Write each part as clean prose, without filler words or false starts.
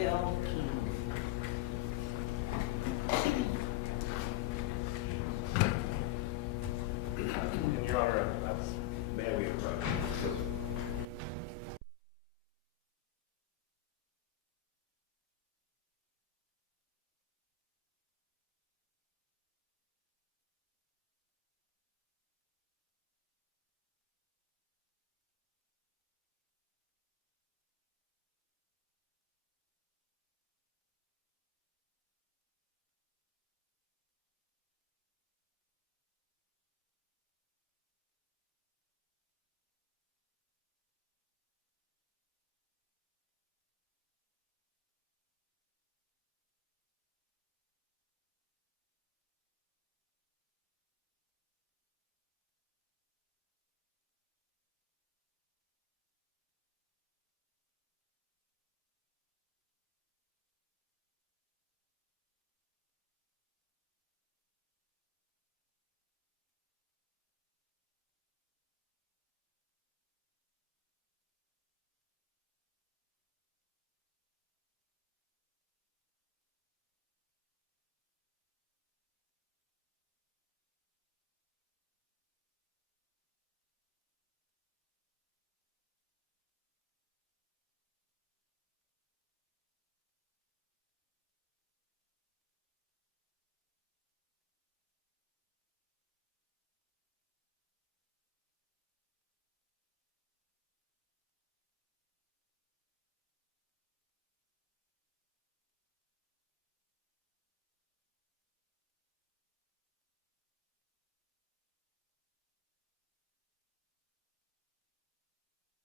skeleton. And Your Honor, may we approach?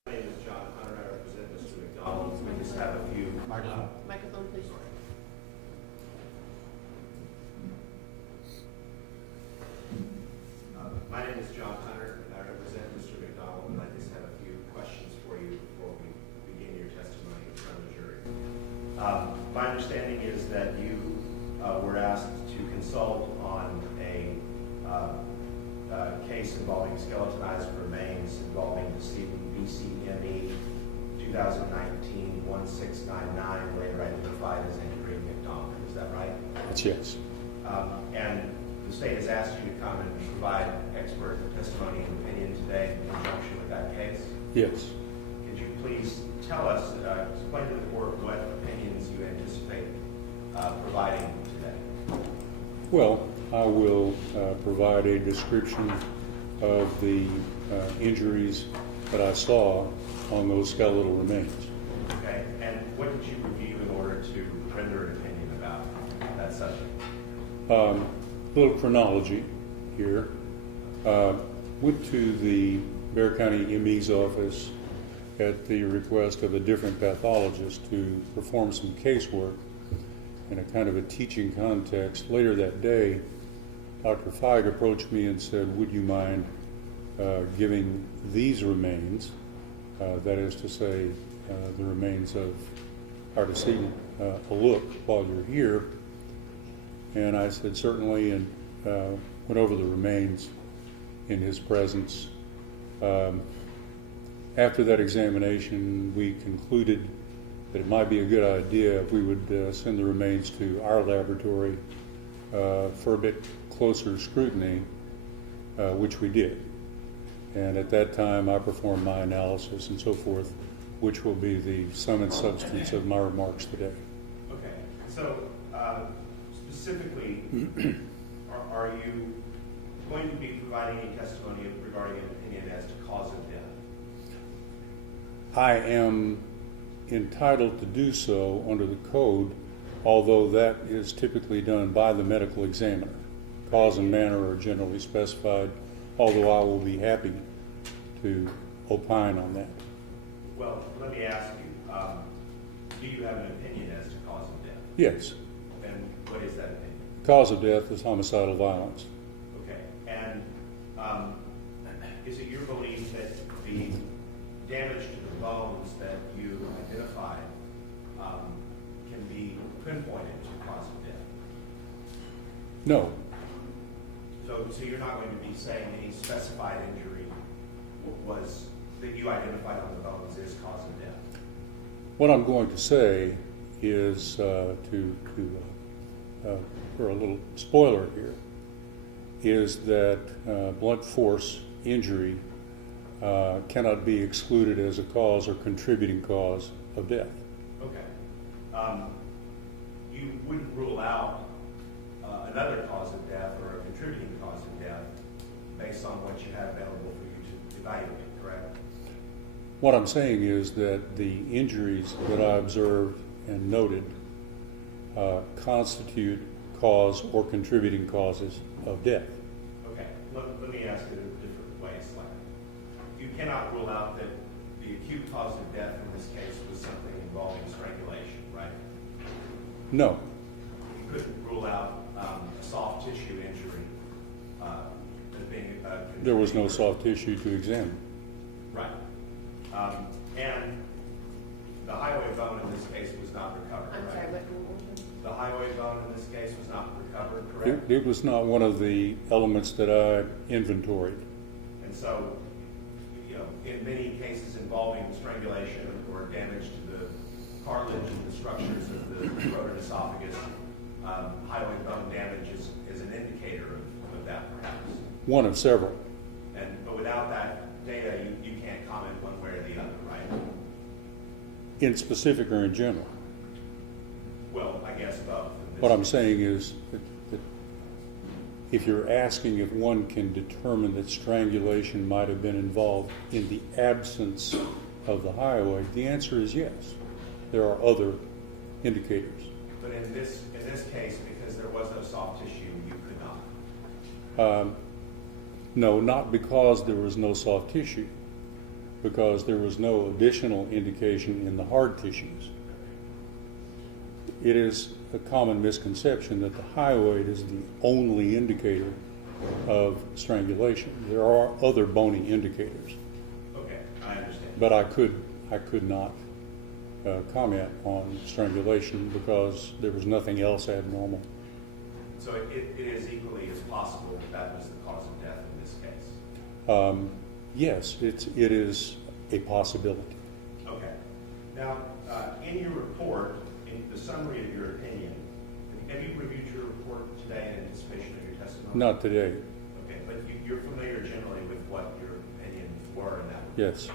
My name is John Hunter. I represent Mr. McDonald. We just have a few. Microphone, please. My name is John Hunter, and I represent Mr. McDonald, and I just have a few questions for you before we begin your testimony in front of the jury. My understanding is that you were asked to consult on a case involving skeletonized remains involving deceased BCME 2019-1699, later identified as Andre McDonald. Is that right? Yes. And the state has asked you to come and provide expert testimony and opinion today in conjunction with that case. Yes. Could you please tell us, explain to the court what opinions you anticipate providing today? Well, I will provide a description of the injuries that I saw on those skeletal remains. Okay, and what did you review in order to render an opinion about that subject? A little chronology here. Went to the Bexar County ME's office at the request of a different pathologist to perform some casework in a kind of a teaching context. Later that day, Dr. Feig approached me and said, would you mind giving these remains, that is to say, the remains of our decedent, a look while you're here? And I said, certainly, and went over the remains in his presence. After that examination, we concluded that it might be a good idea if we would send the remains to our laboratory for a bit closer scrutiny, which we did. And at that time, I performed my analysis and so forth, which will be the sum and substance of my remarks today. Okay, so specifically, are you going to be providing any testimony regarding an opinion as to cause of death? I am entitled to do so under the code, although that is typically done by the medical examiner. Cause and manner are generally specified, although I will be happy to opine on that. Well, let me ask you, do you have an opinion as to cause of death? Yes. And what is that opinion? Cause of death is homicidal violence. Okay, and is it your belief that the damage to the bones that you identified can be pinpointed to cause of death? No. So you're not going to be saying any specified injury was that you identified on the bones is cause of death? What I'm going to say is for a little spoiler here, is that blunt force injury cannot be excluded as a cause or contributing cause of death. Okay. You wouldn't rule out another cause of death or a contributing cause of death based on what you have available for you to evaluate, correct? What I'm saying is that the injuries that I observed and noted constitute cause or contributing causes of death. Okay, let me ask it a different way slightly. You cannot rule out that the acute cause of death in this case was something involving strangulation, right? No. You couldn't rule out a soft tissue injury as being a There was no soft tissue to examine. Right. And the highway bone in this case was not recovered, I'm right? sorry, what? The highway bone in this case was not recovered, correct? It was not one of the elements that I inventoried. And so, you know, in many cases involving strangulation or damage to the cartilage and the structures of the throat and esophagus, highway bone damage is an indicator of that, perhaps. One of several. But without that data, you can't comment one way or the other, right? In specific or in general. Well, I guess both. What I'm saying is that if you're asking if one can determine that strangulation might have been involved in the absence of the highway, the answer is yes. There are other indicators. But in this case, because there was no soft tissue, you could not. No, not because there was no soft tissue, because there was no additional indication in the hard tissues. It is a common misconception that the hyoid is the only indicator of strangulation. There are other bony indicators. Okay, I understand. But I could not comment on strangulation because there was nothing else abnormal. So it is equally as possible that was the cause of death in this case? Yes, it is a possibility. Okay. Now, in your report, in the summary of your opinion, have you reviewed your report today in anticipation of your testimony? Not today. Okay, but you're familiar generally with what your opinions were in that report? Yes.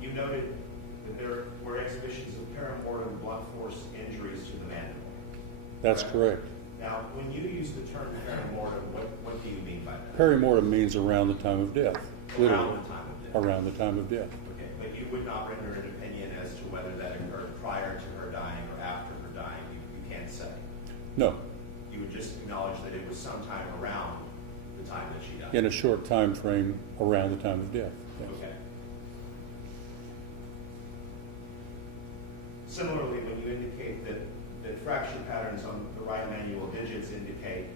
You noted that there were exhibitions of perimortem blunt force injuries to the mandible. That's correct. Now, when you use the term perimortem, what do you mean by that? Perimortem means around the time of death. Literally. Around the time of death. Around the time of death. Okay, but you would not render an opinion as to whether that occurred prior to her dying or after her dying. You can't say. No. You would just acknowledge that it was sometime around the time that she died. In a short time frame around the time of death. Yes. Okay. Similarly, when you indicate that fracture patterns on the right manual digits indicate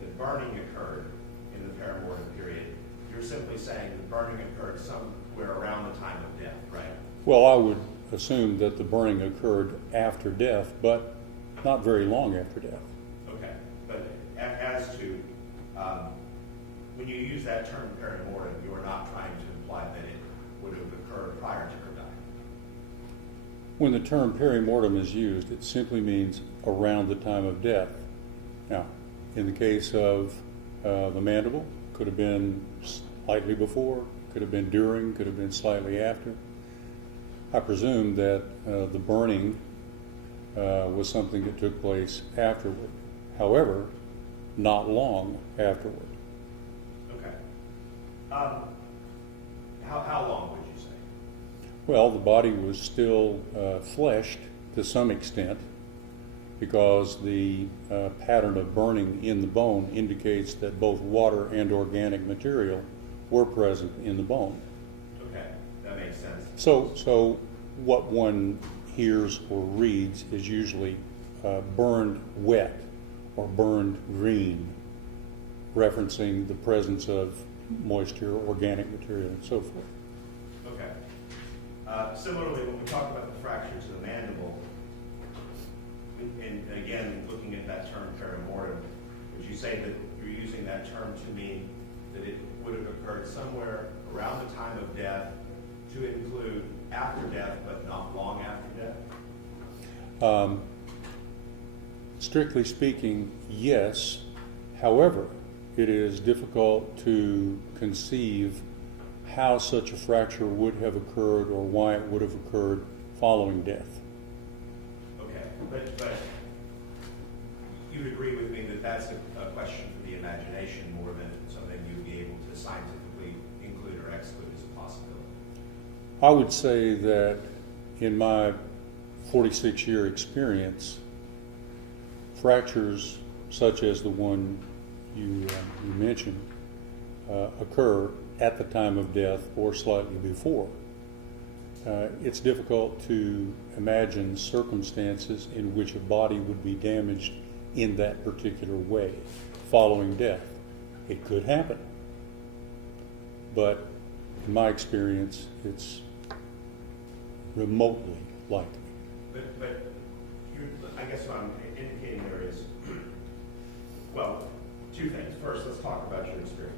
that burning occurred in the perimortem period, you're simply saying that burning occurred somewhere around the time of death, right? Well, I would assume that the burning occurred after death, but not very long after death. Okay, but as to, when you use that term perimortem, you are not trying to imply that it would have occurred prior to her dying. When the term perimortem is used, it simply means around the time of death. Now, in the case of the mandible, could have been slightly before, could have been during, could have been slightly after. I presume that the burning was something that took place afterward. However, not long afterward. Okay. How long would you say? Well, the body was still fleshed to some extent because the pattern of burning in the bone indicates that both water and organic material were present in the bone. Okay, that makes sense. So what one hears or reads is usually burned wet or burned green, referencing the presence of moisture, organic material, and so forth. Okay. Similarly, when we talk about the fracture to the mandible, and again, looking at that term perimortem, would you say that you're using that term to mean that it would have occurred somewhere around the time of death to include after death, but not long after death? Strictly speaking, yes. However, it is difficult to conceive how such a fracture would have occurred or why it would have occurred following death. Okay, but you would agree with me that that's a question for the imagination more than something you'd be able to scientifically include or exclude as a possibility? I would say that in my 46-year experience, fractures such as the one you mentioned occur at the time of death or slightly before. It's difficult to imagine circumstances in which a body would be damaged in that particular way following death. It could happen, but in my experience, it's remotely likely. But I guess what I'm indicating there is, well, two things. First, let's talk about your experience.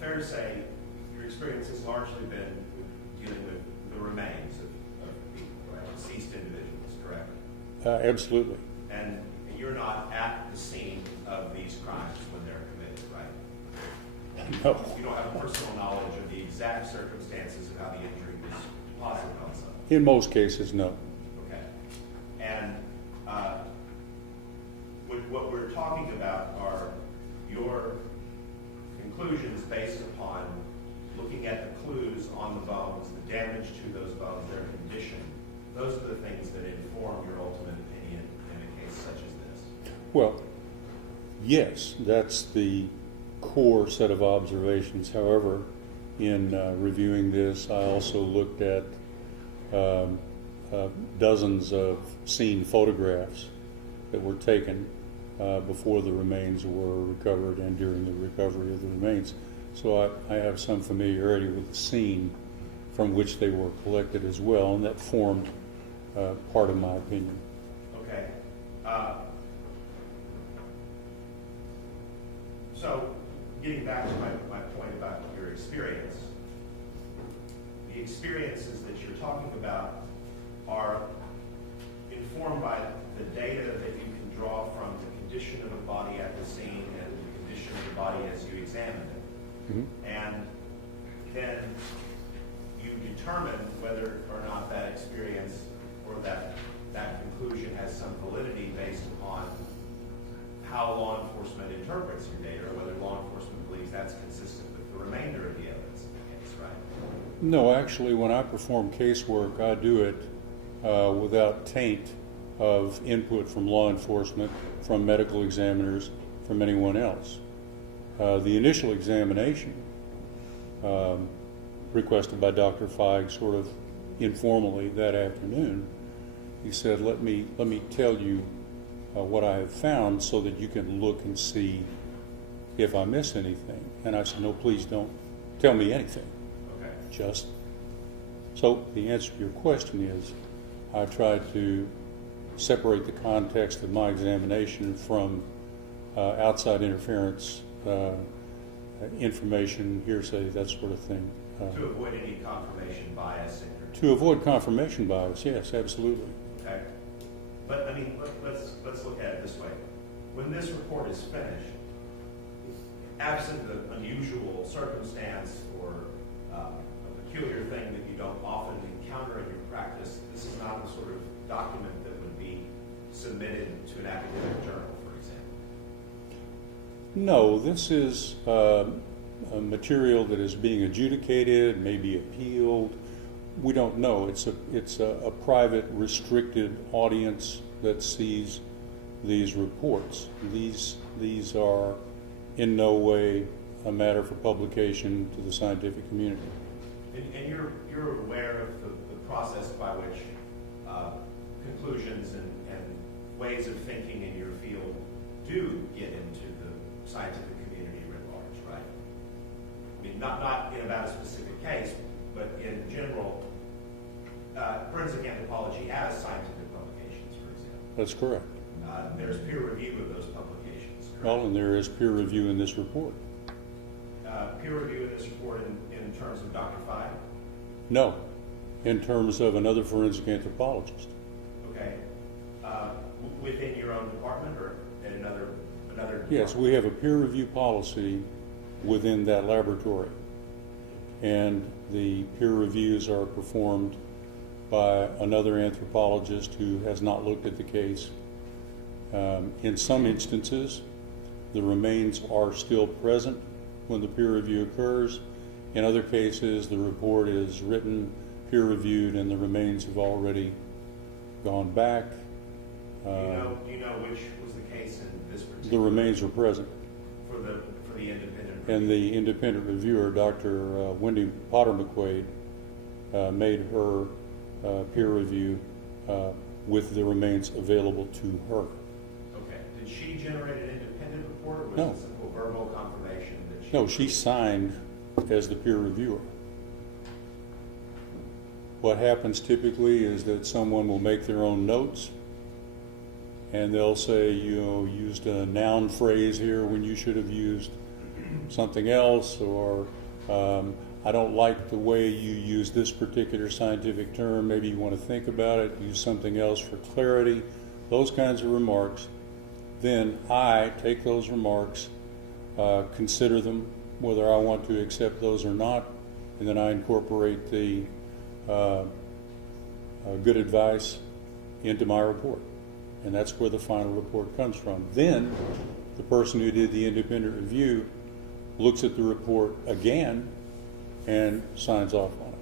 Fair to say your experience has largely been dealing with the remains of people, right? Deceased individuals, correct? Absolutely. And you're not at the scene of these crimes when they're committed, right? No. You don't have personal knowledge of the exact circumstances of how the injury was deposited on someone. In most cases, no. Okay. And what we're talking about are your conclusions based upon looking at the clues on the bones, the damage to those bones, their condition. Those are the things that inform your ultimate opinion in a case such as this. Well, yes, that's the core set of observations. However, in reviewing this, I also looked at dozens of scene photographs that were taken before the remains were recovered and during the recovery of the remains. So I have some familiarity with the scene from which they were collected as well, and that formed part of my opinion. Okay. So getting back to my point about your experience, the experiences that you're talking about are informed by the data that you can draw from the condition of a body at the scene and the condition of the body as you examine it. Mm-hmm. And then you determine whether or not that experience or that conclusion has some validity based upon how law enforcement interprets your data, or whether law enforcement believes that's consistent with the remainder of the evidence in the case, right? No, actually, when I perform casework, I do it without taint of input from law enforcement, from medical examiners, from anyone else. The initial examination requested by Dr. Feig sort of informally that afternoon, he said, let me tell you what I have found so that you can look and see if I miss anything. And I said, no, please don't tell me anything. Okay. Just. So the answer to your question is, I tried to separate the context of my examination from outside interference, information, hearsay, that sort of thing. To avoid any confirmation bias in your... To avoid confirmation bias, yes, absolutely. Okay. But, I mean, let's look at it this way. When this report is finished, absent the unusual circumstance or a peculiar thing that you don't often encounter in your practice, this is not the sort of document that would be submitted to an academic journal, for example. No, this is a material that is being adjudicated, maybe appealed. We don't know. It's a private, restricted audience that sees these reports. These are in no way a matter for publication to the scientific community. And you're aware of the process by which conclusions and ways of thinking in your field do get into the scientific community writ large, right? I mean, not in about a specific case, but in general, forensic anthropology has scientific publications, for example. That's correct. There's peer review of those publications, correct? Well, and there is peer review in this report. Peer review in this report in terms of Dr. Feig? No, in terms of another forensic anthropologist. Okay. within your own department or in another department? Yes, we have a peer review policy within that laboratory. And the peer reviews are performed by another anthropologist who has not looked at the case. In some instances, the remains are still present when the peer review occurs. In other cases, the report is written, peer reviewed, and the remains have already gone back. Do you know which was the case in this particular? The remains are present. For the independent review? And the independent reviewer, Dr. Wendy Potter McQuaid, made her peer review with the remains available to her. Okay. Did she generate an independent report, or was No. it simple verbal confirmation that she? No, she signed as the peer reviewer. What happens typically is that someone will make their own notes, and they'll say, used a noun phrase here when you should have used something else, or I don't like the way you use this particular scientific term, maybe you want to think about it, use something else for clarity, those kinds of remarks. Then I take those remarks, consider them, whether I want to accept those or not, and then I incorporate the good advice into my report. And that's where the final report comes from. Then the person who did the independent review looks at the report again and signs off on it.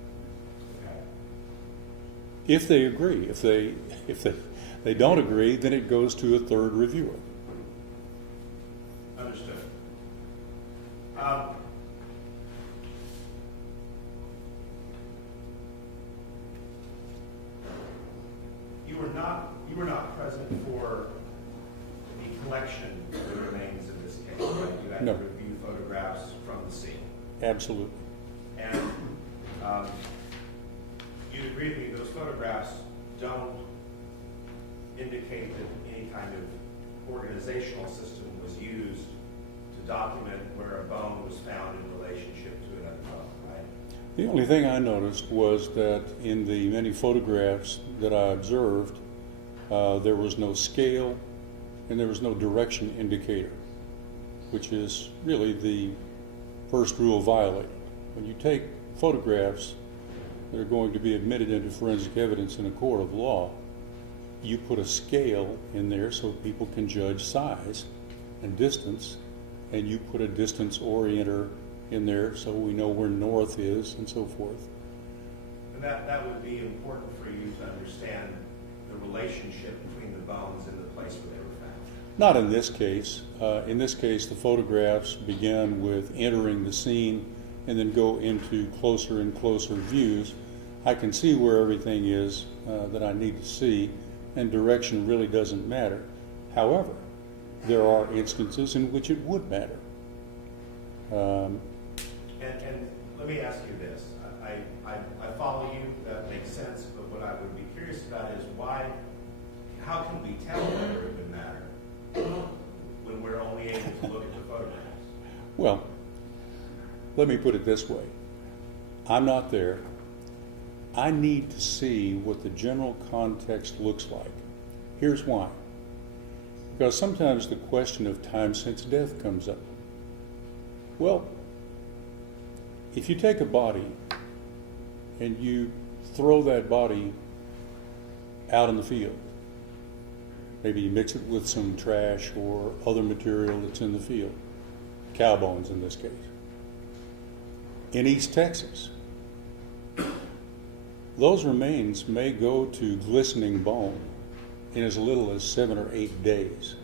Okay. If they agree. If they don't agree, then it goes to a third reviewer. Understood. You were not present for the collection of the remains in this case, right? You had No. to review photographs from the scene. Absolutely. And you'd agree with me, those photographs don't indicate that any kind of organizational system was used to document where a bone was found in relationship to another bone, right? The only thing I noticed was that in the many photographs that I observed, there was no scale and there was no direction indicator, which is really the first rule violated. When you take photographs that are going to be admitted into forensic evidence in a court of law, you put a scale in there so people can judge size and distance, and you put a distance orienter in there so we know where north is and so forth. And that would be important for you to understand the relationship between the bones and the place where they were found. Not in this case. In this case, the photographs began with entering the scene and then go into closer and closer views. I can see where everything is that I need to see, and direction really doesn't matter. However, there are instances in which it would matter. And let me ask you this. I follow you, that makes sense, but what I would be curious about is how can we tell whether it would matter when we're only able to look at the photographs? Well, let me put it this way. I'm not there. I need to see what the general context looks like. Here's why. Because sometimes the question of time since death comes up. Well, if you take a body and you throw that body out in the field, maybe you mix it with some trash or other material that's in the field, cow bones in this case, in East Texas, those remains may go to glistening bone in as little as 7 or 8 days.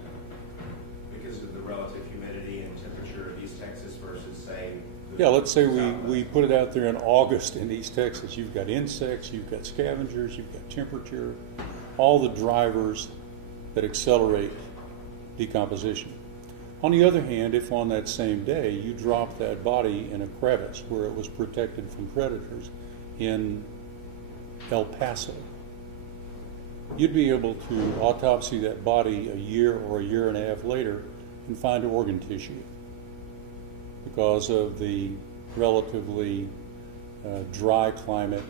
Because of the relative humidity and temperature of East Texas versus, say, Yeah, let's say we Southwest. put it out there in August in East Texas. You've got insects, you've got scavengers, you've got temperature, all the drivers that accelerate decomposition. On the other hand, if on that same day you drop that body in a crevice where it was protected from predators in El Paso, you'd be able to autopsy that body a year or a year and a half later and find organ tissue because of the relatively dry climate,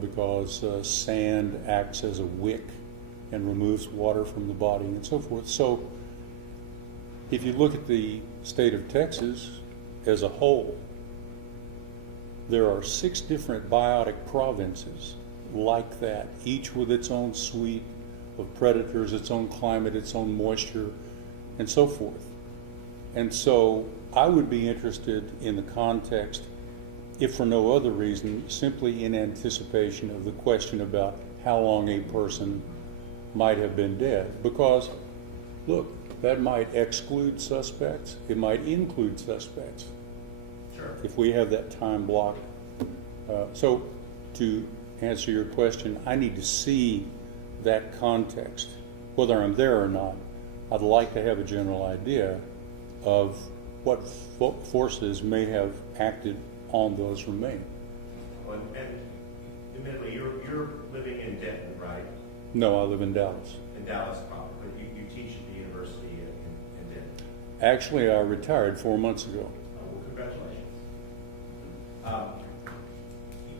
because sand acts as a wick and removes water from the body and so forth. So if you look at the state of Texas as a whole, there are 6 different biotic provinces like that, each with its own suite of predators, its own climate, its own moisture, and so forth. And so I would be interested in the context, if for no other reason, simply in anticipation of the question about how long a person might have been dead. Because, look, that might exclude suspects, it might include suspects. Sure. If we have that time block. So to answer your question, I need to see that context. Whether I'm there or not, I'd like to have a general idea of what forces may have acted on those remains. Well, and admittedly, you're living in Denton, right? No, I live in Dallas. In Dallas, probably, but you teach at the university in Denton. Actually, I retired 4 months ago. Oh, well, congratulations.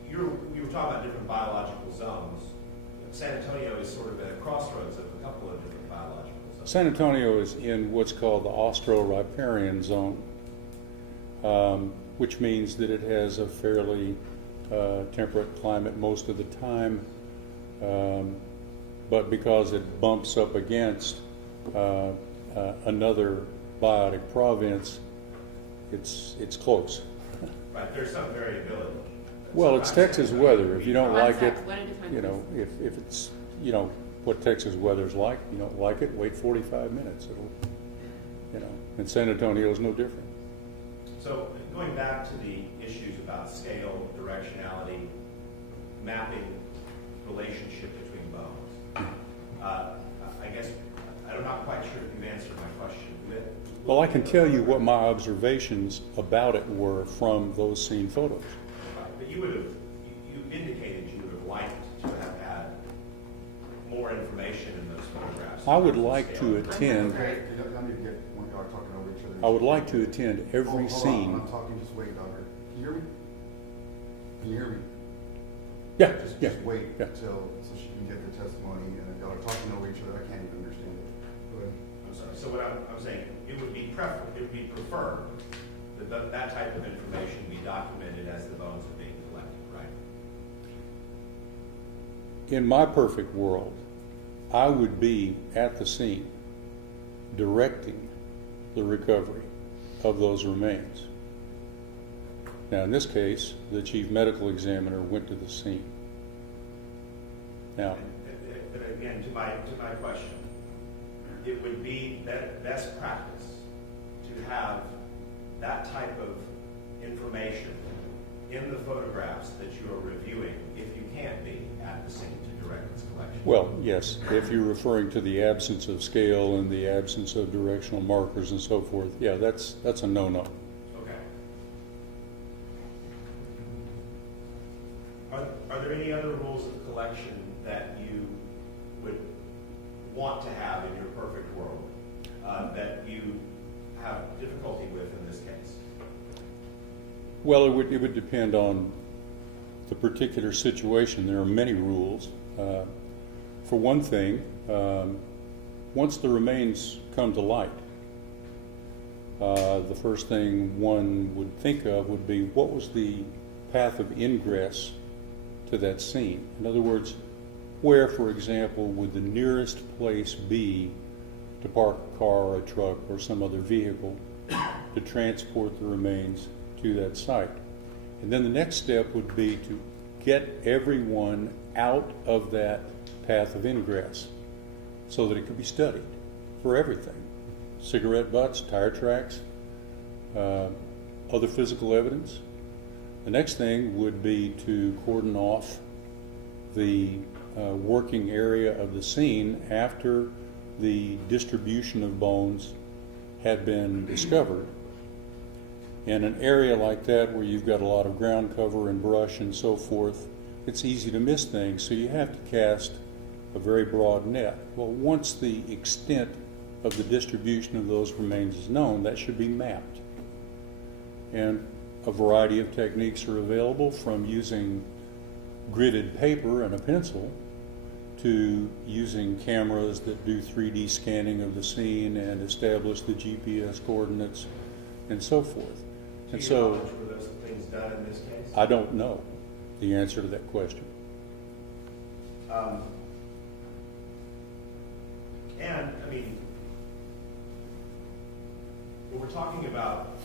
You were talking about different biological zones. San Antonio is sort of at a crossroads of a couple of different biological zones. San Antonio is in what's called the austro-riparian zone, which means that it has a fairly temperate climate most of the time, but because it bumps up against another biotic province, it's close. Right, there's some variability. Well, it's Texas weather. If you don't like it, What a difference. you know, if it's, you know, what Texas weather's like, you don't like it, wait 45 minutes. It'll, you know, and San Antonio is no different. So going back to the issues about scale, directionality, mapping, relationship between bones, I guess I'm not quite sure if you answered my question. Well, I can tell you what my observations about it were from those scene photos. But you indicated you would have liked to have had more information in those photographs. I would like to attend. Okay, I need to get one y'all talking over each other. I would like to attend every Hold on, scene. when I'm talking, just wait, Doctor. Can you hear me? Can you hear me? Yeah, Just yeah. wait yeah. till, so she can get the testimony, and if y'all are talking over each other, I can't even understand it. Go ahead. I'm sorry. So what I'm saying, it would be preferred that that type of information be documented as the bones are being collected, right? In my perfect world, I would be at the scene directing the recovery of those remains. Now, in this case, the chief medical examiner went to the scene. Now, But again, to my question, it would be best practice to have that type of information in the photographs that you are reviewing if you can't be at the scene to direct its collection. well, yes, if you're referring to the absence of scale and the absence of directional markers and so forth, yeah, that's a no-no. Okay. Are there any other rules of collection that you would want to have in your perfect world that you have difficulty with in this case? Well, it would depend on the particular situation. There are many rules. For one thing, once the remains come to light, the first thing one would think of would be what was the path of ingress to that scene. In other words, where, for example, would the nearest place be to park a car or a truck or some other vehicle to transport the remains to that site. And then the next step would be to get everyone out of that path of ingress so that it could be studied for everything. Cigarette butts, tire tracks, other physical evidence. The next thing would be to cordon off the working area of the scene after the distribution of bones had been discovered. In an area like that where you've got a lot of ground cover and brush and so forth, it's easy to miss things, so you have to cast a very broad net. Well, once the extent of the distribution of those remains is known, that should be mapped. And a variety of techniques are available, from using gridded paper and a pencil to using cameras that do 3D scanning of the scene and establish the GPS coordinates and so forth. And To your so knowledge, were those things done in this case? I don't know the answer to that question. And, I mean, when we're talking about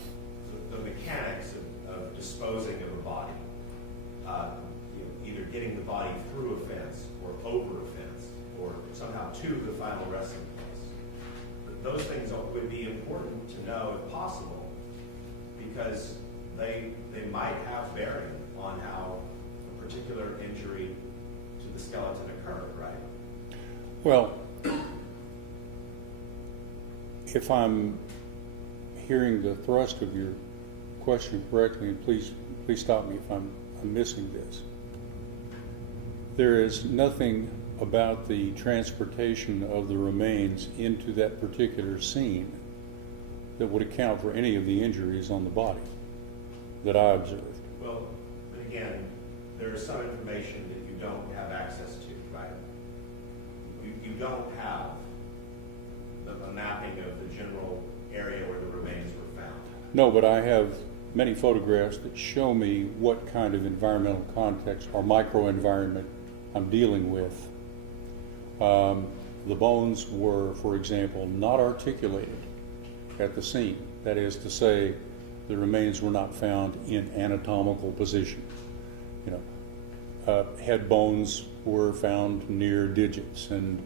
the mechanics of disposing of a body, either getting the body through a fence or over a fence or somehow to the final resting place, those things would be important to know if possible, because they might have bearing on how a particular injury to the skeleton occurred, right? Well, if I'm hearing the thrust of your question correctly, and please stop me if I'm missing this. There is nothing about the transportation of the remains into that particular scene that would account for any of the injuries on the body that I observed. Well, but again, there is some information that you don't have access to, right? You don't have a mapping of the general area where the remains were found. No, but I have many photographs that show me what kind of environmental context or microenvironment I'm dealing with. The bones were, for example, not articulated at the scene. That is to say, the remains were not found in anatomical position. Head bones were found near digits, and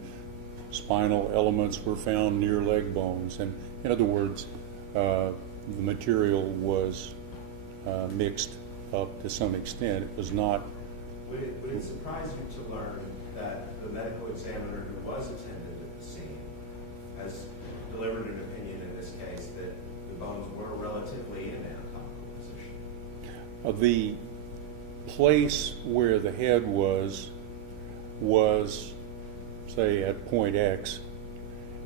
spinal elements were found near leg bones. And in other words, the material was mixed up to some extent. It was not. Would it surprise you to learn that the medical examiner who was attended at the scene has delivered an opinion in this case that the bones were relatively in anatomical position? The place where the head was, say, at point X,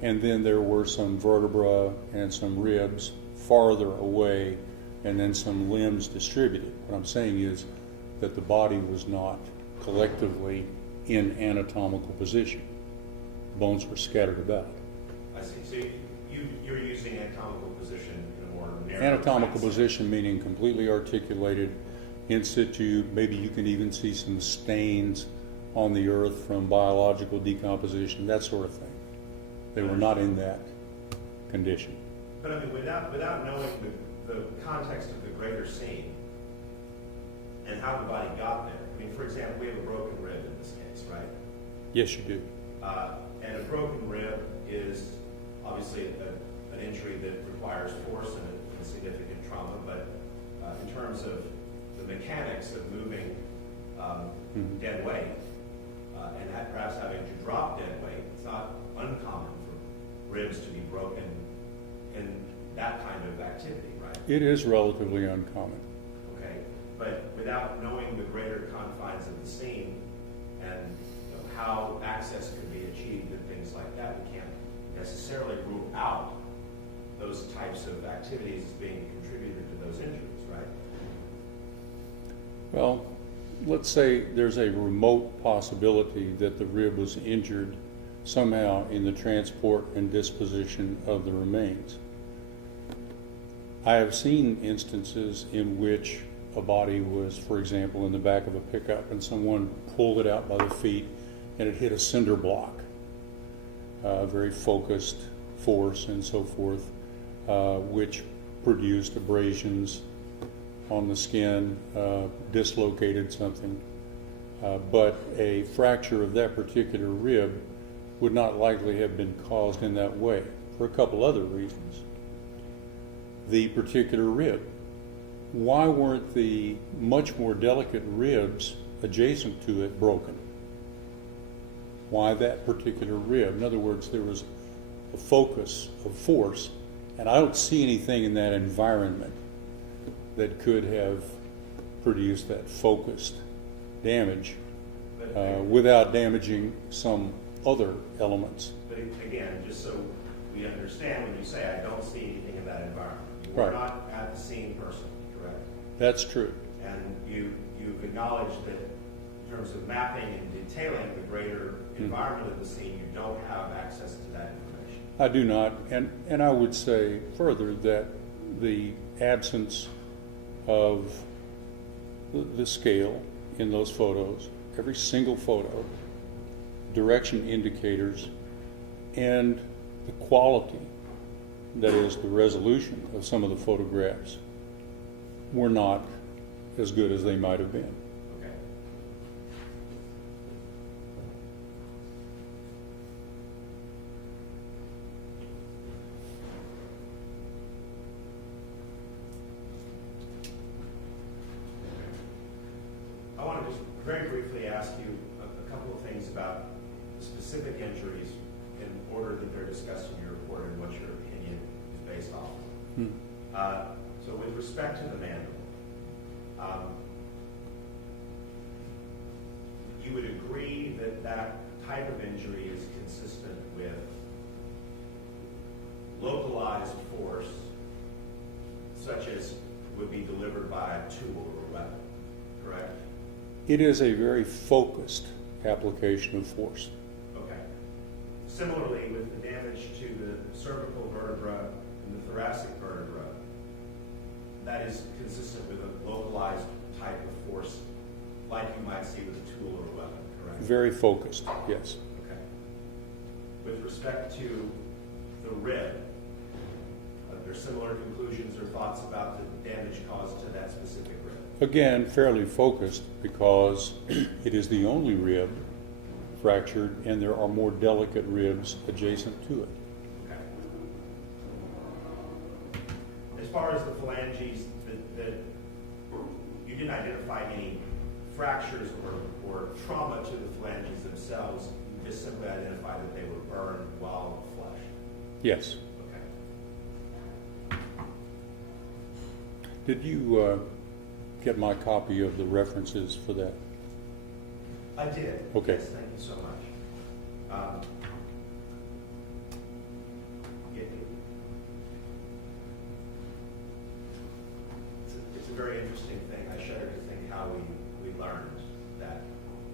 and then there were some vertebra and some ribs farther away, and then some limbs distributed. What I'm saying is that the body was not collectively in anatomical position. Bones were scattered about. I see. So you're using anatomical position in a more narrow Anatomical sense. position meaning completely articulated, in situ. Maybe you can even see some stains on the earth from biological decomposition, that sort of thing. They were not in that condition. But I mean, without knowing the context of the greater scene and how the body got there. I mean, for example, we have a broken rib in this case, right? Yes, you do. And a broken rib is obviously an injury that requires force and a significant trauma, but in terms of the mechanics of moving dead weight and perhaps having to drop dead weight, it's not uncommon for ribs to be broken in that kind of activity, right? It is relatively uncommon. Okay, but without knowing the greater confines of the scene and how access can be achieved and things like that, we can't necessarily rule out those types of activities as being contributed to those injuries, right? Well, let's say there's a remote possibility that the rib was injured somehow in the transport and disposition of the remains. I have seen instances in which a body was, for example, in the back of a pickup and someone pulled it out by the feet and it hit a cinder block, very focused force and so forth, which produced abrasions on the skin, dislocated something. But a fracture of that particular rib would not likely have been caused in that way for a couple other reasons. The particular rib. Why weren't the much more delicate ribs adjacent to it broken? Why that particular rib? In other words, there was a focus of force, and I don't see anything in that environment that could have produced that focused damage without damaging some other elements. But again, just so we understand, when you say I don't see anything in that environment, you were Right. not at the scene personally, correct? That's true. And you've acknowledged that terms of mapping and detailing the greater environment of the scene, you don't have access to that information. I do not, and I would say further that the absence of the scale in those photos, every single photo, direction indicators, and the quality, that is the resolution of some of the photographs, were not as good as they might have been. Okay. I want to just very briefly ask you a couple of things about the specific injuries in order that they're discussed in your report and what your opinion is based off. So with respect to the mandible, you would agree that that type of injury is consistent with localized force, such as would be delivered by a tool or a weapon, correct? It is a very focused application of force. Okay. Similarly, with the damage to the cervical vertebra and the thoracic vertebra, that is consistent with a localized type of force like you might see with a tool or a weapon, correct? Very focused, yes. Okay. With respect to the rib, are there similar conclusions or thoughts about the damage caused to that specific rib? Again, fairly focused because it is the only rib fractured and there are more delicate ribs adjacent to it. Okay. As far as the phalanges, that you didn't identify any fractures or trauma to the phalanges themselves, you just simply identified that they were burned while flesh. Yes. Okay. Did you get my copy of the references for that? I did. Okay. Yes, thank you so much. It's a very interesting thing. I shudder to think how we learned that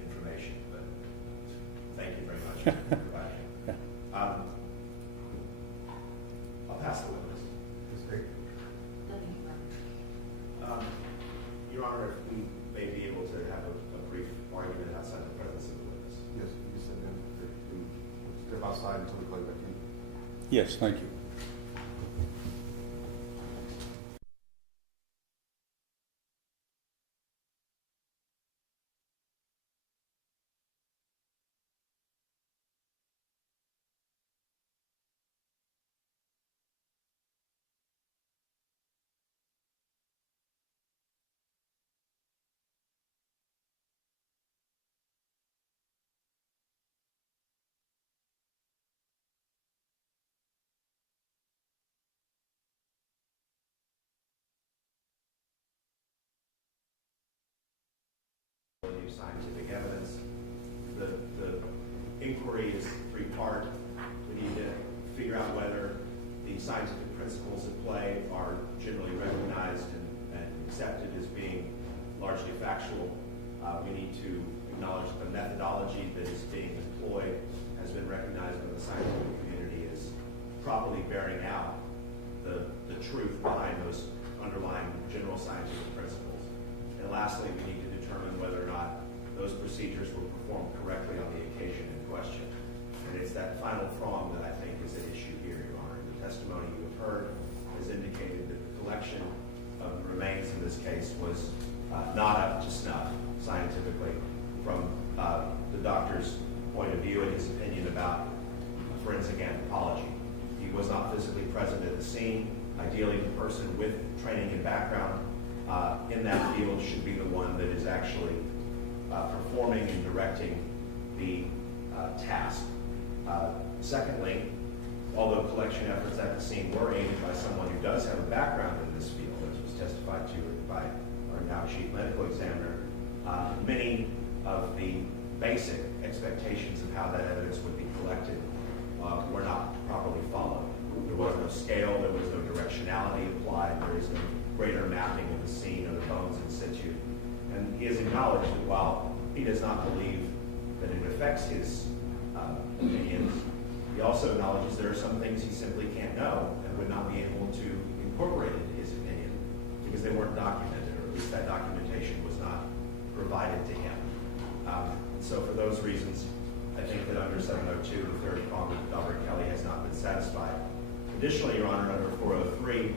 information, but thank you very much for providing it. I'll pass the witness. That's great. Your Honor, if we may be able to have a brief argument outside the presence of the witness. Yes, you said that. Step outside until we plug back in. Yes, thank you. Scientific evidence. The inquiry is three-part. We need to figure out whether the scientific principles at play are generally recognized and accepted as being largely factual. We need to acknowledge that the methodology that is being employed has been recognized by the scientific community as properly bearing out the truth behind those underlying general scientific principles. And lastly, we need to determine whether or not those procedures were performed correctly on the occasion in question. And it's that final prong that I think is at issue here, Your Honor. The testimony you have heard has indicated that the collection of the remains in this case was not up to snuff scientifically from the doctor's point of view and his opinion about forensic anthropology. He was not physically present at the scene. Ideally, the person with training and background in that field should be the one that is actually performing and directing the task. Secondly, although collection efforts at the scene were aided by someone who does have a background in this field, as was testified to by our now chief medical examiner, many of the basic expectations of how that evidence would be collected were not properly followed. There was no scale, there was no directionality applied, there is no greater mapping of the scene of the bones in situ. And he has acknowledged that while he does not believe that it affects his opinions. He also acknowledges there are some things he simply can't know and would not be able to incorporate into his opinion because they weren't documented, or at least that documentation was not provided to him. So for those reasons, I think that under 702, the third prong of Dr. Kelly has not been satisfied. Additionally, Your Honor, under 403,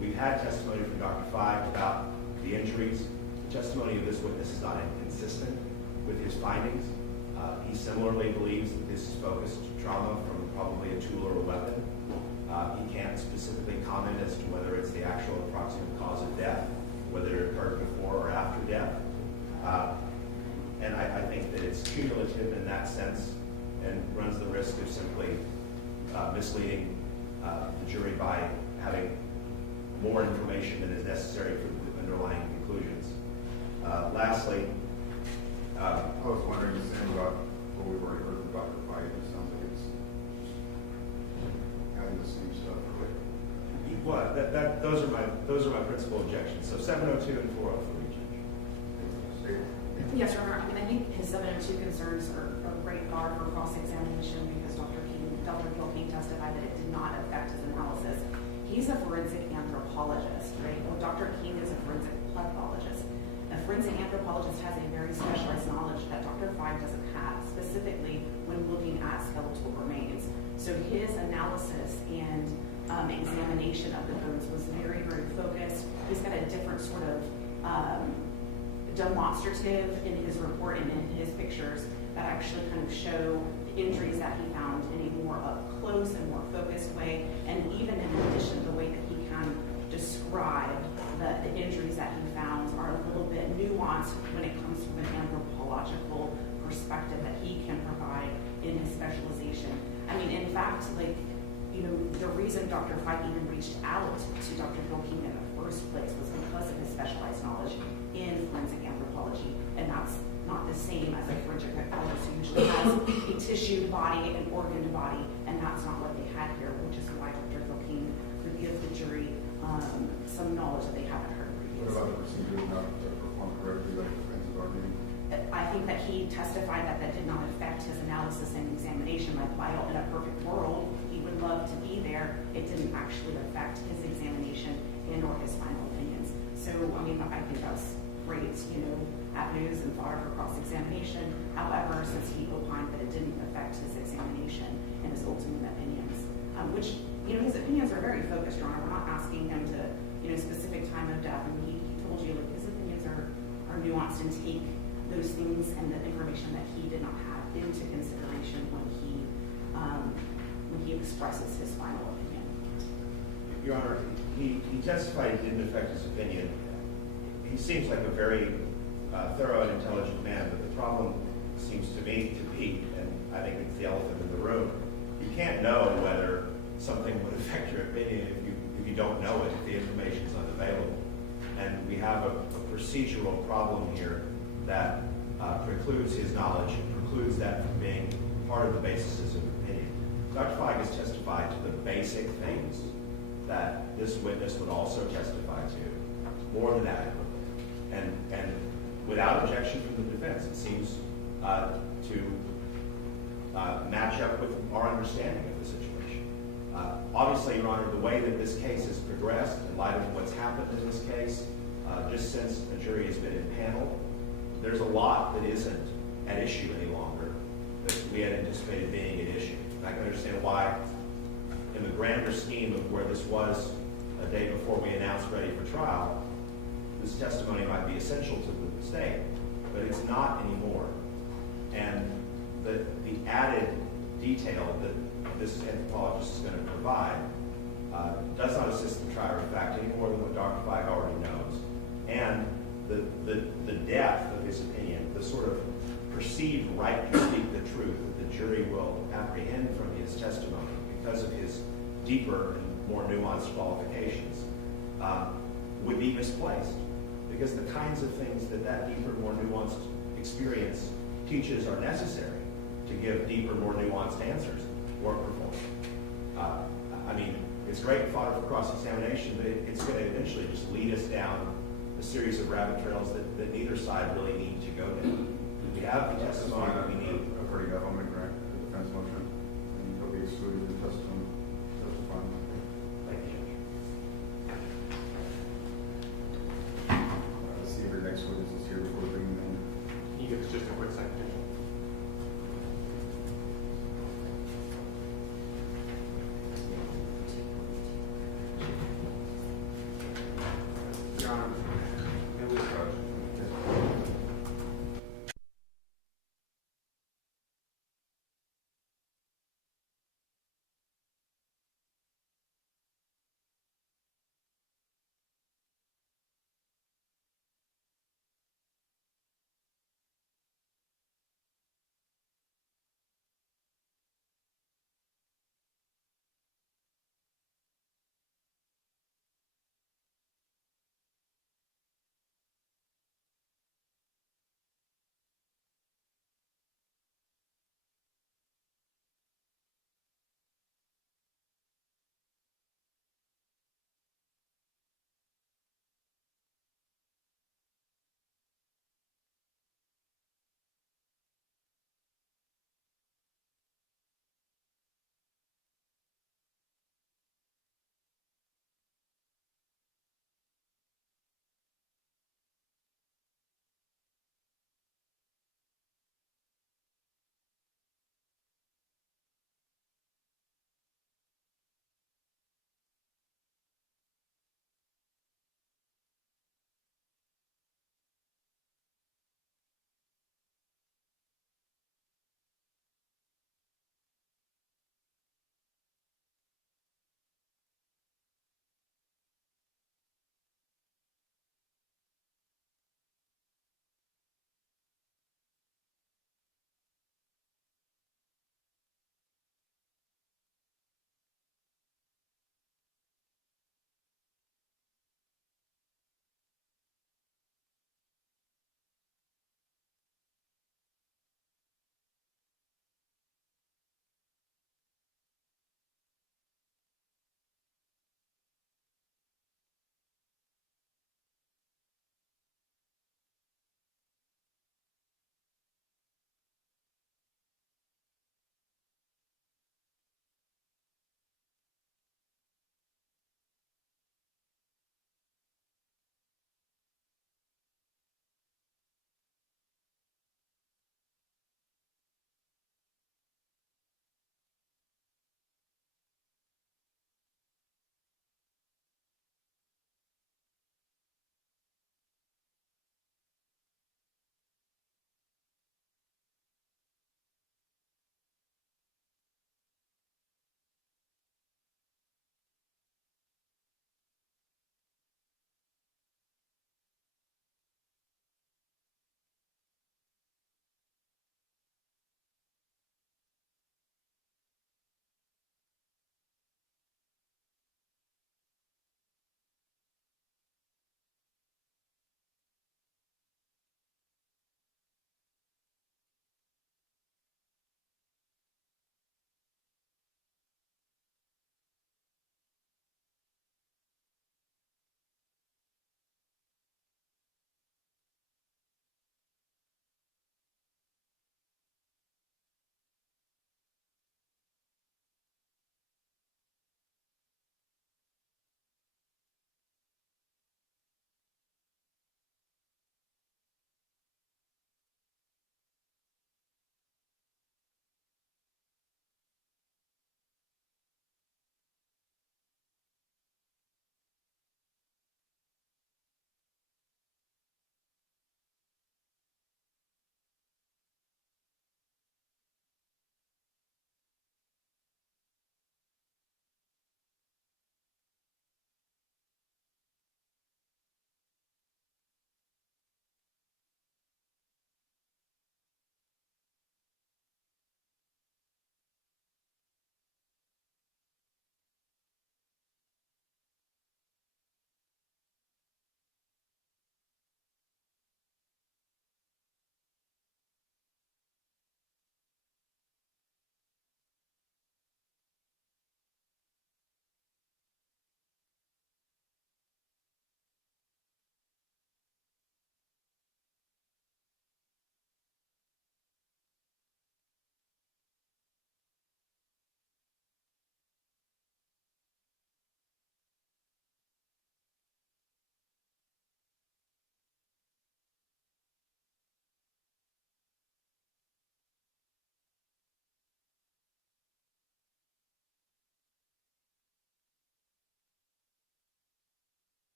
we've had testimony from Dr. Feig about the injuries. The testimony of this witness is not inconsistent with his findings. He similarly believes that this is focused trauma from probably a tool or a weapon. He can't specifically comment as to whether it's the actual approximate cause of death, whether it occurred before or after death. And I think that it's cumulative in that sense and runs the risk of simply misleading the jury by having more information than is necessary for the underlying conclusions. Lastly, I was wondering, you saying about what we've already heard from Dr. Feig, it sounds like it's having the same stuff. well, those are my principal objections. So 702 and 403, Judge. Yes, Your Honor. I mean, I think his 702 concerns are a great bar for cross-examination because Dr. Gil King testified that it did not affect his analysis. He's a forensic anthropologist, right? Well, Dr. King is a forensic pathologist. A forensic anthropologist has a very specialized knowledge that Dr. Feig doesn't have, specifically when looking at skeletal remains. So his analysis and examination of the bones was very, very focused. He's got a different sort of demonstrative in his report and in his pictures that actually kind of show the injuries that he found in a more up close and more focused way. And even in addition, the way that he can describe the injuries that he found are a little bit nuanced when it comes from an anthropological perspective that he can provide in his specialization. I mean, in fact, like, you know, the reason Dr. Feig even reached out to Dr. Gil King in the first place was because of his specialized knowledge in forensic anthropology. And that's not the same as a forensic pathologist who usually has a tissued body, an organed body, and that's not what they had here, which is why Dr. Gil King could give the jury some knowledge that they haven't heard What previously. about the procedure not performed correctly, like defensive argument? I think that he testified that that did not affect his analysis and examination. Like, while in a perfect world, he would love to be there, it didn't actually affect his examination and or his final opinions. So, I mean, I think that's great, you know, avenues and fodder for cross-examination. However, since he opined that it didn't affect his examination and his ultimate opinions, which, you know, his opinions are very focused, Your Honor. We're not asking him to, you know, specific time of death. I mean, he told you, like, his opinions are nuanced and take those things and the information that he did not have into consideration when he expresses his final opinion. Your Honor, he testified it didn't affect his opinion. He seems like a very thorough and intelligent man, but the problem seems to me to be, and I think it's the elephant in the room, you can't know whether something would affect your opinion if you don't know it, if the information is unavailable. And we have a procedural problem here that precludes his knowledge and precludes that from being part of the basis of opinion. Dr. Feig has testified to the basic things that this witness would also testify to, more than adequately. And without objection from the defense, it seems to match up with our understanding of the situation. Obviously, Your Honor, the way that this case has progressed, in light of what's happened in this case, just since a jury has been impaneled, there's a lot that isn't at issue any longer that we had anticipated being at issue. And I can understand why, in the grander scheme of where this was a day before we announced ready for trial, this testimony might be essential to the state, but it's not anymore. And the added detail that this anthropologist is going to provide does not assist the trier of fact any more than what Dr. Feig already knows. And the depth of his opinion, the sort of perceived right to speak the truth that the jury will apprehend from his testimony because of his deeper and more nuanced qualifications, would be misplaced. Because the kinds of things that deeper, more nuanced experience teaches are necessary to give deeper, more nuanced answers weren't performed. I mean, it's great fodder for cross-examination, but it's going to eventually just lead us down a series of rabbit trails that neither side really need to go down. We have the This is testimony fine. that we need. I've already got on my grant, the defense motion, and he'll be excluded in testimony. That's fine. Thank you, Judge. See if your next witness is here before bringing them in. Can you give us just a quick second? Your Honor, may we start?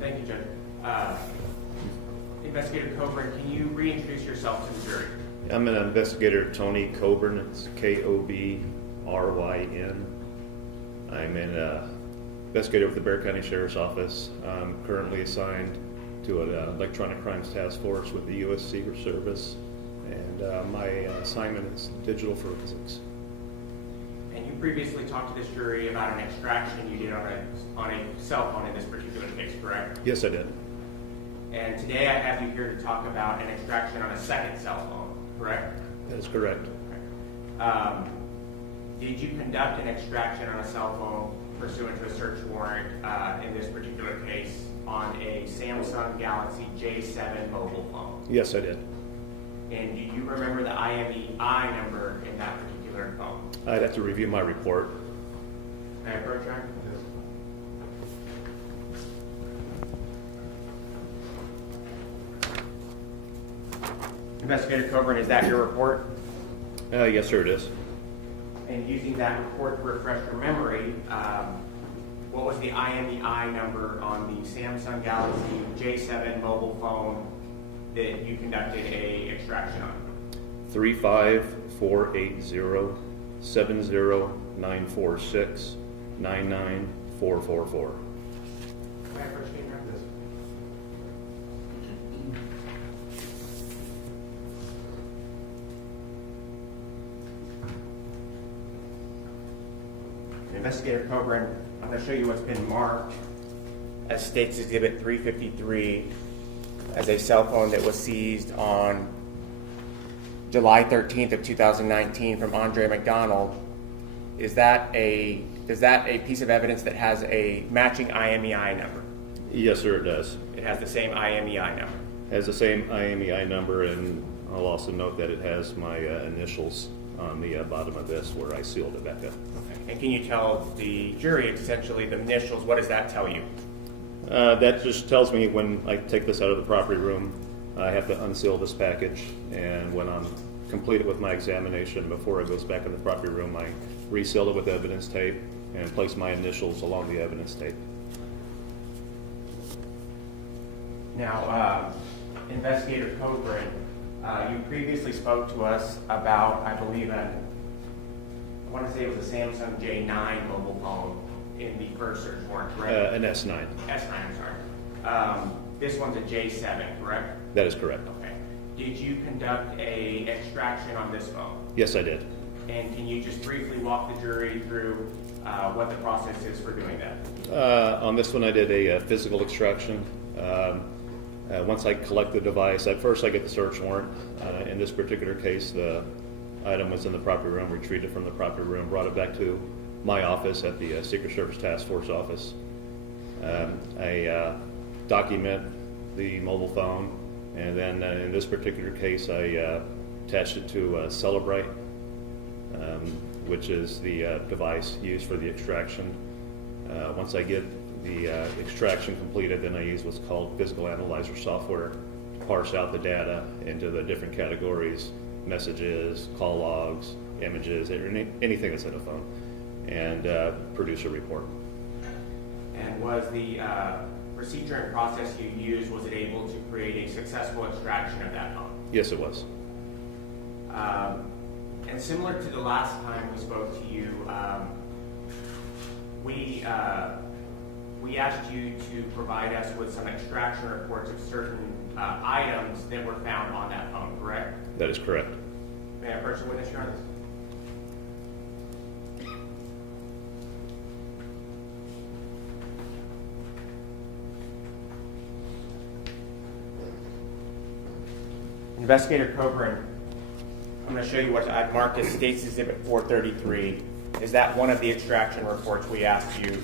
Thank you, Judge. Investigator Coburn, can you reintroduce yourself to the jury? I'm an investigator, Tony Coburn. It's Kobryn. I'm an investigator with the Bexar County Sheriff's Office. I'm currently assigned to an electronic crimes task force with the U.S. Secret Service, and my assignment is digital forensics. And you previously talked to this jury about an extraction you did on a cell phone in this particular case, correct? Yes, I did. And today I have you here to talk about an extraction on a second cell phone, correct? That is correct. Did you conduct an extraction on a cell phone pursuant to a search warrant in this particular case on a Samsung Galaxy J7 mobile phone? Yes, I did. And do you remember the IMEI number in that particular phone? I'd have to review my report. May I approach you? Investigator Coburn, is that your report? Yes, sir, it is. And using that report to refresh your memory, what was the IMEI number on the Samsung Galaxy J7 mobile phone that you conducted a extraction on? 35480-70946-99444. May I approach you, Your Honor? Investigator Coburn, I'm going to show you what's been marked as State's Exhibit 353 as a cell phone that was seized on July 13th of 2019 from Andre McDonald. Does that a piece of evidence that has a matching IMEI number? Yes, sir, it does. It has the same IMEI number. It has the same IMEI number, and I'll also note that it has my initials on the bottom of this where I sealed it back up. And can you tell the jury essentially the initials, what does that tell you? That just tells me when I take this out of the property room, I have to unseal this package, and when I'm completed with my examination, before it goes back in the property room, I reseal it with evidence tape and place my initials along the evidence tape. Now, Investigator Coburn, you previously spoke to us about, I believe, I want to say it was a Samsung J9 mobile phone in the first search warrant, correct? An S9. S9, I'm sorry. This one's a J7, correct? That is correct. Okay. Did you conduct a extraction on this phone? Yes, I did. And can you just briefly walk the jury through what the process is for doing that? On this one, I did a physical extraction. Once I collect the device, at first I get the search warrant. In this particular case, the item was in the property room, retrieved it from the property room, brought it back to my office at the Secret Service Task Force office. I document the mobile phone, and then in this particular case, I attached it to Celebrite, which is the device used for the extraction. Once I get the extraction completed, then I use what's called physical analyzer software to parse out the data into the different categories: messages, call logs, images, anything that's in a phone, and produce a report. And was the procedure and process you used, was it able to create a successful extraction of that phone? Yes, it was. And similar to the last time we spoke to you, we asked you to provide us with some extraction reports of certain items that were found on that phone, correct? That is correct. May I approach the witness, Your Honor? Investigator Coburn, I'm going to show you what I've marked as State's Exhibit 433. Is that one of the extraction reports we asked you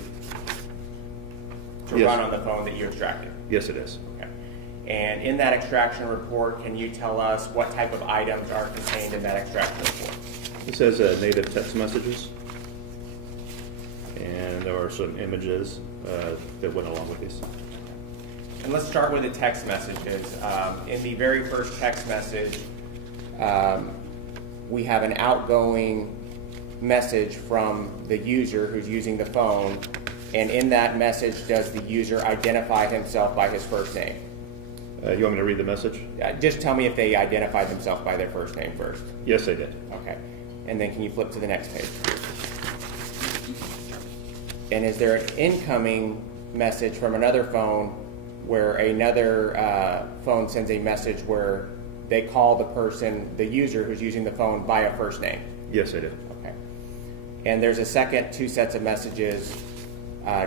to Yes. run on the phone that you extracted? Yes, it is. Okay. And in that extraction report, can you tell us what type of items are contained in that extraction report? This has native text messages, and there are some images that went along with these. And let's start with the text messages. In the very first text message, we have an outgoing message from the user who's using the phone And in that message, does the user identify himself by his first name? You want me to read the message? Just tell me if they identified themselves by their first name first. Yes, I did. Okay. And then can you flip to the next page? And is there an incoming message from another phone where another phone sends a message where they call the person, the user who's using the phone, by a first name? Yes, I did. Okay. And there's a second two sets of messages.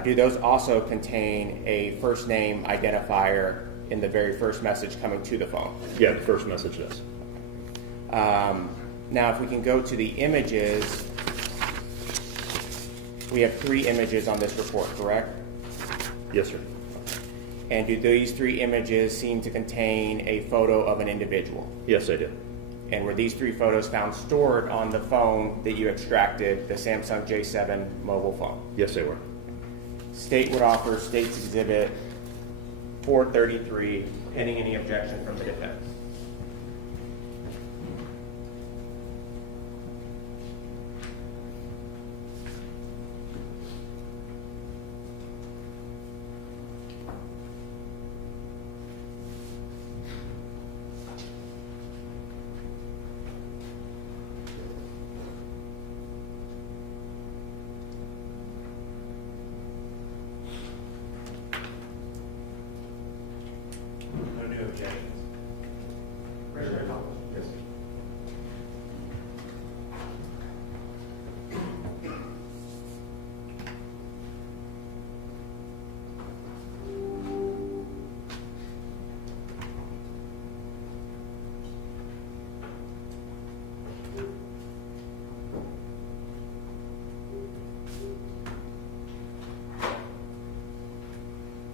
Do those also contain a first name identifier in the very first message coming to the phone? Yeah, the first message does. Now, if we can go to the images, we have 3 images on this report, correct? Yes, sir. And do these 3 images seem to contain a photo of an individual? Yes, I did. And were these 3 photos found stored on the phone that you extracted, the Samsung J7 mobile phone? Yes, they were. State would offer State's Exhibit 433, pending any objection from the defense. No new objections. Yes.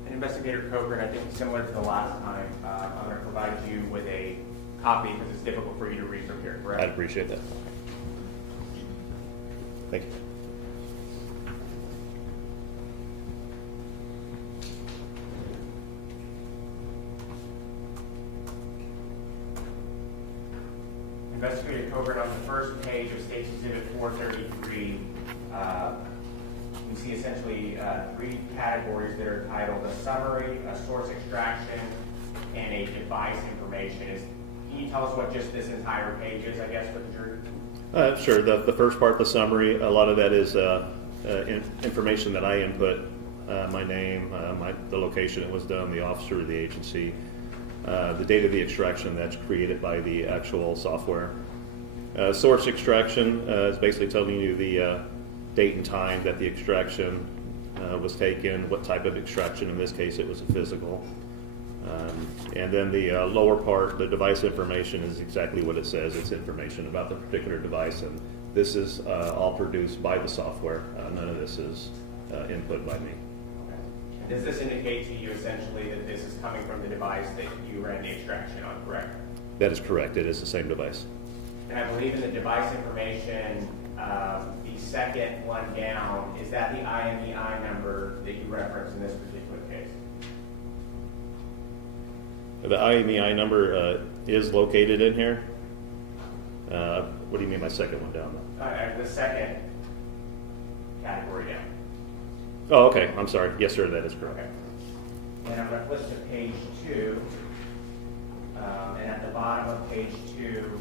And Investigator Coburn, I think similar to the last time, I'm going to provide you with a copy because it's difficult for you to read from here, correct? I'd appreciate that. Thank you. Investigator Coburn, on the first page of State's Exhibit 433, we see essentially 3 categories that are titled a summary, a source extraction, and a device information. Can you tell us what just this entire page is, I guess, for the jury? Sure. The first part, the summary, a lot of that is information that I input, my name, the location it was done, the officer, the agency, the date of the extraction that's created by the actual software. Source extraction is basically telling you the date and time that the extraction was taken, what type of extraction. In this case, it was a physical. And then the lower part, the device information, is exactly what it says. It's information about the particular device, and this is all produced by the software. None of this is input by me. Okay. And does this indicate to you essentially that this is coming from the device that you ran the extraction on, correct? That is correct. It is the same device. And I believe in the device information, the second one down, is that the IMEI number that you referenced in this particular case? The IMEI number is located in here. What do you mean by second one down? The second category down. Oh, okay. I'm sorry. Yes, sir. That is correct. Okay. And I'm going to flip to page 2. And at the bottom of page 2,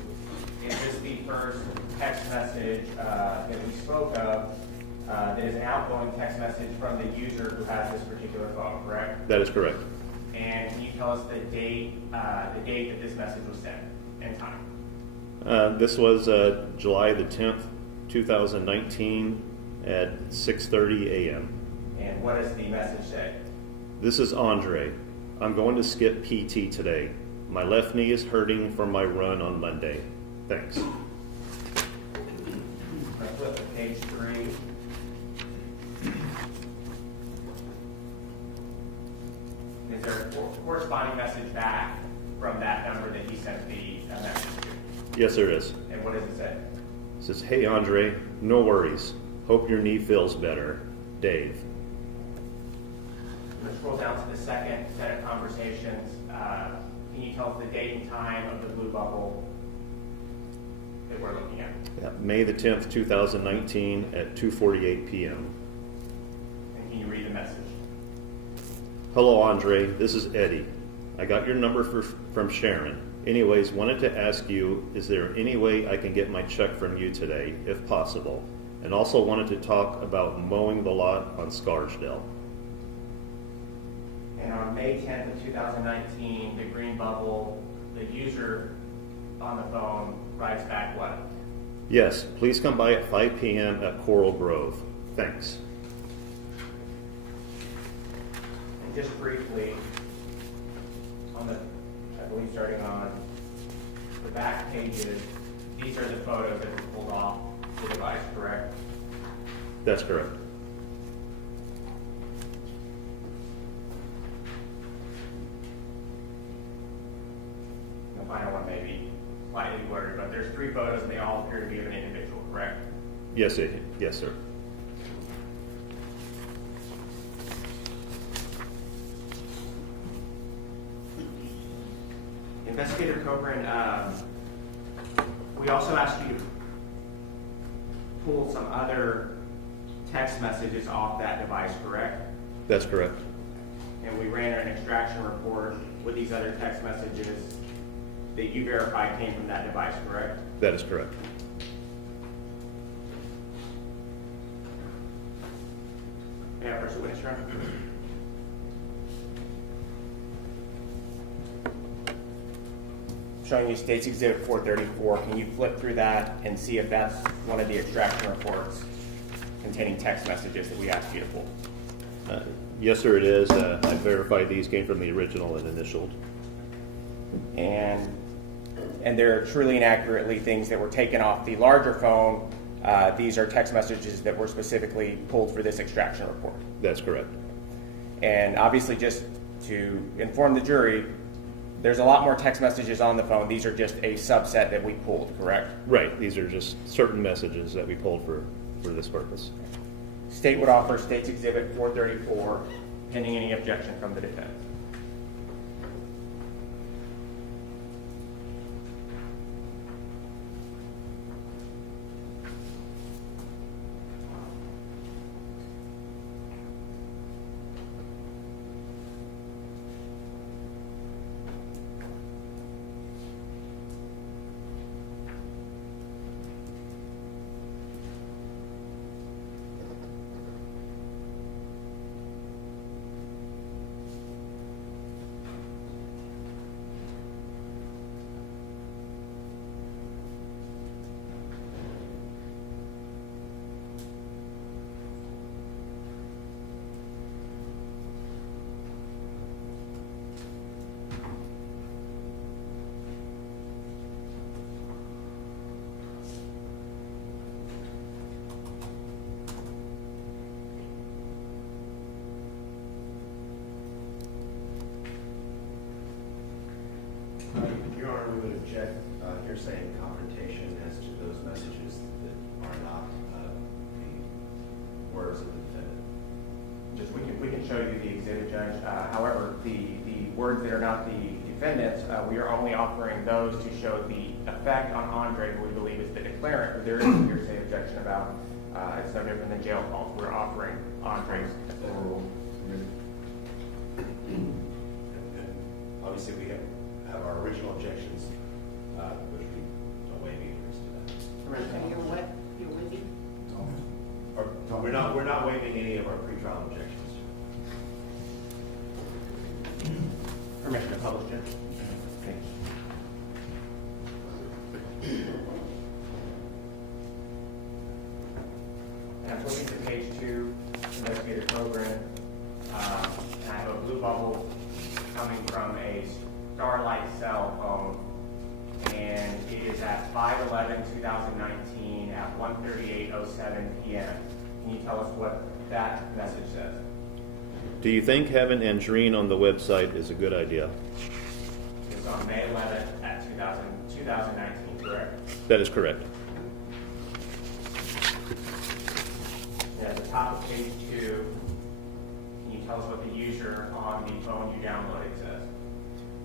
is this the first text message that we spoke of that is an outgoing text message from the user who has this particular phone, correct? That is correct. And can you tell us the date that this message was sent and time? This was July the 10th, 2019 at 6:30 a.m. And what does the message say? This is Andre. I'm going to skip PT today. My left knee is hurting from my run on Monday. Thanks. I'm going to flip to page 3. Is there a corresponding message back from that number that he sent the message to? Yes, there is. And what does it say? It says, "Hey Andre, no worries. Hope your knee feels better. Dave." I'm going to scroll down to the second set of conversations. Can you tell us the date and time of the blue bubble that we're looking at? Yeah, May the 10th, 2019 at 2:48 p.m. And Can you read the message? Hello, Andre. This is Eddie. I got your number from Sharon. Anyways, wanted to ask you, is there any way I can get my check from you today, if possible? And also wanted to talk about mowing the lot on Scarsdale. And on May 10th of 2019, the green bubble, the user on the phone writes back what? Yes, please come by at 5 p.m. at Coral Grove. Thanks. And just briefly, on the, I believe starting on the back pages, these are the photos that were pulled off the device, correct? That's correct. The final one may be slightly blurry, but there's 3 photos and they all appear to be of an individual, correct? Yes, sir. Investigator Coburn, we also asked you to pull some other text messages off that device, correct? That's correct. And we ran an extraction report with these other text messages that you verified came from that device, correct? That is correct. Yeah, first witness, Your Honor. Showing you State's Exhibit 434. Can you flip through that and see if that's one of the extraction reports containing text messages that we asked you to pull? Yes, sir, it is. I verified these came from the original and initialed. And they're truly and accurately things that were taken off the larger phone. These are text messages that were specifically pulled for this extraction report. That's correct. And obviously, just to inform the jury, there's a lot more text messages on the phone. These are just a subset that we pulled, correct? Right. These are just certain messages that we pulled for this purpose. State would offer State's Exhibit 434, pending any objection from the defense. Your Honor, we would object hearsay and confrontation as to those messages that are not the words of the defendant. Just we can show you the exhibit, Judge. However, the words that are not the defendants, we are only offering those to show the effect on Andre, who we believe is the declarant, who there is a hearsay objection about. It's no different than jail calls. We're offering Andre's rule. And obviously, we have our original objections, which we don't waive either. So you're what? You're with you? We're not waiving any of our pretrial objections. Permission to publish, Judge. Thank you. And I'm looking to page 2, investigative program. I have a blue bubble coming from a Starlight cell phone, and it is at 5/11/2019 at 1:38:07 p.m. Can you tell us what that message says? Do you think having Andreen on the website is a good idea? It's on May 11th at 2019, correct? That is correct. And at the top of page 2, can you tell us what the user on the phone you downloaded says?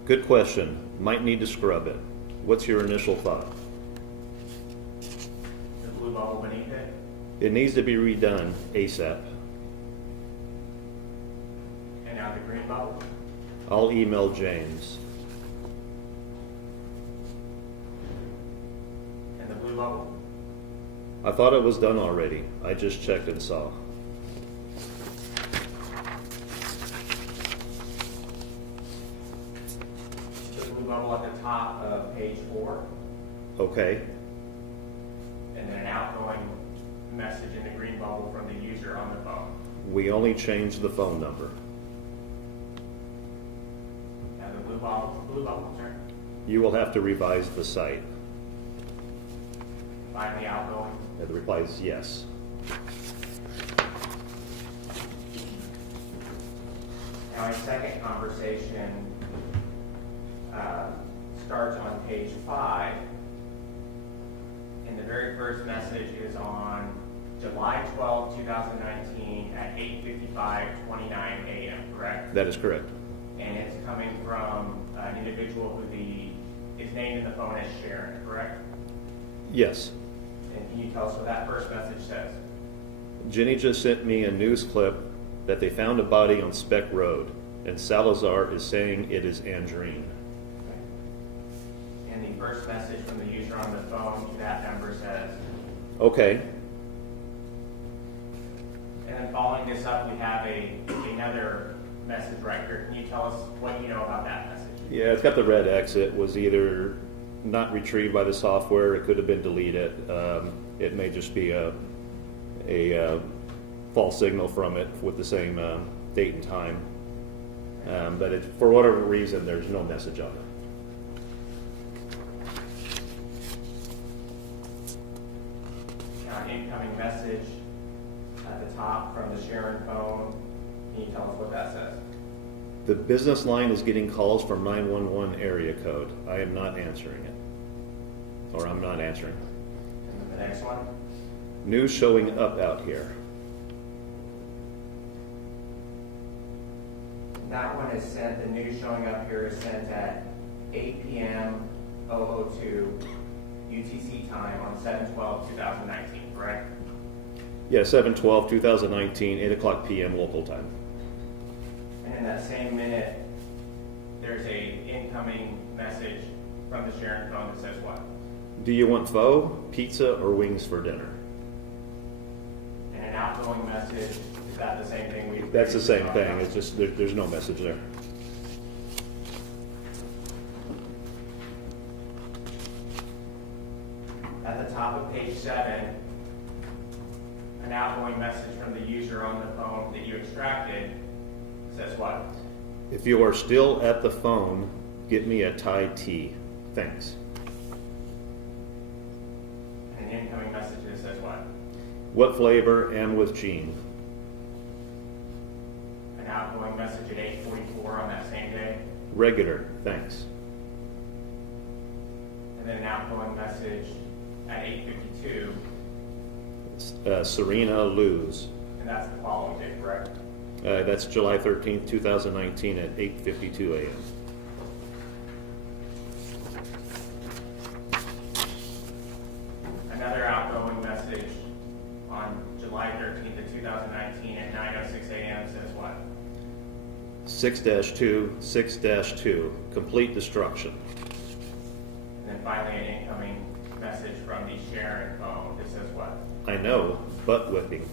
Good question. Might need to scrub it. What's your initial thought? The blue bubble beneath it? It needs to be redone ASAP. Now the green bubble. I'll email James. And the blue bubble. I thought it was done already. I just checked and saw. The blue bubble at the top of page 4. Okay. And then an outgoing message in the green bubble from the user on the phone. We only changed the phone number. Now the blue bubble, sir. You will have to revise the site. Find the outgoing. And the reply is yes. Now a second conversation starts on page 5. And the very first message is on July 12, 2019 at 8:55:29 a.m., correct? That is correct. And it's coming from an individual who is named in the phone as Sharon, correct? Yes. And can you tell us what that first message says? Jenny just sent me a news clip that they found a body on Speck Road, and Salazar is saying it is Andreen. And the first message from the user on the phone to that number says, Okay. and then following this up, we have another message right here. Can you tell us what you know about that message? Yeah, it's got the red X. It was either not retrieved by the software. It could have been deleted. It may just be a false signal from it with the same date and time. But for whatever reason, there's no message on it. Now, an incoming message at the top from the Sharon phone. Can you tell us what that says? The business line is getting calls from 911 area code. I am not answering it. Or I'm not answering. And then the next one. News showing up out here. That one is sent, the news showing up here is sent at 8 p.m. 002 UTC time on 7/12/2019, correct? Yeah, 7/12/2019, 8 o'clock p.m. local time. And in that same minute, there's a incoming message from the Sharon phone that says what? Do you want pho, pizza, or wings for dinner? And an outgoing message, is that the same thing we? That's the same thing. It's just there's no message there. At the top of page 7, an outgoing message from the user on the phone that you extracted says what? If you are still at the phone, get me a Thai tea. Thanks. And an incoming message that says what? What flavor and with Gene? An outgoing message at 8:44 on that same day. Regular. Thanks. And then an outgoing message at 8:52, Serena lose. and that's the following day, correct? That's July 13th, 2019 at 8:52 a.m. Another outgoing message on July 13th of 2019 at 9:06 a.m. says what? 6-2, 6-2, complete destruction. And then finally an incoming message from the Sharon phone that says what? I know, butt whipping.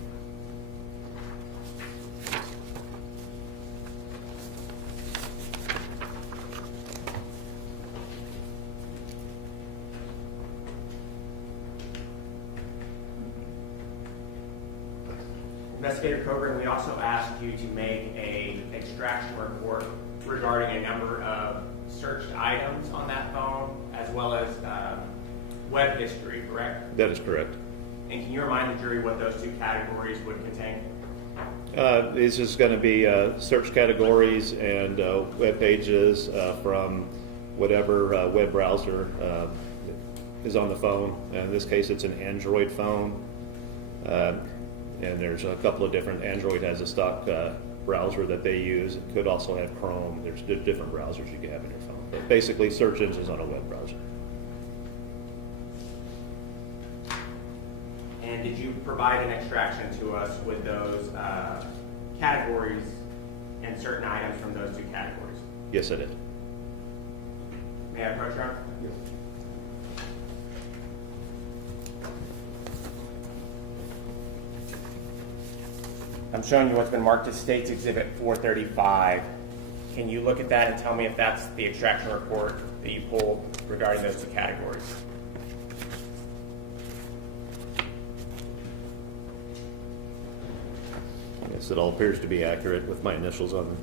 Investigator Coburn, we also asked you to make a extraction report regarding a number of searched items on that phone, as well as web history, correct? That is correct. And can you remind the jury what those two categories would contain? This is going to be search categories and web pages from whatever web browser is on the phone. In this case, it's an Android phone. And there's a couple of different, Android has a stock browser that they use. It could also have Chrome. There's different browsers you can have in your phone. But basically, search engines on a web browser. And did you provide an extraction to us with those categories and certain items from those two categories. Yes, I did. May I approach, Your Honor? I'm showing you what's been marked as State's Exhibit 435. Can you look at that and tell me if that's the extraction report that you pulled regarding those two categories? Yes, it all appears to be accurate with my initials on them.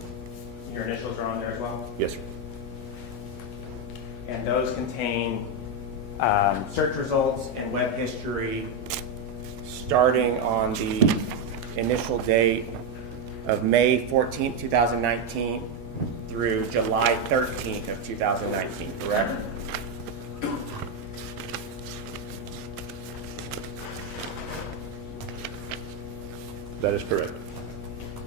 Your initials are on there as well? Yes, sir. And those contain search results and web history starting on the initial date of May 14th, 2019 through July 13th of 2019, correct? That is correct.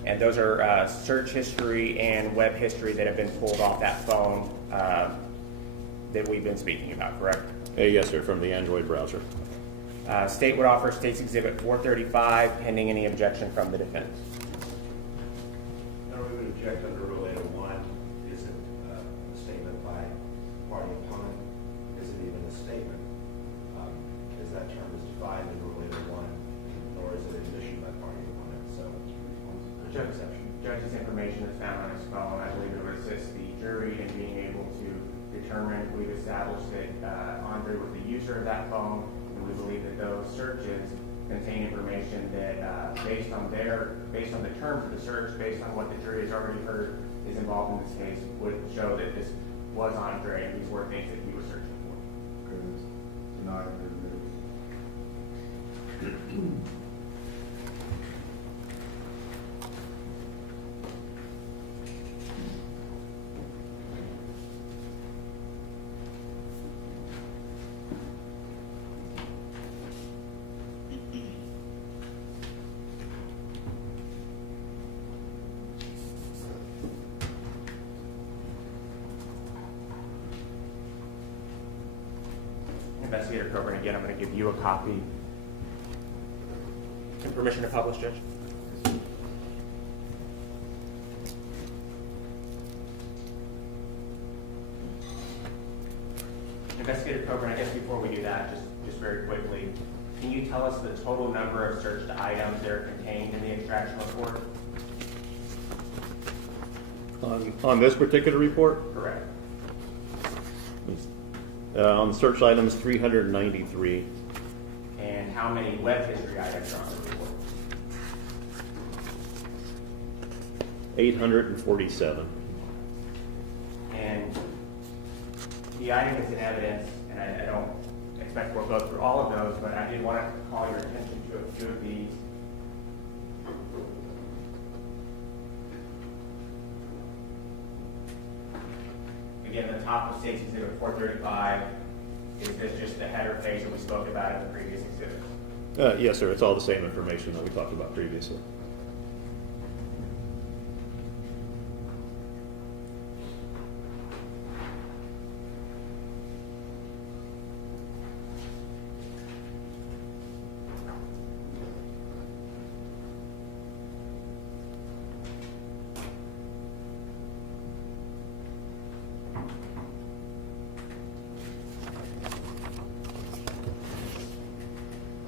And those are search history and web history that have been pulled off that phone that we've been speaking about, correct? Yes, sir, from the Android browser. State would offer State's Exhibit 435 pending any objection from the defense. No, we would object under Rule 801. Isn't a statement by party opponent, isn't even a statement, as that term is defined in Rule 801, nor is it admission by party opponent, so there's no exception. Judge's information is found on his phone. I believe it would assist the jury in being able to determine. We've established that Andre was the user of that phone, and we believe that those searches contain information that, based on the terms of the search, based on what the jury has already heard is involved in this case, would show that this was Andre and these were things that he was searching for. Because denied or admitted. Investigator Coburn, again, I'm going to give you a copy. And permission to publish, Judge? Investigator Coburn, I guess before we do that, just very quickly, can you tell us the total number of searched items that are contained in the extraction report? On this particular report, Correct. on search items, 393. And how many web history items are on the report? 847. And the item is in evidence, and I don't expect we'll go through all of those, but I did want to call your attention to a few of these. Again, the top of State's Exhibit 435, is this just the header page that we spoke about in the previous exhibit? Yes, sir. It's all the same information that we talked about previously.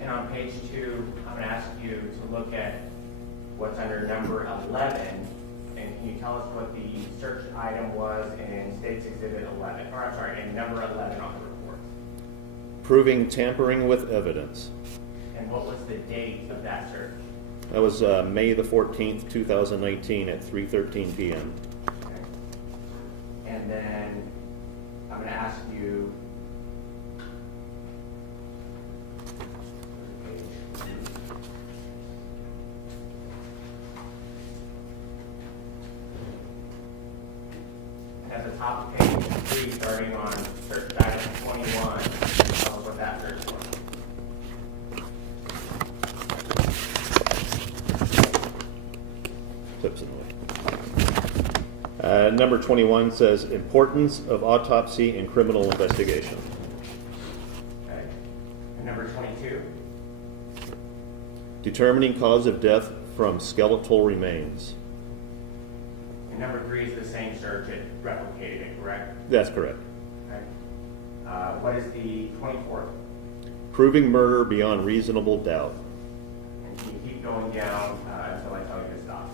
And on page 2, I'm going to ask you to look at what's under number 11, and can you tell us what the search item was in State's Exhibit 11, or I'm sorry, in number 11 on the report? Proving tampering with evidence. And what was the date of that search? That was May the 14th, 2019 at 3:13 p.m. Okay. And then I'm going to ask you, at the top of page 3, starting on search item 21, tell us what that search was. Clips it away. Number 21 says importance of autopsy in criminal investigation. Okay. And number 22, Determining cause of death from skeletal remains. And number 3 is the same search, it replicated it, correct? That's correct. Okay. What is the 24th? Proving murder beyond reasonable doubt. And can you keep going down until I tell you to stop?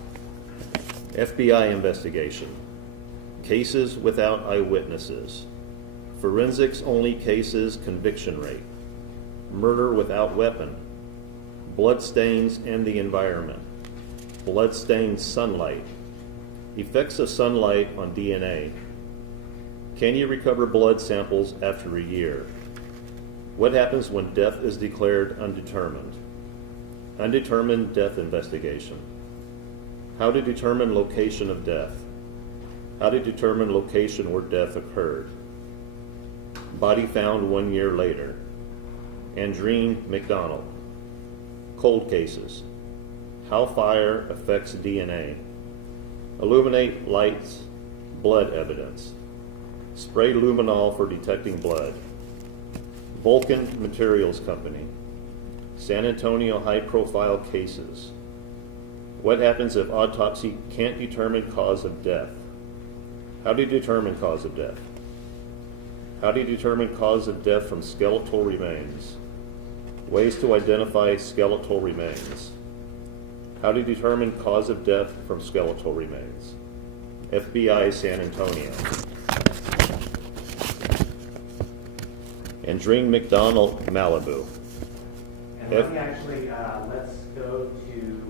FBI investigation. Cases without eyewitnesses. Forensics only cases conviction rate. Murder without weapon. Blood stains and the environment. Blood stains sunlight. Effects of sunlight on DNA. Can you recover blood samples after a year? What happens when death is declared undetermined? Undetermined death investigation. How to determine location of death. How to determine location where death occurred. Body found 1 year later. Andreen McDonald. Cold cases. How fire affects DNA. Illuminate lights, blood evidence. Spray luminol for detecting blood. Vulcan Materials Company. San Antonio high-profile cases. What happens if autopsy can't determine cause of death? How do you determine cause of death? How do you determine cause of death from skeletal remains? Ways to identify skeletal remains. How to determine cause of death from skeletal remains. FBI San Antonio. Andreen McDonald, Malibu. And let me actually, let's go to,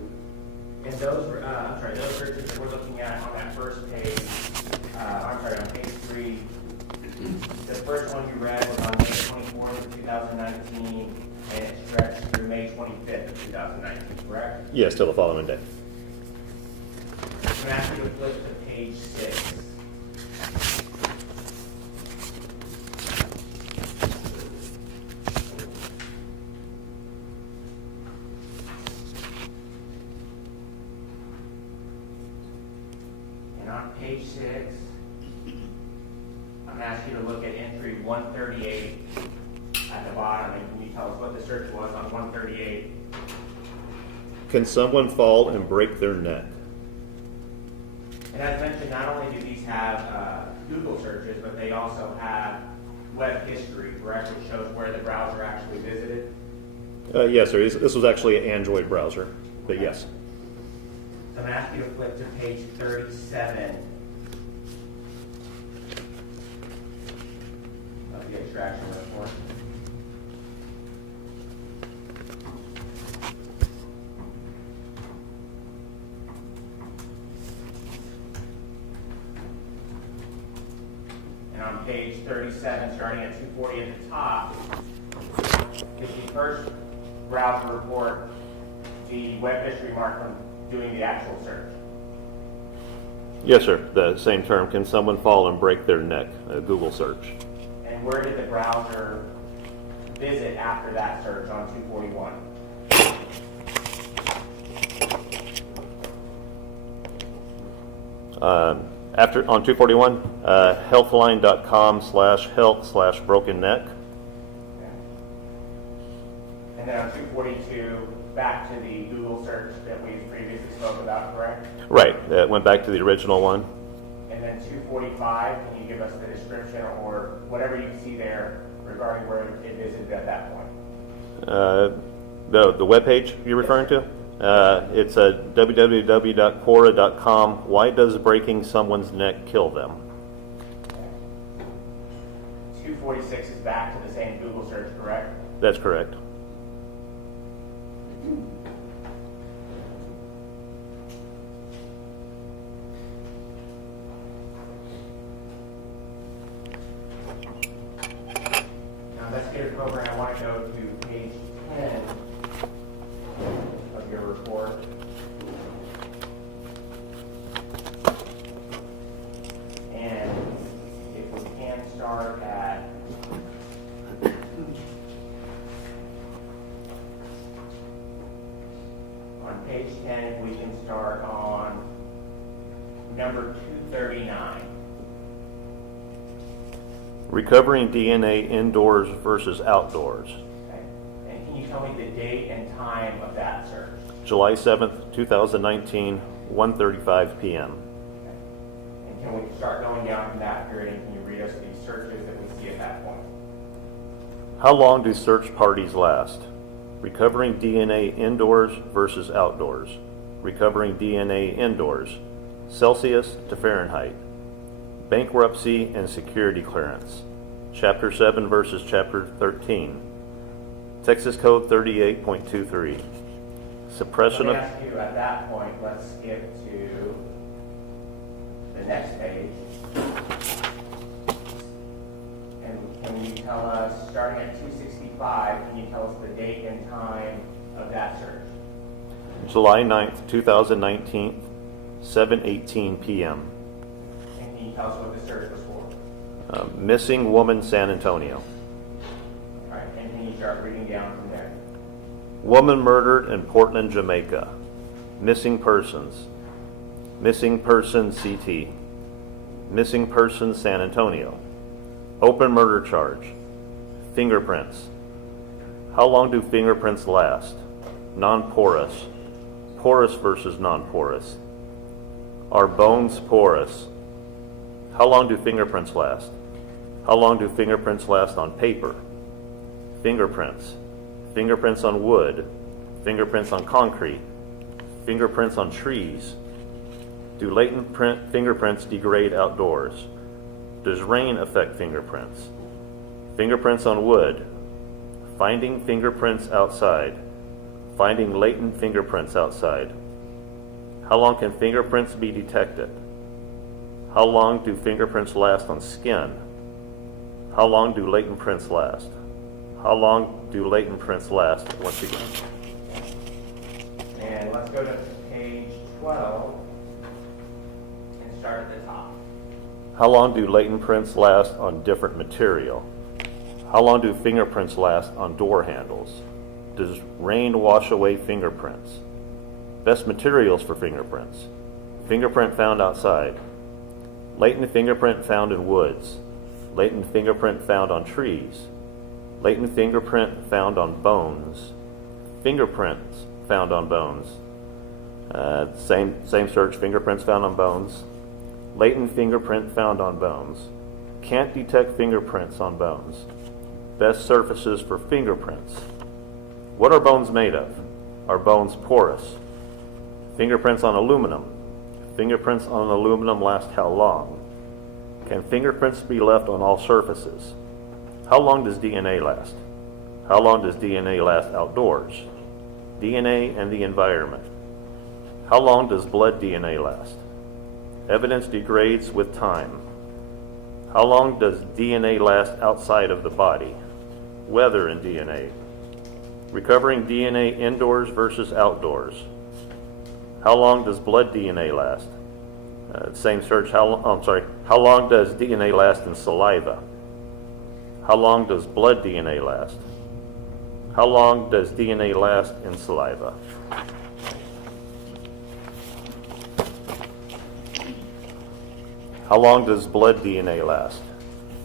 and those, those searches that we're looking at on that first page, on page 3, the first one you read was on May 24th of 2019, and it stretched through May 25th of 2019, correct? Yes, till the following day. I'm going to ask you to flip to page 6. And on page 6, I'm going to ask you to look at entry 138 at the bottom, and can you tell us what the search was on 138? Can someone fall and break their neck? And as mentioned, not only do these have Google searches, but they also have web history, correct, which shows where the browser actually visited. Yes, sir. This was actually an Android browser, but yes. So I'm going to ask you to flip to page 37 of the extraction report. And on page 37, starting at 240 at the top, is the first browser report the web history mark from doing the actual search. Yes, sir. The same term. Can someone fall and break their neck? A Google search. And where did the browser visit after that search on 241? After on 241, healthline.com/health/broken-neck. Okay. And then on 242, back to the Google search that we previously spoke about, correct? Right. That went back to the original one. And then 245, can you give us the description or whatever you see there regarding where it visited at that point? The web page you're referring to? It's www.quora.com. Why does breaking someone's neck kill them? 246 is back to the same Google search, correct? That's correct. Now, investigative program, I want to go to page 10 of your report. And if we can start at on page 10, if we can start on number 239. Recovering DNA indoors versus outdoors. Okay. And can you tell me the date and time of that search? July 7th, 2019, 1:35 p.m. can we start going down from that period, and can you read us the searches that we see at that point? How long do search parties last? Recovering DNA indoors versus outdoors. Recovering DNA indoors. Celsius to Fahrenheit. Bankruptcy and security clearance. Chapter 7 versus Chapter 13. Texas Code 38.23. Suppression Let of... me ask you at that point, let's skip to the next page. And can you tell us, starting at 265, can you tell us the date and time of that search? July 9th, 2019, 7:18 p.m. And can you tell us what the search was for? Missing woman, San Antonio. All right, and can you start reading down from there? Woman murdered in Portland, Jamaica. Missing persons. Missing person CT. Missing person San Antonio. Open murder charge. Fingerprints. How long do fingerprints last? Non-porous. Porous versus non-porous. Are bones porous? How long do fingerprints last? How long do fingerprints last on paper? Fingerprints. Fingerprints on wood. Fingerprints on concrete. Fingerprints on trees. Do latent fingerprints degrade outdoors? Does rain affect fingerprints? Fingerprints on wood. Finding fingerprints outside. Finding latent fingerprints outside. How long can fingerprints be detected? How long do fingerprints last on skin? How long do latent prints last? How long do latent prints last once again? And let's go to page 12 and start at the top. How long do latent prints last on different material? How long do fingerprints last on door handles? Does rain wash away fingerprints? Best materials for fingerprints. Fingerprint found outside. Latent fingerprint found in woods. Latent fingerprint found on trees. Latent fingerprint found on bones. Fingerprints found on bones. Same search, fingerprints found on bones. Latent fingerprint found on bones. Can't detect fingerprints on bones. Best surfaces for fingerprints. What are bones made of? Are bones porous? Fingerprints on aluminum. Fingerprints on aluminum last how long? Can fingerprints be left on all surfaces? How long does DNA last? How long does DNA last outdoors? DNA and the environment. How long does blood DNA last? Evidence degrades with time. How long does DNA last outside of the body? Weather and DNA. Recovering DNA indoors versus outdoors. How long does blood DNA last? Same search, how long does DNA last in saliva? How long does blood DNA last? How long does DNA last in saliva? How long does blood DNA last?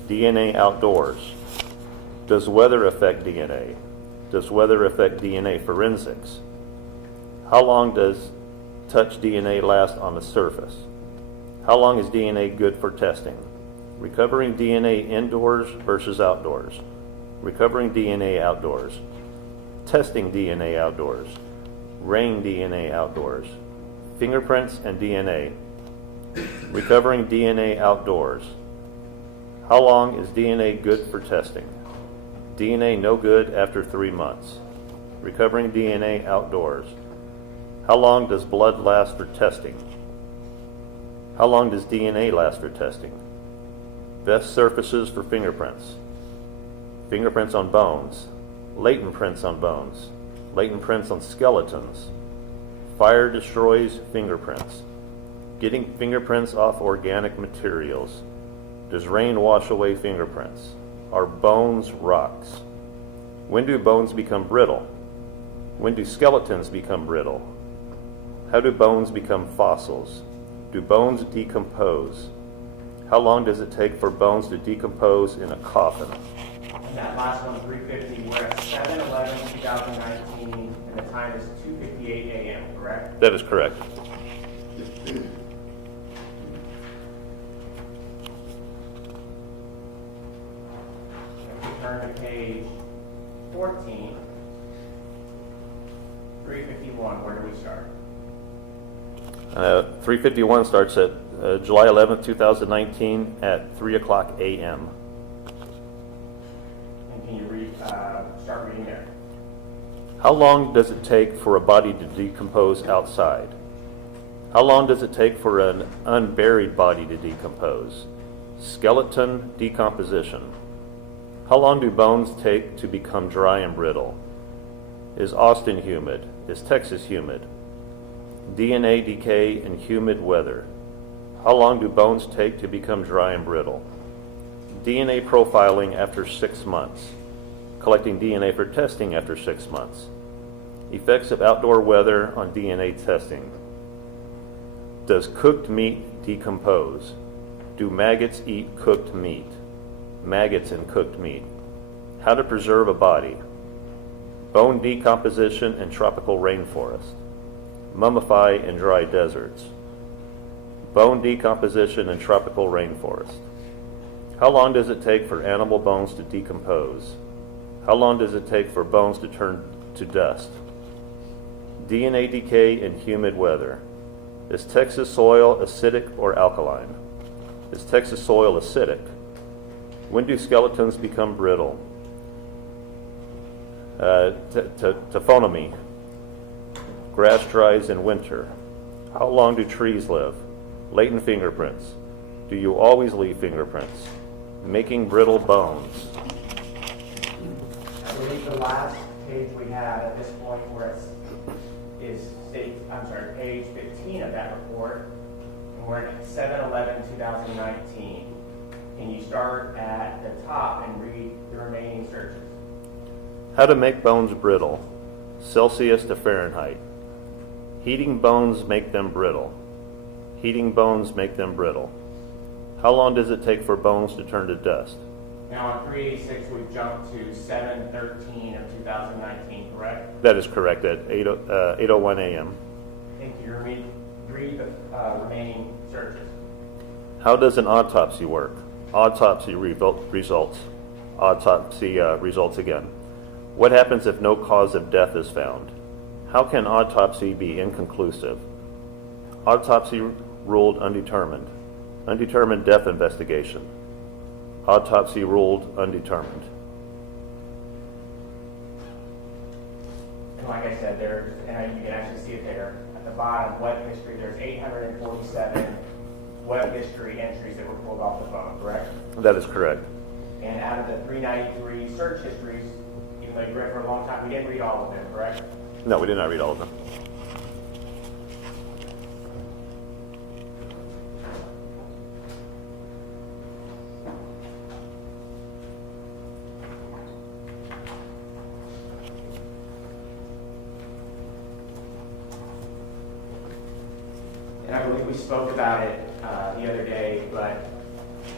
DNA outdoors. Does weather affect DNA? Does weather affect DNA forensics? How long does touch DNA last on the surface? How long is DNA good for testing? Recovering DNA indoors versus outdoors. Recovering DNA outdoors. Testing DNA outdoors. Rain DNA outdoors. Fingerprints and DNA. Recovering DNA outdoors. How long is DNA good for testing? DNA no good after 3 months. Recovering DNA outdoors. How long does blood last for testing? How long does DNA last for testing? Best surfaces for fingerprints. Fingerprints on bones. Latent prints on bones. Latent prints on skeletons. Fire destroys fingerprints. Getting fingerprints off organic materials. Does rain wash away fingerprints? Are bones rocks? When do bones become brittle? When do skeletons become brittle? How do bones become fossils? Do bones decompose? How long does it take for bones to decompose in a coffin? And that last one, 350, we're at 7/11/2019, and the time is 2:58 a.m., correct? That is correct. turn to page 14, 351, where do we start? 351 starts at July 11th, 2019 at 3 o'clock a.m. And can you start reading there? How long does it take for a body to decompose outside? How long does it take for an unburied body to decompose? Skeleton decomposition. How long do bones take to become dry and brittle? Is Austin humid? Is Texas humid? DNA decay in humid weather. How long do bones take to become dry and brittle? DNA profiling after 6 months. Collecting DNA for testing after 6 months. Effects of outdoor weather on DNA testing. Does cooked meat decompose? Do maggots eat cooked meat? Maggots in cooked meat. How to preserve a body. Bone decomposition in tropical rainforest. Mummify in dry deserts. Bone decomposition in tropical rainforest. How long does it take for animal bones to decompose? How long does it take for bones to turn to dust? DNA decay in humid weather. Is Texas soil acidic or alkaline? Is Texas soil acidic? When do skeletons become brittle? Taphonomy. Grass dries in winter. How long do trees live? Latent fingerprints. Do you always leave fingerprints? Making brittle bones. I believe the last page we have at this point where is page 15 of that report, and we're at 7/11/2019. Can you start at the top and read the remaining searches? How to make bones brittle. Celsius to Fahrenheit. Heating bones make them brittle. Heating bones make them brittle. How long does it take for bones to turn to dust? Now on 386, we've jumped to 7/13/2019, correct? That is correct, at 8:01 a.m. Thank you. Read the remaining searches. How does an autopsy work? Autopsy results. Autopsy results again. What happens if no cause of death is found? How can autopsy be inconclusive? Autopsy ruled undetermined. Undetermined death investigation. Autopsy ruled undetermined. And like I said, you can actually see it there at the bottom, web history. There's 847 web history entries that were pulled off the phone, correct? That is correct. And out of the 393 search histories, even though you read for a long time, we didn't read all of them, correct? No, we did not read all of them. And I believe we spoke about it the other day, but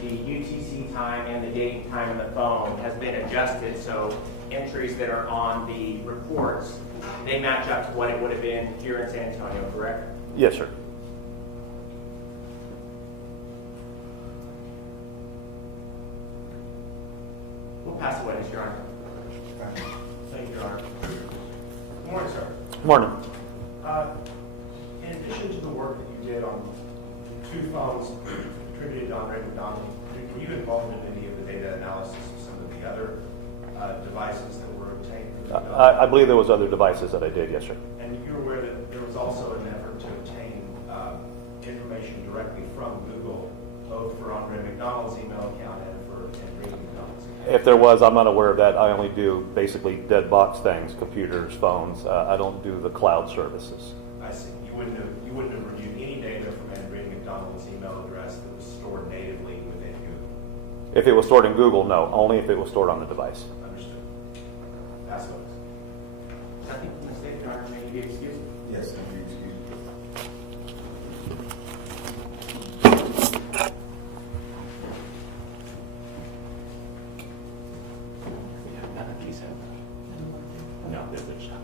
the UTC time and the date and time on the phone has been adjusted, so entries that are on the reports, they match up to what it would have been here in San Antonio, correct? Yes, sir. We'll pass the witness, Your Honor. Thank you, Your Honor. Good morning, sir. Morning. In addition to the work that you did on 2 phones attributed to Andre McDonald, were you involved in any of the data analysis of some of the other devices that were obtained? I believe there was other devices that I did, yes, sir. And you're aware that there was also an effort to obtain information directly from Google, both for Andre McDonald's email account and for Andreen McDonald's account? If there was, I'm not aware of that. I only do basically dead box things, computers, phones. I don't do the cloud services. I see. You wouldn't have reviewed any data from Andreen McDonald's email address that was stored natively within Google? If it was stored in Google, no. Only if it was stored on the device. Understood. That's what. Nothing from the State, Your Honor. May you be excused? Yes, and you excuse me. No, there's not.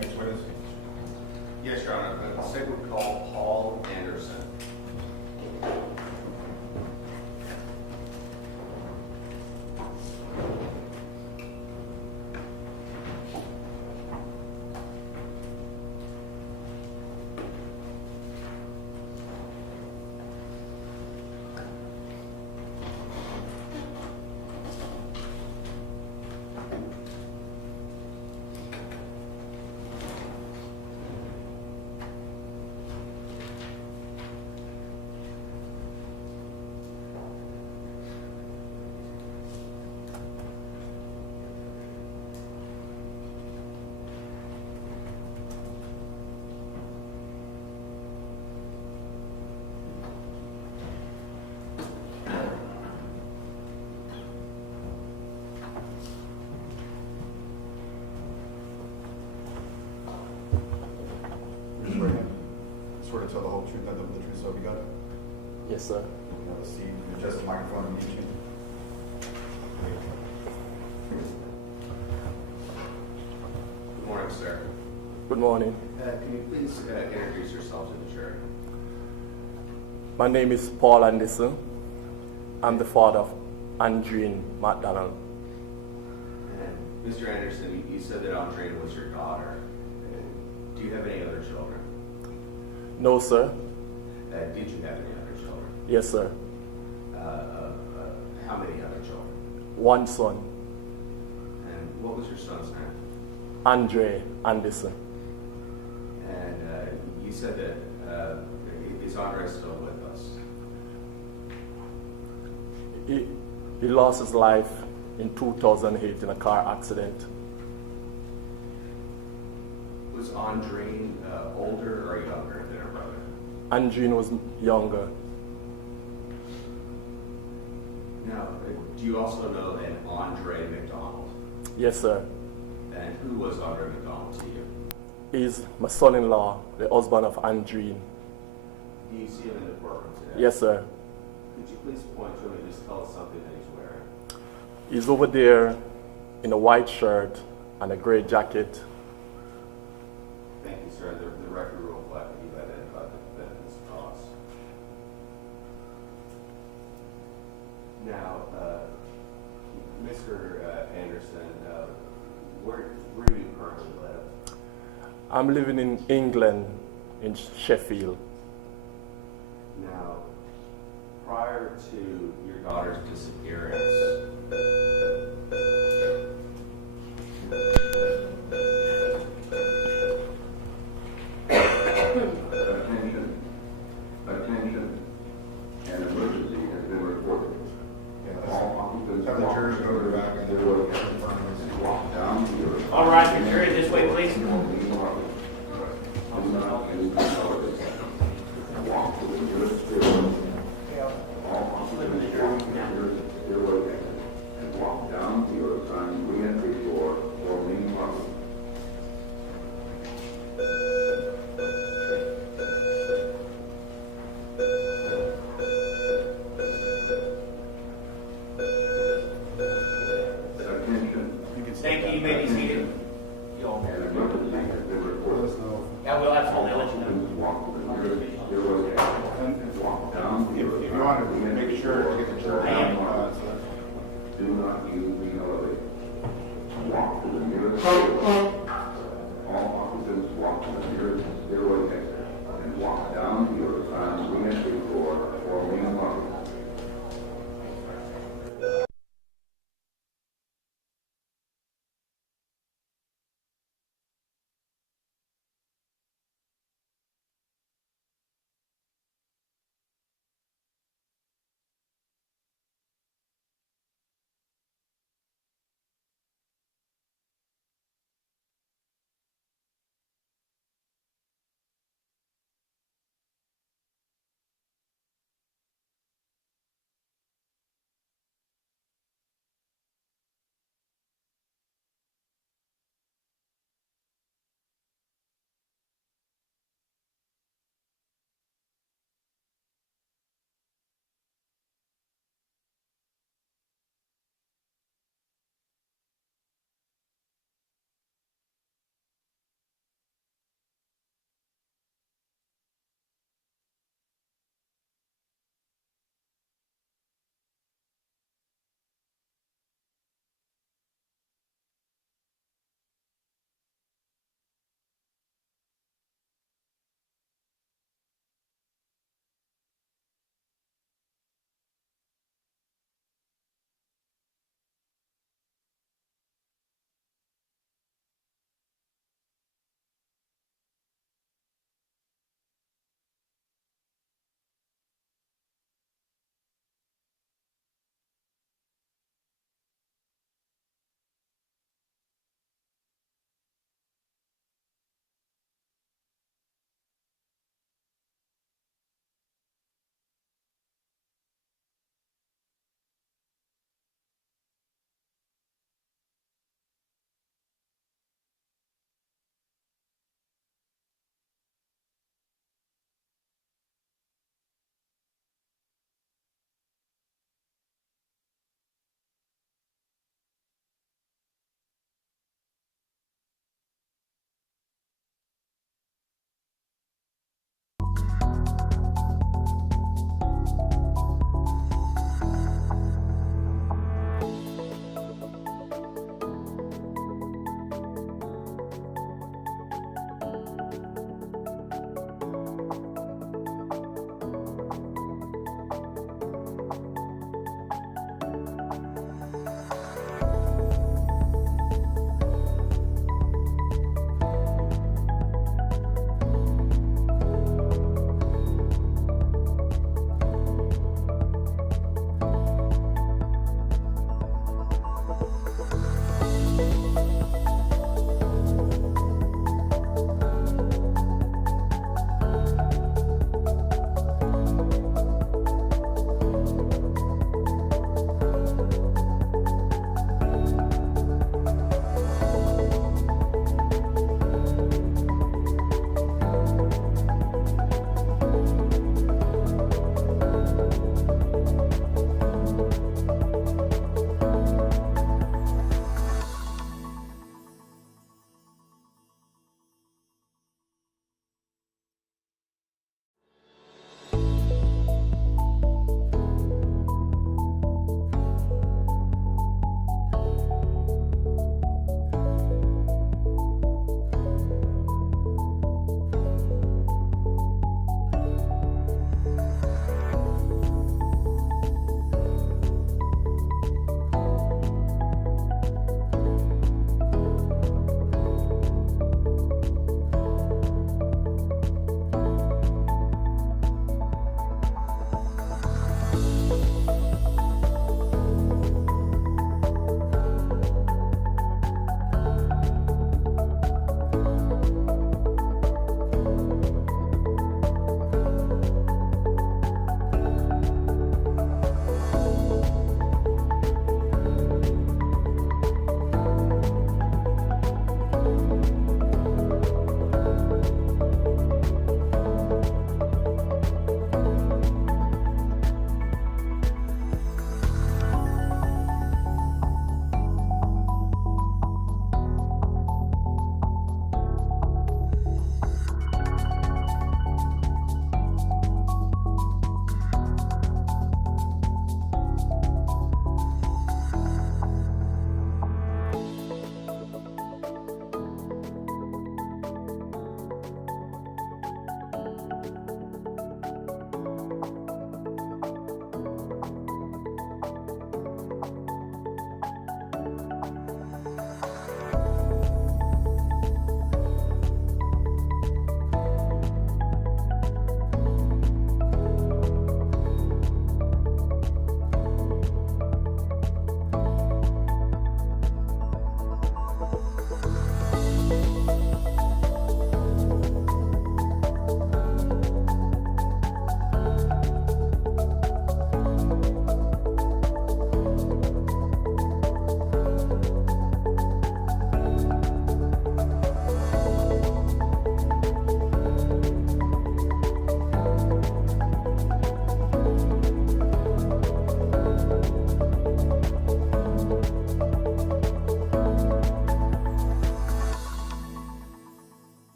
Next witness. Yes, Your Honor. The state would call Paul Anderson. tell the whole truth, nothing but the truth, so help you God? Yes, sir. You have a seat, you adjust the microphone and meet you. Good morning, sir. Good morning. Can you please introduce yourself to the jury? My name is Paul Anderson. I'm the father of Andreen McDonald. And Mr. Anderson, you said that Andreen was your daughter. Do you have any other children? No, sir. Did you have any other children? Yes, sir. How many other children? One son, And what was your son's name? Andre Anderson. And you said that is Andre still with us? He lost his life in 2008 in a car accident. Was Andreen older or younger than her brother? Andreen was younger. Now, do you also know an Andre McDonald? Yes, sir. And who was Andre McDonald to you? He's my son-in-law, the husband of Andreen. Do you see him in the courtroom today? Yes, sir. Could you please point to him and just tell us something that he's wearing? He's over there in a white shirt and a gray jacket. Thank you, sir. The record will reflect that you've identified the defendant's cause. Now, Mr. Anderson, where do you currently live? I'm living in England, in Sheffield. Now, prior to your daughter's disappearance, Attention. Attention. An emergency has been reported. All occupants. Have the jurors go to the back and they will walk down the earth. All right, the jury this way, please. Do not use the elevator. Walk to the nearest stairway. All occupants walk to the nearest stairway and walk down the unassigned re-entry floor or main lobby. Attention. Thank you. You may be seated. An emergency has been reported. Yeah, we'll absolutely let you know. Walk to the nearest stairway and walk down the If you want to make sure to get the jury I am. Do not use the elevator. Walk to the nearest stairway. All occupants walk to the nearest stairway exit and walk down the assigned re-entry floor or main lobby.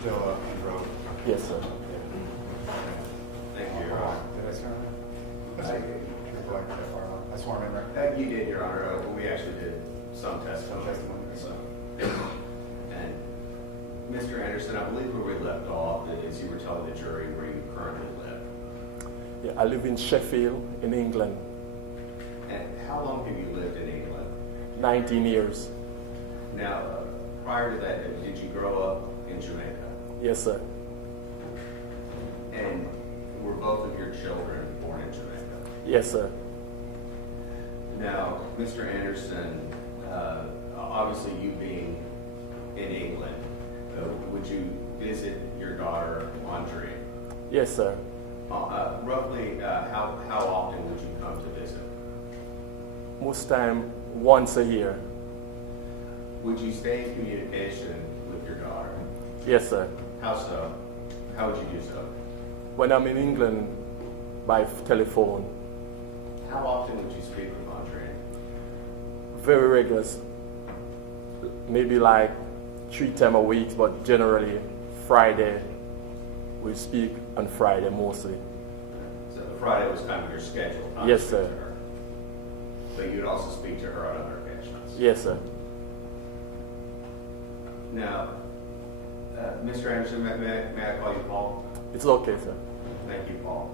still under oath? Yes, sir. Thank you, Your Honor. Did I swear him in? I swore him in, right? You did, Your Honor. We actually did some testimony. So. And Mr. Anderson, I believe where we left off is you were telling the jury where you currently live. Yeah, I live in Sheffield, in England, And how long have you lived in England? 19 years. Now, prior to that, did you grow up in Jamaica? Yes, sir. And were both of your children born in Jamaica? Yes, sir. Now, Mr. Anderson, obviously you being in England, would you visit your daughter, Andreen? Yes, sir. Roughly, how often would you come to visit? Most time, once a year. Would you stay in communication with your daughter? Yes, sir. How so? How would you do so? When I'm in England, by telephone. How often would you speak with Andreen? Very regular. Maybe like 3 times a week, but generally Friday. We speak on Friday mostly. So Friday was kind of your schedule. Time Yes, to speak sir. to her. But you'd also speak to her on other occasions. Yes, sir. Now, Mr. Anderson, may I call you Paul? It's okay, sir. Thank you, Paul.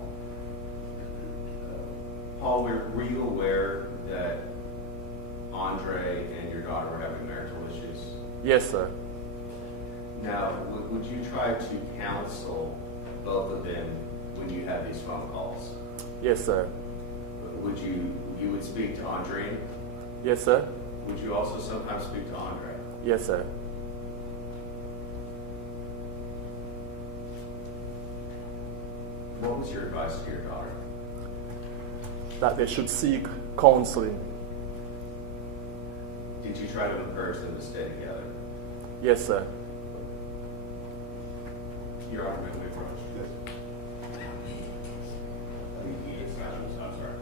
Paul, were you aware that Andre and your daughter were having marital issues? Yes, sir. Now, would you try to counsel both of them when you have these phone calls? Yes, sir. Would you would speak to Andreen? Yes, sir. Would you also sometimes speak to Andre? Yes, sir. What was your advice to your daughter? That they should seek counseling. Did you try to encourage them to stay together? Yes, sir. Your Honor, may we approach? I'm sorry.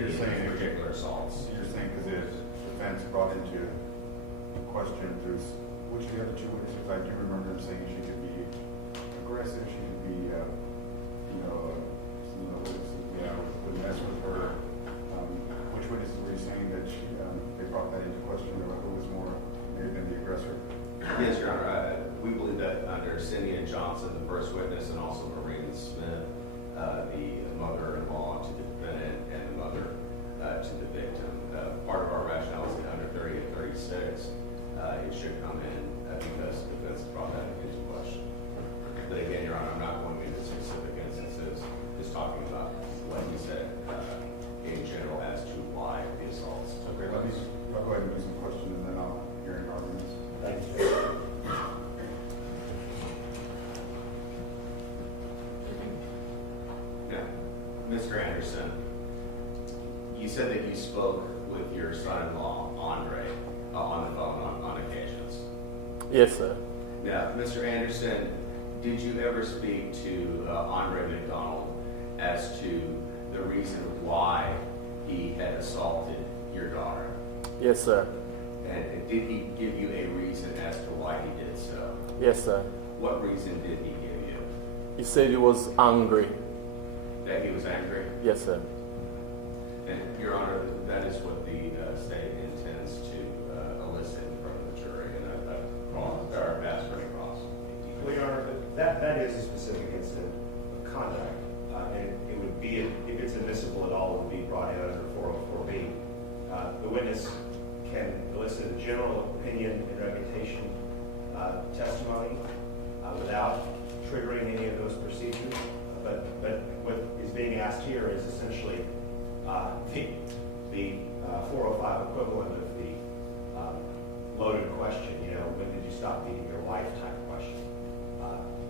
You're any of saying- these particular assaults. So you're saying because if defense brought into question, there's, which of the other two witnesses, I do remember them saying she could be aggressive, she could be, would mess with her. Which witnesses were you saying that they brought that into question, or who was more, may have been the aggressor? Yes, Your Honor. We believe that under Cindy and Johnson, the first witness, and also Maureen Smith, the mother-in-law to the defendant and the mother to the victim. Part of our rationale is that under 30 and 36, it should come in because the defense brought that into question. But again, Your Honor, I'm not going into specific instances, just talking about what he said in general as to why the assaults took Okay, place. I'll go ahead and do some questions and then I'll hear your arguments. Thank you. Now, Mr. Anderson, you said that you spoke with your son-in-law, Andre, on the phone on occasions. Yes, sir. Now, Mr. Anderson, did you ever speak to Andre McDonald as to the reason why he had assaulted your daughter? Yes, sir. And did he give you a reason as to why he did so? Yes, sir. What reason did he give you? He said he was angry. That he was angry? Yes, sir. And, Your Honor, that is what the state intends to elicit from the jury in a cross, or ask for a cross. Well, Your Honor, that is a specific incident of conduct, and it would be, if it's admissible at all, it would be brought in under 404B. The witness can elicit a general opinion and reputation testimony without triggering any of those procedures. But what is being asked here is essentially the 405 equivalent of the loaded question. You know, when did you stop beating your wife type question.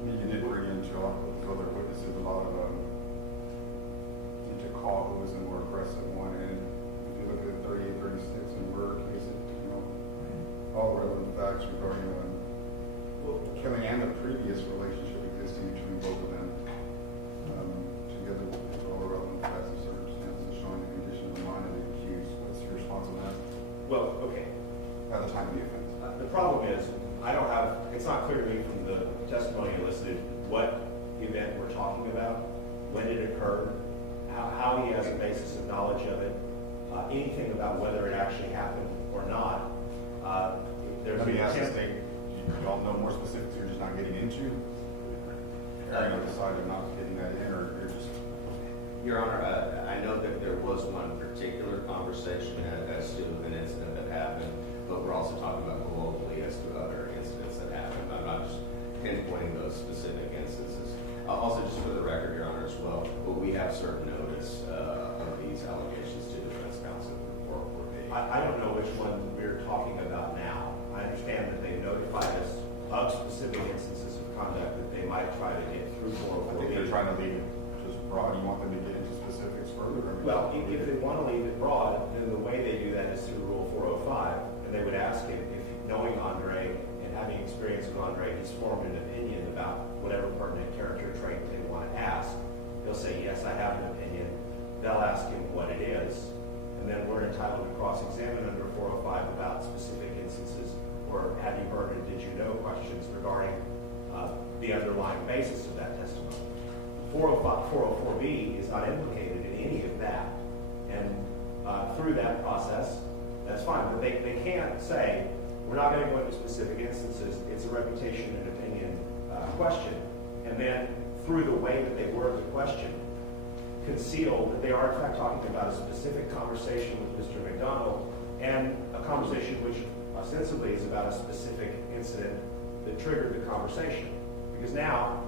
You did bring into a lot of those other witnesses a lot of, you took call who was the more aggressive one, and if you look at 38, 36 and Burr case, all relevant facts regarding killing and the previous relationship existing between both of them, together with all the relevant facts and circumstances showing the condition of the mind of the accused. What's your response on that Well, okay. at the time of the offense? The problem is, I don't have, it's not clear to me from the testimony elicited what event we're talking about, when it occurred, how he has a basis of knowledge of it, anything about whether it actually happened or not. There's Let me an ask this attempt- thing, you all know more specifics you're just not getting into? Or you decided not getting that in, or you're just... Your Honor, I know that there was one particular conversation as to an incident that happened, but we're also talking about globally as to other incidents that happened. I'm not just pinpointing those specific instances. Also, just for the record, Your Honor, as well, but we have certain notice of these allegations to defense counsel for I don't know which one we're talking about now. I understand that they notified us of specific instances of conduct that they might try to get through I think they're trying to leave it just broad. You want them to get into specifics further? I mean, Well, if they want to leave it broad, then the way they do that is through Rule 405, and they would ask him if, knowing Andre and having experience with Andre, he's formed an opinion about whatever pertinent character trait they want to ask. He'll say, yes, I have an opinion. They'll ask him what it is, and then we're entitled to cross-examine under 405 about specific instances, or have you heard or did you know questions regarding the underlying basis of that testimony. 404B is not implicated in any of that, and through that process, that's fine. But they can't say, we're not going to go into specific instances, it's a reputation and opinion question, and then through the way that they word the question, conceal that they are in fact talking about a specific conversation with Mr. McDonald, and a conversation which ostensibly is about a specific incident that triggered the conversation. Because now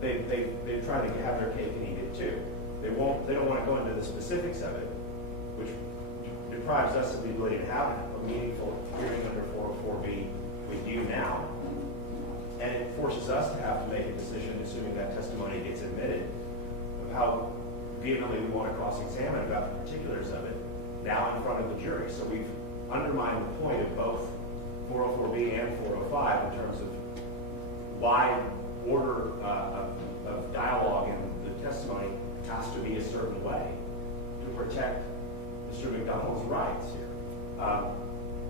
they're trying to have their cake and eat it too. They don't want to go into the specifics of it, which deprives us of the ability to have a meaningful hearing under 404B with you now. And it forces us to have to make a decision, assuming that testimony gets admitted, of how vehemently we want to cross-examine about the particulars of it now in front of the jury. So we've undermined the point of both 404B and 405 in terms of why order of dialogue in the testimony has to be a certain way to protect Mr. McDonald's rights here.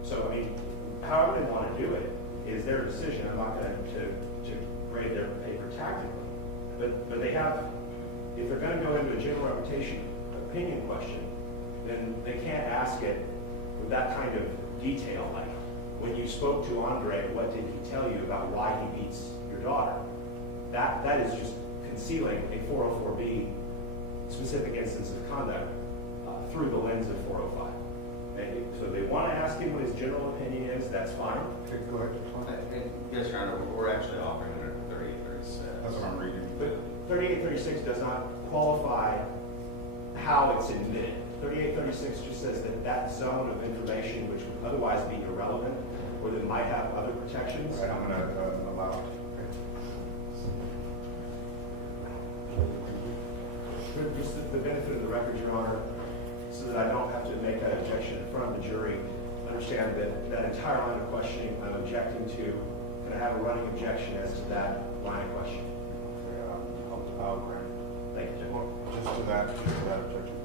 So, I mean, however they want to do it is their decision. I'm not going to grade their paper tactically. But they have, if they're going to go into a general reputation opinion question, then they can't ask it with that kind of detail. Like, when you spoke to Andre, what did he tell you about why he beats your daughter? That is just concealing a 404B specific instance of conduct through the lens of 405. So they want to ask him what his general opinion is, that's fine. Okay, go ahead. Yes, Your Honor, we're actually offering under 3836. That's what I'm reading. But 3836 does not qualify how it's admitted. 3836 just says that that zone of information which would otherwise be irrelevant or that might have other protections. Right, I'm going to allow. For just the benefit of the record, Your Honor, so that I don't have to make that objection in front of the jury, understand that that entire line of questioning I'm objecting to, and I have a running objection as to that line of questioning. I'll grant. Thank you, Judge. Just to that objection.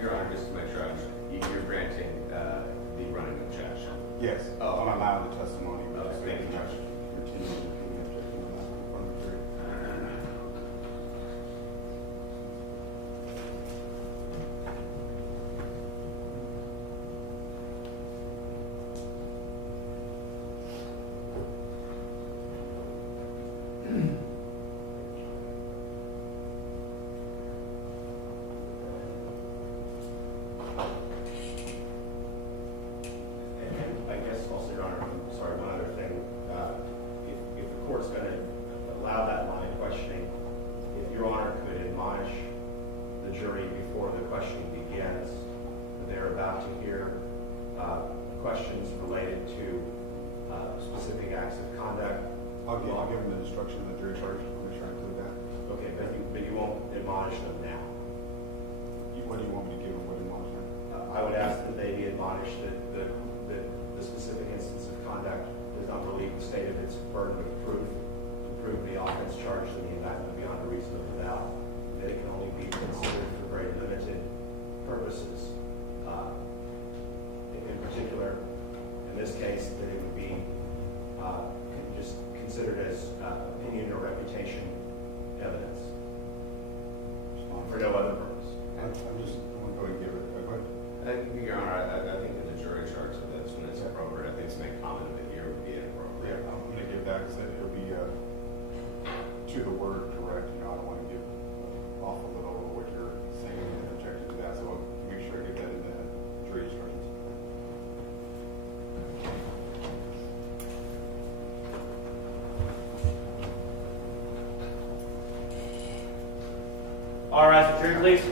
Your Honor, just to make sure you're granting the running objection. Yes, Oh. I'm allowing the testimony. Oh, thank you, Judge. And I guess also, Your Honor, I'm sorry, one other thing. If the court's going to allow that line of questioning, if Your Honor could admonish the jury before the questioning begins, that they're about to hear questions related to specific acts of conduct. I'll give them the instruction of the jury charge. I'm going to try and include that. Okay, but you won't admonish them now. What do you want me to give them? What do you want to I would ask that they be admonished that the specific instance of conduct does not relieve the state of its burden of proof to prove the offense charged in the indictment beyond a reasonable doubt, that it can only be considered for very limited purposes. In particular, in this case, that it would be just considered as opinion or reputation evidence for no other purpose. I'm going to go ahead and give it. Go ahead. Your Honor, I think that the jury charge of this when it's appropriate, I think to make comment of it here would be inappropriate. Yeah, I'm going to give that because it'll be to the word direct. You know, I don't want to give off a little over what you're saying and objecting to that. So I'll make sure I get that in the jury instructions. All right, jury, please.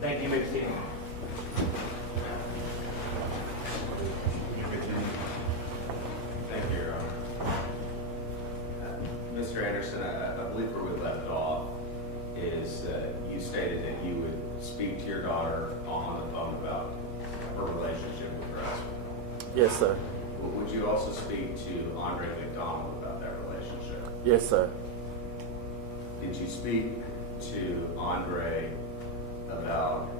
Thank you, Mr. Thank you, Your Honor. Mr. Anderson, I believe where we left off is you stated that you would speak to your daughter on the phone about her relationship with her husband. Yes, sir. Would you also speak to Andre McDonald about that relationship? Yes, sir. Did you speak to Andre about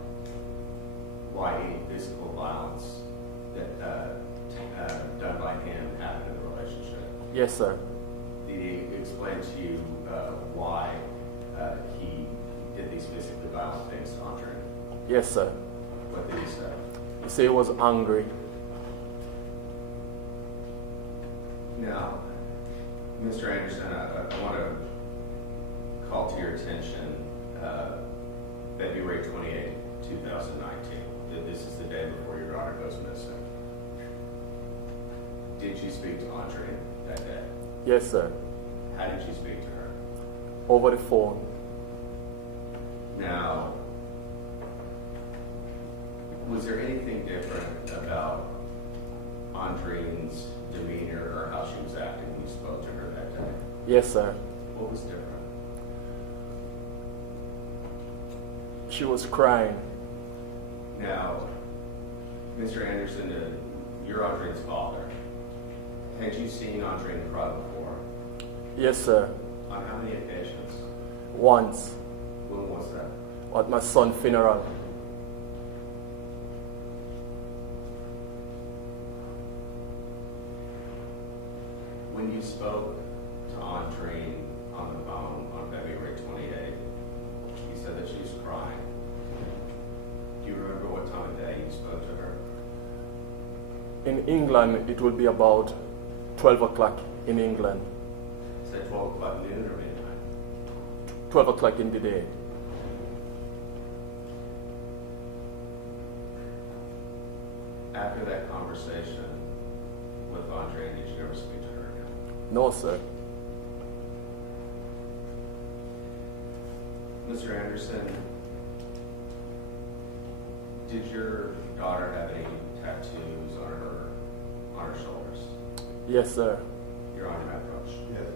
why any physical violence that done by him happened in the relationship? Yes, sir. Did he explain to you why he did these physically violent things to Andre? Yes, sir. What did he say? You say he was angry. Now, Mr. Anderson, I want to call to your attention February 28, 2019. This is the day before your daughter goes missing. Did you speak to Andre that day? Yes, sir. How did you speak to her? Over the phone. Now, Was there anything different about Andreen's demeanor or how she was acting when you spoke to her that day? Yes, sir. What was different? She was crying. Now, Mr. Anderson, you're Andreen's father. Had you seen Andreen cry before? Yes, sir. On how many occasions? Once When was that? at my son's funeral. When you spoke to Andreen on the phone on February 28th, you said that she was crying. Do you remember what time of day you spoke to her? In England, it will be about 12 o'clock in England. Say 12 o'clock noon or midnight? 12 o'clock in the day. After that conversation with Andreen, did you ever speak to her again? No, sir. Mr. Anderson, did your daughter have any tattoos on her shoulders? Yes, sir. Your Honor, may I approach? Yes.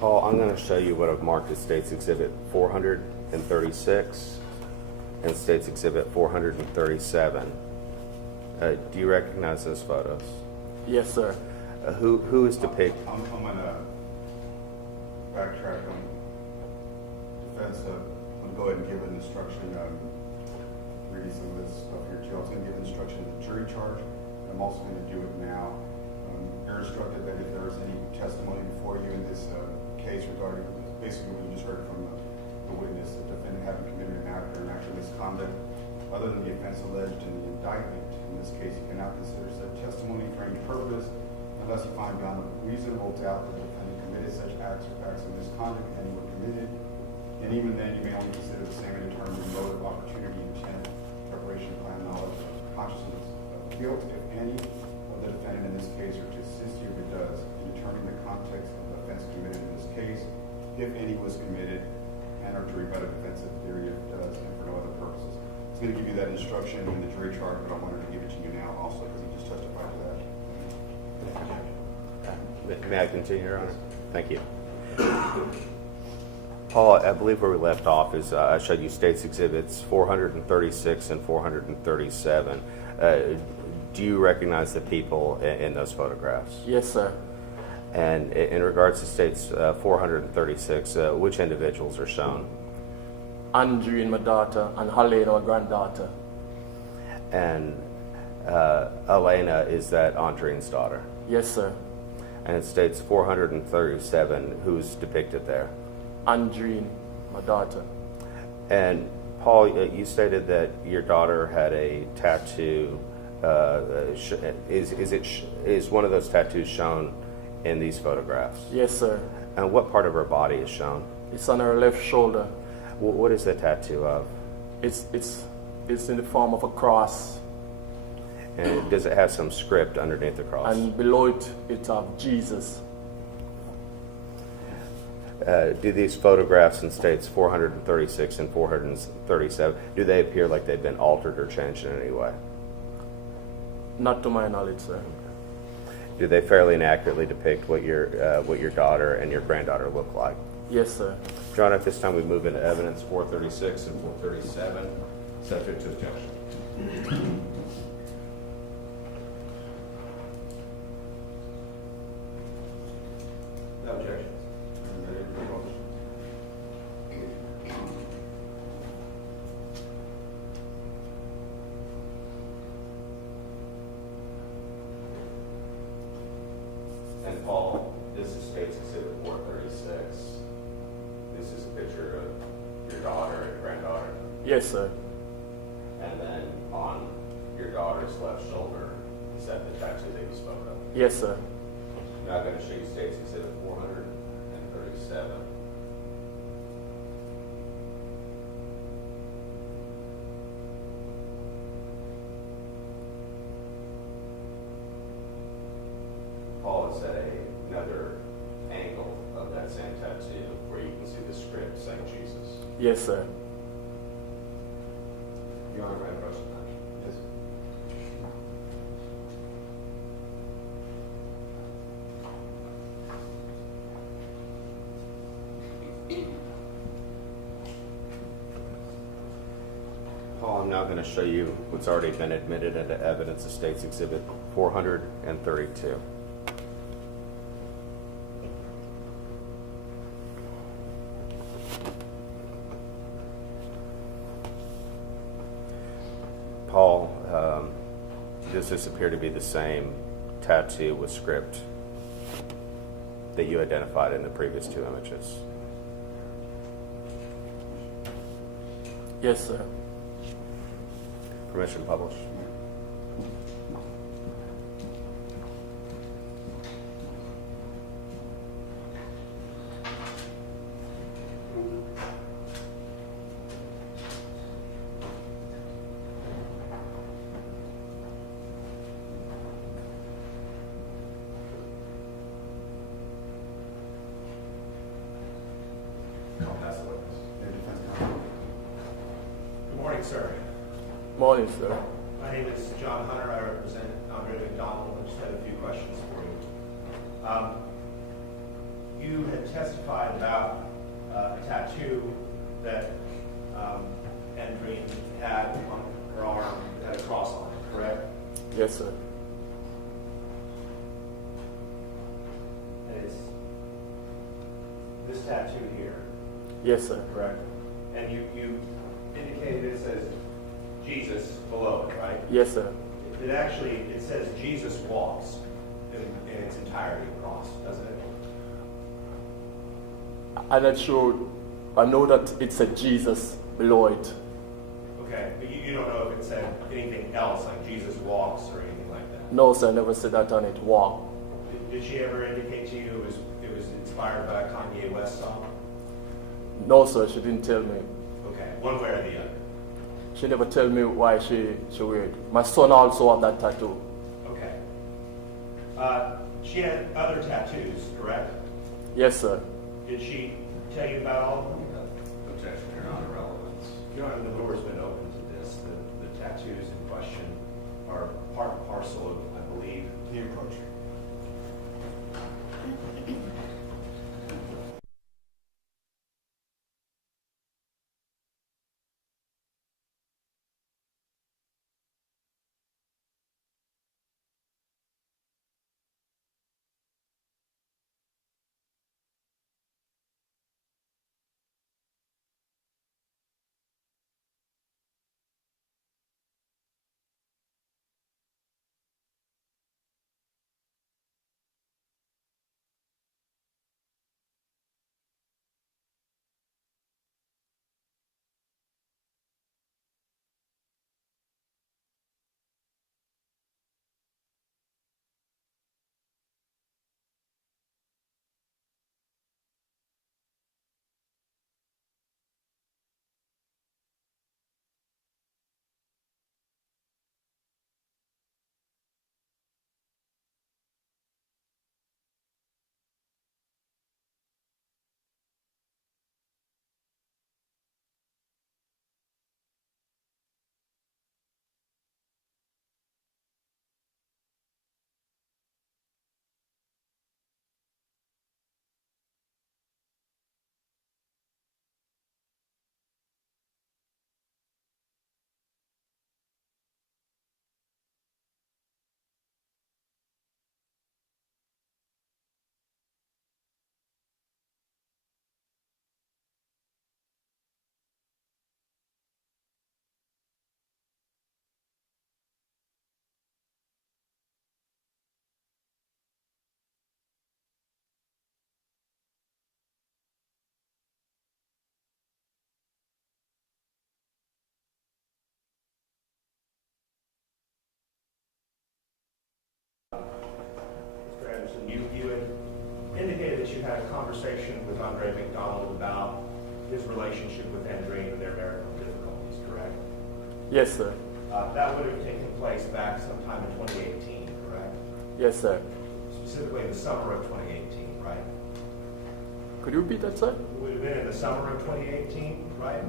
Paul, I'm going to show you what I've marked as States Exhibit 436 and States Exhibit 437. Do you recognize those photos? Yes, sir. Who is depicted? I'm going to backtrack on defense. I'm going to go ahead and give an instruction. Reading some of this stuff here too. I was going to give an instruction in the jury charge. I'm also going to do it now. You're instructed that if there is any testimony before you in this case regarding basically what you just heard from the witness, the defendant having committed an act or an actual misconduct, other than the offense alleged in the indictment, in this case, you cannot consider said testimony for any purpose unless you find beyond a reasonable doubt that the defendant committed such acts or acts of misconduct and any were committed. And even then, you may only consider the same in determining motive, opportunity, intent, preparation, plan, knowledge, consciousness of guilt, if any, of the defendant in this case, or to assist you if it does, in determining the context of the offense committed in this case, if any was committed, and or to rebut a defensive theory if it does, and for no other purposes. It's going to give you that instruction in the jury charge, but I wanted to give it to you now also because he just testified to that. May I continue, Your Honor? Thank you. Paul, I believe where we left off is I showed you States Exhibits 436 and 437. Do you recognize the people in those photographs? Yes, sir. And in regards to States 436, which individuals are shown? Andreen, my daughter, and Helena, my granddaughter. And Elena, is that Andreen's daughter? Yes, sir. And it states 437, who's depicted there? Andreen, my daughter. And Paul, you stated that your daughter had a tattoo. Is one of those tattoos shown in these photographs? Yes, sir. And what part of her body is shown? It's on her left shoulder. What is the tattoo of? It's in the form of a cross, And does it have some script underneath the cross? and below it, it have Jesus. Do these photographs in States 436 and 437, do they appear like they've been altered or changed in any way? Not to my knowledge, sir. Do they fairly and accurately depict what your daughter and your granddaughter look like? Yes, sir. John, at this time we move into evidence 436 and 437, subject to objection. No objections. And Paul, this is States Exhibit 436. This is a picture of your daughter and granddaughter. Yes, sir. And then on your daughter's left shoulder, is that the tattoo that you spoke of? Yes, sir. Now I'm going to show you States Exhibit 437. Paul, it's at a another angle of that same tattoo where you can see the script saying Jesus? Yes, sir. Your Honor, I have a question. Yes. Paul, I'm now going to show you what's already been admitted into evidence of State's Exhibit 432. Paul, does this appear to be the same tattoo with script that you identified in the previous two images? Yes, sir. Permission to publish. I'll pass the witness. Your defense counsel. Good morning, sir. Morning, sir. My name is John Hunter. I represent Andre McDonald. I just had a few questions for you. You had testified about a tattoo that Andreen had on her arm that had a cross on it, correct? Yes, sir. And it's this tattoo here, Yes, sir. correct? And you indicated it says Jesus below it, right? Yes, sir. It says Jesus walks in its entirety across, doesn't it? I'm not sure. I know that it said Jesus below it. Okay, but you don't know if it said anything else, like Jesus walks or anything like that? No, sir. I never said that on it. Walk. Did she ever indicate to you it was inspired by a Kanye West song? No, sir. She didn't tell me. Okay, one way or the other. She never tell me why she wear it. My son also have that tattoo. Okay. She had other tattoos, correct? Yes, sir. Did she tell you about all of them? Objection, Your Honor, relevance. Your Honor, the door's been open to this. The tattoos in question are part and parcel of, I believe, Can you approach? Mr. Anderson, you had indicated that you had a conversation with Andre McDonald about his relationship with Andreen and their marital difficulties, correct? Yes, sir. That would have taken place back sometime in 2018, correct? Yes, sir. specifically the summer of 2018, right? Could you repeat that, sir? It would have been in the summer of 2018, right?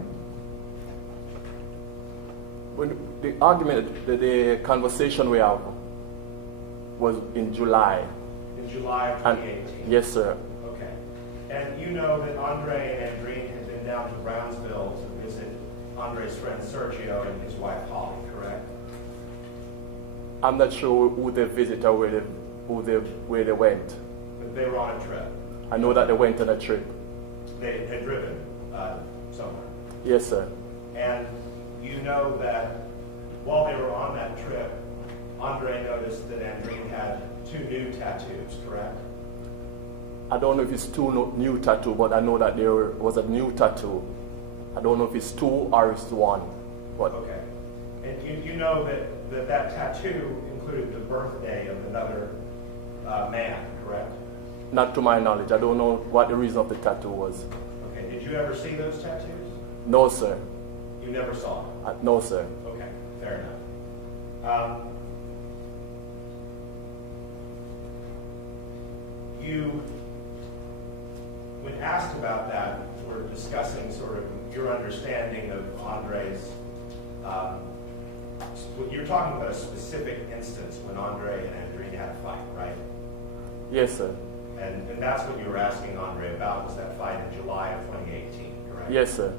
When the argument, the conversation we have was in July. In July of And 2018? yes, sir. Okay. And you know that Andre and Andreen had been down to Brownsville to visit Andre's friend Sergio and his wife Holly, correct? I'm not sure who they visited or where they went. But they were on a trip. I know that they went on a trip. They had driven somewhere. Yes, sir. And you know that while they were on that trip, Andre noticed that Andreen had 2 new tattoos, correct? I don't know if it's 2 new tattoo, but I know that there was a new tattoo. I don't know if it's 2 or it's 1. But Okay. And you know that tattoo included the birthday of another man, correct? not to my knowledge. I don't know what the reason of the tattoo was. Okay. Did you ever see those tattoos? No, sir. You never saw them? No, sir. Okay, fair enough. You, when asked about that, were discussing sort of your understanding of Andre's, you're talking about a specific instance when Andre and Andreen had a fight, right? Yes, sir. And that's what you were asking Andre about, was that fight in July of 2018, correct? Yes, sir.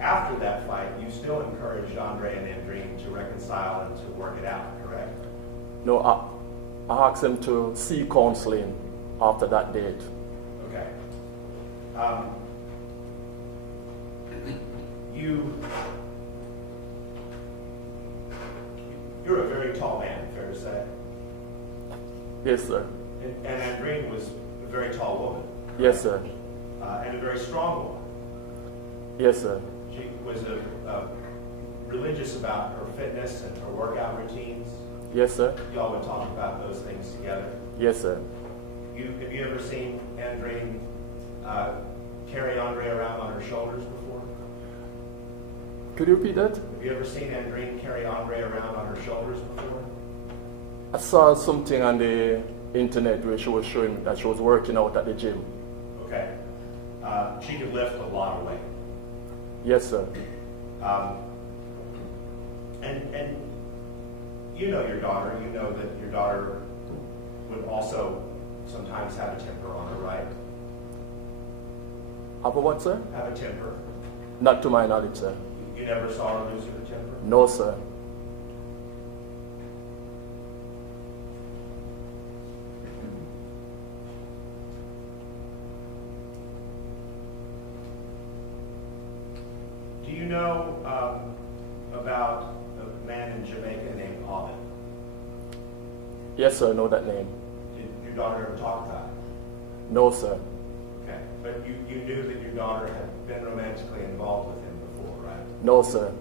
After that fight, you still encouraged Andre and Andreen to reconcile and to work it out, correct? No, I asked them to see counseling after that date. Okay. You're a very tall man, fair to say. Yes, sir. And Andreen was a very tall woman. Yes, sir. And a very strong woman. Yes, sir. She was religious about her fitness and her workout routines. Yes, sir. Y'all would talk about those things together. Yes, sir. Have you ever seen Andreen carry Andre around on her shoulders before? Could you repeat that? Have you ever seen Andreen carry Andre around on her shoulders before? I saw something on the internet where she was showing that she was working out at the gym. Okay. She could lift a lot of weight. Yes, sir. And you know your daughter. You know that your daughter would also sometimes have a temper on her, right? Have a what, sir? Have a temper. Not to my knowledge, sir. You never saw her lose her temper? No, sir. Do you know about a man in Jamaica named Ovid? Yes, sir. I know that name. Did your daughter ever talk about it? No, sir. Okay. But you knew that your daughter had been romantically involved with him before, right? No, sir.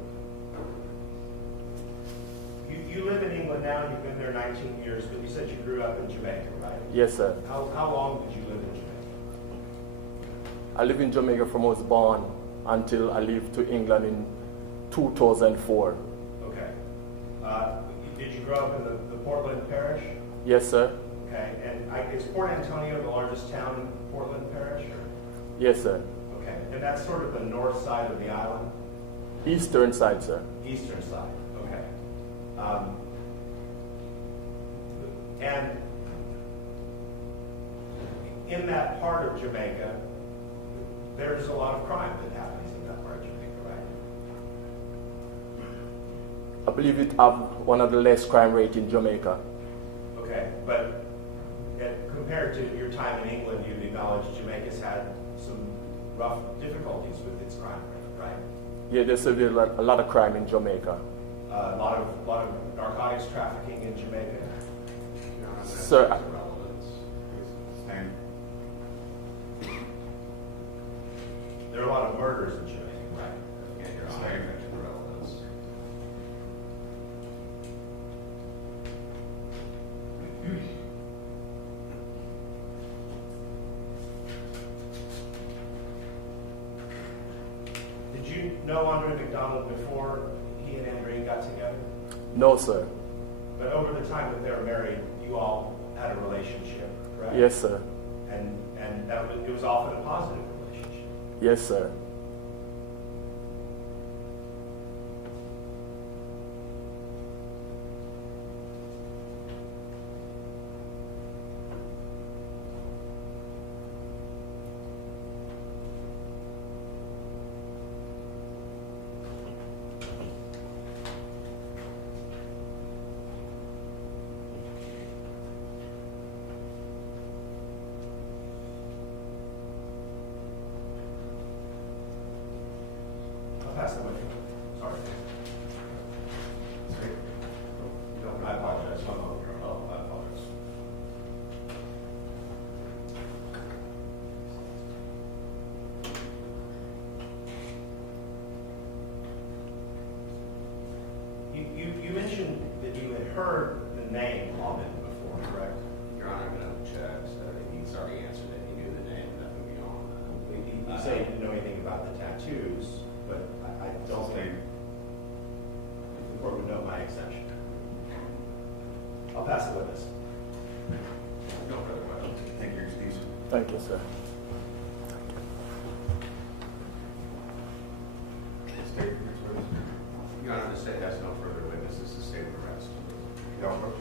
You live in England now, you've been there 19 years, but you said you grew up in Jamaica, right? Yes, sir. How long did you live in Jamaica? I lived in Jamaica from I was born until I left to England in 2004. Okay. Did you grow up in the Portland parish? Yes, sir. Okay. And is Port Antonio the largest town in Portland parish? Or? Yes, sir. Okay. And that's sort of the north side of the island? Eastern side, sir. Eastern side. Okay. And in that part of Jamaica, there's a lot of crime that happens in that part of Jamaica, right? I believe it have one of the less crime rate in Jamaica. Okay, but compared to your time in England, you've acknowledged Jamaica's had some rough difficulties with its crime rate, right? Yeah, there's a lot of crime in Jamaica. A lot of narcotics trafficking in Jamaica. Sir, There are a lot of murders in Jamaica, right? Again, you're saying that relevance. Did you know Andre McDonald before he and Andreen got together? no, sir. But over the time that they were married, you all had a relationship, correct? Yes, sir. And that was, it was often a positive relationship. Yes, sir. I'll pass the mic. Sorry. Sorry. You don't, I apologize. Oh, I apologize. You mentioned that you had heard the name Almond before, correct? Your Honor, I'm going to check. He's already answered it. He knew the name, nothing beyond that. You say you didn't know anything about the tattoos, but I don't think the court would note my exception. I'll pass the witness. No further questions. Thank you, your excuse. Thank you, sir. State, next witness. Your Honor, the state has no further witnesses to state the rest. Y'all approach.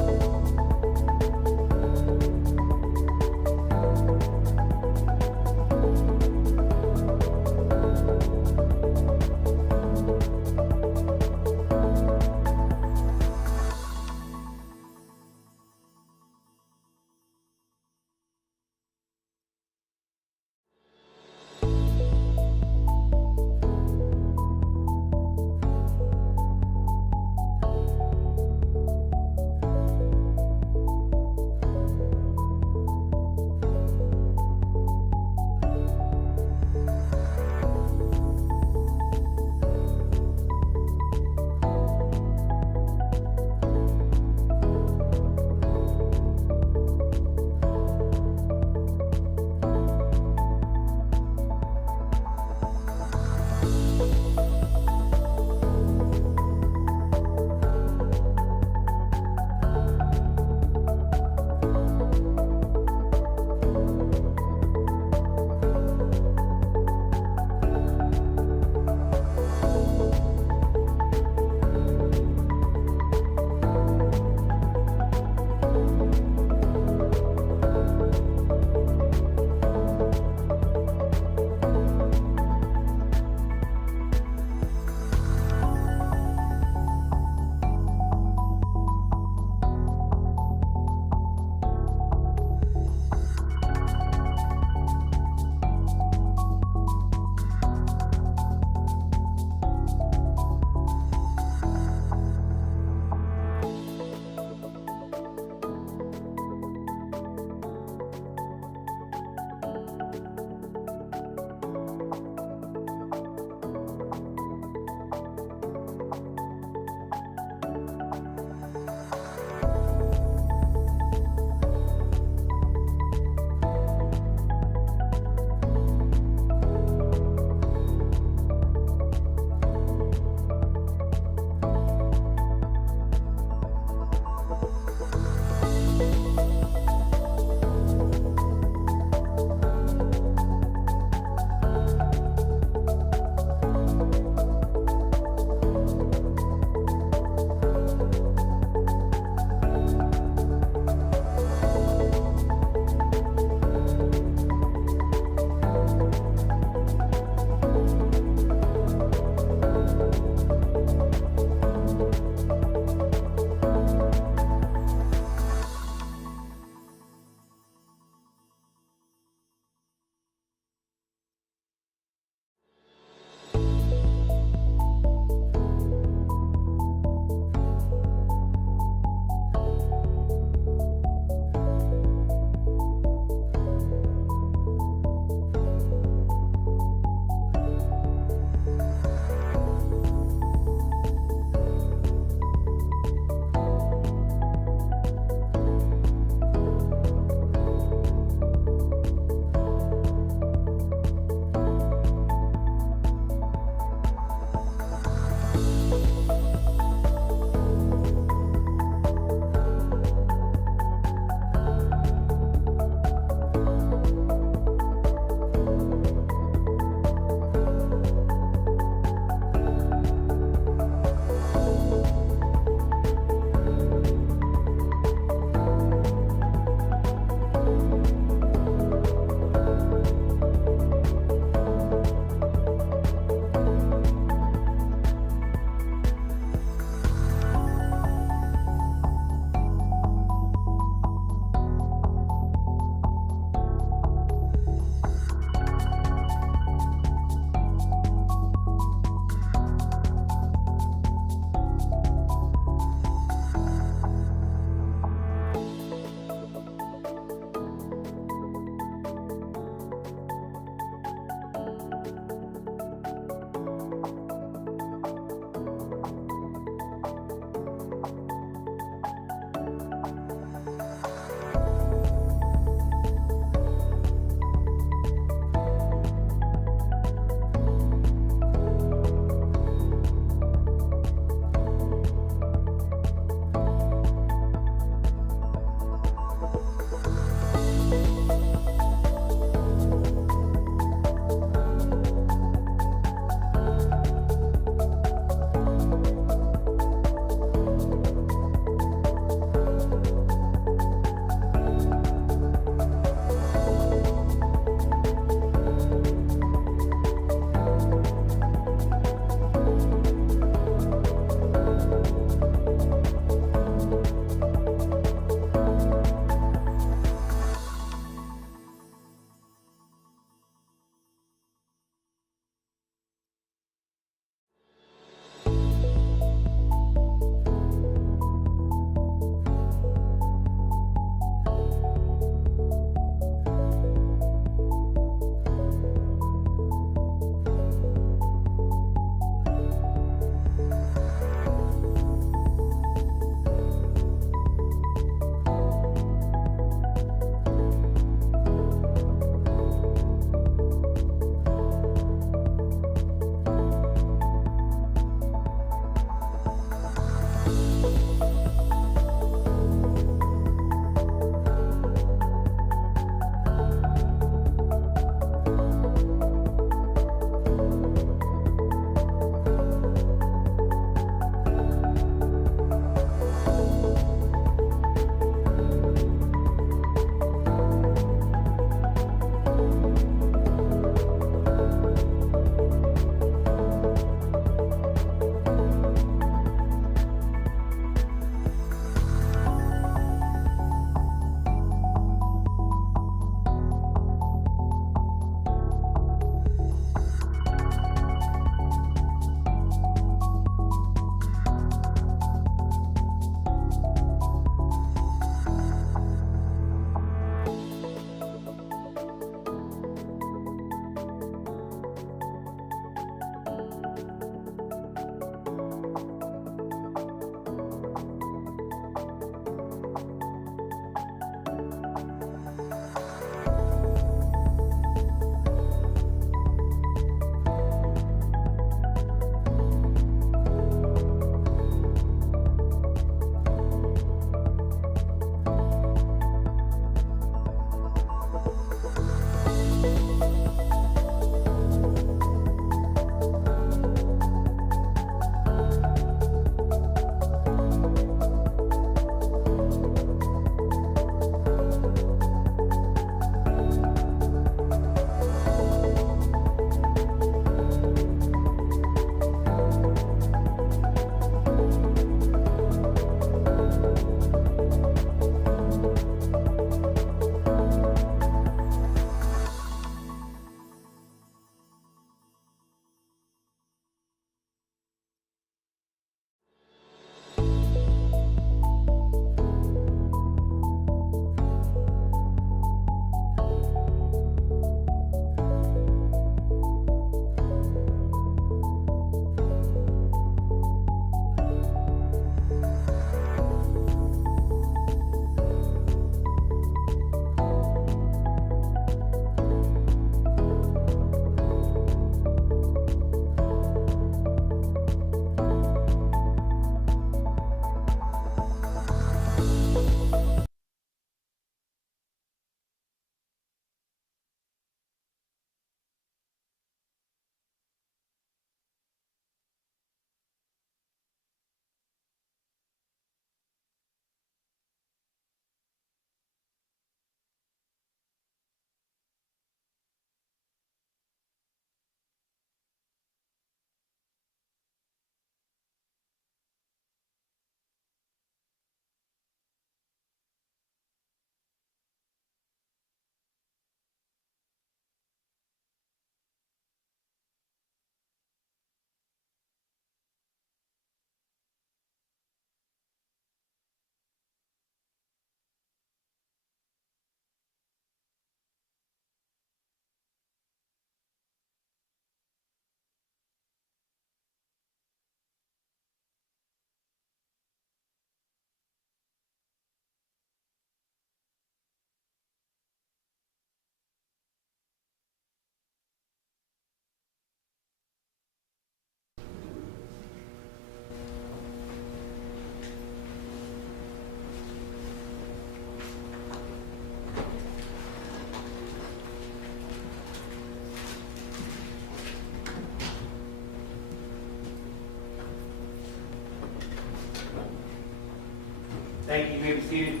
Thank you. You may be seated.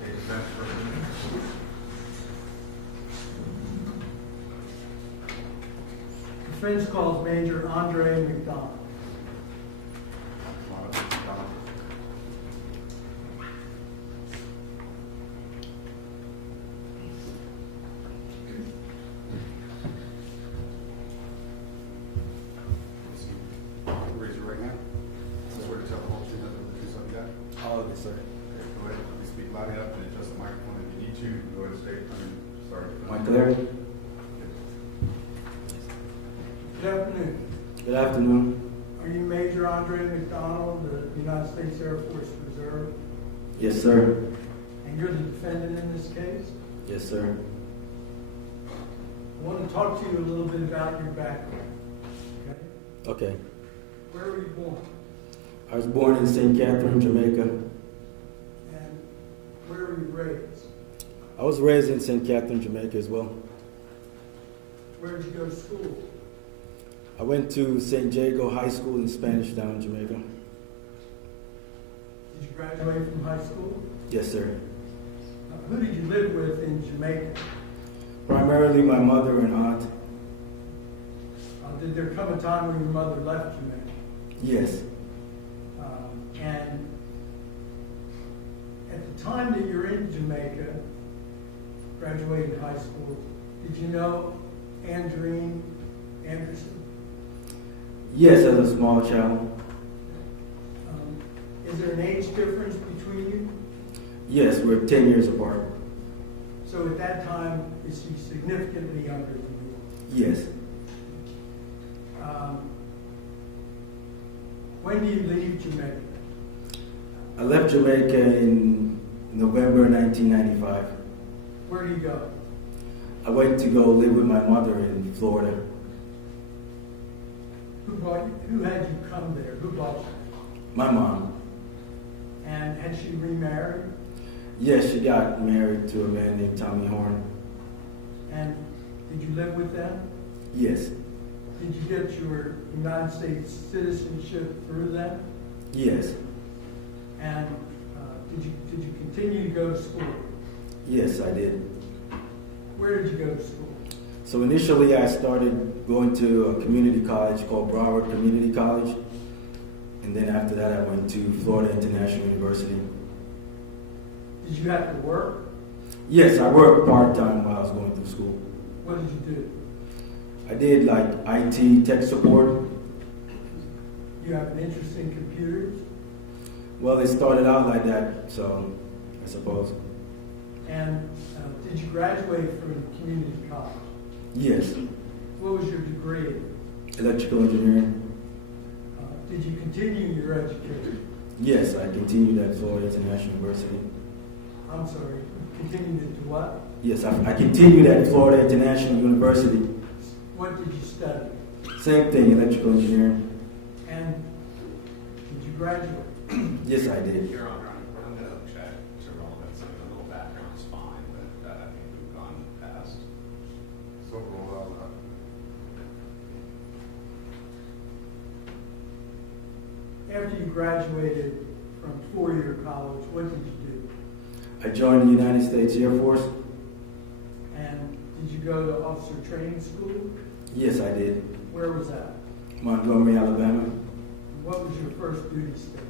Okay, defense for Defense calls Major Andre McDonald. Raise your right hand. Swear to tell the whole truth, nothing but the truth, so help you God. All of it, sir. Okay, go ahead. Let me speak loud enough and adjust the microphone if you need to. Go ahead and state, sorry. Am I clear? Good afternoon. Good afternoon. Are you Major Andre McDonald, the United States Air Force Reserve? Yes, sir. And you're the defendant in this case? Yes, sir. I want to talk to you a little bit about your background. Okay? Okay. Where were you born? I was born in St. Catherine, Jamaica. And where were you raised? I was raised in St. Catherine, Jamaica as well. Where did you go to school? I went to St. Jago High School in Spanish Town, Jamaica. Did you graduate from high school? Yes, sir. Who did you live with in Jamaica? Primarily my mother and aunt. Did there come a time when your mother left Jamaica? Yes. And at the time that you're in Jamaica, graduating high school, did you know Andreen Anderson? Yes, as a small child. Is there an age difference between you? Yes, we're 10 years apart. So at that time, is she significantly younger than you? Yes. When do you leave Jamaica? I left Jamaica in November 1995. Where do you go? I went to go live with my mother in Florida. Who had you come there? Who brought you? My mom. And had she remarried? Yes, she got married to a man named Tommy Horn. And did you live with them? Yes. Did you get your United States citizenship through them? Yes. And did you continue to go to school? Yes, I did. Where did you go to school? So initially I started going to a community college called Broward Community College. And then after that I went to Florida International University. Did you have to work? Yes, I worked part-time while I was going through school. What did you do? I did like IT tech support. You have an interest in computers? Well, it started out like that, so I suppose. And did you graduate from community college? Yes. What was your degree? Electrical engineering. Did you continue your education? Yes, I continued at Florida International University. I'm sorry, continued it to what? Yes, I continued at Florida International University. What did you study? Same thing, electrical engineering. And did you graduate? Yes, I did. Your Honor, I'm going to object to relevance. I mean, a little background is fine, but I think we've gone past. So roll out. After you graduated from four-year college, what did you do? I joined the United States Air Force. And did you go to officer training school? Yes, I did. Where was that? Montgomery, Alabama. What was your first duty station?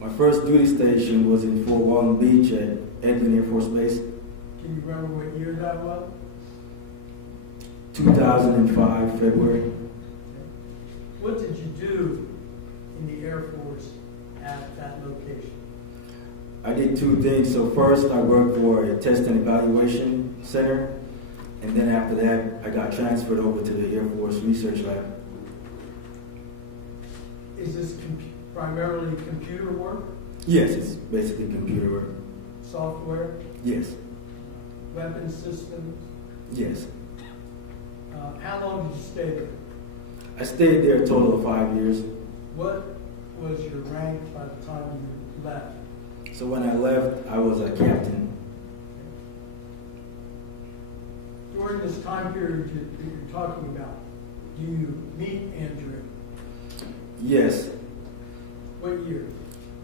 My first duty station was in Fort Walton Beach at Edmond Air Force Base. Can you remember what year that was? 2005, February. What did you do in the Air Force at that location? I did two things. So first, I worked for a test and evaluation center. And then after that, I got transferred over to the Air Force Research Lab. Is this primarily computer work, Yes, it's basically computer work. software, Yes, weapon systems? yes. How long did you stay there? I stayed there a total of 5 years. What was your rank by the time you left? So when I left, I was a captain. During this time period that you're talking about, do you meet Andreen? Yes, What year?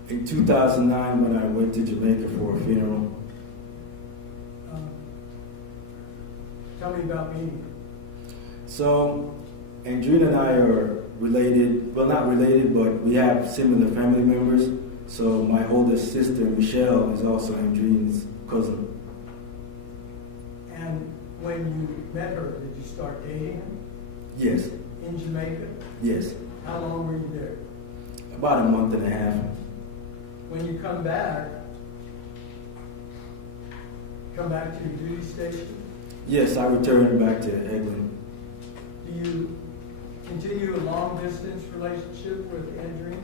In 2009, when I went to Jamaica for a funeral. Tell me about meeting. So, Andreen and I are related, well, not related, but we have similar family members. So, my oldest sister, Michelle, is also Andreen's cousin. And when you met her, did you start dating her Yes, in Jamaica? yes. How long were you there? About a month and a half. When you come back to your duty station, Yes, I returned back to Eglin. do you continue a long distance relationship with Andreen?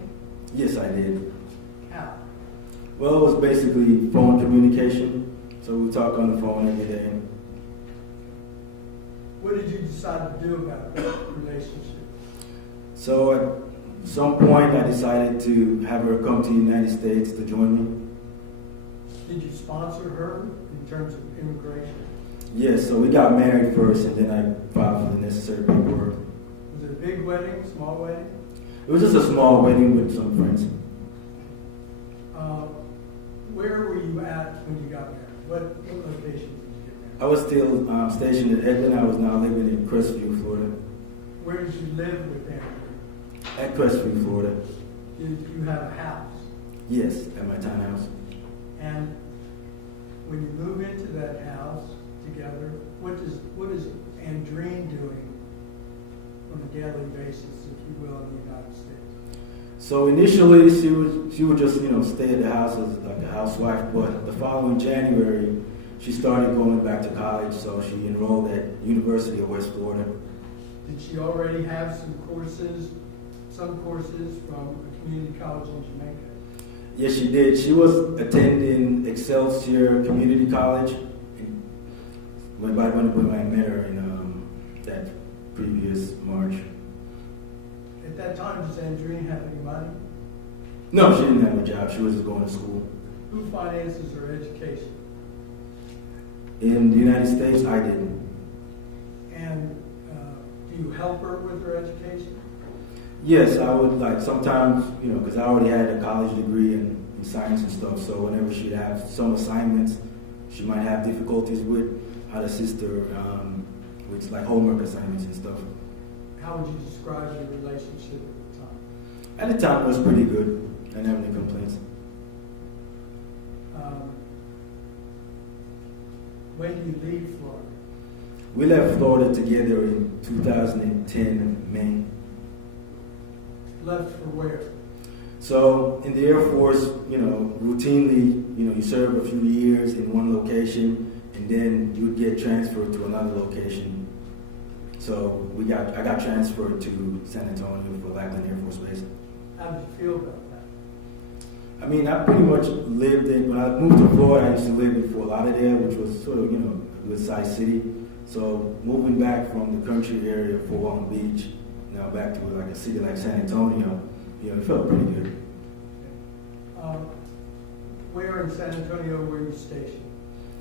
Yes, I did. How? Well, it was basically phone communication. So we talk on the phone every day. What did you decide to do about that relationship? So at some point, I decided to have her come to the United States to join me. Did you sponsor her in terms of immigration? Yes, so we got married first, and then I filed for the necessary paperwork. Was it a big wedding, small wedding? It was just a small wedding with some friends. Where were you at when you got married? What location did you get married? I was still stationed in Eglin. I was now living in Crestview, Florida. Where did you live with Andreen? At Crestview, Florida. Did you have a house? Yes, at my townhouse. And when you move into that house together, what is Andreen doing on a daily basis, if you will, in the United States? So initially, she would just stay at the house as like a housewife. But the following January, she started going back to college. So she enrolled at University of West Florida. Did she already have some courses from a community college in Jamaica? Yes, she did. She was attending Excelsior Community College when I met her in that previous March. At that time, does Andreen have any money? No, she didn't have a job. She was just going to school. Who finances her education? In the United States, I didn't. And do you help her with her education? Yes, I would sometimes, because I already had a college degree in science and stuff. So whenever she'd have some assignments she might have difficulties with, I'd assist her with homework assignments and stuff. How would you describe your relationship at the time? At the time, it was pretty good. I didn't have any complaints. When did you leave Florida? We left Florida together in 2010, May. Left for where? So in the Air Force, routinely, you serve a few years in one location, and then you would get transferred to another location. So I got transferred to San Antonio for Lackland Air Force Base. How did you feel about that? I mean, I pretty much lived when I moved to Florida, I used to live in Fort Lauderdale, which was sort of, a good sized city. So moving back from the country area of Fort Walton Beach, now back to a city like San Antonio, it felt pretty good. Where in San Antonio were you stationed?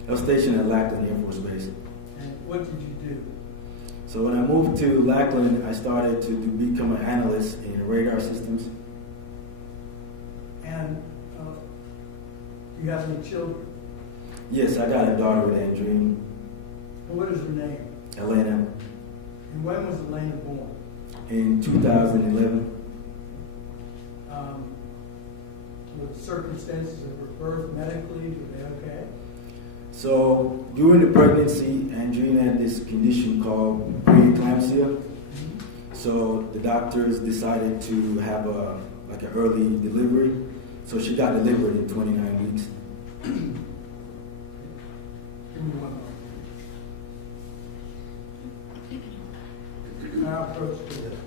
I was stationed at Lackland Air Force Base. And what did you do? So when I moved to Lackland, I started to become an analyst in radar systems. And do you have any children? Yes, I got a daughter with Andreen. And what is her name? Elena. And when was Elena born? In 2011. The circumstances of her birth medically, were they okay? So during the pregnancy, Andreen had this condition called preeclampsia. So the doctors decided to have an early delivery. So she got delivered in 29 weeks. Give me one moment. Now approach to it.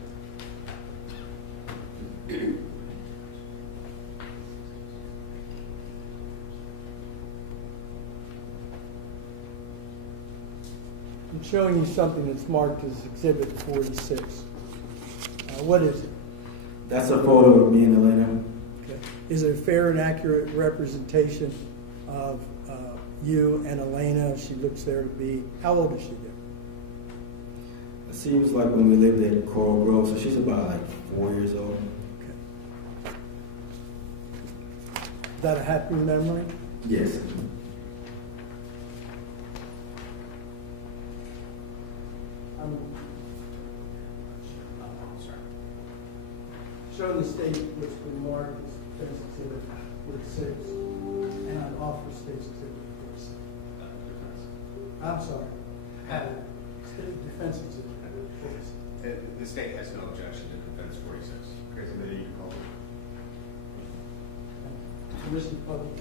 I'm showing you something that's marked as Exhibit 46. What is it? That's a photo of me and Elena. Okay. Is it a fair and accurate representation of you and Elena? She looks there to be, how old is she there? It seems like when we lived at Coral Grove, so she's about 4 years old. Okay. that a happy memory? Yes. Show the state what's been marked as defense exhibit with 6, and offer state's exhibit 46. I'm sorry. State defense exhibit 46. The state has no objection to defense 46. Committee call. Mr. Public.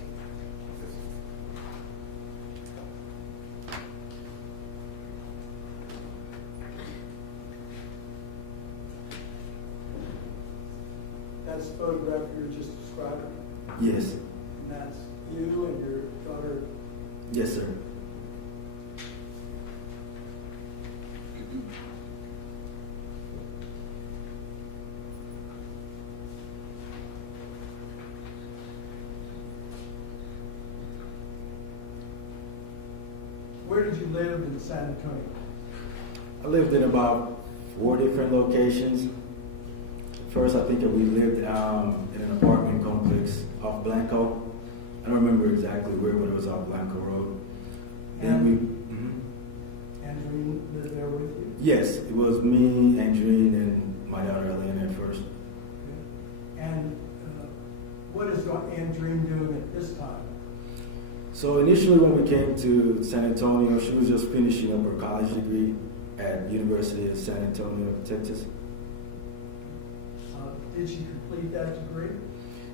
That's the photograph you were just describing? Yes. And that's you and your daughter? Yes, sir. Where did you live in San Antonio? I lived in about 4 different locations. First, I think that we lived in an apartment complex off Blanco. I don't remember exactly where, but it was off Blanco Road. And Andreen lived there with you? Yes, it was me, Andreen, and my daughter Elena at first. And what is Andreen doing at this time? So initially when we came to San Antonio, she was just finishing up her college degree at University of San Antonio, Texas. Did she complete that degree?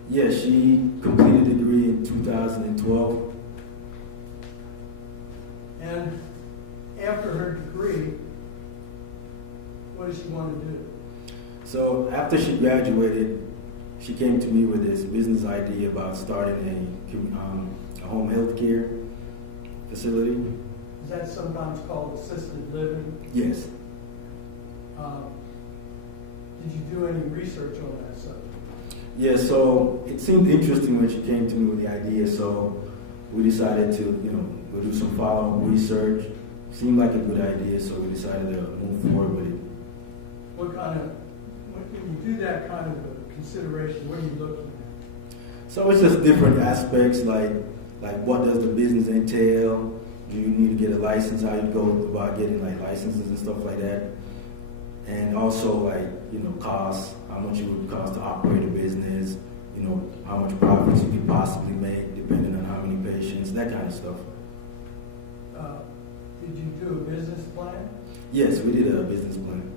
Yes, she completed the degree in 2012. And after her degree, what does she want to do? So after she graduated, she came to me with this business idea about starting a home health care facility. Is that sometimes called assisted living? Yes. Did you do any research on that subject? Yeah, so it seemed interesting when she came to me with the idea, so we decided to, we'll do some follow-up research. Seemed like a good idea, so we decided to move forward with it. When you do that kind of a consideration, what are you looking at? So it's just different aspects, like what does the business entail? Do you need to get a license? How you go about getting like licenses and stuff like that? And also costs, how much it would cost to operate a business, how much profits you could possibly make depending on how many patients, that kind of stuff. Did you do a business plan? Yes, we did a business plan.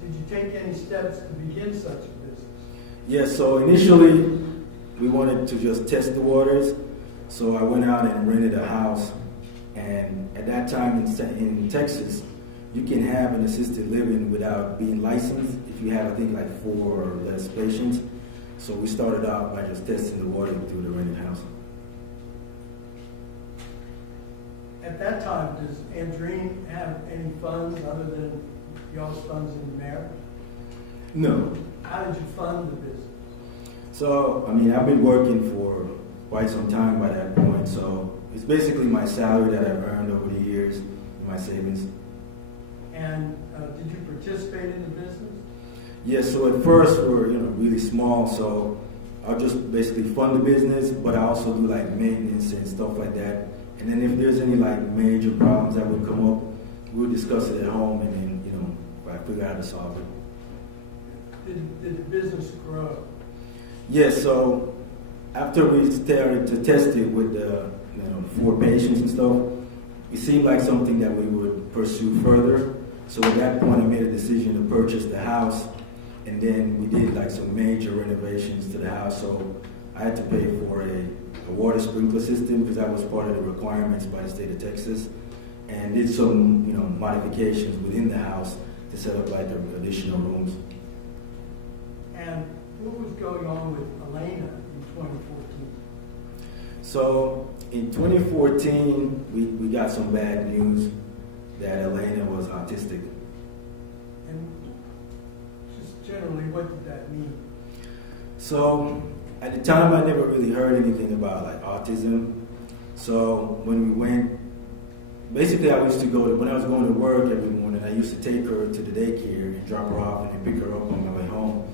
Did you take any steps to begin such a business? Yes, so initially we wanted to just test the waters. So I went out and rented a house. And at that time in Texas, you can have an assisted living without being licensed if you have, I think, like 4 or less patients. So we started out by just testing the water through the rented house. At that time, does Andreen have any funds other than y'all's funds in the marriage? No. How did you fund the business? So, I've been working for quite some time by that point. So it's basically my salary that I've earned over the years, my savings. And did you participate in the business? Yes, so at first we were really small, so I'll just basically fund the business, but I also do like maintenance and stuff like that. And then if there's any like major problems that would come up, we'll discuss it at home and then, I figure out how to solve it. Did the business grow? Yes, so after we started to test it with the 4 patients and stuff, it seemed like something that we would pursue further. So at that point, I made a decision to purchase the house, and then we did like some major renovations to the house. So I had to pay for a water sprinkler system because that was part of the requirements by the state of Texas, and did some modifications within the house to set up like additional rooms. And what was going on with Elena in 2014? So in 2014, we got some bad news that Elena was autistic. And just generally, what did that mean? So at the time, I never really heard anything about like autism. So when we went, basically I used to when I was going to work every morning, I used to take her to the daycare and drop her off and then pick her up on my way home.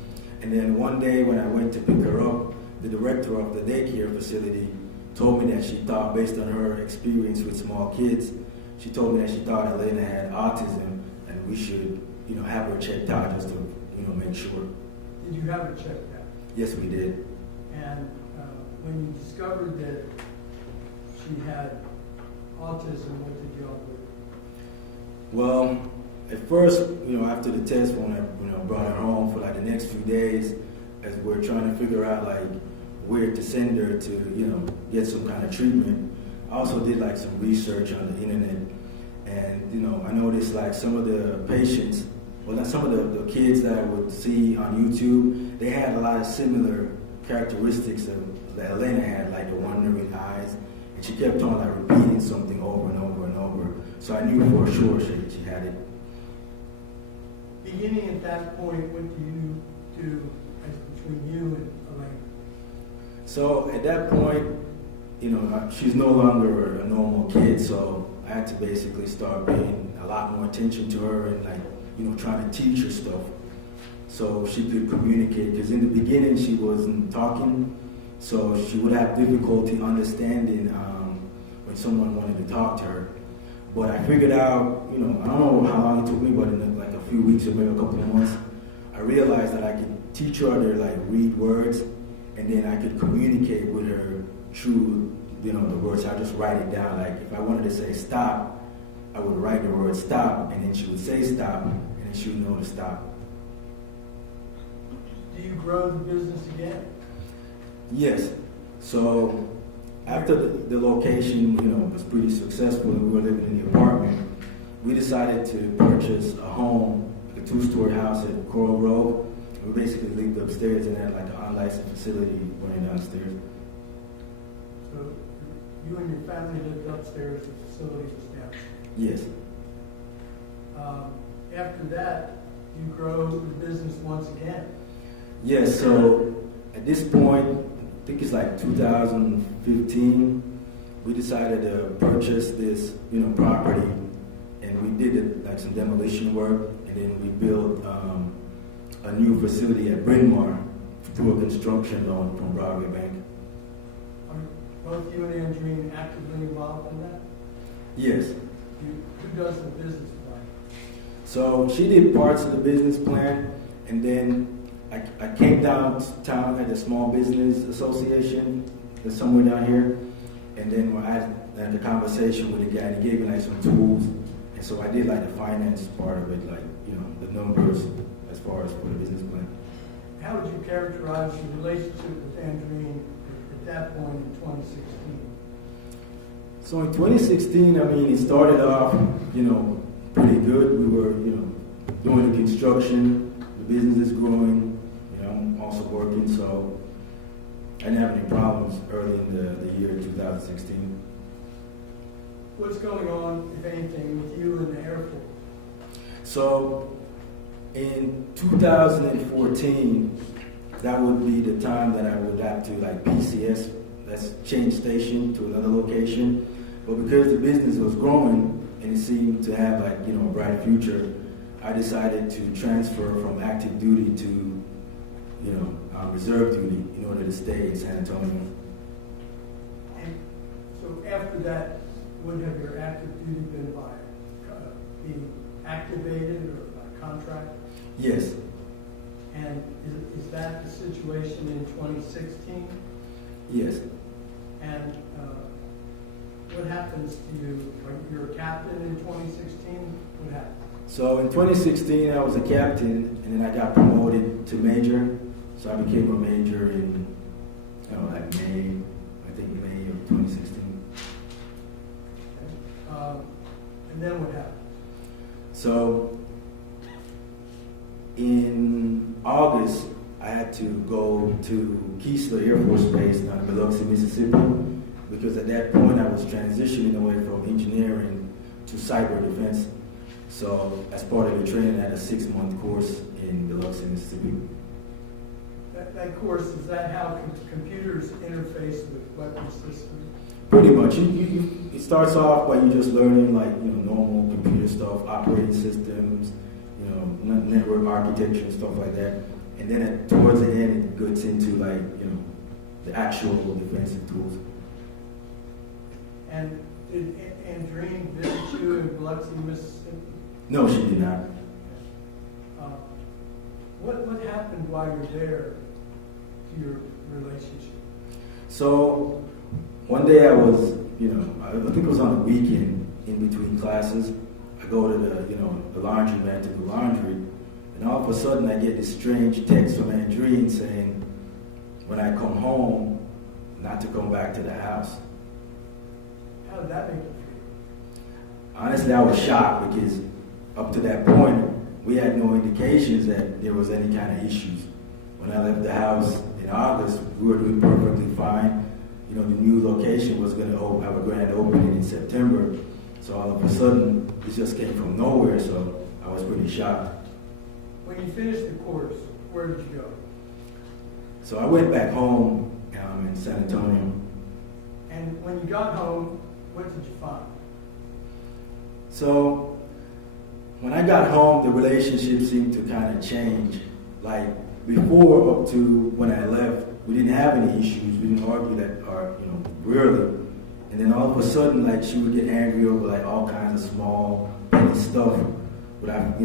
And then one day when I went to pick her up, the director of the daycare facility told me that she thought, based on her experience with small kids, she told me that she thought Elena had autism, and we should, have her checked out just to, make sure. Did you have her checked out? Yes, we did. And when you discovered that she had autism, what did y'all do? Well, at first, after the test, when I, brought her home for like the next few days, as we're trying to figure out like where to send her to, get some kind of treatment. I also did like some research on the internet, and I noticed like some of the patients, well, not some of the kids that I would see on YouTube, they had a lot of similar characteristics that Elena had, like the wandering eyes, and she kept on like repeating something over and over and over. So I knew for sure she had it. Beginning at that point, what do you do between you and Elaine? So at that point, she's no longer a normal kid, so I had to basically start paying a lot more attention to her and trying to teach her stuff so she could communicate. Because in the beginning, she wasn't talking, so she would have difficulty understanding when someone wanted to talk to her. But I figured out, I don't know how long it took me, but in like a few weeks or maybe a couple of months, I realized that I could teach her how to like read words, and then I could communicate with her through, the words. I just write it down. Like if I wanted to say stop, I would write the word stop, and then she would say stop, and then she would know to stop. Do you grow the business again? Yes. So after the location, was pretty successful and we were living in the apartment, we decided to purchase a home, like a 2-story house at Coral Grove. We basically lived upstairs and had like an unlicensed facility running downstairs. So you and your family lived upstairs, the facility was downstairs? Yes. After that, you grow the business once again? Yes, so at this point, I think it's like 2015, we decided to purchase this, property, and we did like some demolition work, and then we built a new facility at Bryn Mawr through a construction loan from Broadway Bank. Are both you and Andreen actively involved in that? Yes. Who does the business plan? So she did parts of the business plan, and then I came downtown at the Small Business Association, that's somewhere down here, and then I had a conversation with the guy, and he gave me like some tools, and so I did like the finance part of it, like, the numbers as far as for the business plan. How would you characterize your relationship with Andreen at that point in 2016? So in 2016, it started off, pretty good. We were, doing the construction, the business is growing, I'm also working, so I didn't have any problems early in the year 2016. What's going on, if anything, with you and the Air Force? So in 2014, that would be the time that I would have to like PCS, that's change station to another location. But because the business was growing and it seemed to have like, a bright future, I decided to transfer from active duty to, reserve duty in order to stay in San Antonio. And so after that, would have your active duty been by being activated or by contract? Yes. And is that the situation in 2016? Yes. And what happens to you? You're a captain in 2016? What happened? So in 2016, I was a captain, and then I got promoted to major. So I became a major in, like May of 2016. Okay. And then what happened? So in August, I had to go to Keesler Air Force Base down in Biloxi, Mississippi, because at that point I was transitioning away from engineering to cyber defense. So as part of the training, I had a 6-month course in Biloxi, Mississippi. That course, is that how computers interface with weapon systems? Pretty much. It starts off by you just learning like, normal computer stuff, operating systems, network architecture and stuff like that. And then towards the end, it gets into like, the actual defensive tools. And did Andreen visit you in Biloxi, Mississippi? No, she did not. What happened while you're there to your relationship? So one day I was, I think it was on a weekend in between classes. I go to the laundromat to do laundry, and all of a sudden I get this strange text from Andreen saying, when I come home, not to come back to the house. How did that make you feel? Honestly, I was shocked because up to that point, we had no indications that there was any kind of issues. When I left the house in August, we were doing perfectly fine. The new location was going to have a grand opening in September. So all of a sudden, it just came from nowhere, so I was pretty shocked. When you finished the course, where did you go? So I went back home in San Antonio. And when you got home, what did you find? So when I got home, the relationship seemed to kind of change. Like before, up to when I left, we didn't have any issues. We didn't argue rarely. And then all of a sudden, like she would get angry over like all kinds of small, petty stuff, without,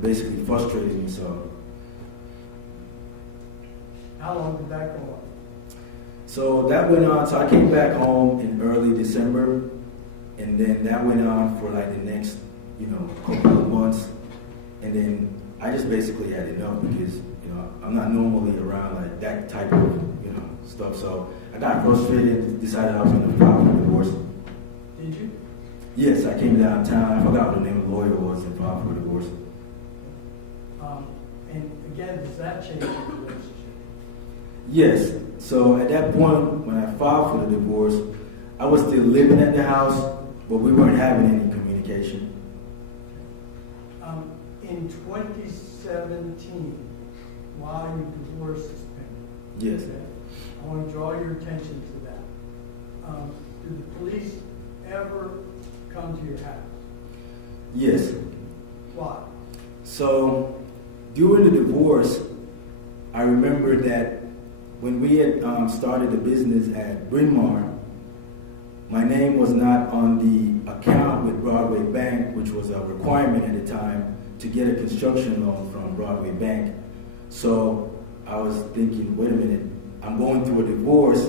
basically frustrating me. So how long did that go on? So that went on. So I came back home in early December, and then that went on for like the next, couple of months. And then I just basically had enough because, I'm not normally around like that type of, stuff. So I got frustrated and decided I was going to file for divorce. Did you? Yes, I came downtown. I forgot what the name of the lawyer was and filed for divorce. And again, does that change your relationship? Yes. So at that point, when I filed for the divorce, I was still living at the house, but we weren't having any communication. In 2017, while your divorce is pending, Yes. I want to draw your attention to that. Did the police ever come to your house? Yes. Why? So during the divorce, I remember that when we had started the business at Bryn Mawr, my name was not on the account with Broadway Bank, which was a requirement at the time to get a construction loan from Broadway Bank. So I was thinking, wait a minute, I'm going through a divorce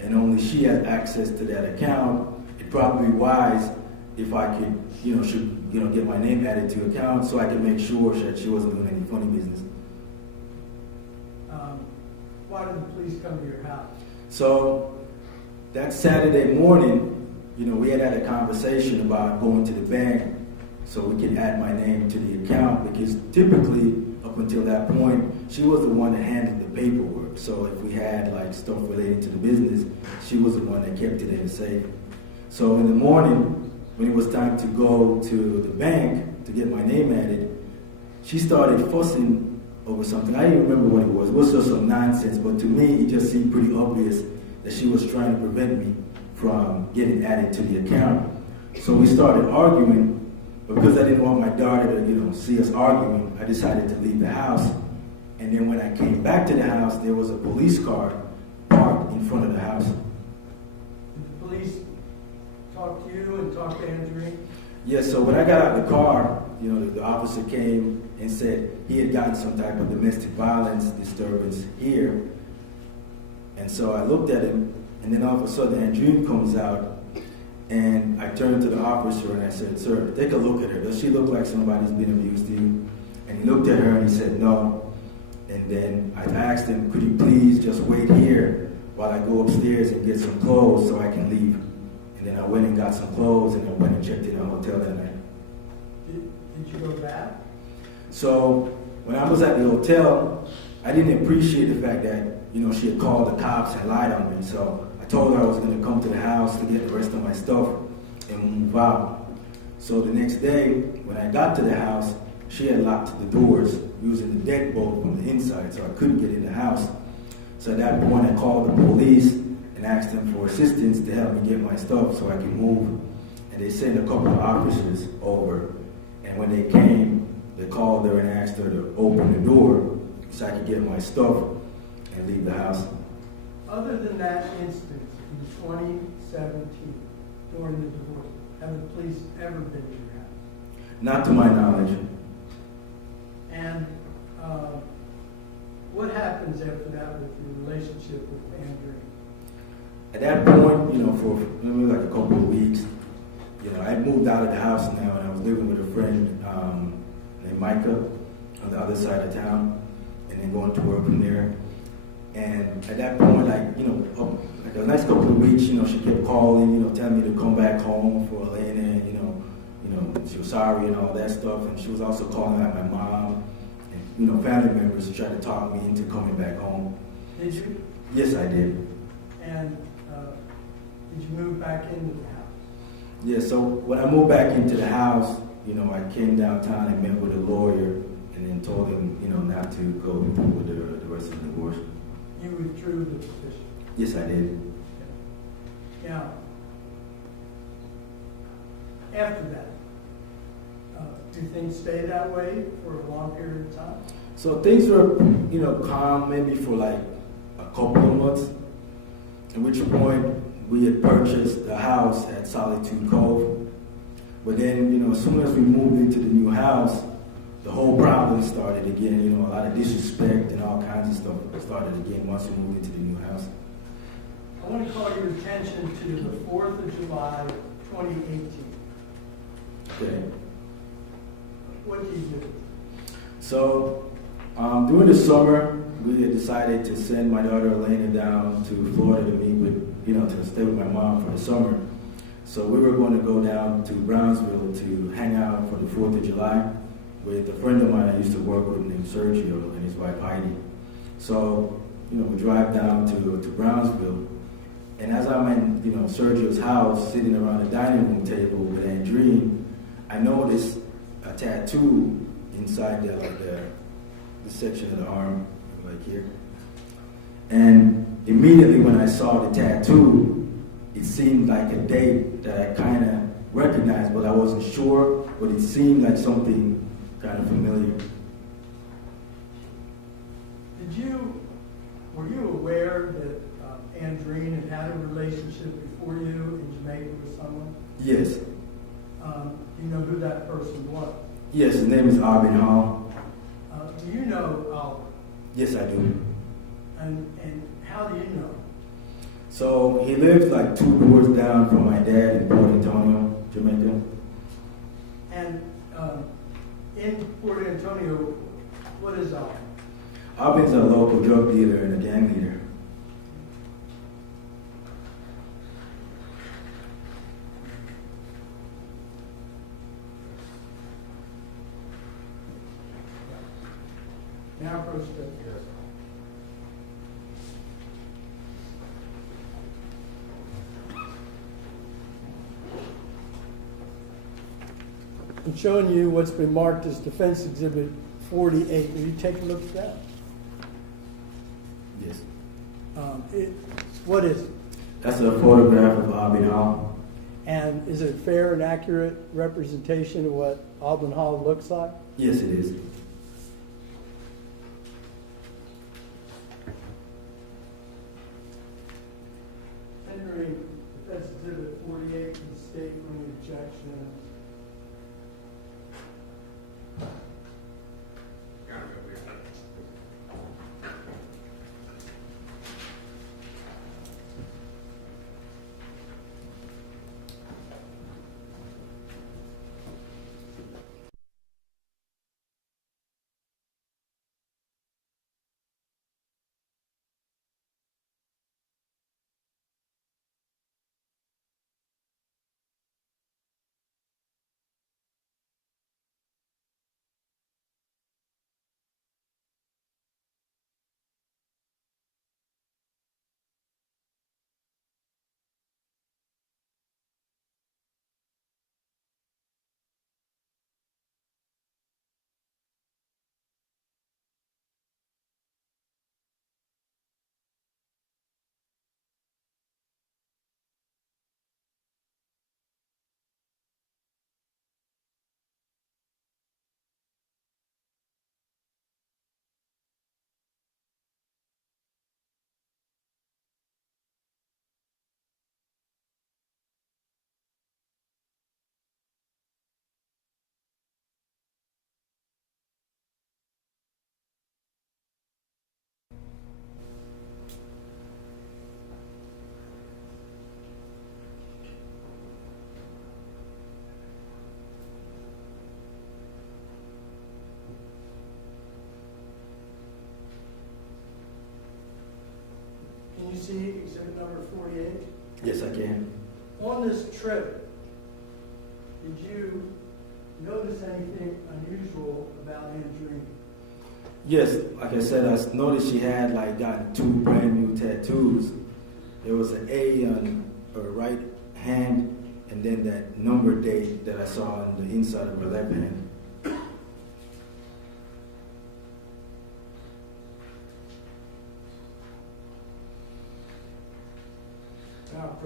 and only she has access to that account. It'd probably be wise if I could, get my name added to account so I could make sure that she wasn't doing any funny business. Why did the police come to your house? So that Saturday morning, we had a conversation about going to the bank so we could add my name to the account because typically, up until that point, she was the one that handled the paperwork. So if we had like stuff relating to the business, she was the one that kept it in the safe. So in the morning, when it was time to go to the bank to get my name added, she started fussing over something. I didn't remember what it was. It was just some nonsense, but to me, it just seemed pretty obvious that she was trying to prevent me from getting added to the account. So we started arguing, but because I didn't want my daughter to, see us arguing, I decided to leave the house. And then when I came back to the house, there was a police car parked in front of the house. Did the police talk to you and talk to Andreen? Yes, so when I got out of the car, the officer came and said he had gotten some type of domestic violence disturbance here. And so I looked at him, and then all of a sudden Andreen comes out, and I turned to the officer and I said, "Sir, take a look at her. Does she look like somebody's been abused to you?" And he looked at her and he said, "No." And then I asked him, "Could you please just wait here while I go upstairs and get some clothes so I can leave?" And then I went and got some clothes and I went and checked in a hotel that night. Did you go back? So when I was at the hotel, I didn't appreciate the fact that, she had called the cops and lied on me. So I told her I was going to come to the house to get the rest of my stuff and move out. So the next day, when I got to the house, she had locked the doors using the deadbolt from the inside, so I couldn't get in the house. So at that point, I called the police and asked them for assistance to help me get my stuff so I could move. And they sent a couple of officers over. And when they came, they called her and asked her to open the door so I could get my stuff and leave the house. Other than that instance in 2017, during the divorce, have the police ever been to your house? Not to my knowledge. And what happens after that with your relationship with Andreen? At that point, for maybe like a couple of weeks, I moved out of the house now, and I was living with a friend named Micah on the other side of town, and then going to work from there. And at that point, like a nice couple of weeks, she kept calling, telling me to come back home for Elena, she was sorry and all that stuff. And she was also calling out my mom and, family members to try to talk me into coming back home. Did you? Yes, I did. And did you move back into the house? Yeah, so when I moved back into the house, I came downtown and met with a lawyer and then told him, not to go through with the rest of the divorce. You withdrew the petition? Yes, I did. Now, after that, do things stay that way for a long period of time? So things were, calm maybe for like a couple of months, at which point we had purchased a house at Solitude Cove. But then, as soon as we moved into the new house, the whole problem started again. A lot of disrespect and all kinds of stuff started again once we moved into the new house. I want to call your attention to the 4th of July, 2018. Okay. What did you do? So, during the summer, we had decided to send my daughter Elena down to Florida to meet with, to stay with my mom for the summer. So we were going to go down to Brownsville to hang out for the 4th of July with a friend of mine I used to work with named Sergio and his wife Heidi. So, we drive down to Brownsville. And as I'm in, Sergio's house, sitting around the dining room table with Andreen, I noticed a tattoo inside the section of the arm, like here. And immediately when I saw the tattoo, it seemed like a date that I kind of recognized, but I wasn't sure, but it seemed like something kind of familiar. Were you aware that Andreen had a relationship before you in Jamaica with someone? Yes. Do you know who that person was? Yes, his name is Arvin Hall. Do you know Albert? Yes, I do. And how do you know? So he lived like 2 doors down from my dad in Port Antonio, Jamaica. And in Port Antonio, what is Albert? Alvin's a local drug dealer and a gang leader. Now proceed. I'm showing you what's been marked as Defense Exhibit 48. Will you take a look at that? Yes. What is it? That's a photograph of Arvin Hall. And is it a fair and accurate representation of what Alban Hall looks like? Yes, it is. Andreen, Defense Exhibit 48, the state for any objections. number 48? Yes, I can. On this trip, did you notice anything unusual about Andreen? Yes, like I said, I noticed she had like gotten 2 brand new tattoos. There was an A on her right hand, and then that number date that I saw on the inside of her left hand. Now,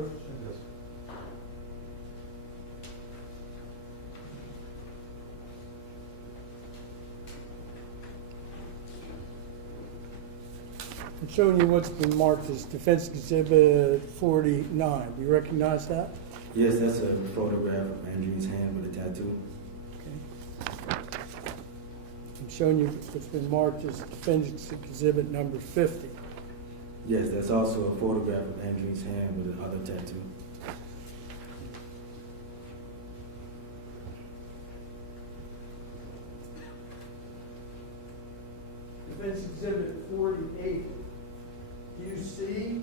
I'm showing you what's been marked as Defense Exhibit 49. Do you recognize that? Yes, that's a photograph of Andreen's hand with a tattoo. Okay. I'm showing you what's been marked as Defense Exhibit number 50. Yes, that's also a photograph of Andreen's hand with another tattoo. Defense Exhibit 48. Do you see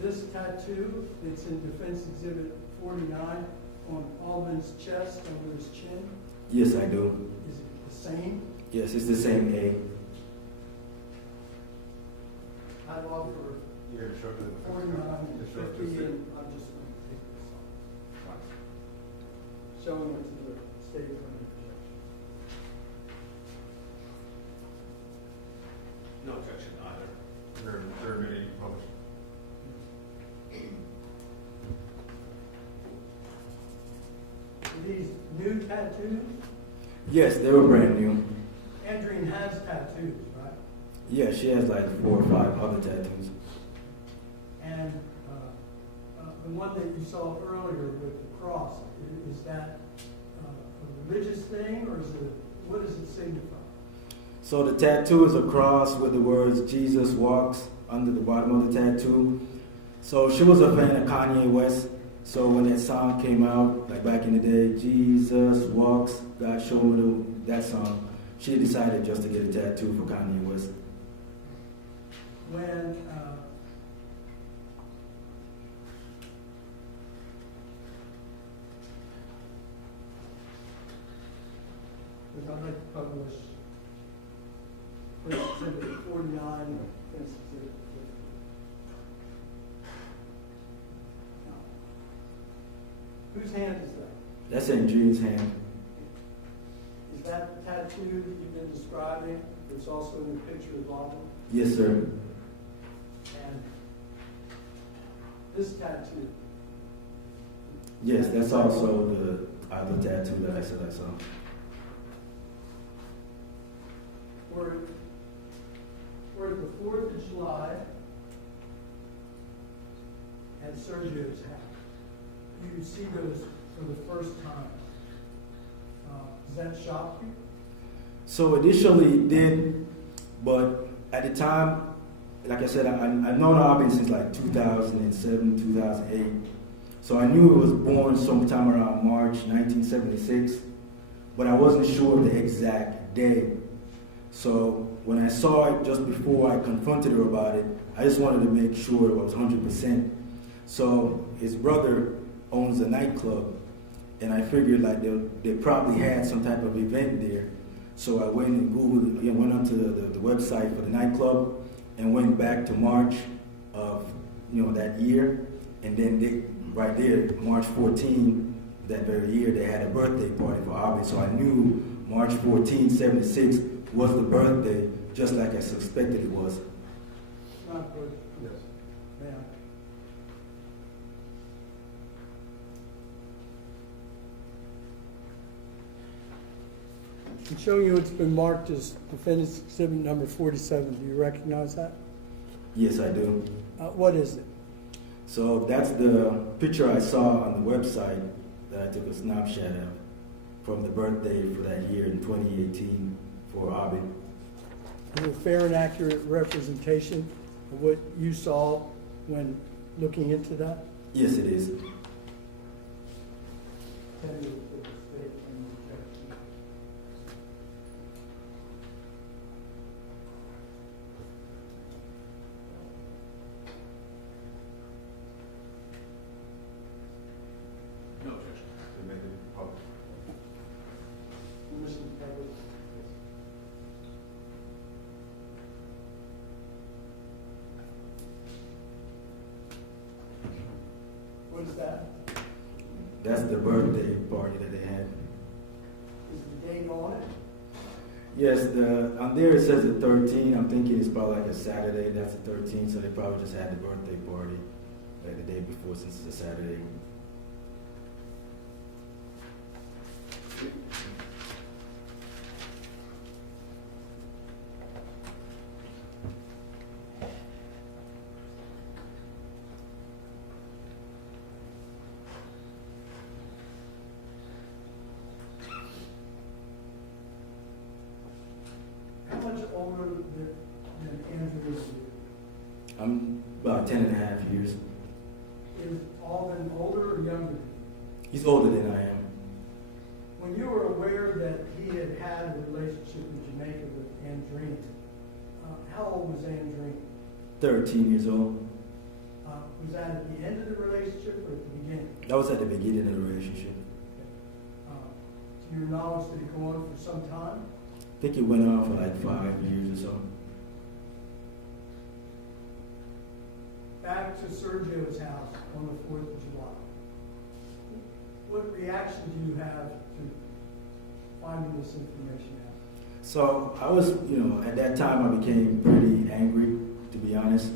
this tattoo that's in Defense Exhibit 49 on Alvin's chest under his chin? Yes, I do. Is it the same? Yes, it's the same A. I'd offer You're going to show the 49 and Just show it 50, to and I'm just going to take this off. Showing it to the state attorney. No objection either. Is there a minute you publish? Are these new tattoos? Yes, they were brand new. Andreen has tattoos, right? Yeah, she has like 4 or 5 other tattoos. And the one that you saw earlier with the cross, is that a religious thing, or is it, what does it signify? So the tattoo is a cross with the words Jesus walks under the bottom of the tattoo. So she was a fan of Kanye West. So when that song came out, like back in the day, Jesus walks, God showed me that song, she decided just to get a tattoo for Kanye West. When because I'd like to publish Defense Exhibit 49 and Defense Exhibit 50. Now, whose hand is that? That's Andreen's hand. Is that the tattoo that you've been describing? It's also in the picture of Alvin? Yes, sir. And this tattoo? Yes, that's also the other tattoo that I said I saw. We're at the 4th of July at Sergio's house. You see those for the first time. Does that shock you? So initially it did, but at the time, like I said, I've known Albin since like 2007, 2008. So I knew it was born sometime around March 1976, but I wasn't sure of the exact day. So when I saw it just before I confronted her about it, I just wanted to make sure it was 100%. So his brother owns a nightclub, and I figured like they probably had some type of event there. So I went and Googled, went onto the website for the nightclub, and went back to March of that year, and then right there, March 14, that very year, they had a birthday party for Albin. So I knew March 14, 76 was the birthday, just like I suspected it was. Not good. Yes. Yeah. I'm showing you it's been marked as Defendant's Exhibit number 47. Do you recognize that? Yes, I do. What is it? So that's the picture I saw on the website that I took a snapshot of from the birthday for that year in 2018 for Abid. Is it a fair and accurate representation of what you saw when looking into that? Yes, it is. That's the birthday party that they had. Is the date on it? Yes, on there it says the 13th. I'm thinking it's probably like a Saturday. That's the 13th, so they probably just had the birthday party like the day before, since it's a Saturday. How much older than Andrew is you? I'm about 10 and a half years. Is Alden older or younger? He's older than I am. When you were aware that he had had a relationship in Jamaica with Andreen, how old was Andreen? 13 years old. Was that at the end of the relationship or at the beginning? That was at the beginning of the relationship. To your knowledge, did it go on for some time? I think it went on for like 5 years or so. Back to Sergio's house on the 4th of July. What reaction do you have to finding this information out? So I was, at that time I became pretty angry, to be honest.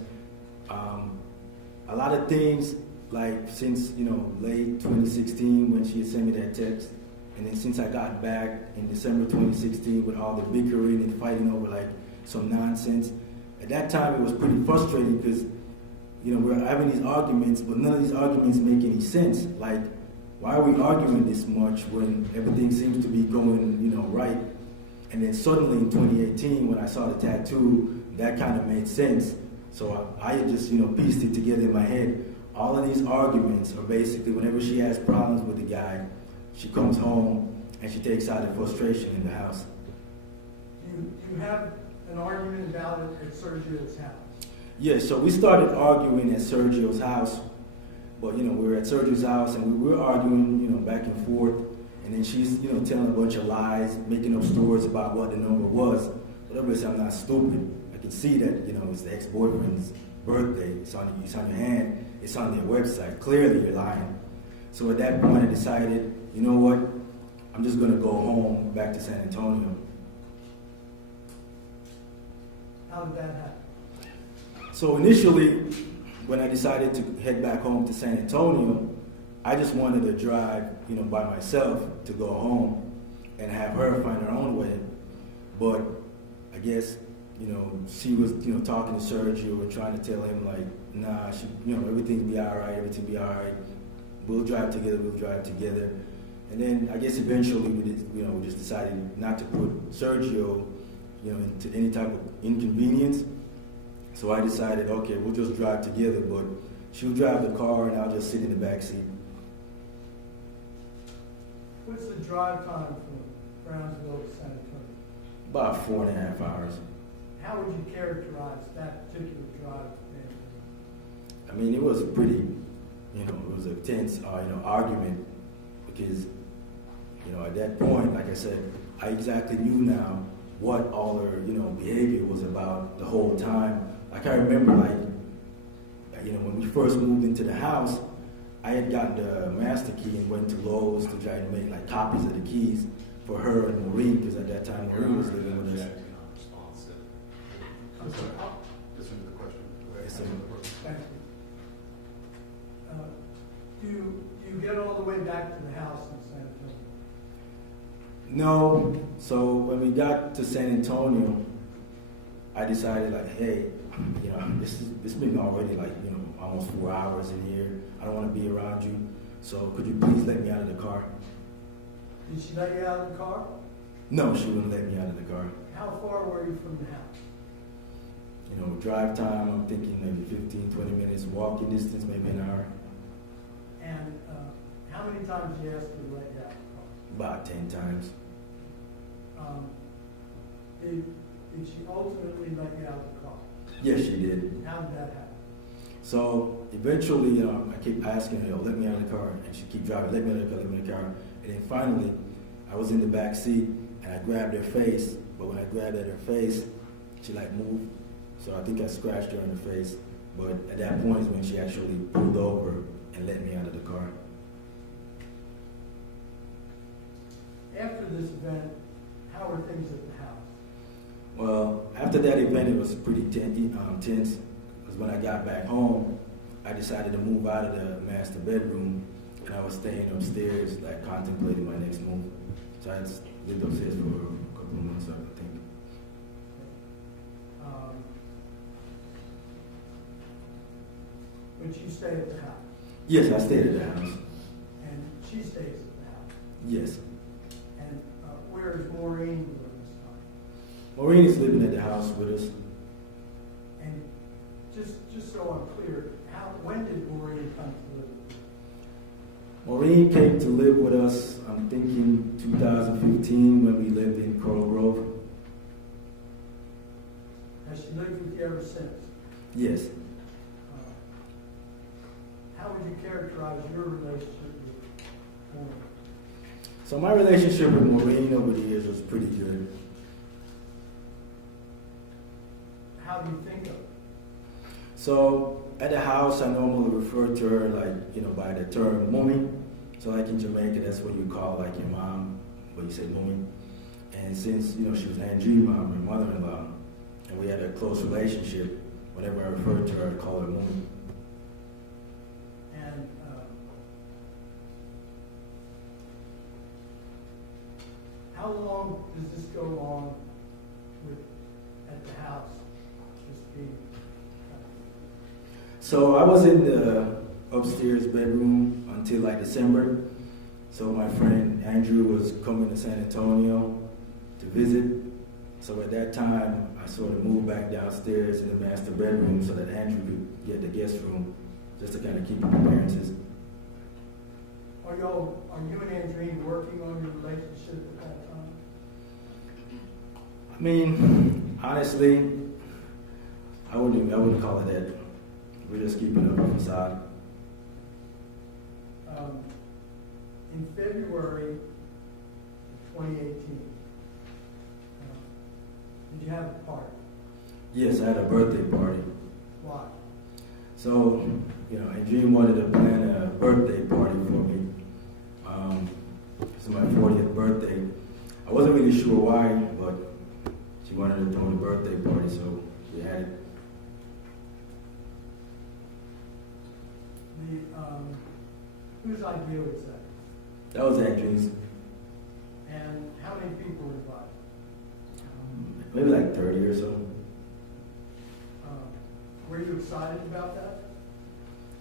A lot of things, like since, late 2016 when she had sent me that text, and then since I got back in December 2016 with all the bickering and fighting over like some nonsense, at that time it was pretty frustrating because, we're having these arguments, but none of these arguments make any sense. Like, why are we arguing this much when everything seems to be going, right? And then suddenly in 2018, when I saw the tattoo, that kind of made sense. So I just, pieced it together in my head. All of these arguments are basically whenever she has problems with the guy, she comes home and she takes out the frustration in the house. Do you have an argument about it at Sergio's house? Yes, so we started arguing at Sergio's house. But, we were at Sergio's house and we were arguing, back and forth. And then she's, telling a bunch of lies, making up stories about what the number was. But obviously I'm not stupid. I can see that, it's the ex-boyfriend's birthday. It's on your hand. It's on their website. Clearly you're lying. So at that point I decided, you know what? I'm just going to go home back to San Antonio. How did that happen? So initially, when I decided to head back home to San Antonio, I just wanted to drive, by myself to go home and have her find her own way. But I guess, she was, talking to Sergio and trying to tell him like, nah, everything will be all right, everything will be all right. We'll drive together. And then I guess eventually we just decided not to put Sergio, into any type of inconvenience. So I decided, okay, we'll just drive together, but she'll drive the car and I'll just sit in the back seat. What's the drive time from Brownsville to San Antonio? About 4.5 hours. How would you characterize that particular drive? I mean, it was pretty, it was a tense, argument because, at that point, like I said, I exactly knew now what all her, behavior was about the whole time. Like I remember, when we first moved into the house, I had gotten the master key and went to Lowe's to try to make like copies of the keys for her and Maureen, because at that time Maureen was living with us. I'm sorry. Listen to the question. Yes, sir. Thank you. Do you get all the way back to the house in San Antonio? No. So when we got to San Antonio, I decided like, hey, this been already like, almost 4 hours in here. I don't want to be around you. So could you please let me out of the car? Did she let you out of the car? No, she wouldn't let me out of the car. How far were you from the house? Drive time, I'm thinking maybe 15, 20 minutes. Walking distance, maybe an hour. And how many times did you ask her to let you out of the car? About 10 times. Did she ultimately let you out of the car? Yes, she did. How did that happen? So eventually, I keep asking her, let me out of the car. And she keep driving, let me out of the car, let me out of the car. And then finally, I was in the back seat and I grabbed her face. But when I grabbed at her face, she like moved. So I think I scratched her in the face. But at that point is when she actually pulled over and let me out of the car. after this event, how are things at the house? Well, after that event, it was pretty tense, because when I got back home, I decided to move out of the master bedroom, and I was staying upstairs, like contemplating my next move. So I just lived upstairs for a couple of months, I think. But you stay at the house, Yes, I stayed at the house. and she stays at the house. Yes. And where is Maureen during this time? Maureen is living at the house with us. And just so I'm clear, when did Maureen come to live? Maureen came to live with us, I'm thinking 2015, when we lived in Coral Grove. Has she lived with you ever since? Yes. How would you characterize your relationship with Maureen? So my relationship with Maureen over the years was pretty good. How do you think of it? So at the house, I normally refer to her by the term "mommy." So like in Jamaica, that's what you call like your mom, but you say "mommy." And since she was Andreen mom, my mother-in-law, and we had a close relationship, whenever I referred to her, I call her "mommy." And how long does this go on at the house? Just being. So I was in the upstairs bedroom until like December. So my friend Andrew was coming to San Antonio to visit. So at that time, I sort of moved back downstairs in the master bedroom so that Andrew could get the guest room, just to kind of keep up appearances. Are you and Andreen working on your relationship at that time? I mean, honestly, I wouldn't call it that. We're just keeping up a facade. In February 2018, did you have a party? Yes, I had a birthday party. Why? So, Andreen wanted to plan a birthday party for me. It's my 40th birthday. I wasn't really sure why, but she wanted to throw a birthday party, so we had it. Whose idea was that? That was Andreen's. And how many people were invited? Maybe like 30 or so. Were you excited about that?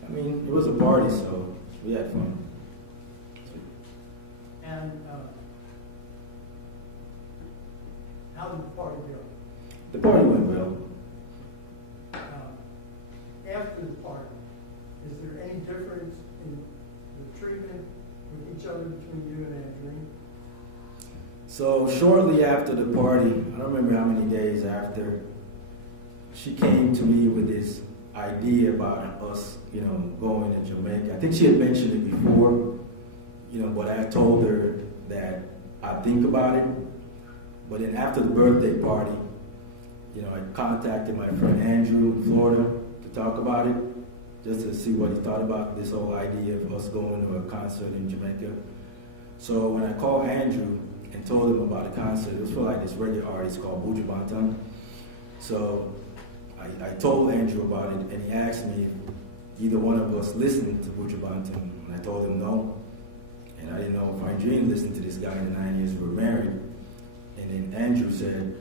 I mean, it was a party, so we had fun. And how did the party go? The party went well. After the party, is there any difference in the treatment with each other between you and Andreen? So shortly after the party, I don't remember how many days after, she came to me with this idea about us, going to Jamaica. I think she had mentioned it before, but I told her that I'd think about it. But then after the birthday party, I contacted my friend Andrew in Florida to talk about it, just to see what he thought about this whole idea of us going to a concert in Jamaica. So when I called Andrew and told him about the concert, it was for like this reggae artist called Buju Banton. So I told Andrew about it, and he asked me if either one of us listened to Buju Banton, and I told him no. And I didn't know if Andreen listened to this guy in the 9 years we were married. And then Andrew said,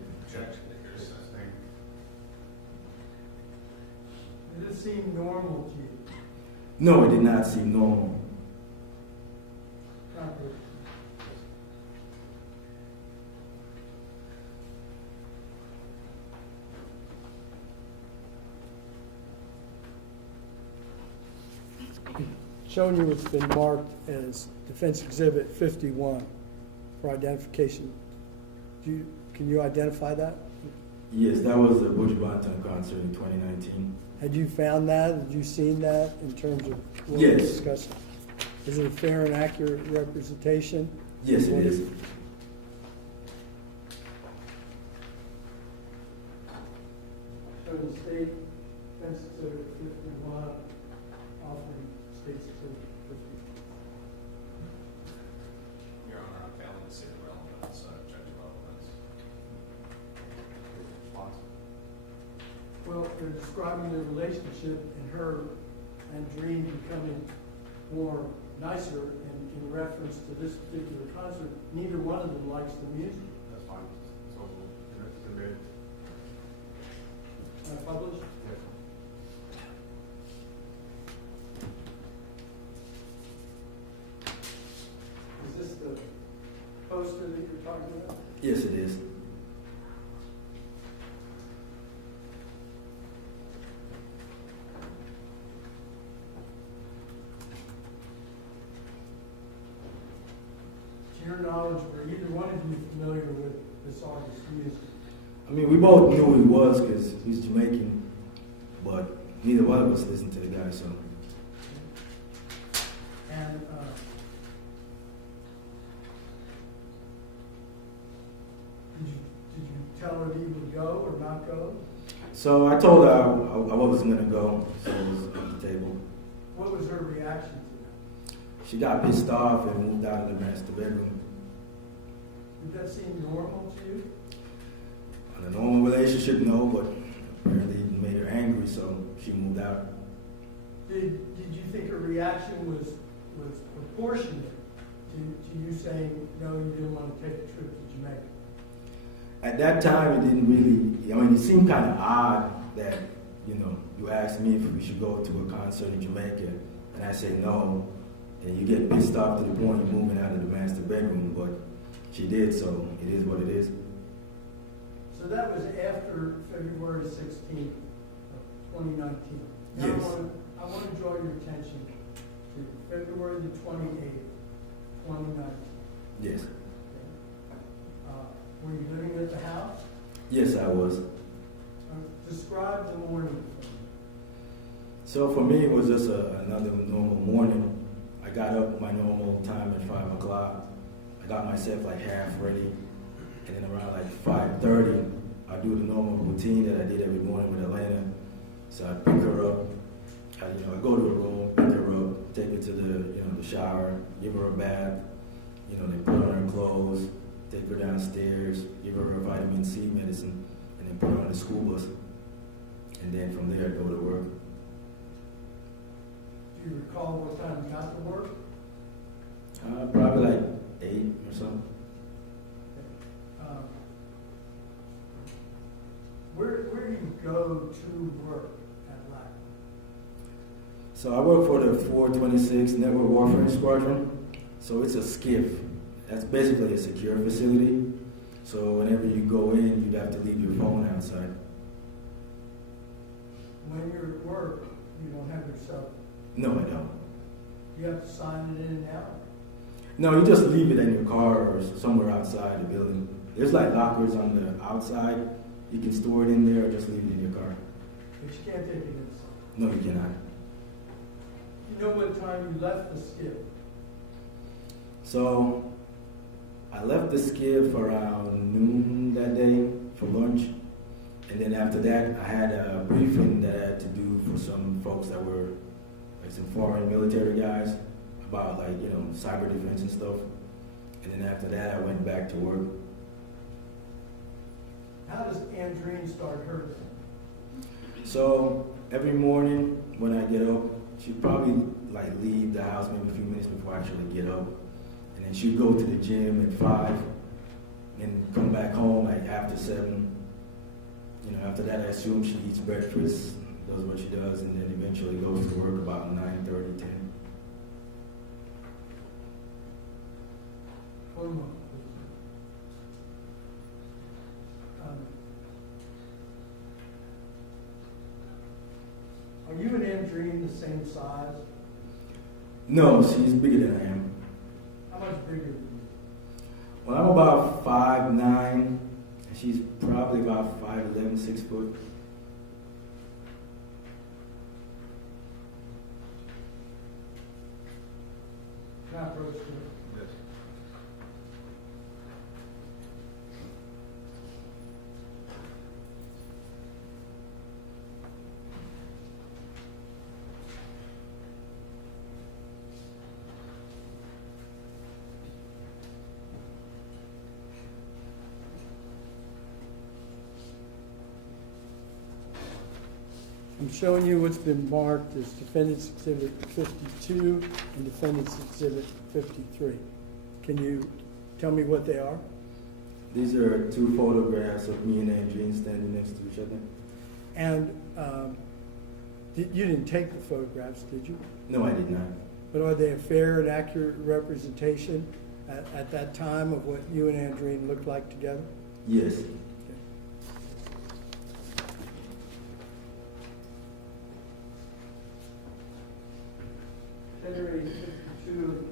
Did it seem normal to you? no, it did not seem normal. Showing you what's been marked as Defense Exhibit 51 for identification. Can you identify that? Yes, that was the Buju Banton concert in 2019. Had you found that? Had you seen that in terms of what Yes. we're discussing? Is it a fair and accurate representation? Yes, it is. Showing state Defense Exhibit 51, offering State's Exhibit 50. Your Honor, I'm failing to see the Well, they're describing their relationship and her and Andreen becoming more nicer in reference to this particular concert. Neither one of them likes the music. That's fine. So, it's been made. Published? Yes. Is this the poster that you're talking about? Yes, it is. To your knowledge, were either one of you familiar with this artist's music? I mean, we both knew who he was because he's Jamaican, but neither one of us listened to the guy, so. And did you tell her that you would go or not go? So I told her I wasn't going to go, so it was on the table. What was her reaction to She got pissed off and moved out of the master bedroom. that? Did that seem normal to you? On a normal relationship, no, but apparently it made her angry, so she moved out. Did you think her reaction was proportionate to you saying, no, you didn't want to take a trip to Jamaica? At that time, it didn't really, I mean, it seemed kind of odd that, you asked me if we should go to a concert in Jamaica, and I said no, and you get pissed off to the point you're moving out of the master bedroom, but she did, so it is what it is. So that was after February 16th of 2019. Now Yes. I want to draw your attention to February the 28th, 2019. Yes. Were you living at the house? Yes, I was. Describe the morning for me. So for me, it was just another normal morning. I got up my normal time at 5 o'clock. I got myself like half ready. And then around like 5:30, I do the normal routine that I did every morning with Elena. So I pick her up. I go to her room, pick her up, take her to the shower, give her a bath. Then put on her clothes, take her downstairs, give her her vitamin C medicine, and then put her on the school bus. And then from there, go to work. Do you recall what time you got to work? Probably like 8 or something. Where do you go to work at LAC? So I work for the 426 Network Warfare Squadron. So it's a skiff. That's basically a secure facility. So whenever you go in, you'd have to leave your phone outside. When you're at work, you don't have your cell phone. No, I don't. You have to sign it in and out. No, you just leave it in your car or somewhere outside the building. There's like lockers on the outside. You can store it in there or just leave it in your car. But you can't take it inside. No, you cannot. You know what time you left the skiff? So I left the skiff around noon that day for lunch. And then after that, I had a briefing that I had to do for some folks that were like some foreign military guys about cyber defense and stuff. And then after that, I went back to work. How does Andreen start her day? So every morning when I get up, she'd probably leave the house maybe a few minutes before I actually get up. And then she'd go to the gym at 5 and come back home after 7. After that, I assume she eats breakfast, does what she does, and then eventually goes to work about 9:30, 10. One more, please. Are you and Andreen the same size? No, she's bigger than I am. How much bigger than you? Well, I'm about 5'9", and she's probably about 5'11", 6 foot. Can I approach her? Yes. I'm showing you what's been marked as Defendant's Exhibit 52 and Defendant's Exhibit 53. Can you tell me what they are? These are two photographs of me and Andreen standing next to each other. And you didn't take the photographs, did you? No, I did not. But are they a fair and accurate representation at that time of what you and Andreen looked like together? Yes. Generating 52,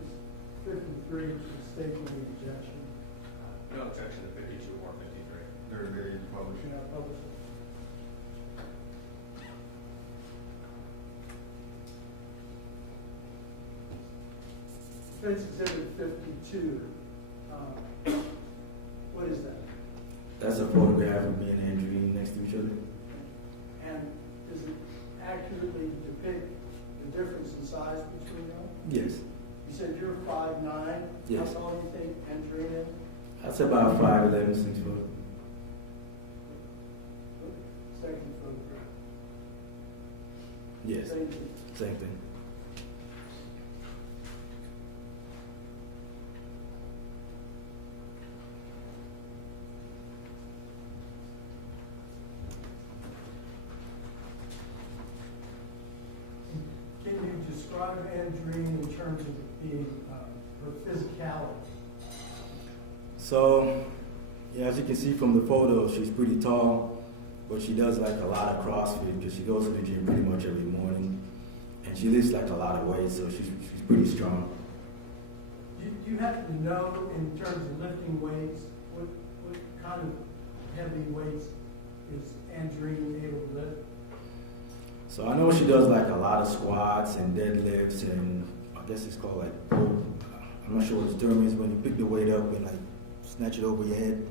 53 to statement of objection. No objection to 52 or 53. They're very published. Should I publish it? Defense Exhibit 52. What is that? That's a photograph of me and Andreen next to each other. And does it accurately depict the difference in size between them? Yes. You said you're 5'9". Yes. How tall do you think Andreen is? That's about 5'11", 6 foot. Second photograph. Yes. Same thing. Same thing. Can you describe Andreen in terms of being her physicality? So, yeah, as you can see from the photo, she's pretty tall, but she does like a lot of CrossFit because she goes to the gym pretty much every morning, and she lifts like a lot of weight, so she's pretty strong. Do you happen to know, in terms of lifting weights, what kind of heavy weights is Andreen able to lift? So I know she does like a lot of squats and deadlifts, and I guess it's called like pull. I'm not sure what the term is when you pick the weight up and like snatch it over your head.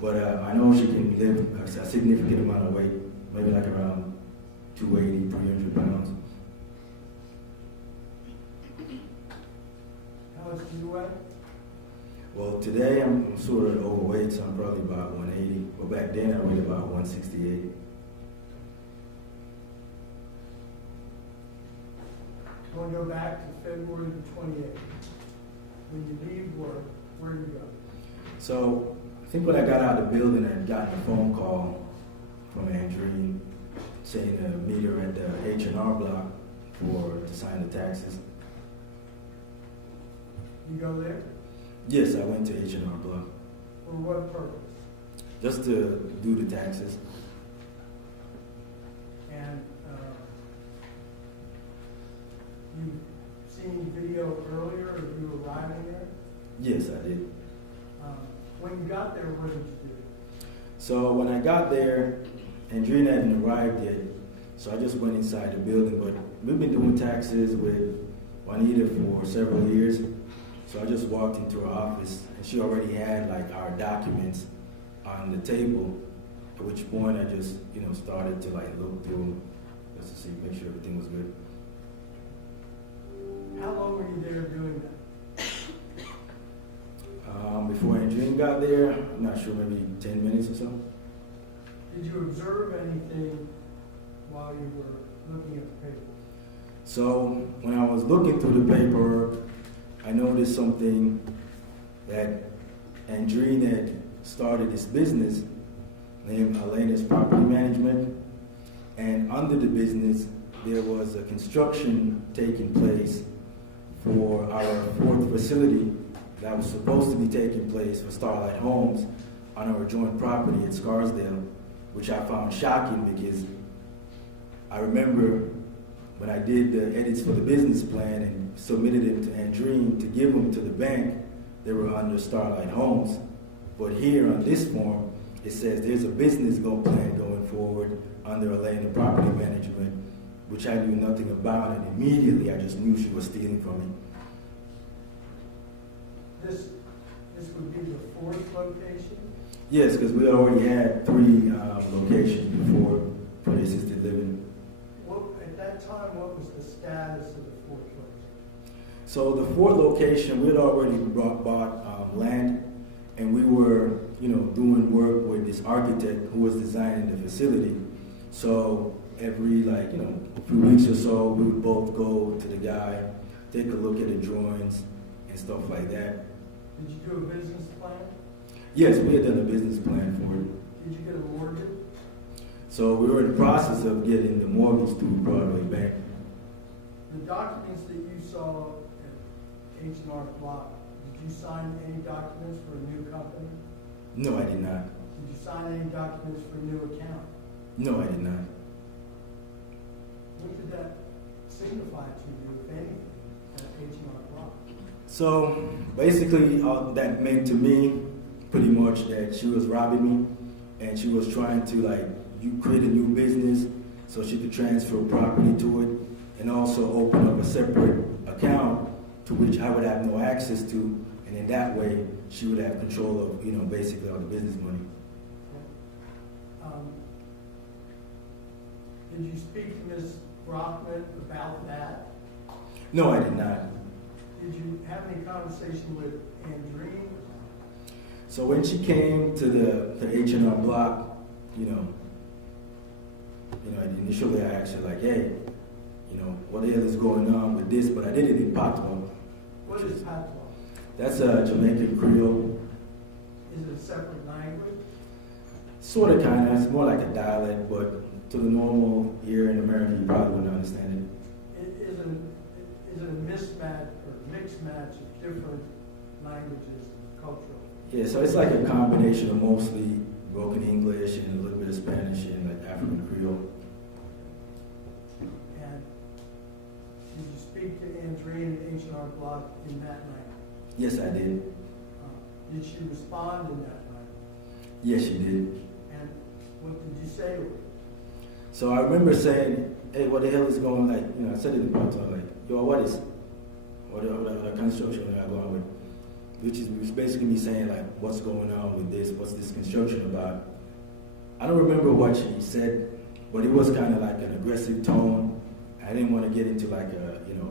But I know she can lift a significant amount of weight, maybe like around 280, 300 pounds. How much do you weigh? Well, today I'm sort of overweight, so I'm probably about 180. But back then I weighed about 168. I want to go back to February the 28th. When you leave work, where do you go? So I think when I got out of the building, I got a phone call from Andreen saying to meet her at the H&R block to sign the taxes. You go there? Yes, I went to H&R block For what purpose? just to do the taxes. And you've seen video earlier of you arriving there? Yes, I did. When you got there, what did you do? So when I got there, Andreen hadn't arrived yet, so I just went inside the building. But we've been doing taxes with Juanita for several years, so I just walked into her office, and she already had like our documents on the table. At which point I just, started to like look through them just to see, make sure everything was good. How long were you there doing that? Before Andreen got there, I'm not sure, maybe 10 minutes or so. Did you observe anything while you were looking at the paper? So when I was looking through the paper, I noticed something that Andreen had started this business named Elena's Property Management, and under the business there was a construction taking place for our fourth facility that was supposed to be taking place for Starlight Homes on our joint property at Scarsdale, which I found shocking because I remember when I did the edits for the business plan and submitted it to Andreen to give them to the bank, they were under Starlight Homes. But here on this form, it says there's a business plan going forward under Elena Property Management, which I knew nothing about, and immediately I just knew she was stealing from me. This would be the fourth location? Yes, because we already had 3 locations before for the assisted living. At that time, what was the status of the fourth location? So the 4th location, we had already bought land, and we were, doing work with this architect who was designing the facility. So every a few weeks or so, we would both go to the guy, take a look at the drawings and stuff like that. Did you do a business plan? Yes, we had done a business plan for it. Did you get a mortgage? So we were in the process of getting the mortgage through Broadway Bank. The documents that you saw at H&R Block, did you sign any documents for a new company? No, I did not. Did you sign any documents for a new account? No, I did not. What did that signify to you, if anything, at H&R Block? So basically, that meant to me pretty much that she was robbing me, and she was trying to you create a new business so she could transfer property to it, and also open up a separate account to which I would have no access to, and in that way she would have control of basically all the business money. Did you speak to Ms. Brockman about that? No, I did not. Did you have any conversation with Andreen? So when she came to the H&R Block, initially I asked her hey, what the hell is going on with this? But I did it in Patois. What is Patois? That's a Jamaican Creole. Is it a separate language? Sort of, kind of. It's more like a dialect, but to the normal ear in America, you probably wouldn't understand Is it a mismatch or mixed match of different languages and cultural? it. Yeah, so it's like a combination of mostly broken English and a little bit of Spanish and African Creole. And did you speak to Andreen at H&R Block in that language? Yes, I did. Did she respond in that language? Yes, she did. And what did you say to her? So I remember saying, hey, what the hell is going on? I said it in Patois, yo, what is the construction we are going with? Which was basically me saying, what's going on with this? What's this construction about? I don't remember what she said, but it was kind of like an aggressive tone. I didn't want to get into a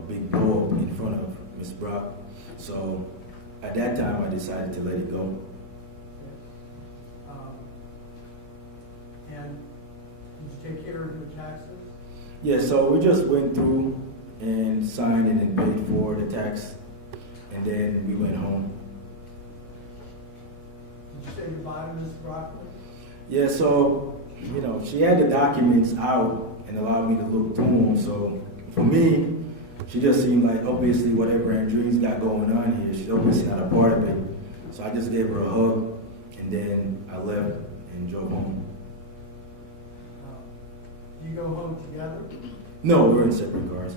big blow up in front of Miss Brock. So at that time, I decided to let it go. And did you take care of your taxes? Yeah, so we just went through and signed it and paid for the tax, and then we went home. Did you say goodbye to Ms. Brockman? Yeah, so, she had the documents out and allowed me to look through them. So for me, she just seemed like obviously whatever Andreen's got going on here, she's obviously not a part of it. So I just gave her a hug, and then I left and drove home. Do you go home together? No, we're in separate cars.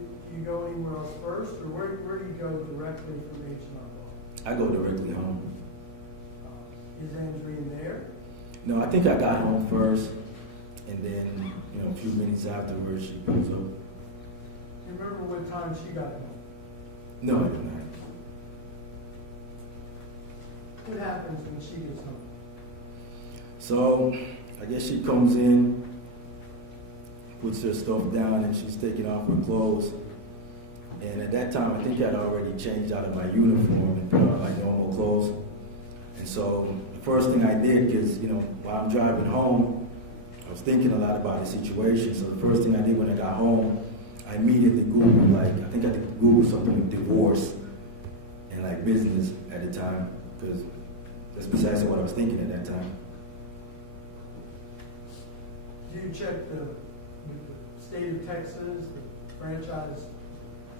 Do you go anywhere else first, or where do you go directly from H&R Block? I go directly home. Is Andreen there? No, I think I got home first, and then, a few minutes afterwards, she pulls up. Do you remember what time she got home? No, I do not. What happens when she gets home? So, I guess she comes in, puts her stuff down, and she's taking off her clothes. And at that time, I think I'd already changed out of my uniform and put on my normal clothes. And so, the first thing I did, because, while I'm driving home, I was thinking a lot about the situation. So the first thing I did when I got home, I immediately Googled, I think I Googled something with divorce and business at the time, because that's precisely what I was thinking at that time. Do you check with the state of Texas, the franchise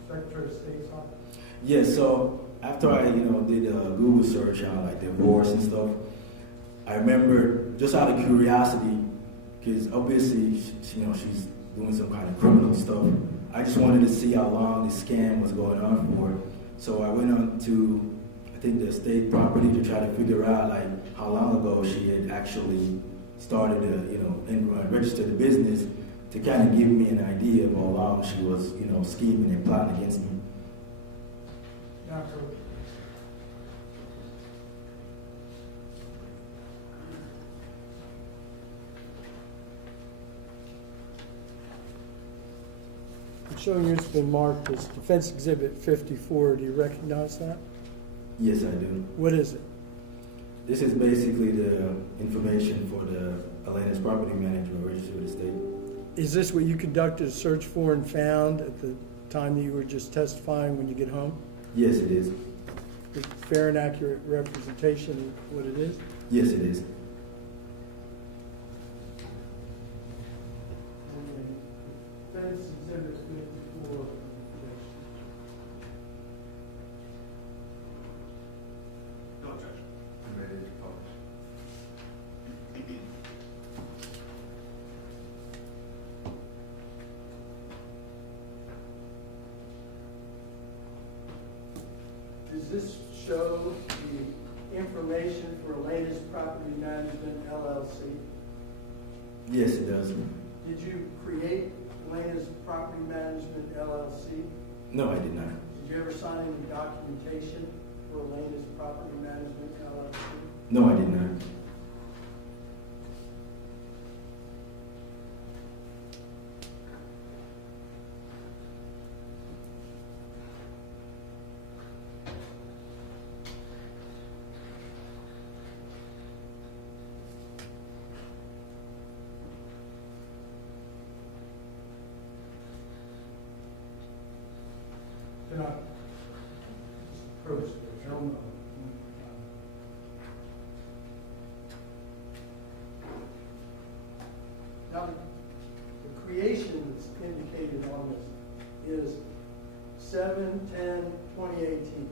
Secretary of State's office? Yeah, so after I, did a Google search on divorce and stuff, I remember just out of curiosity, because obviously, she's doing some kind of criminal stuff. I just wanted to see how long this scam was going on for. So I went on to, I think, the state property to try to figure out how long ago she had actually started to, register the business, to kind of give me an idea of how long she was, scheming and plotting against me. Dr. It's showing you it's been marked as Defense Exhibit 54. Do you recognize that? Yes, I do. What is it? This is basically the information for the Atlanta's property manager registered with the state. Is this what you conducted a search for and found at the time that you were just testifying when you get home? Yes, it is. Is fair and accurate representation of what it is? Yes, it is. Defense Exhibit 54. No objection. I'm ready to publish. Does this show the information for Elena's Property Management LLC? Yes, it does. Did you create Elena's Property Management LLC? No, I did not. Did you ever sign any documentation for Elena's Property Management LLC? No, I did not. Can I just approach the gentleman? Now, the creation that's indicated on this is 7/10/2018.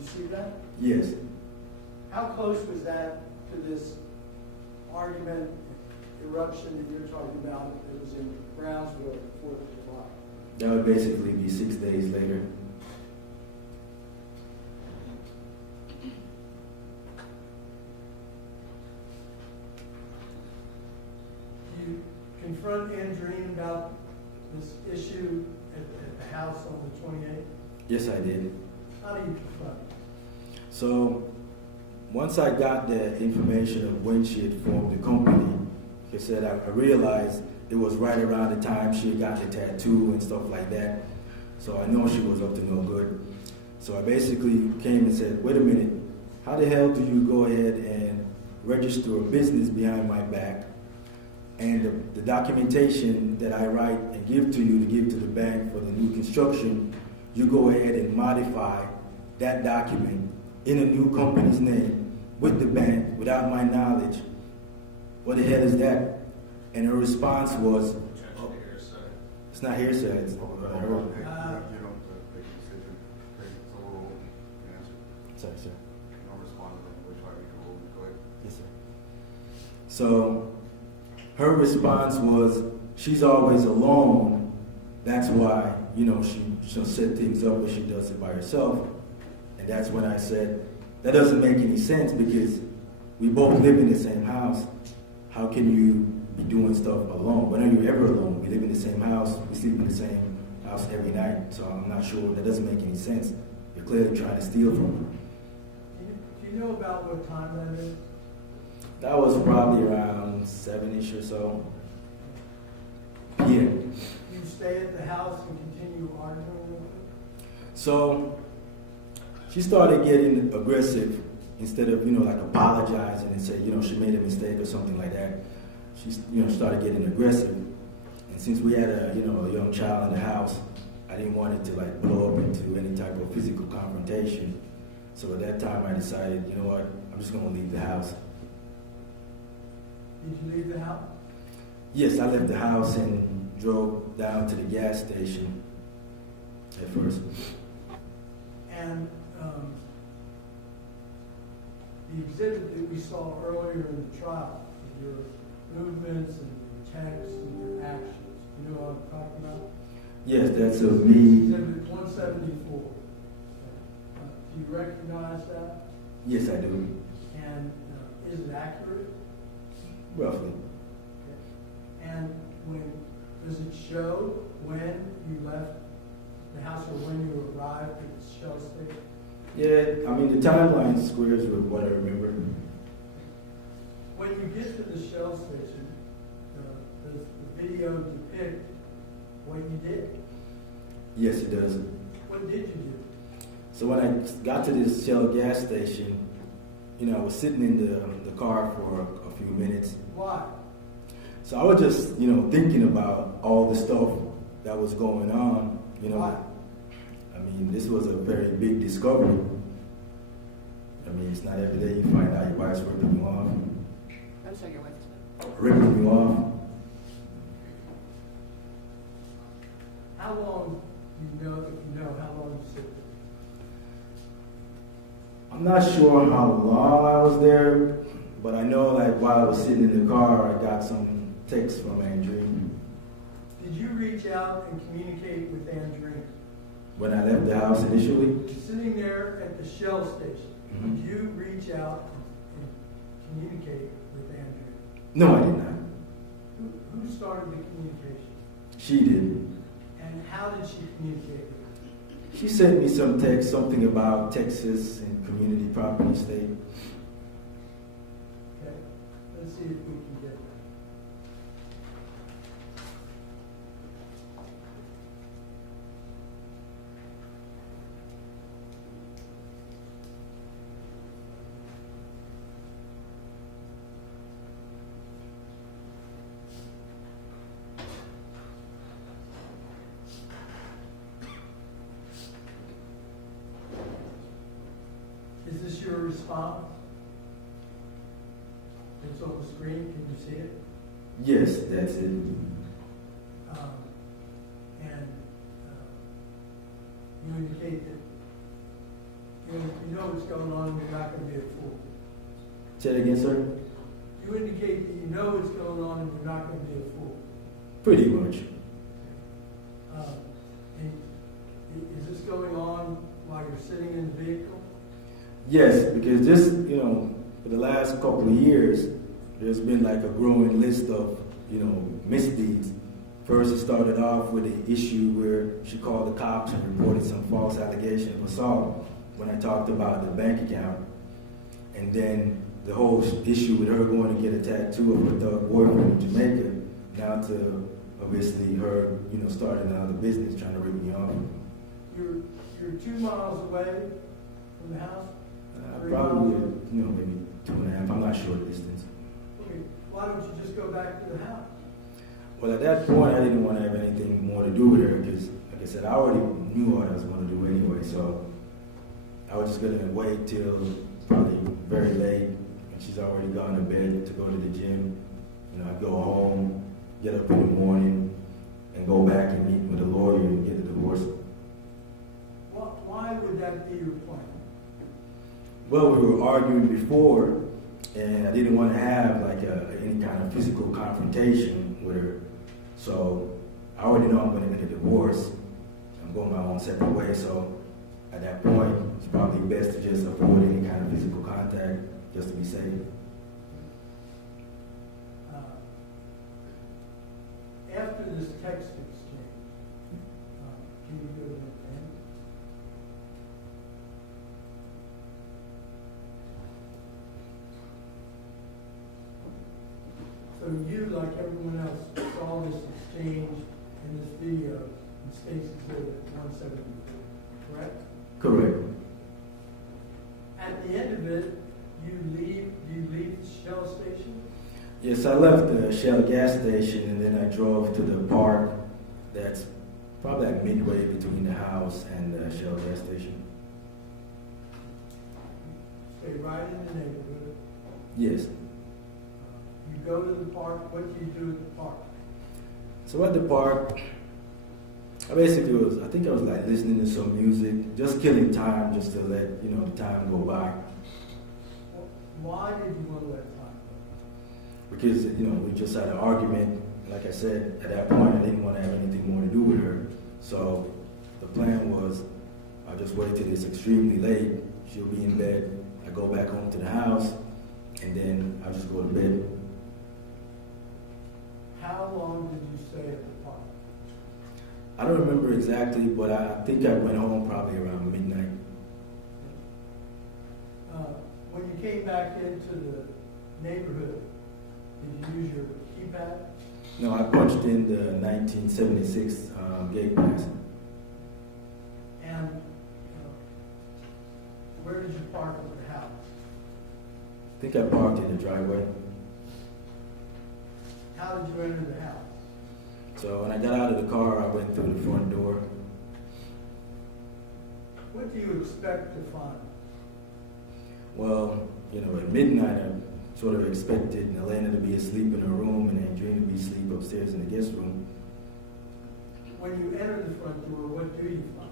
You see that? Yes. How close was that to this argument, eruption that you're talking about that was in Brownsville at the 4th of July? That would basically be 6 days later. You confront Andreen about this issue at the house on the 28th? Yes, I did. How do you confront? So once I got the information of when she had formed the company, like I said, I realized it was right around the time she had got the tattoo and stuff like that. So I know she was up to no good. So I basically came and said, wait a minute, how the hell do you go ahead and register a business behind my back? And the documentation that I write and give to you to give to the bank for the new construction, you go ahead and modify that document in a new company's name with the bank without my knowledge. What the hell is that? And her response was, oh, it's not hearsay. It's You don't make a decision. It's a rule. Answer. Sorry, sir. Don't respond to them. We're trying to make a rule. Go ahead. Yes, sir. So her response was, she's always alone. That's why, she'll set things up, but she does it by herself. And that's when I said, that doesn't make any sense because we both live in the same house. How can you be doing stuff alone? When are you ever alone? We live in the same house. We sleep in the same house every night. So I'm not sure. That doesn't make any sense. You're clearly trying to steal from her. Do you know about what time that is? That was probably around 7-ish or so. Yeah. You stay at the house and continue arguing with her? So she started getting aggressive instead of, like apologizing and say, she made a mistake or something like that. She, started getting aggressive. And since we had a young child in the house, I didn't want it to like blow up into any type of physical confrontation. So at that time I decided, you know what, I'm just going to leave the house. Did you leave the house? Yes, I left the house and drove down to the gas station at first. And the exhibit that we saw earlier in the trial, your movements and your texts and your actions, you know what I'm talking about? Yes, that's of me. Exhibit 174. Do you recognize that? Yes, I do. And is it accurate? Roughly. And does it show when you left the house or when you arrived at the Shell station? Yeah, I mean, the timeline squares with what I remember. When you get to the Shell station, does the video depict what you did? Yes, it does. What did you do? So when I got to this Shell gas station, I was sitting in the car for a few minutes. Why? So I was just, thinking about all the stuff that was going on. Why? I mean, this was a very big discovery. I mean, it's not every day you find out your wife's ripping you off. I'm sorry, your wife's. Ripping you off. How long, if you know, how long you sit there? I'm not sure how long I was there, but I know like while I was sitting in the car, I got some text from Andreen. Did you reach out and communicate with Andreen? When I left the house initially, Sitting there at the Shell station, Mhm. did you reach out and communicate with Andreen? no, I did not. Who started the communication? She did. And how did she communicate with you? She sent me some text, something about Texas and community property state. Okay, let's see if we can get that. Is this your response? It's on the screen, can you see it? Yes, that's it. And you indicate that you know what's going on and you're not going to be a fool. Say it again, sir. You indicate that you know what's going on and you're not going to be a fool. Pretty much. And is this going on while you're sitting in the vehicle? Yes, because this, for the last couple of years, there's been like a growing list of, misdeeds. First, it started off with the issue where she called the cops and reported some false allegation of assault when I talked about the bank account. And then the whole issue with her going to get a tattoo of her thug boyfriend in Jamaica, now to obviously her, starting another business trying to rip me off. You're 2 miles away from the house? Probably, maybe 2.5. I'm not sure the distance. Okay, why don't you just go back to the house? Well, at that point, I didn't want to have anything more to do with her because, like I said, I already knew what I was going to do anyway. So I was just going to wait till probably very late when she's already gone to bed to go to the gym. I'd go home, get up in the morning, and go back and meet with a lawyer and get a divorce. Why would that be your plan? Well, we were arguing before, and I didn't want to have like any kind of physical confrontation with her. So I already know I'm going to get a divorce. I'm going my own separate way. So at that point, it's probably best to just avoid any kind of physical contact just to be safe. After this text exchange, can you go to the end? So you, like everyone else, saw this exchange in this video in State's Exhibit 174, correct? Correct. At the end of it, do you leave the Shell station? Yes, I left the Shell gas station and then I drove to the park that's probably like midway between the house and the Shell gas station. Stay right in the neighborhood. Yes. You go to the park. What do you do at the park? So at the park, I think I was like listening to some music, just killing time, just to let, the time go by. Why did you want to let time go? Because, we just had an argument. Like I said, at that point, I didn't want to have anything more to do with her. So the plan was, I'll just wait till it's extremely late. She'll be in bed. I go back home to the house, and then I'll just go to bed. How long did you stay at the park? I don't remember exactly, but I think I went home probably around midnight. When you came back into the neighborhood, did you use your keypad? No, I punched in the 1976 gate pass. And where did you park at the house? think I parked in the driveway. How did you enter the house? So when I got out of the car, I went through the front door. What do you expect to find? Well, at midnight, I sort of expected Elena to be asleep in her room and Andreen to be asleep upstairs in the guest room. When you enter the front door, what do you find?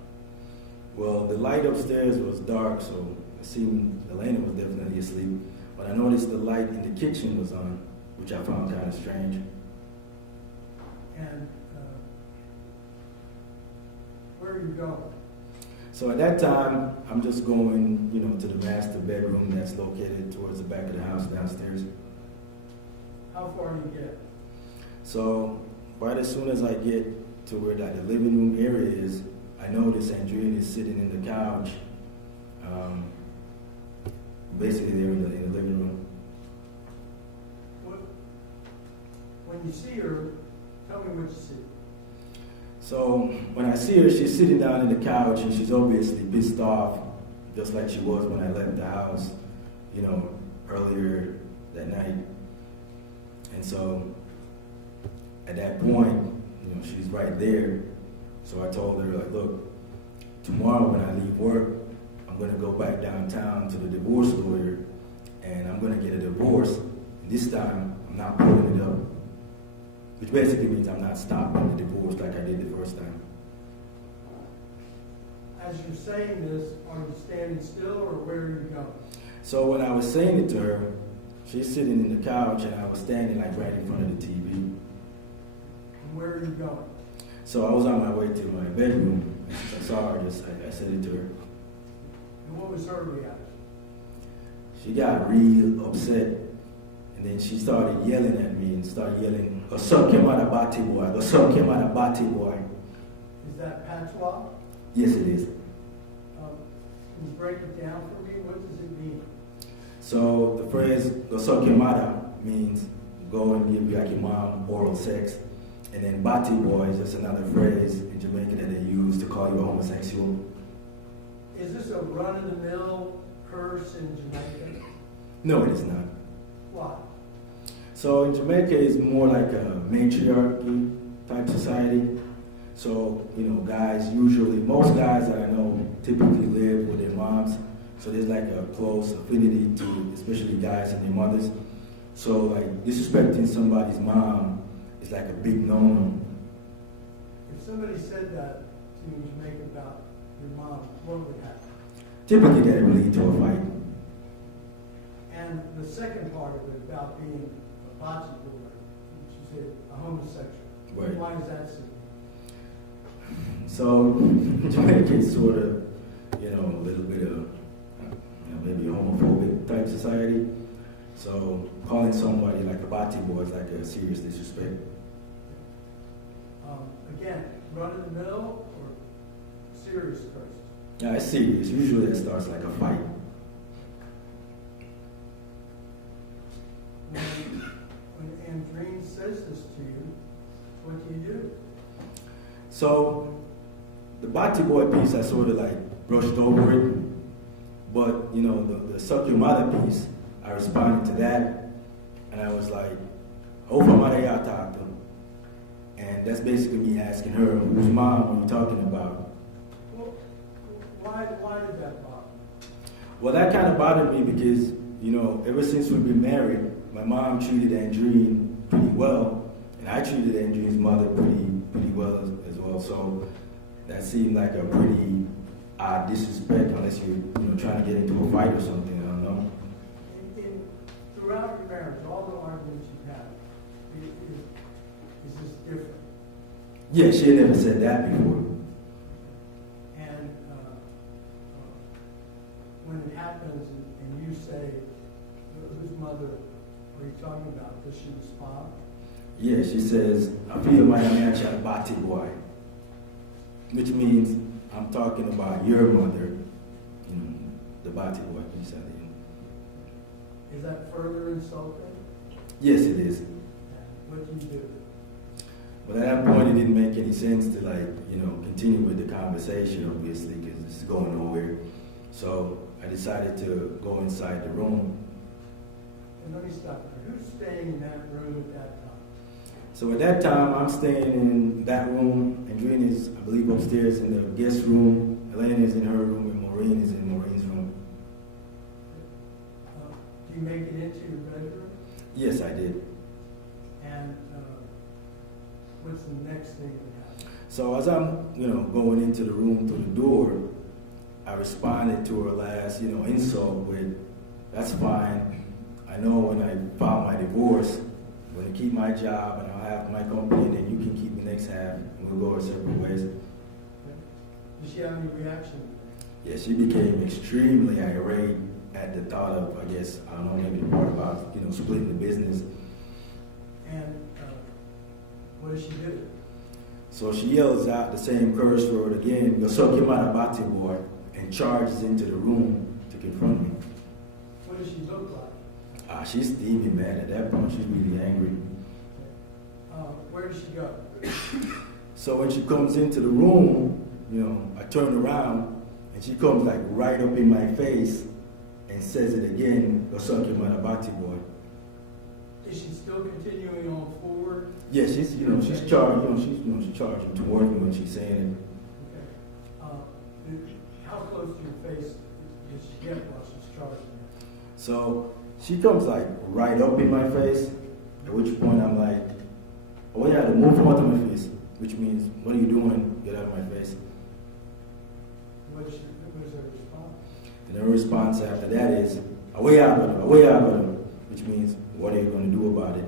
Well, the light upstairs was dark, so it seemed Elena was definitely asleep. But I noticed the light in the kitchen was on, which I found kind of strange. And where are you going? So at that time, I'm just going, to the master bedroom that's located towards the back of the house downstairs. How far do you get? So right as soon as I get to where the living room area is, I notice Andreen is sitting in the couch, basically there in the living room. When you see her, tell me what you see. So when I see her, she's sitting down in the couch and she's obviously pissed off, just like she was when I left the house, earlier that night. And so at that point, she's right there. So I told her, look, tomorrow when I leave work, I'm going to go back downtown to the divorce lawyer and I'm going to get a divorce. And this time, I'm not pulling it up. Which basically means I'm not stopping the divorce like I did the first time. As you're saying this, are you standing still or where are you going? So when I was saying it to her, she's sitting in the couch and I was standing right in front of the TV. And where are you going? So I was on my way to my bedroom. And since I saw her, I said it to her. And what was her reaction? She got real upset. And then she started yelling at me and started yelling, "Your son came out of Bati boy. Your son came out of Bati boy." Is that patois? Yes, it is. Can you break it down for me? What does it mean? So the phrase "Your son came out of" means go and give your mom oral sex. And then Bati boy is just another phrase in Jamaica that they use to call you a homosexual. Is this a run-of-the-mill curse in Jamaica? No, it is not. Why? So in Jamaica, it's more like a matriarchy type society. So, most guys that I know typically live with their moms. So there's like a close affinity to, especially guys and their mothers. So disrespecting somebody's mom is like a big no-no. If somebody said that to you in Jamaica about your mom, what would happen? Typically that would lead to a fight. And the second part of it about being a bocce boy, which you said a homosexual. Right. Why does that seem? So Jamaica is sort of, a little bit of maybe a homophobic type society. So calling somebody like a bati boy is like a serious disrespect. Again, run-of-the-mill or serious person? Yeah, it's serious. Usually it starts like a fight. When Andreen says this to you, what do you do? So the bati boy piece, I sort of brushed over it. But, the suck your mother piece, I responded to that. And I was like, over Marayata. And that's basically me asking her, whose mom are you talking about? Well, why did that bother you? Well, that kind of bothered me because, ever since we've been married, my mom treated Andreen pretty well, and I treated Andreen's mother pretty well as well. So that seemed like a pretty odd disrespect, unless you're trying to get into a fight or something. I don't know. Throughout your marriage, all the arguments you've had, is this different? Yeah, she had never said that before. And when it happens and you say, whose mother are you talking about? Does she respond? Yeah, she says, I feel my American bati boy, which means I'm talking about your mother, the bati boy. Is that further insulting? Yes, it is. And what do you do? But at that point, it didn't make any sense to continue with the conversation, obviously, because it's going nowhere. So I decided to go inside the room. And let me stop there. Who's staying in that room at that time? So at that time, I'm staying in that room. Andreen is, I believe, upstairs in the guest room. Elena is in her room, and Maureen is in Maureen's room. Do you make it into your bedroom? Yes, I did. And what's the next thing that happens? So as I'm, going into the room through the door, I responded to her last, insult with, "That's fine. I know when I file my divorce, I'm going to keep my job and I'll have my company, and then you can keep the next half, and we'll go our separate ways." Did she have any reaction? Yeah, she became extremely irate at the thought of, I guess, I don't know, maybe the part about, splitting the business. And what does she do? So she yells out the same curse word again, "Go suck him out of Bati boy," and charges into the room to confront me. What does she look like? She's steaming, man. At that point, she's really angry. Where does she go? So when she comes into the room, I turn around, and she comes like right up in my face and says it again, "Go suck him out of Bati boy." Is she still continuing on forward? Yeah, she's charging, she's charging towards me when she's saying Okay. How close to your face did she get while she's charging it. So she comes like right up in my face, at which point I'm like, "Oh yeah, to move out of my face," which means, "What are you doing? Get out of my face." What was her response? And her response after that is, "Away out of him," which means, "What are you going to do about it?"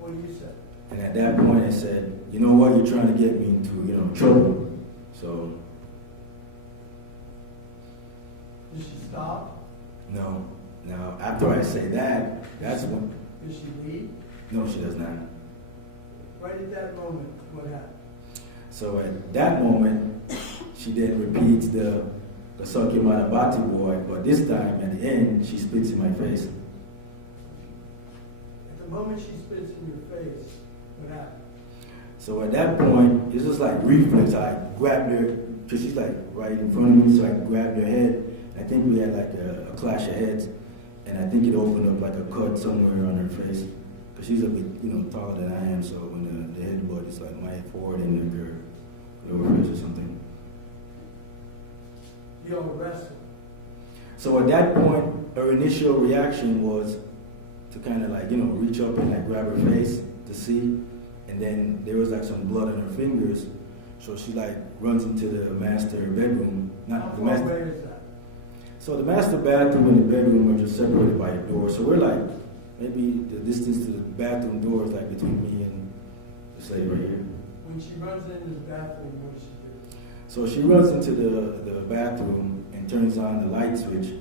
What do you say? And at that point I said, "You know what, you're trying to get me into, trouble." So. Did she stop? No. Now, after I say that, that's when. Does she leave? No, she does not. Right at that moment, what happened? So at that moment, she then repeats the "suck him out of Bati boy," but this time at the end, she spits in my face. At the moment she spits in your face, what happened? So at that point, it's just like reflex. I grabbed her, because she's like right in front of me, so I grabbed her head. I think we had like a clash of heads, and I think it opened up like a cut somewhere on her face. Because she's a bit, taller than I am, so when the headbutt is like my forehead and like her lower face or something. You all wrestled. So at that point, her initial reaction was to kind of like, reach up and like grab her face to see. And then there was like some blood on her fingers. So she like runs into the master bedroom. How far away is that? So the master bathroom and the bedroom are just separated by a door. So we're like, maybe the distance to the bathroom door is like between me and this lady right here. When she runs into the bathroom, what does she do? So she runs into the bathroom and turns on the light switch,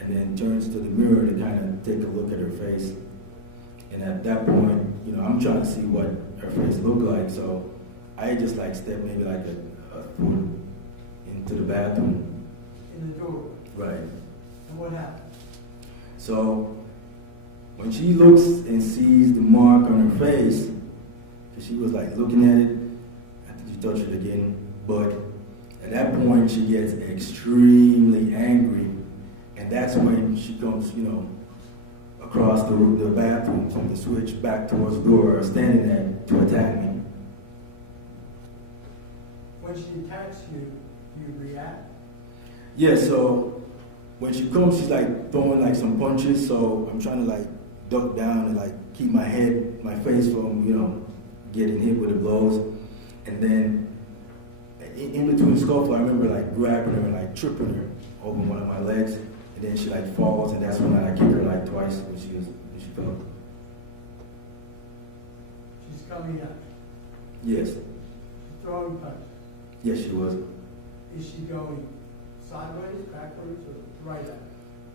and then turns to the mirror to kind of take a look at her face. And at that point, I'm trying to see what her face looked like. So I just like stepped maybe like a foot into the bathroom. In the door? Right. And what happened? So when she looks and sees the mark on her face, because she was like looking at it, I think she touched it again, but at that point she gets extremely angry, and that's when she comes, across the bathroom from the switch back towards the door, standing there to attack me. When she attacks you, do you react? Yeah, so when she comes, she's like throwing like some punches, so I'm trying to like duck down and like keep my face from, getting hit with the blows. And then in between the scuffle, I remember like grabbing her and like tripping her over one of my legs. And then she like falls, and that's when I kick her like twice when she fell. She's coming up. Yes. She's throwing punches. Yes, she was. Is she going sideways, backwards, or right at?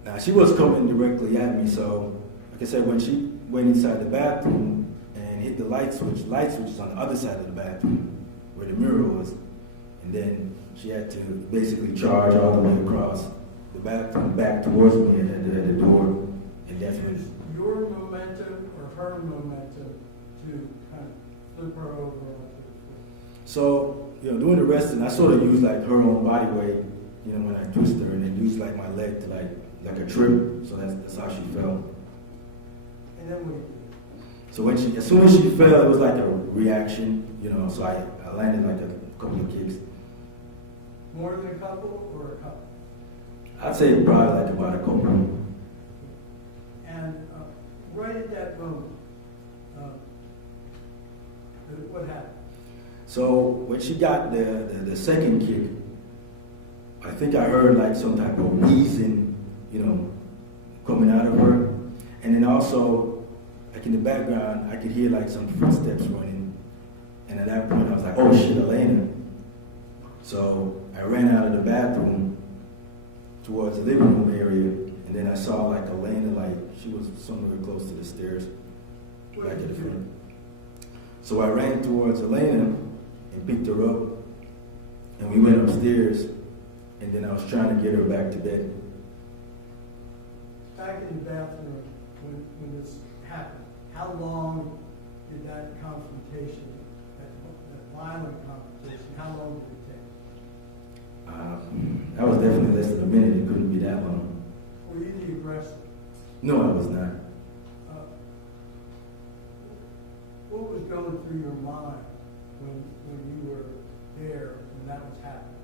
Now, she was coming directly at me, so like I said, when she went inside the bathroom and hit the light switch is on the other side of the bathroom where the mirror was. And then she had to basically charge all the way across the bathroom back towards me at the door. And that's when use your momentum or her momentum to kind of flip her over onto the floor. So, doing the wrestling, I sort of use like her own body weight, when I twist her, and then use like my leg to like like a trip, so that's how she fell. And then what do you do? So as soon as she fell, it was like a reaction, so I landed like a couple of kicks. More than a couple or a couple? I'd say probably like about a couple. And right at that moment, what happened? So when she got the second kick, I think I heard like some type of wheezing, coming out of her. And then also, like in the background, I could hear like some footsteps running. And at that point, I was like, oh shit, Elena. So I ran out of the bathroom towards the living room area. And then I saw like Elena, like she was somewhere close to the stairs, back at the front. So I ran towards Elena and picked her up. And we went upstairs. And then I was trying to get her back to bed. Back in the bathroom, when this happened, how long did that confrontation, that violent confrontation, how long did it take? That was definitely less than a minute. It couldn't be that long. Were you the aggressor? No, I was not. What was going through your mind when you were there when that was happening?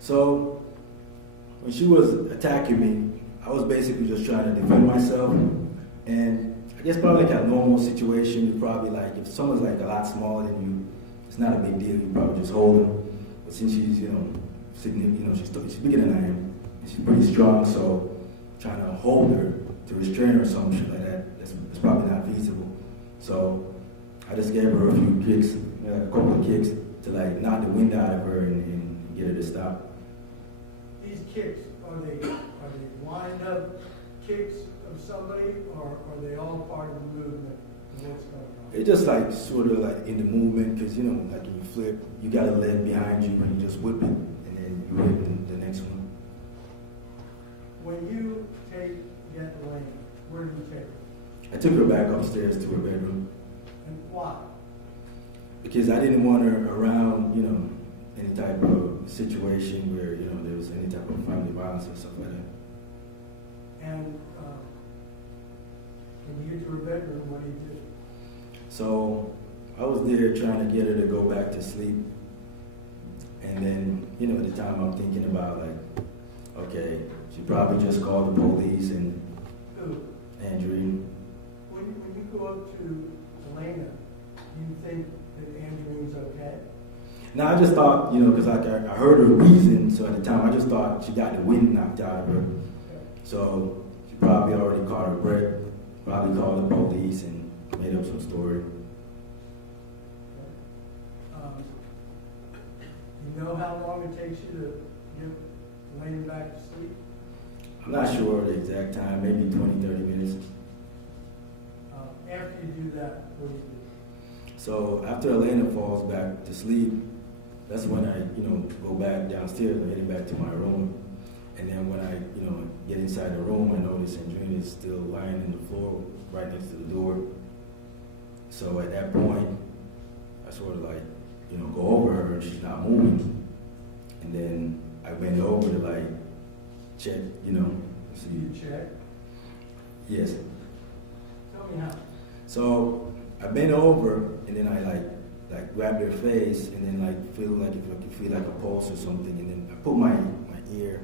So when she was attacking me, I was basically just trying to defend myself. And I guess probably like a normal situation, you probably like, if someone's like a lot smaller than you, it's not a big deal. You probably just hold them. But since she's, significant, she's bigger than I am, and she's pretty strong, so trying to hold her to restrain her or some shit like that, that's probably not feasible. So I just gave her a few kicks, a couple of kicks to like knock the wind out of her and get her to stop. These kicks, are they wind up kicks of somebody, or are they all part of the movement of what's going on? It's just like sort of like in the movement, because like when you flip, you got a leg behind you and you just whip it, and then you whip the next one. When you get Elaine, where do you take her? I took her back upstairs to her bedroom And why? because I didn't want her around, any type of situation where there was any type of family violence or stuff like that. And when you get to her bedroom, what do you do? So I was there trying to get her to go back to sleep. And then, at the time I'm thinking about like, okay, she probably just called the police and Who? Andreen. When you go up to Elena, do you think that Andreen's okay? Now I just thought, because I heard her wheezing, so at the time I just thought she got the wind knocked out of her. So she probably already caught her breath, probably called the police and made up some story. You know how long it takes you to get Elena back to sleep? I'm not sure the exact time, maybe 20, 30 minutes. After you do that, what do you do? So after Elena falls back to sleep, that's when I, go back downstairs and heading back to my room. And then when I, get inside the room, I notice Andreen is still lying in the floor right next to the door. So at that point, I sort of like, go over her and she's not moving. And then I bend over to like check, see. You check? Yes. Tell me how. So I bent over and then I like grabbed her face and then like feel like if I could feel like a pulse or something, and then I put my ear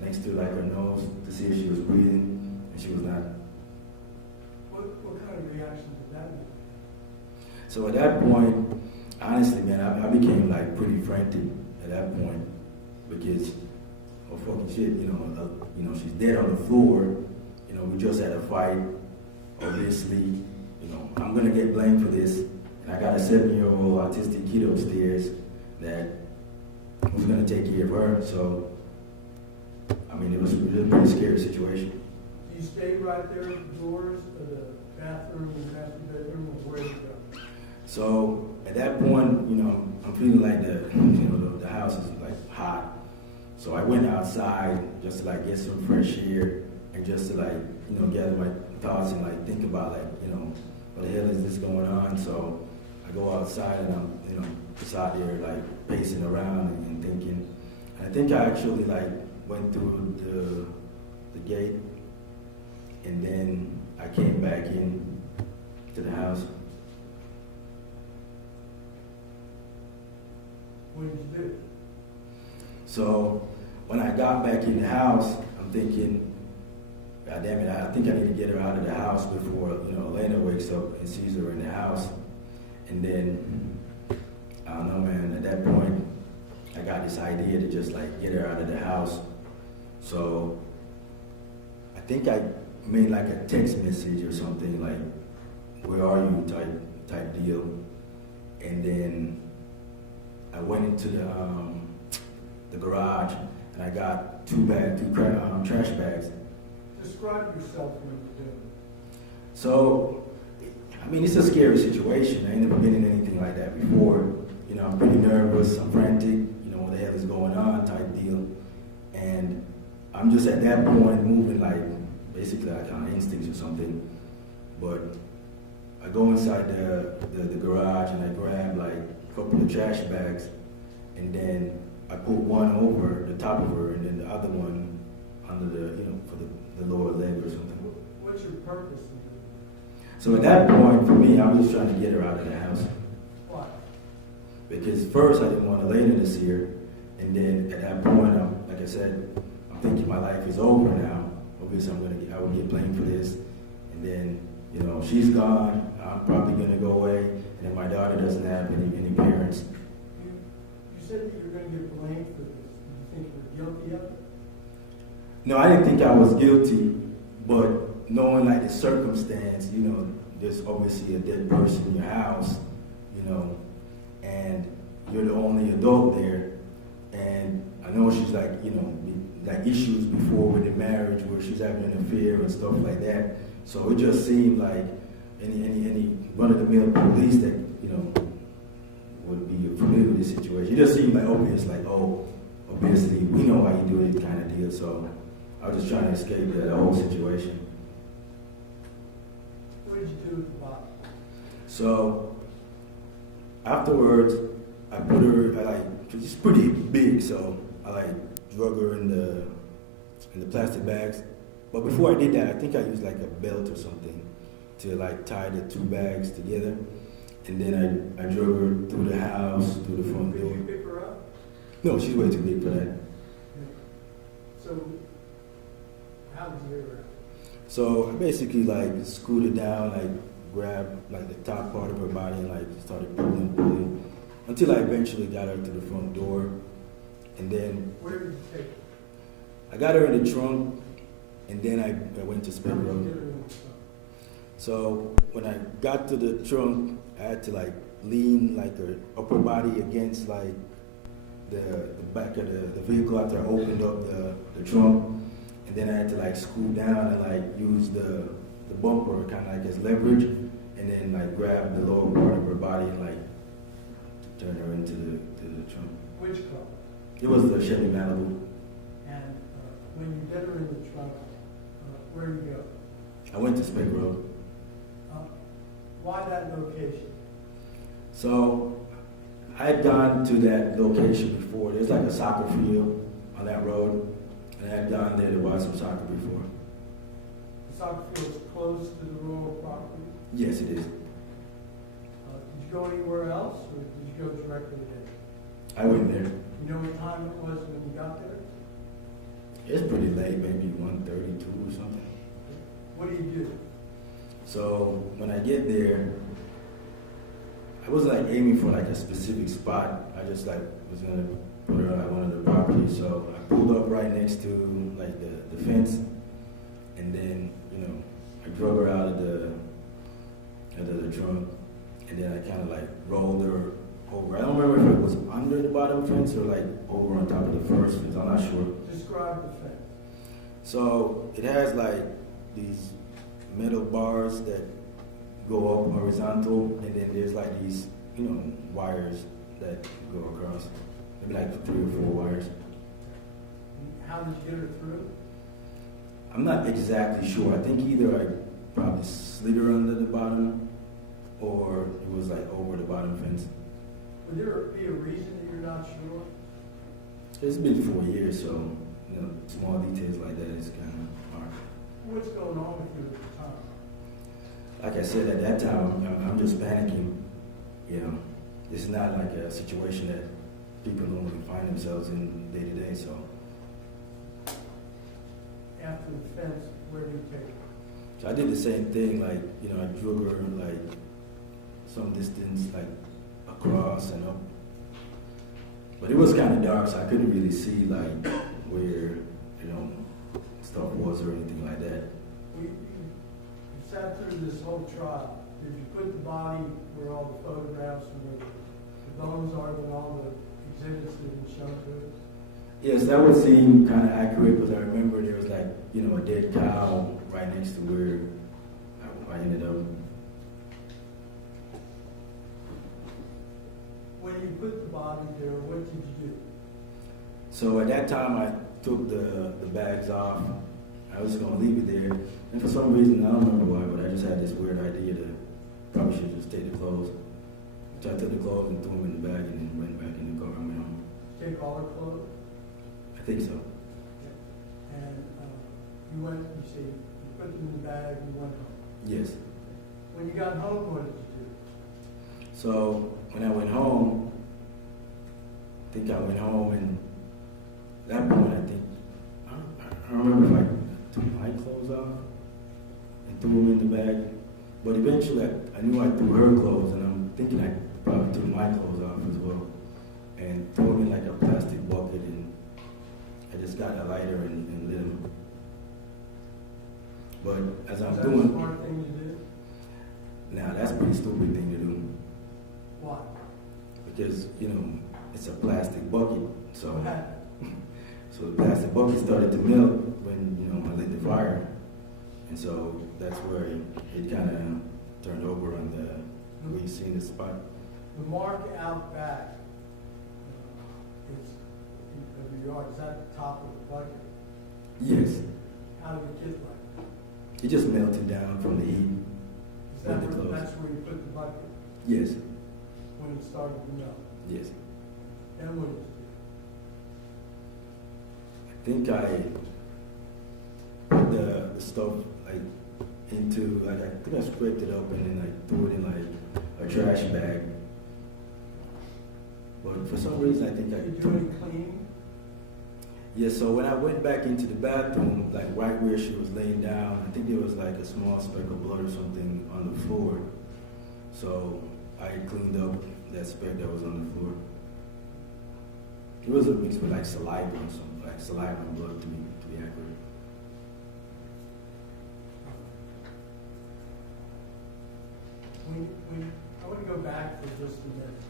next to like her nose to see if she was breathing, and she was not. What kind of reaction did that make? So at that point, honestly, man, I became like pretty frantic at that point because oh fucking shit, she's dead on the floor. We just had a fight. Obviously, I'm gonna get blamed for this, and I got a 7-year-old autistic kid upstairs that was gonna take care of her. So, I mean, it was a pretty scary situation. Do you stay right there at the doors of the bathroom and master bedroom, or where do you go? So at that point, I'm feeling like the house is like hot. So I went outside just to like get some fresh air and just to like, gather my thoughts and like think about like, what the hell is this going on? So I go outside and I'm, just out there like pacing around and thinking. And I think I actually like went through the gate, and then I came back in to the house. What did you do? So when I got back in the house, I'm thinking, God damn it, I think I need to get her out of the house before, Elena wakes up and sees her in the house. And then, I don't know, man, at that point, I got this idea to just like get her out of the house. So I think I made like a text message or something like, where are you type deal. And then I went into the garage and I got two trash bags. Describe yourself when you do. So, I mean, it's a scary situation. I ain't never been in anything like that before. I'm pretty nervous, I'm frantic, what the hell is going on type deal. And I'm just at that point moving like, basically like on instincts or something. But I go inside the garage and I grab like a couple of trash bags, and then I put one over the top of her and then the other one under for the lower leg or something. What's your purpose in doing So at that point, for me, I was just trying to get her out of the house. that? Why? Because first I didn't want Elena to see her, and then at that point, like I said, I'm thinking my life is over now. Obviously, I will get blamed for this, and then she's gone. I'm probably gonna go away, and then my daughter doesn't have any parents. You said that you were going to get blamed for this. Do you think you were guilty of it? No, I didn't think I was guilty, but knowing like the circumstance, there's obviously a dead person in your house, and you're the only adult there, and I know she's like, like issues before with the marriage where she's having an affair and stuff like that. So it just seemed like any run-of-the-mill police that, would be familiar with this situation. It just seemed like obvious, like, oh, obviously we know why you do it kind of deal. So I was just trying to escape the whole situation. What did you do with the body? So afterwards, I put her, she's pretty big, so I drug her in the plastic bags. But before I did that, I think I used like a belt or something to tie the two bags together. And then I drug her through the house, through the front door. Did you pick her up? No, she's way too big for that. So, how did you get her out? So I basically screwed her down, grabbed the top part of her body and started pulling until I eventually got her to the front door. And then Where did you take her? I got her in the trunk, and then I went to Spec How did you Road. get her in the trunk? So when I got to the trunk, I had to lean her upper body against the back of the vehicle after I opened up the trunk, and then I had to scoot down and use the bumper kind of as leverage, and then grab the lower part of her body and turn her into the trunk. Which car? It was the Chevy Malibu. And when you get her in the trunk, where do you go? I went to Spec Road. Why that location? So I had gone to that location before. There's a soccer field on that road, and I had gone there to watch some soccer before. The soccer field is close to the rural property. Yes, it is. Did you go anywhere else, or did you go directly there? I went there. You know what time it was when you got there? It's pretty late, maybe 1:32 or something. What do you do? So when I get there, I wasn't aiming for a specific spot. I just was gonna put her on one of the properties. So I pulled up right next to the fence, and then I drug her out of the trunk, and then I kind of rolled her over. I don't remember if it was under the bottom fence or over on top of the first fence. I'm not sure. Describe the fence. So it has these metal bars that go up horizontal, and then there's these wires that go across, maybe 3 or 4 wires. How did you get her through? I'm not exactly sure. I think either I probably slid her under the bottom, or it was over the bottom fence. Would there be a reason that you're not sure? It's been 4 years, so you know, small details like that is kind of hard. What's going on with you at the time? Like I said, at that time, I'm just panicking. You know, it's not like a situation that people normally find themselves in day to day. So After the fence, where do you take her? I did the same thing. Like, you know, I drug her like some distance, like across and up. But it was kind of dark, so I couldn't really see like where, you know, stuff was or anything like that. You sat through this whole trial. Did you put the body where all the photographs and where the bones are, that all the exhibits that have been shown to us? Yes, that would seem kind of accurate because I remember there was like, you know, a dead cow right next to where I ended up. When you put the body there, what did you do? So at that time, I took the bags off. I was just going to leave it there. And for some reason, I don't remember why, but I just had this weird idea that probably should just take the clothes. So I took the clothes and threw them in the bag and then went back in the car and went home. Take all her clothes? I think so. And you went, you say, you put them in the bag, you went home. Yes. When you got home, what did you do? So when I went home, I think I went home, and at that point, I don't remember if I took my clothes off and threw them in the bag. But eventually, I knew I threw her clothes, and I'm thinking I probably threw my clothes off as well, and threw them in like a plastic bucket, and I just got a lighter and lit them. But as I'm Was that doing, a smart thing to do? now that's a pretty stupid thing to do. Why? Because, you know, it's a plastic bucket, so What happened? so the plastic bucket started to melt when, you know, I lit the fire, and so that's where it kind of turned over on the where you see the spot. The mark out back, it's of your yard, is that the top of the bucket? Yes, How did it get like that? it just melted down from the heat. Is that With the where, clothes. that's where you put the bucket Yes, when it started to melt? yes. Then what did you I think I put the stuff like into like I think I scraped it up and then I threw it in like a trash bag. But for some reason I think do? I Did you do took. any cleaning? Yeah, so when I went back into the bathroom, like right where she was laying down, I think there was like a small speck of blood or something on the floor. So I cleaned up that speck that was on the floor. It was a mix with like saliva or something, like saliva and blood to be accurate. I want to go back for just a minute.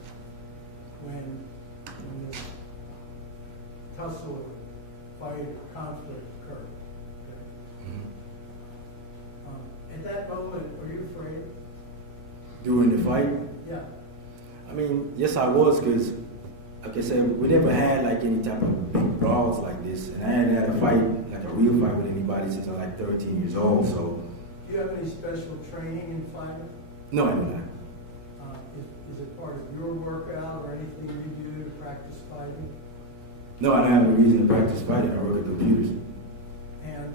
When this tussle, fight, conflict occurred. Okay? At that moment, were you afraid? During the fight, Yeah. I mean, yes, I was, because, like I said, we never had like any type of big brawls like this, and I hadn't had a fight, like a real fight with anybody since I was like 13 years old. So, Do you have any special training in fighting? no, I do not. Is it part of your workout or anything you do to practice fighting? No, I don't have any reason to practice fighting. I work at computers. And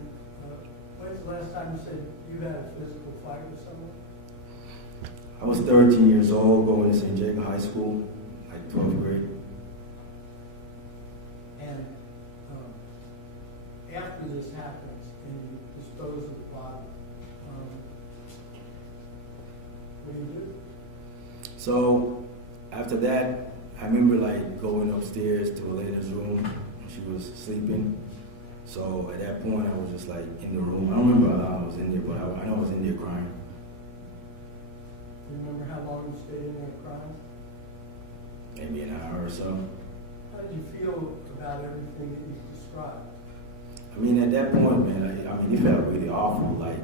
when's the last time you said you had a physical fight with someone? I was 13 years old, going to St. Jacob High School, like 12th grade. And after this happens and you dispose of the body, what do you do? So after that, I remember like going upstairs to Elena's room. She was sleeping. So at that point, I was just like in the room. I don't remember how long I was in there, but I know I was in there crying. Do you remember how long you stayed in there crying? Maybe an hour or so. How did you feel about everything that you described? I mean, at that point, man, I mean, it felt really awful. Like,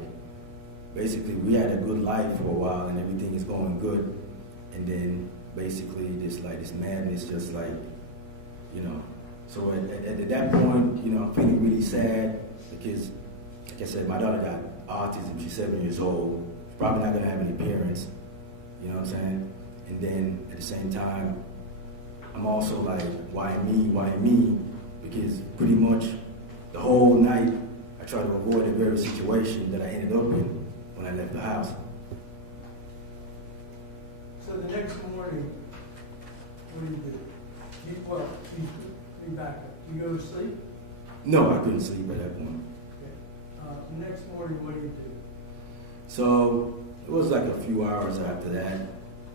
basically, we had a good life for a while and everything is going good. And then basically this madness just like, you know. So at that point, you know, I'm feeling really sad because, like I said, my daughter got autism. She's 7 years old. She's probably not gonna have any parents. You know what I'm saying? And then at the same time, I'm also like, why me? Why me? Because pretty much the whole night, I tried to avoid the very situation that I ended up in when I left the house. So the next morning, what do you do? You back up. You go to sleep? No, I couldn't sleep at that point. Okay. The next morning, what do you do? So it was like a few hours after that,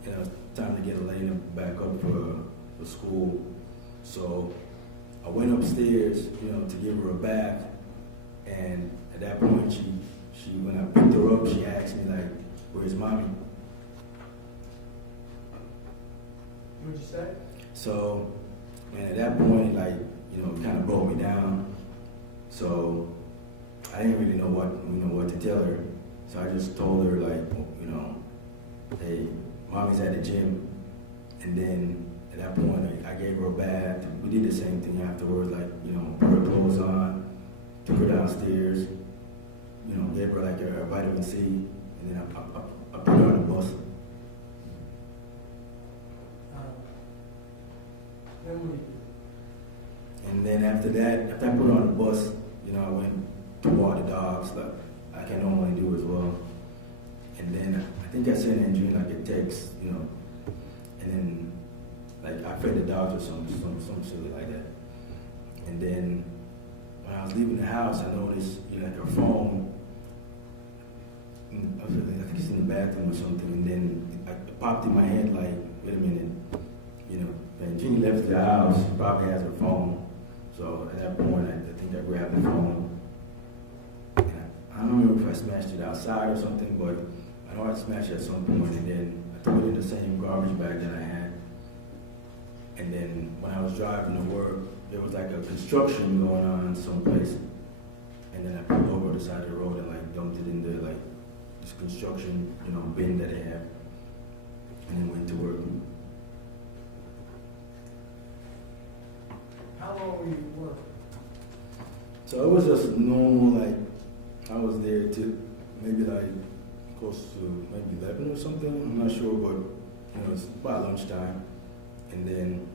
you know, time to get Elena back up for school. So I went upstairs, you know, to give her a bath, and at that point, she when I picked her up, she asked me like, "Where's mommy?" What'd you say? So, and at that point, like, you know, it kind of broke me down. So I didn't really know what to tell her. So I just told her like, you know, hey, mommy's at the gym. And then at that point, I gave her a bath. We did the same thing afterwards, like, you know, put her clothes on, took her downstairs, you know, gave her like a vitamin C, and then I put her on the bus. Then what do you do? And then after that, after I put her on the bus, you know, I went to walk the dogs, like I can normally do as well. And then I think I sent Andreen like a text, you know, and then like I fed the dogs or some silly like that. And then when I was leaving the house, I noticed, you know, like her phone, I think it's in the bathroom or something, and then it popped in my head like, wait a minute, you know, when Jeannie left the house, she probably has her phone. So at that point, I think I grabbed the phone. And I don't remember if I smashed it outside or something, but I know I smashed it at some point, and then I threw it in the same garbage bag that I had. And then when I was driving to work, there was like a construction going on someplace. And then I pulled over the side of the road and like dumped it into like this construction, you know, bin that they have. And then went to work. How long were you at work? So it was just normal, like, I was there till maybe like close to maybe 11 or something, I'm not sure, but, you know, it's about lunchtime. And then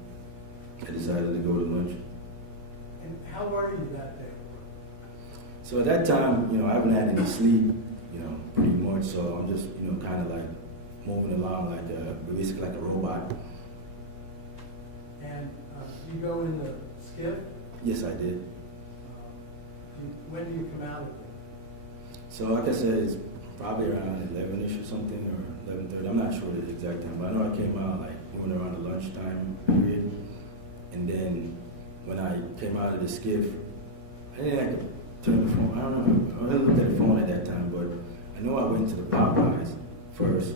I decided to go to lunch. And how were you that day? So at that time, you know, I haven't had any sleep, you know, pretty much, so I'm just, you know, kind of like moving along like basically like a robot. And you go in the skiff? Yes, I did. When do you come out of it? So like I said, it's probably around 11ish or something, or 11:30. I'm not sure the exact time, but I know I came out like when around the lunchtime period. And then when I came out of the skiff, I didn't like turn the phone. I don't know. I didn't look at the phone at that time, but I know I went to the Popeyes first.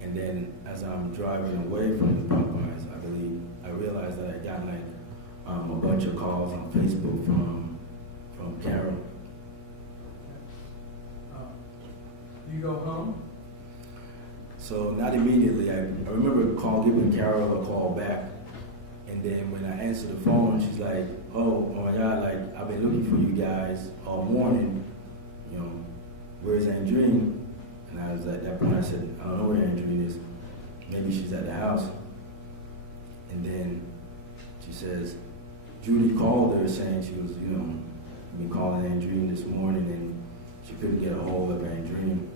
And then as I'm driving away from the Popeyes, I believe, I realized that I got like a bunch of calls on Facebook from Carol. You go home? So not immediately. I remember giving Carol a call back, and then when I answered the phone, she's like, "Oh my God! Like I've been looking for you guys all morning. You know, where's Andreen?" And I was at that point. I said, "I don't know where Andreen is. Maybe she's at the house." And then she says, Judy called her saying she was, you know, been calling Andreen this morning, and she couldn't get a hold of Andreen.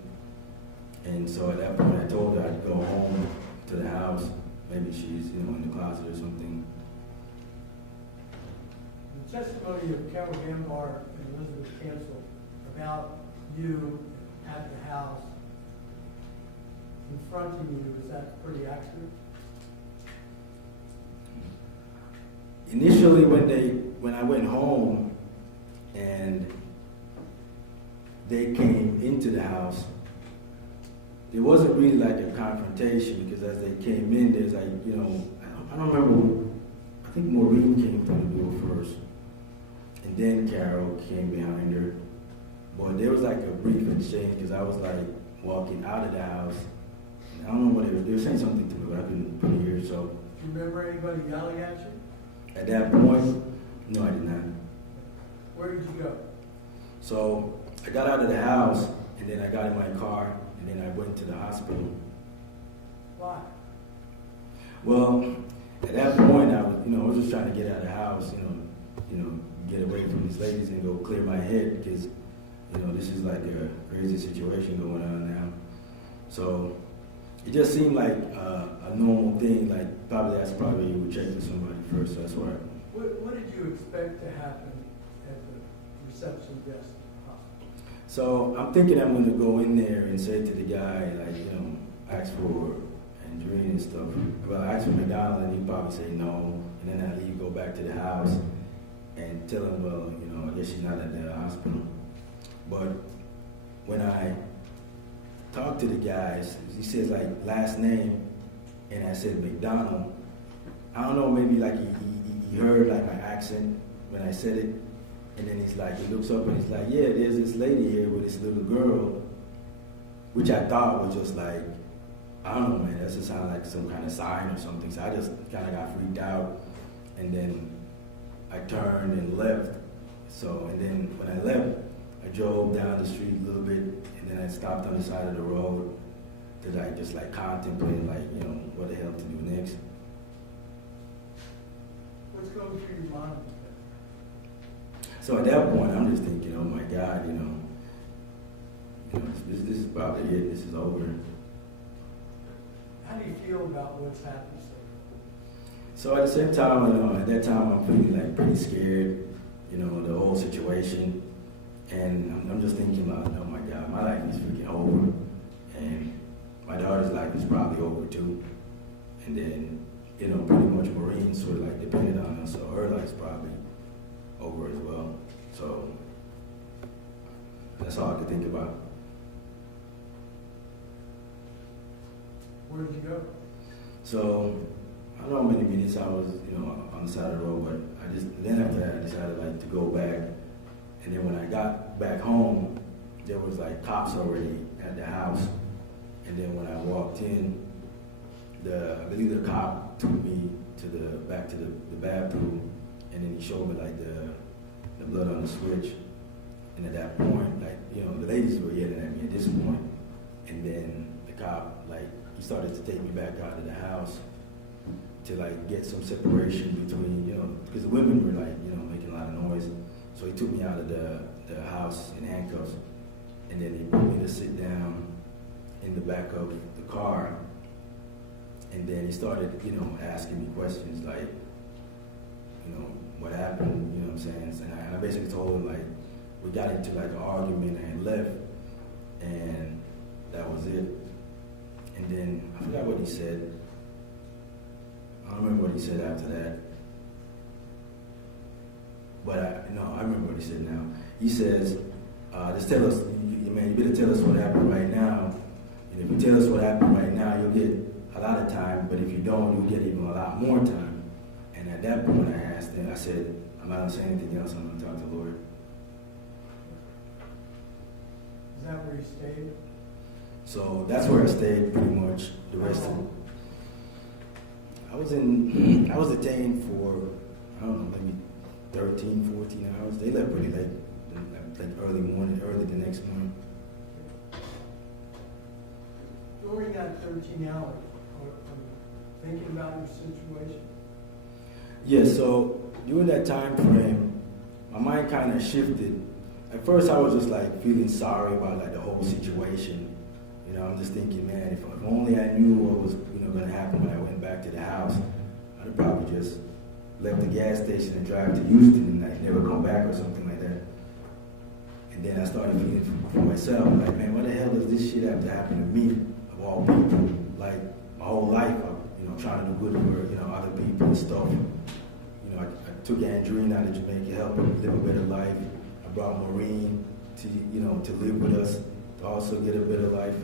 And so at that point, I told her I'd go home to the house. Maybe she's, you know, in the closet or something. The testimony of Carol Gambar and Elizabeth Cancel about you at the house confronting you, is that pretty accurate? Initially, when I went home and they came into the house, it wasn't really like a confrontation, because as they came in, there's like, you know, I don't remember, I think Maureen came through the door first, and then Carol came behind her. But there was like a brief exchange, because I was like walking out of the house, and I don't know what they were saying something to me, but I couldn't hear, so. Do you remember anybody yelling at you? At that point, no, I did not. Where did you go? So I got out of the house, and then I got in my car, and then I went to the hospital. Why? Well, at that point, I was just trying to get out of the house, get away from these ladies and go clear my head because, you know, this is like a crazy situation going on now. So it just seemed like a normal thing. Like that's probably you would check with somebody first. So that's why. What did you expect to happen at the reception desk? So I'm thinking I'm going to go in there and say to the guy, like, you know, ask for Andreen and stuff. Well, I ask for McDonald and he'd probably say no. And then I leave, go back to the house and tell him, well, you know, I guess she's not at the hospital. But when I talk to the guys, he says like last name and I said McDonald. I don't know, maybe like he heard like my accent when I said it. And then he's like, he looks up and he's like, yeah, there's this lady here with this little girl, which I thought was just like, I don't know, man, that just sounded like some kind of sign or something. So I just kind of got freaked out. And then I turned and left. So, and then when I left, I drove down the street a little bit, and then I stopped on the side of the road to like just like contemplate, like, you know, what the hell to do next. What's going through your mind? So at that point, I'm just thinking, oh my God, you know, this is probably it. This is over. How do you feel about what's happened so So at the same time, you know, at that time, I'm feeling like pretty scared, you know, the whole situation. And I'm just thinking about, oh my God, my life is freaking over. And my daughter's life is probably over too. And then, you know, pretty much Marines were like dependent on us, so her life's probably over as well. So that's all I could think about. Where did you go? So I don't know how many minutes I was, you know, on the side of the road, but then after that I decided like to go back. And then when I got back home, there was like cops already at the house. And then when I walked in, I believe the cop took me back to the bathroom, and then he showed me like the blood on the switch. And at that point, like, you know, the ladies were yelling at me at this point. And then the cop, like, he started to take me back out of the house to like get some separation between, you know, because the women were like, you know, making a lot of noise. So he took me out of the house in handcuffs, and then he put me to sit down in the back of the car. And then he started, you know, asking me questions like, you know, what happened, you know what I'm saying? And I basically told him, like, we got into like an argument and left, and that was it. And then I forgot what he said. I don't remember what he said after that. But I remember what he said now. He says, just tell us, man, you better tell us what happened right now. And if you tell us what happened right now, you'll get a lot of time, but if you don't, you'll get even a lot more time. And at that point I asked him, I said, I'm not going to say anything else, I'm going to talk to the Lord. Is that where you stayed? So that's where I stayed pretty much the rest of it. I was detained for, I don't know, maybe 13, 14 hours. They left pretty late, like early the next morning. During that 13 hours, are you thinking about your situation? Yeah, so during that time frame, my mind kind of shifted. At first I was just like feeling sorry about like the whole situation. You know, I'm just thinking, man, if only I knew what was, you know, going to happen when I went back to the house, I'd have probably just left the gas station and drive to Houston and like never come back or something like that. And then I started feeling for myself, like, man, why the hell does this shit have to happen to me, of all people? Like, my whole life, I'm, you know, trying to do good for, you know, other people and stuff. You know, I took Andreen out of Jamaica, helped her live a better life. I brought Maureen to, you know, to live with us, to also get a better life.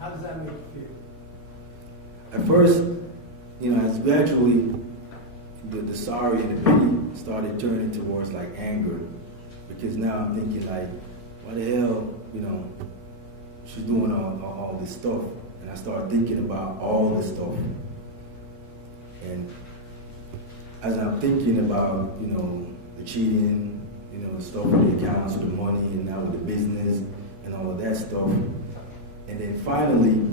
How does that make you feel? At first, you know, as gradually the sorry and the pity started turning towards like anger, because now I'm thinking like, why the hell, you know, she's doing all this stuff, and I started thinking about all this stuff, and as I'm thinking about, you know, the cheating, you know, stuff with the accounts, with the money, and now with the business and all of that stuff, and then finally,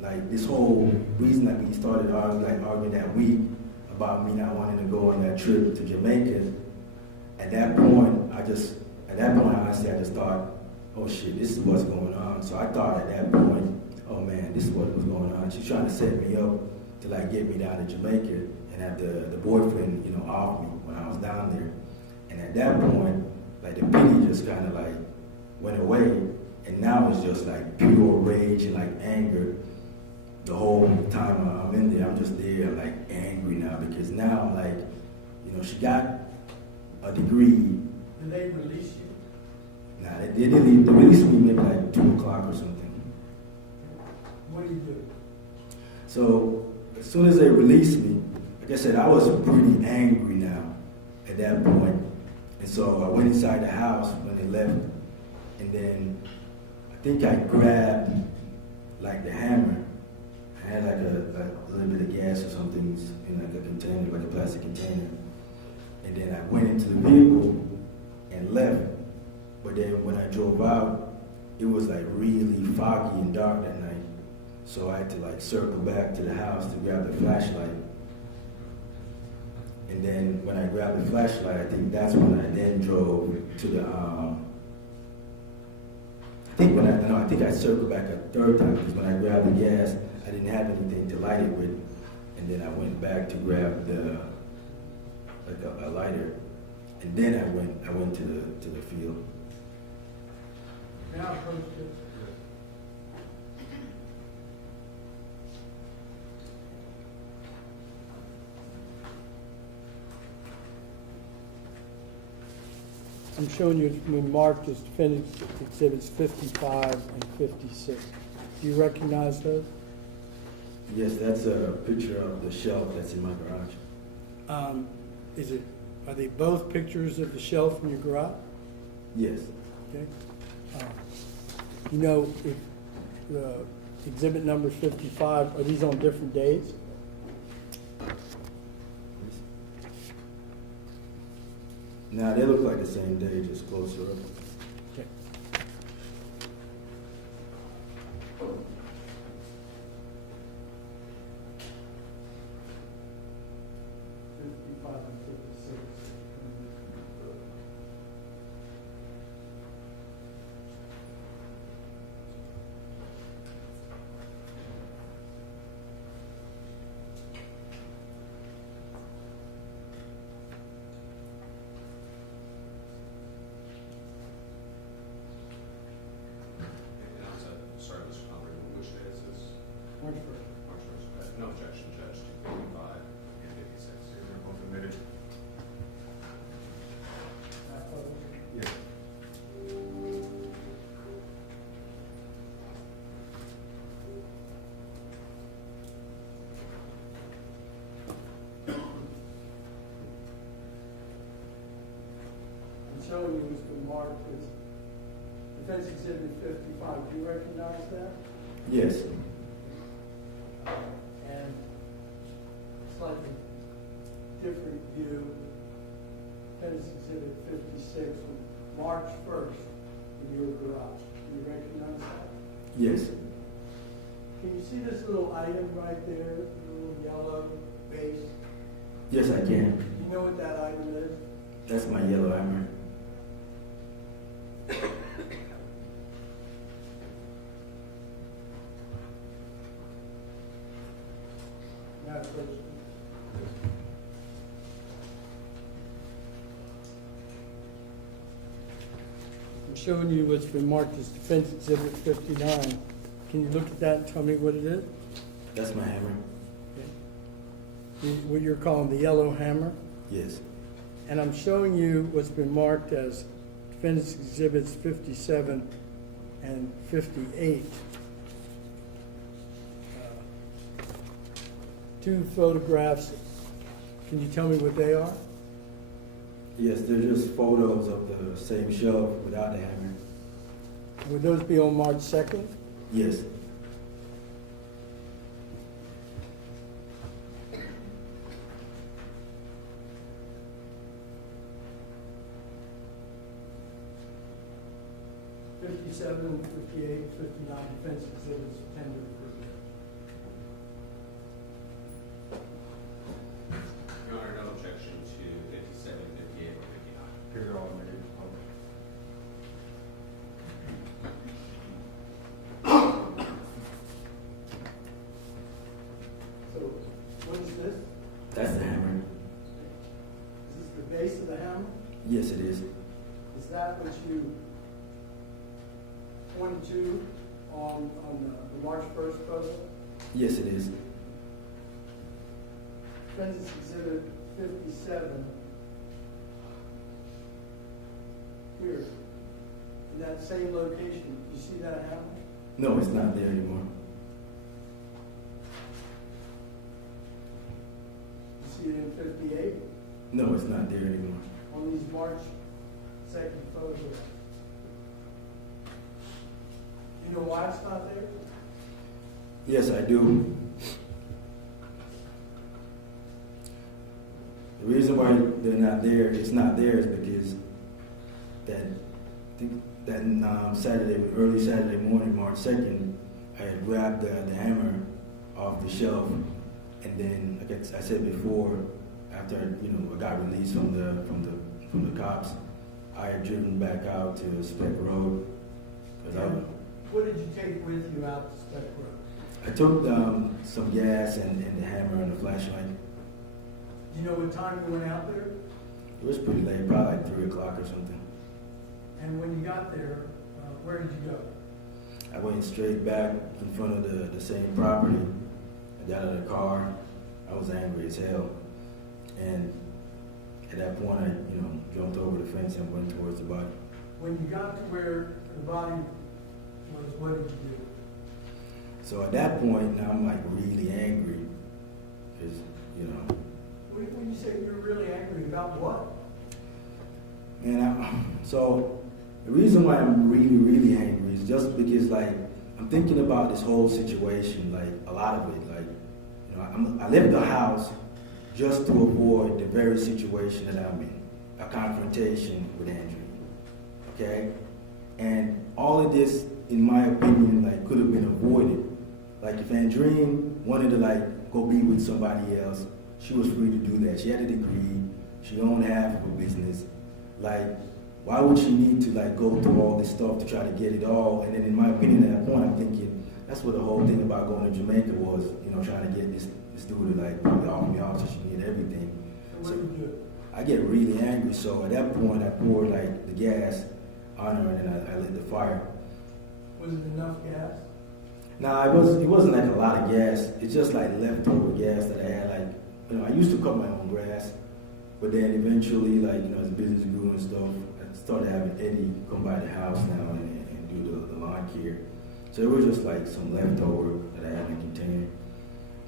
like this whole reason that we started arguing that week about me not wanting to go on that trip to Jamaica. At that point, honestly, I just thought, oh shit, this is what's going on. So I thought at that point, oh man, this is what was going on. She's trying to set me up to like get me down to Jamaica and have the boyfriend, off me when I was down there. And at that point, like the pity just kind of like went away, and now it's just like pure rage and like anger. The whole time I'm in there, I'm just there like angry now because now I'm like, she got a degree. And they release you? Nah, they didn't leave. They released me maybe like 2 o'clock or something. What do you do? So as soon as they released me, like I said, I was pretty angry now at that point. And so I went inside the house when they left, and then I think I grabbed like the hammer. I had like a little bit of gas or something in like a container, like a plastic container. And then I went into the vehicle and left. But then when I drove out, it was like really foggy and dark that night. So I had to like circle back to the house to grab the flashlight. And then when I grabbed the flashlight, I think that's when I then drove to the, I think I circled back a third time because when I grabbed the gas, I didn't have anything to light it with. And then I went back to grab a lighter. And then I went to the field. Now approach it. I'm showing you when marked as defendant exhibits 55 and 56. Do you recognize those? Yes, that's a picture of the shelf that's in my garage. Are they both pictures of the shelf in your garage? Yes. Okay. If the exhibit number 55, are these on different days? Now they look like the same day, just closer up. Okay. Sorry, Mr. Andre, which day is this? March 1st. March 1st. No objection, Judge, to 55 and 56. They're both admitted. Yes. I'm showing you it's been marked as defense exhibit 55. Do you recognize that? Yes. And it's like a different view. Defense exhibit 56 on March 1st in your garage. Do you recognize that? Yes. Can you see this little item right there, the little yellow base? Yes, I can. Do you know what that item is? That's my yellow hammer. Now, approach. I'm showing you what's been marked as defense exhibit 59. Can you look at that and tell me what it is? That's my hammer. What you're calling the yellow hammer? Yes. And I'm showing you what's been marked as defense exhibits 57 and 58. Two photographs. Can you tell me what they are? Yes, they're just photos of the same shelf without the hammer. Would those be on March 2nd? Yes. '57, '58, '59 defense exhibits tendered for Yes, it is. Is that what you pointed to on the March 1st photo? Yes, it is. Defense Exhibit 57. Here, in that same location. You see that happen? No, it's not there anymore. You see it in 58 No, it's not there anymore. on these March 2nd photographs. You know why it's not there? Yes, I do. The reason why they're not there, it's not there, is because Saturday, early Saturday morning, March 2nd, I had grabbed the hammer off the shelf, and then, like I said before, after I got released from the cops, I had driven back out to Speck Road. What did you take with you out to Speck Road? I took some gas and the hammer and the flashlight. Do you know what time you went out there? It was pretty late, probably like 3 o'clock or something. And when you got there, where did you go? I went straight back in front of the same property. I got out of the car. I was angry as hell. And at that point, I jumped over the fence and went towards the body. When you got to where the body was, what did you do? So at that point, now I'm like really angry. Because, When you say you're really angry, about what? So the reason why I'm really, really angry is just because, I'm thinking about this whole situation, a lot of it. I left the house just to avoid the very situation that I'm in, a confrontation with Andreen. Okay? And all of this, in my opinion, could have been avoided. If Andreen wanted to, go be with somebody else, she was free to do that. She had a degree. She owned half of a business. Why would she need to go through all this stuff to try to get it all? And then in my opinion, at that point, I'm thinking that's what the whole thing about going to Jamaica was. Trying to get this dude to probably offer me off so she can get everything. So what did you do? I get really angry. So at that point, I poured the gas on her and then I lit the fire. Was it enough gas? Nah, it wasn't a lot of gas. It's just leftover gas that I had. I used to cut my own grass, but then eventually, as business grew and stuff, I started having Eddie come by the house now and do the lawn care. So it was just some leftover that I had in a container.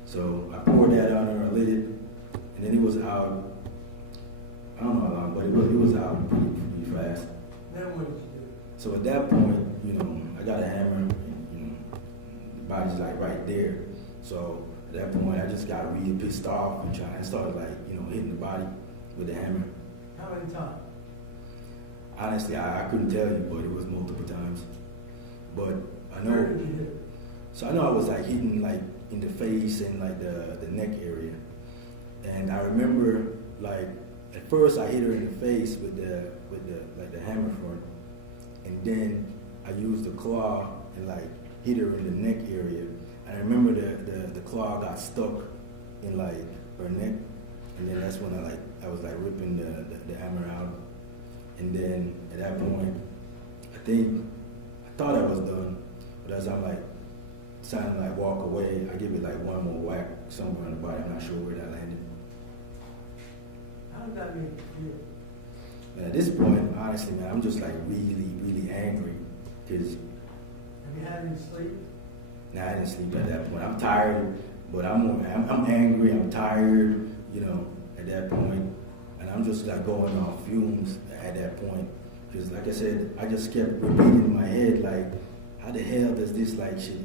So I poured that on her, I lit it, and then it was out. I don't know how long, but it was out pretty fast. Then what did you do? So at that point, I got a hammer, and, the body's right there. So at that point, I just got really pissed off and started hitting the body with the hammer. How many times? Honestly, I couldn't tell you, but it was multiple times. But I know. Where did you hit? So I know I was hitting in the face and the neck area. And I remember at first I hit her in the face with the hammer front, and then I used the claw and hit her in the neck area. And I remember the claw got stuck in her neck, and then that's when I was ripping the hammer out. And then at that point, I thought I was done, but as I'm trying to walk away, I give it one more whack somewhere on the body. I'm not sure where that landed. How did that make you feel? And at this point, honestly, man, I'm just really, really angry because. Have you had any sleep? Nah, I didn't sleep at that point. I'm tired, but I'm angry. I'm tired, at that point, and I'm just going off fumes at that point. Because, like I said, I just kept repeating in my head, how the hell does this shit,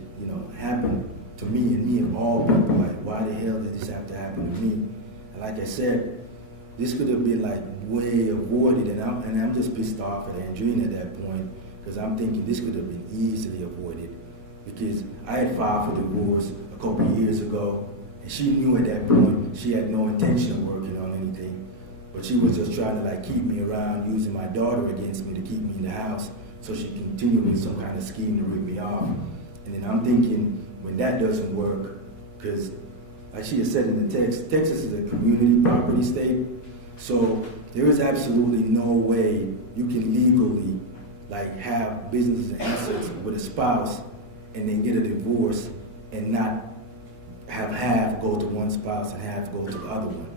happen to me and me of all people? Why the hell did this have to happen to me? And like I said, this could have been way avoided, and I'm just pissed off at Andreen at that point because I'm thinking this could have been easily avoided. Because I had filed for divorce a couple of years ago, and she knew at that point she had no intention of working on anything, but she was just trying to keep me around, using my daughter against me to keep me in the house, so she continued with some kind of scheme to rip me off. And then I'm thinking, when that doesn't work, because like she had said in the text, Texas is a community property state, so there is absolutely no way you can legally like have business and assets with a spouse and then get a divorce and not have half go to one spouse and half go to the other one.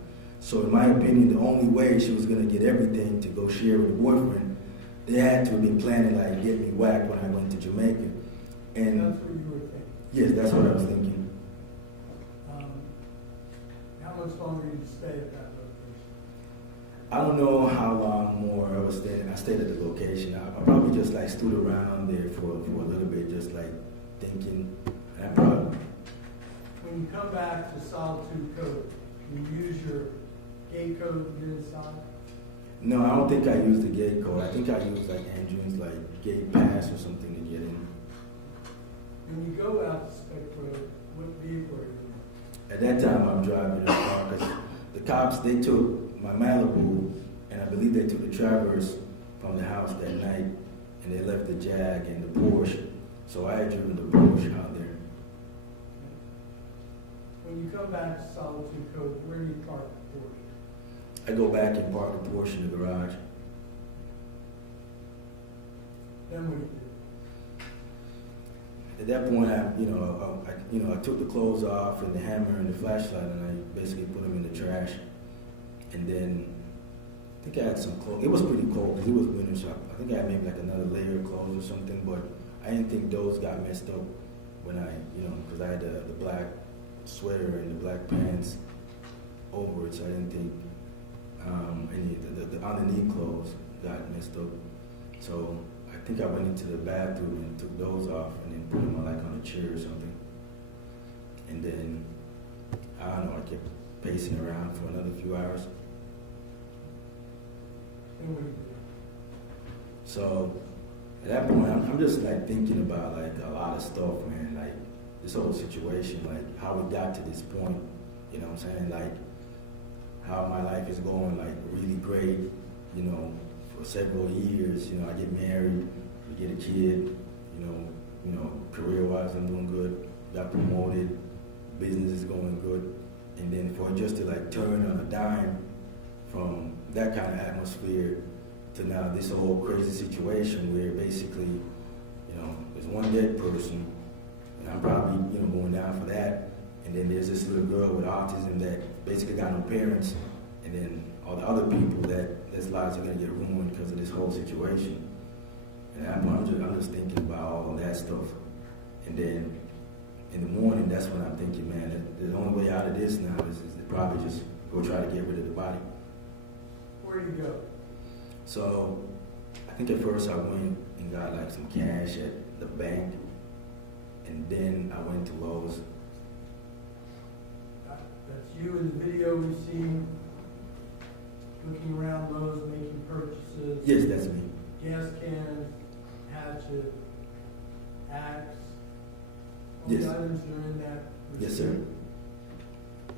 So in my opinion, the only way she was gonna get everything to go share with the boyfriend, they had to have been planning like get me whacked when I went to Jamaica. And That's what you were thinking. yes, that's what I was thinking. How much longer did you stay at that location? I don't know how long more I was staying. I stayed at the location. I probably just like stood around there for a little bit, just like thinking. And I probably, When you come back to Solitude Cove, you use your gate code to get inside? no, I don't think I used the gate code. I think I used like Andreen's like gate pass or something to get in. When you go out to Spec Road, what vehicle are you in? At that time, I'm driving a car because the cops, they took my Malibu and I believe they took the Traverse from the house that night and they left the Jag and the Porsche. So I had driven the Porsche out there. When you come back to Solitude Cove, where do you park the Porsche? I go back and park the Porsche in the garage. Then what do you do? At that point, I took the clothes off and the hammer and the flashlight, and I basically put them in the trash. And then I think I had some clothes. It was pretty cold because it was winter, so I think I had maybe like another layer of clothes or something. But I didn't think those got messed up when because I had the black sweater and the black pants over it, so I didn't think any of the underneath clothes got messed up. So I think I went into the bathroom and took those off and then put them on a chair or something. And then, I don't know, I kept pacing around for another few hours. Then what do you do? So at that point, I'm just like thinking about like a lot of stuff, man. Like this whole situation, like how we got to this point, you know what I'm saying? Like how my life is going like really great, for several years. I get married, we get a kid, career-wise I'm doing good, got promoted, business is going good. And then for it just to like turn on a dime from that kind of atmosphere to now this whole crazy situation where basically, there's one dead person, and I'm probably, going down for that. And then there's this little girl with autism that basically got no parents, and then all the other people that their lives are gonna get ruined because of this whole situation. And I'm just thinking about all of that stuff. And then in the morning, that's when I'm thinking, man, that the only way out of this now is to probably just go try to get rid of the body. Where do you go? So I think at first I went and got like some cash at the bank, and then I went to Lowe's. That's you in the video we've seen, looking around Lowe's, making purchases. Yes, that's me. Gas can, hatchet, axe. All Yes. the items that are in that. Yes, sir.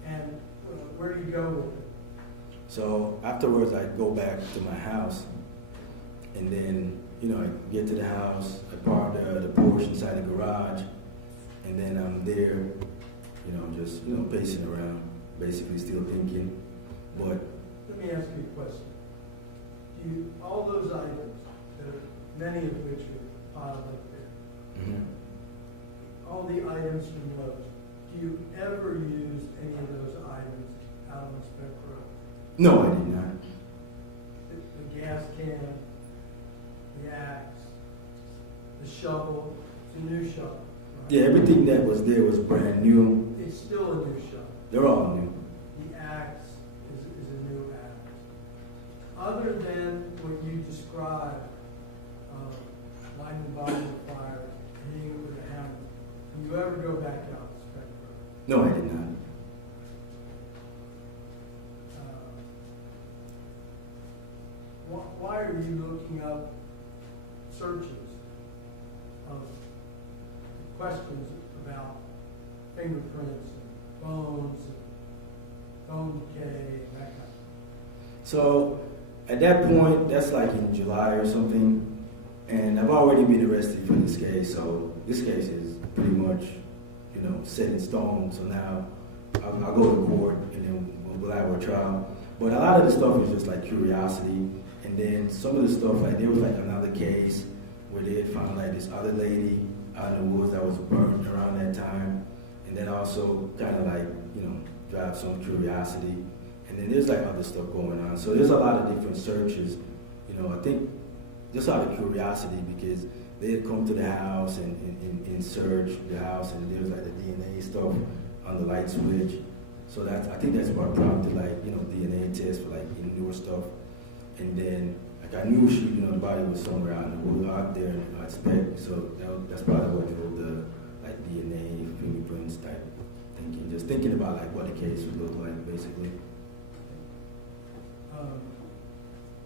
And where do you go with it? So afterwards, I go back to my house, and then I get to the house, I park the Porsche inside the garage, and then I'm there, just pacing around, basically still thinking. But Let me ask you a question. All those items, that are, many of which are piled up there, all the items from Lowe's, do you ever use any of those items out on Spec Road? no, I did not. The gas can, the axe, the shovel, it's a new shovel. Right? Yeah, everything that was there was brand new. It's still a new shovel. They're all new. The axe is a new axe. Other than what you described, lighting the body on fire, hitting it with a hammer, do you ever go back out to Spec Road? No, I did not. Why are you looking up searches of questions about fingerprints and bones and bone decay and that kind of thing? So at that point, that's like in July or something, and I've already been arrested for this case, so this case is pretty much, set in stone. So now I'll go to court and then we'll have a trial. But a lot of the stuff is just like curiosity. And then some of the stuff, like there was like another case where they had found like this other lady out in the woods that was burned around that time. And then also kind of like, drive some curiosity. And then there's like other stuff going on. So there's a lot of different searches. I think just out of curiosity, because they had come to the house and searched the house, and there was like the DNA stuff on the light switch. So I think that's what prompted like, DNA tests for like newer stuff. And then like I knew the body was somewhere out in the woods out there and I expect, so that's probably what drove the like DNA fingerprints type thinking. Just thinking about like what the case would look like basically.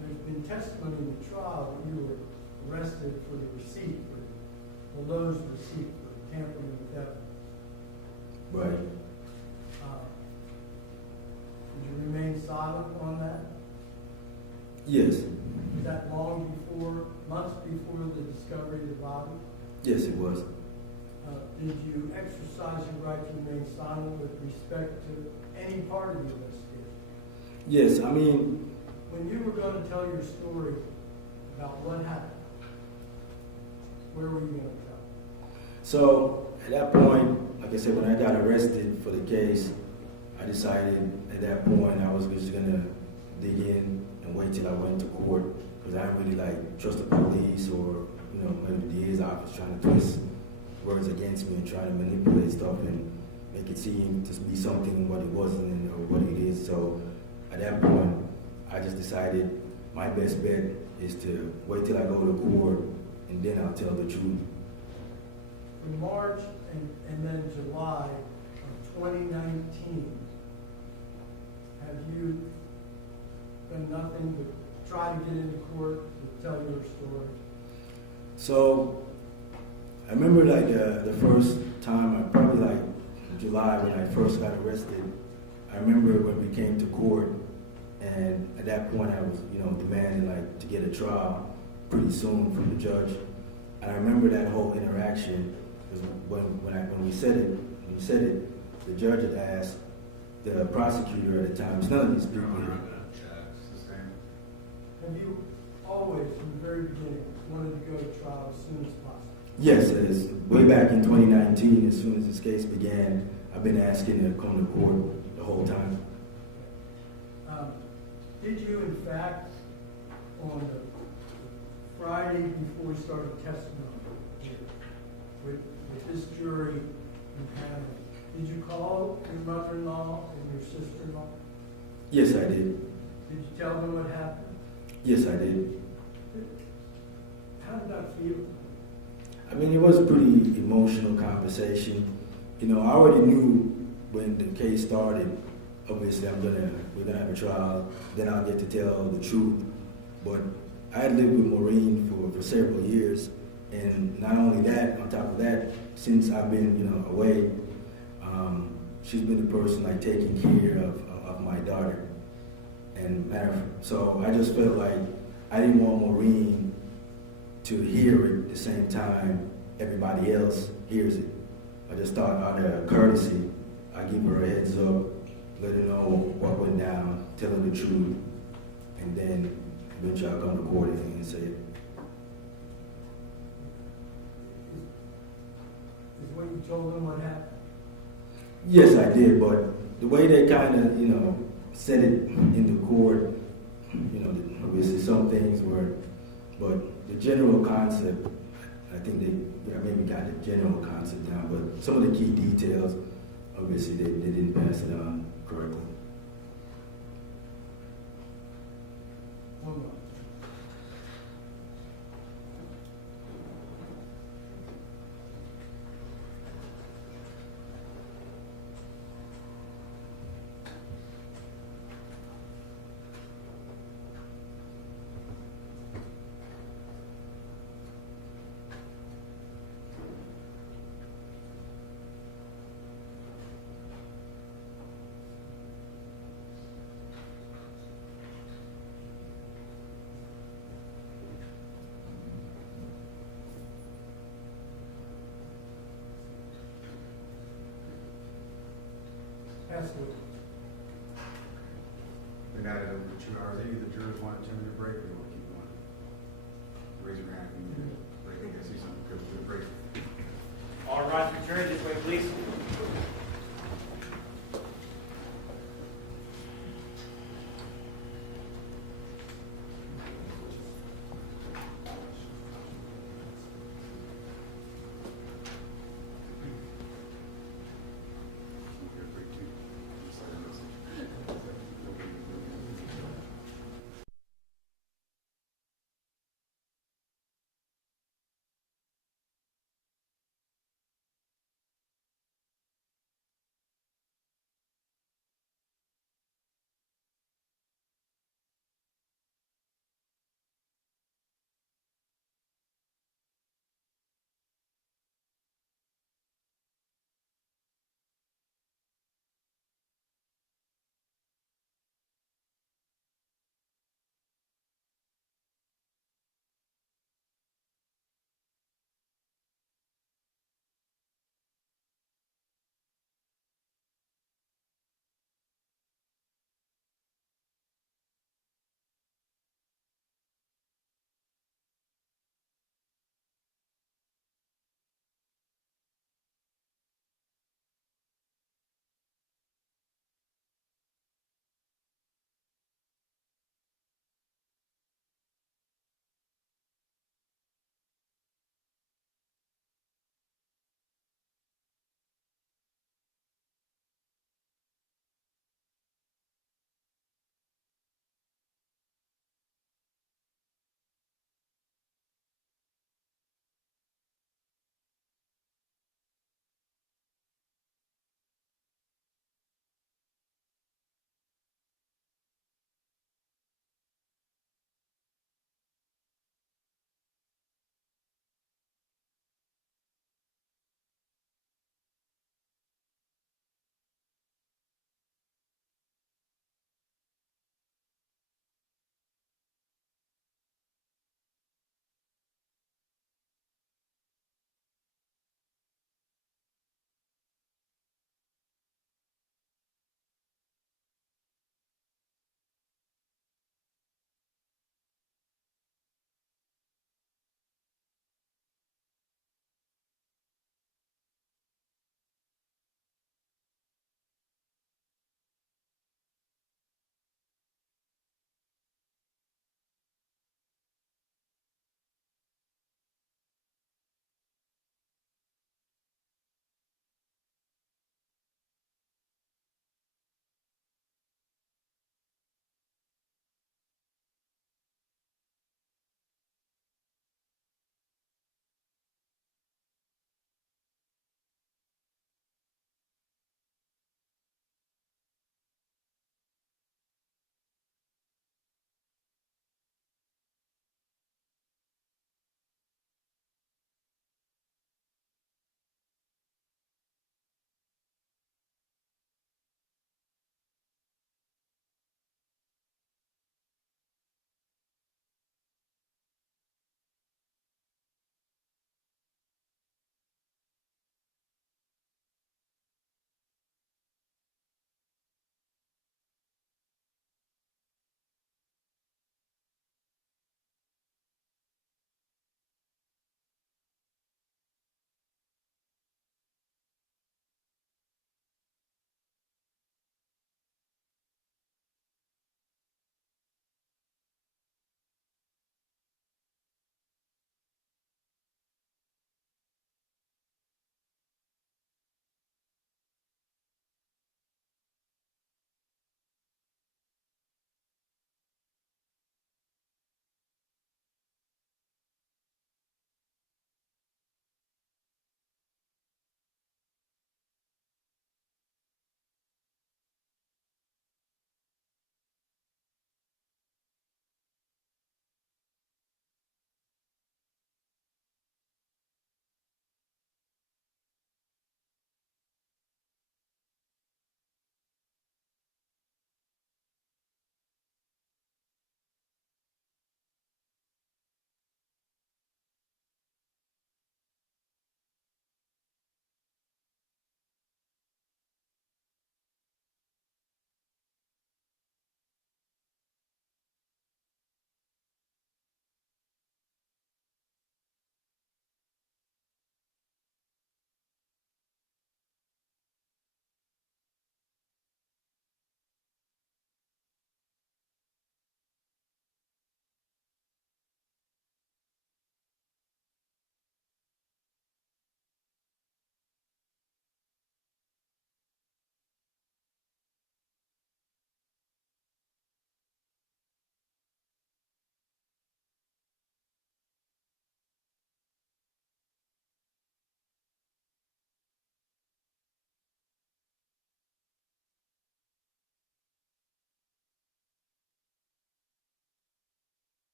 There's been testimony in the trial that you were arrested for the receipt, for the Lowe's receipt for tampering with evidence. Right. Did you remain silent on that? Yes. Was that months before the discovery of the body? Yes, it was. Did you exercise your right to remain silent with respect to any part of the investigation? Yes, I mean, when you were going to tell your story about what happened, where were you going to tell? So at that point, like I said, when I got arrested for the case, I decided at that point I was just going to dig in and wait till I went to court, because I didn't really like trust the police or maybe the DA's office trying to twist words against me and trying to manipulate stuff and make it seem to be something what it wasn't or what it is. So at that point, I just decided my best bet is to wait till I go to court and then I'll tell the truth. In March and then July of 2019, have you done nothing but try to get into court to tell your story? So I remember like the first time, probably like July when I first got arrested, I remember when we came to court, and at that point I was, demanding like to get a trial pretty soon from the judge. And I remember that whole interaction, because when we said it, the judge had asked the prosecutor at the time, it's none of these people here. Have you always, from the very beginning, wanted to go to trial as soon as possible? Yes, it is. Way back in 2019, as soon as this case began, I've been asking to come to court the whole time. Did you, in fact, on the Friday before we started testimony here, with this jury and panel, did you call your mother-in-law and your sister-in-law? Yes, I did. Did you tell them what happened? Yes, I did. How did that feel? I mean, it was a pretty emotional conversation. I already knew when the case started, obviously we're gonna have a trial, then I'll get to tell the truth. But I had lived with Maureen for several years, and not only that, on top of that, since I've been, away, she's been the person like taking care of my daughter. And so I just felt like I didn't want Maureen to hear it the same time everybody else hears it. I just thought out of courtesy, I give her a heads up, let her know what went down, tell her the truth, and then eventually I'll come to court and say it. Is what you told them what happened? Yes, I did, but the way they kind of, said it in the court, obviously some things were, but the general concept, I think they maybe got the general concept down, but some of the key details, obviously they didn't pass it on correctly. One more. been at it over 2 hours. Any of the jurors want a 10-minute break, or they want to keep going? Raise your hand if you need a break. I see something good for the break. All rise for jury this way, please.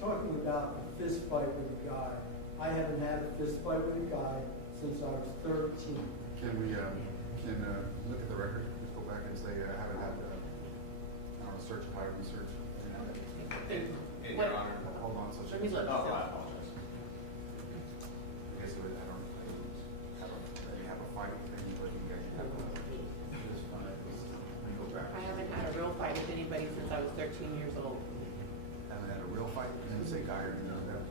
talking about a fist fight with a guy. I haven't had a fist fight with a guy since I was 13. Can we, look at the record, just go back and say, I haven't had, search, high research. In What- Your Honor. Hold on, so she. Let me look. Oh, I apologize. I guess I don't have a fight with anybody, you guys have a, let me go back. I haven't had a real fight with anybody since I was 13 years old. Haven't had a real fight, and then say guy or anything like that.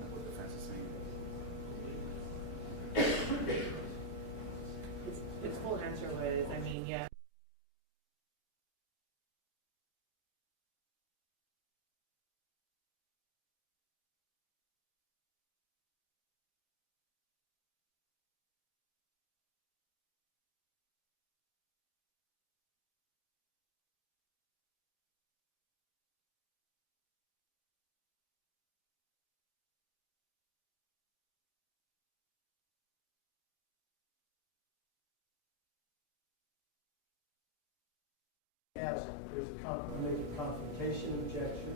That's what the defense is saying. It's full answer what it is. I mean, yeah. Ask, make a confrontation objection,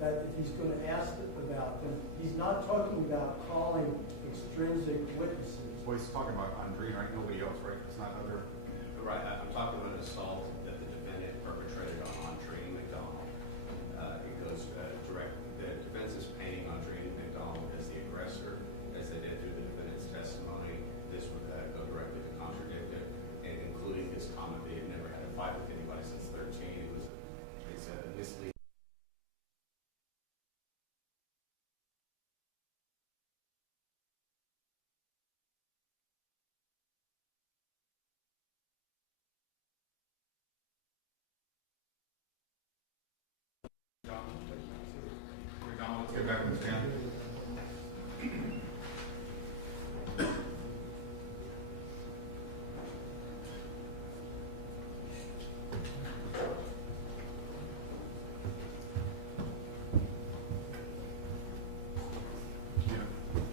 that if he's going to ask about them, he's not talking about calling extrinsic witnesses. Well, he's talking about Andreen, right? Nobody else, right? It's not other. Right, I'm talking about an assault that the defendant perpetrated on Andre McDonald. It goes direct, the defense is painting Andre McDonald as the aggressor, as they did through the defendant's testimony. This would go directly to contradict it, and including his comment that he had never had a fight with anybody since 13. It was, it's a misleading. Let's get back in the stand.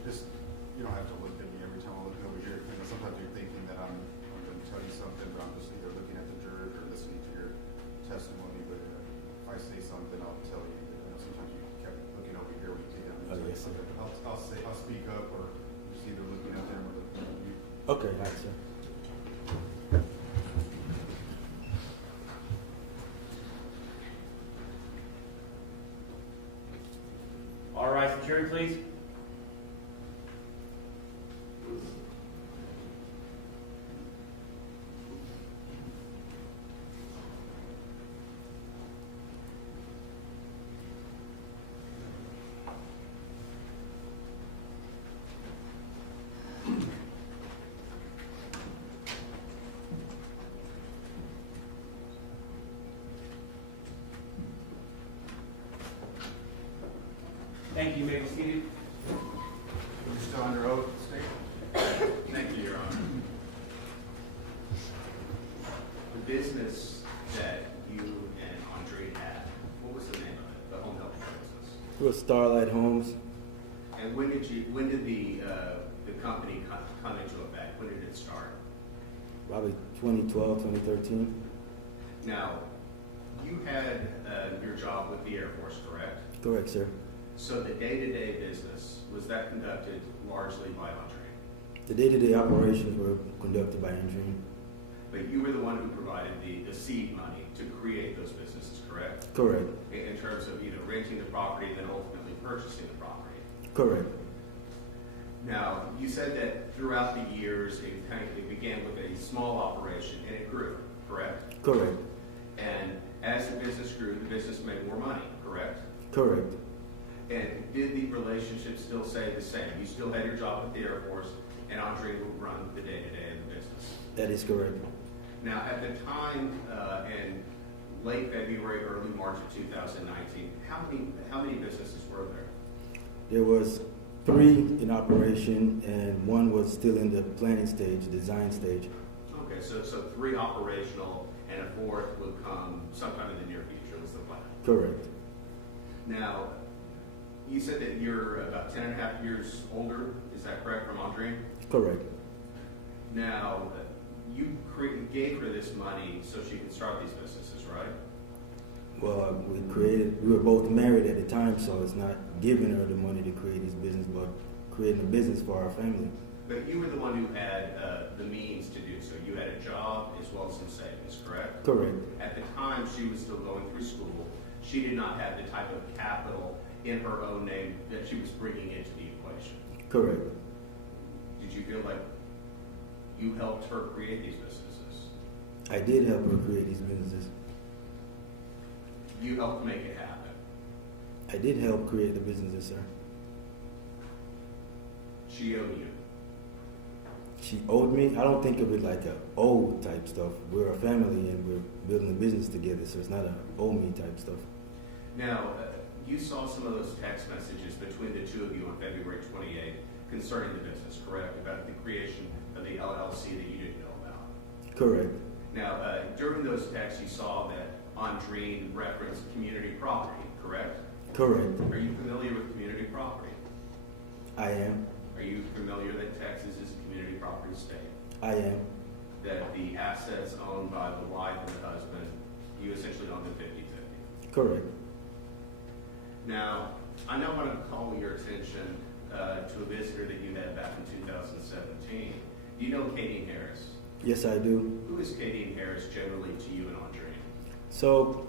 Just, you don't have to look at me every time I look over here. You know, sometimes you're thinking that I'm going to tell you something, but I'm just either looking at the jurors or listening to your testimony. But if I say something, I'll tell you. Sometimes you kept looking over here when you take down. Yes, sir. I'll speak up, or just either looking at them or looking at you. Okay, all right, sir. All rise, the jury, please. Thank you. You may be seated. You're still under oath, state? Thank you, Your Honor. The business that you and Andre had, what was the name of it? The home health care business. It was Starlight Homes. And when did the company come into effect? When did it start? Probably 2012, 2013. Now, you had your job with the Air Force, correct? Correct, sir. So the day-to-day business, was that conducted largely by Andre? The day-to-day operations were conducted by Andreen. But you were the one who provided the seed money to create those businesses, correct? Correct. In terms of either renting the property and then ultimately purchasing the property. Correct. Now, you said that throughout the years, it began with a small operation and it grew, correct? Correct. And as the business grew, the business made more money, correct? Correct. And did the relationship still stay the same? You still had your job at the Air Force, and Andre would run the day-to-day of the business. That is correct. Now, at the time in late February, early March of 2019, how many businesses were there? There was 3 in operation, and 1 was still in the planning stage, design stage. Okay, so 3 operational, and a 4th would come sometime in the near future, was the plan. Correct. Now, you said that you're about 10 and a half years older, is that correct, from Andreen? Correct. Now, you gave her this money so she could start these businesses, right? Well, we were both married at the time, so it's not giving her the money to create his business, but creating a business for our family. But you were the one who had the means to do so. You had a job as well as some savings, correct? Correct. At the time, she was still going through school. She did not have the type of capital in her own name that she was bringing into the equation. Correct. Did you feel like you helped her create these businesses? I did help her create these businesses. You helped make it happen. I did help create the businesses, sir. She owed you. She owed me. I don't think of it like a owe type stuff. We're a family and we're building a business together, so it's not a owe me type stuff. Now, you saw some of those text messages between the two of you on February 28th concerning the business, correct? About the creation of the LLC that you didn't know about. Correct. Now, during those texts, you saw that Andreen referenced community property, correct? Correct. Are you familiar with community property? I am. Are you familiar that Texas is a community property state? I am. That the assets owned by the wife and the husband, you essentially own them 50-50? Correct. Now, I now want to call your attention to a visitor that you had back in 2017. Do you know Kadeen Harris? Yes, I do. Who is Kadeen Harris generally to you and Andreen? So,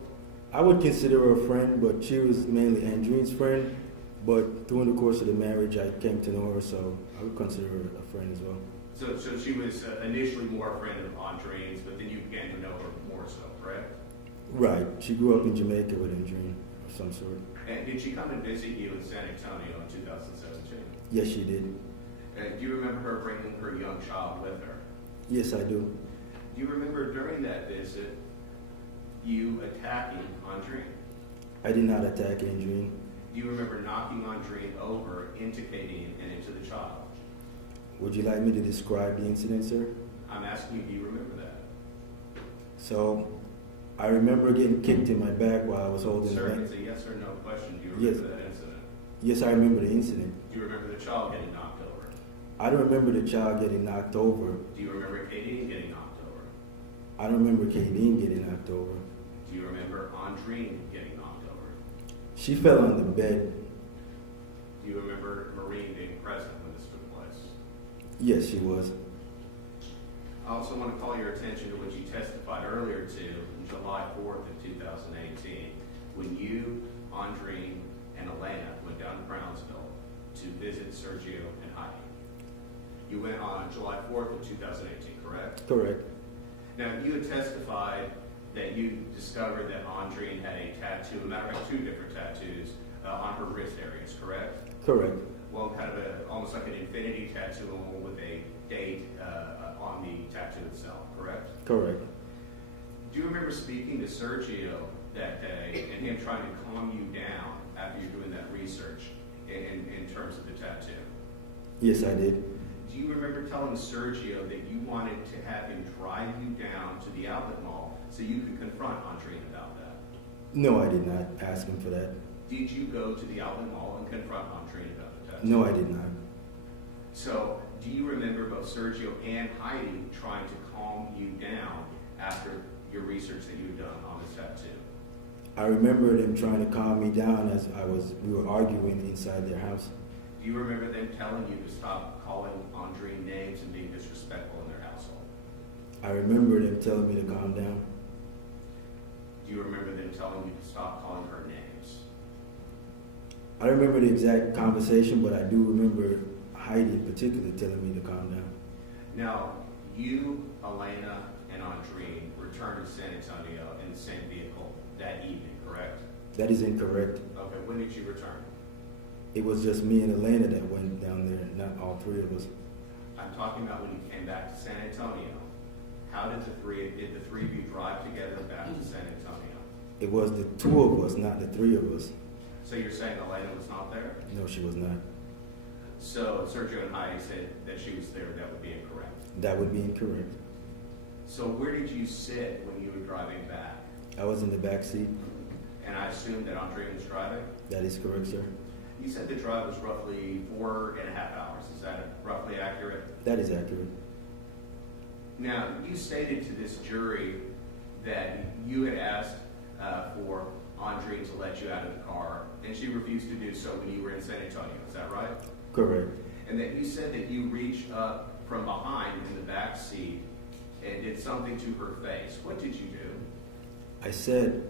I would consider her a friend, but she was mainly Andreen's friend. But during the course of the marriage, I came to know her, so I would consider her a friend as well. So she was initially more a friend of Andreen's, but then you began to know her more so, correct? Right. She grew up in Jamaica with Andreen of some sort. And did she come and visit you in San Antonio in 2017? Yes, she did. Do you remember her bringing her young child with her? Yes, I do. Do you remember during that visit you attacking Andreen? I did not attack Andreen. Do you remember knocking Andreen over into Kadeen and into the child? Would you like me to describe the incident, sir? I'm asking you, do you remember that? So, I remember getting kicked in my back while I was holding Sir, the it's a yes or no question. Do you remember that incident? Yes, I remember the incident. Do you remember the child getting knocked over? I don't remember the child getting knocked over. Do you remember Kadeen getting knocked over? I don't remember Kadeen getting knocked over. Do you remember Andreen getting knocked over? She fell on the bed. Do you remember Maureen being present when this took place? Yes, she was. I also want to call your attention to what you testified earlier to July 4th of 2018, when you, Andreen, and Elena went down to Brownsville to visit Sergio and Heidi. You went on July 4th of 2018, correct? Correct. Now, you had testified that you discovered that Andreen had a tattoo, a matter of fact, 2 different tattoos on her wrist areas, correct? Correct. Well, kind of almost like an infinity tattoo and one with a date on the tattoo itself, correct? Correct. Do you remember speaking to Sergio that day and him trying to calm you down after you're doing that research in terms of the tattoo? Yes, I did. Do you remember telling Sergio that you wanted to have him drive you down to the outlet mall so you could confront Andreen about that? No, I did not ask him for that. Did you go to the outlet mall and confront Andreen about the tattoo? No, I did not. So, do you remember both Sergio and Heidi trying to calm you down after your research that you had done on this tattoo? I remember them trying to calm me down as we were arguing inside their house. Do you remember them telling you to stop calling Andreen names and being disrespectful in their household? I remember them telling me to calm down. Do you remember them telling you to stop calling her names? I don't remember the exact conversation, but I do remember Heidi in particular telling me to calm down. Now, you, Elena, and Andreen returned to San Antonio in the same vehicle that evening, correct? That is incorrect. Okay, when did you return? It was just me and Elena that went down there, not all 3 of us. I'm talking about when you came back to San Antonio. How did the three of you drive together back to San Antonio? It was the 2 of us, not the 3 of us. So you're saying Elena was not there? No, she was not. So Sergio and Heidi said that she was there. That would be incorrect. That would be incorrect. So where did you sit when you were driving back? I was in the back seat. And I assume that Andreen was driving? That is correct, sir. You said the drive was roughly 4.5 hours. Is that roughly accurate? That is accurate. Now, you stated to this jury that you had asked for Andreen to let you out of the car, and she refused to do so when you were in San Antonio. Is that right? Correct. And that you said that you reached up from behind in the back seat and did something to her face. What did you do? I said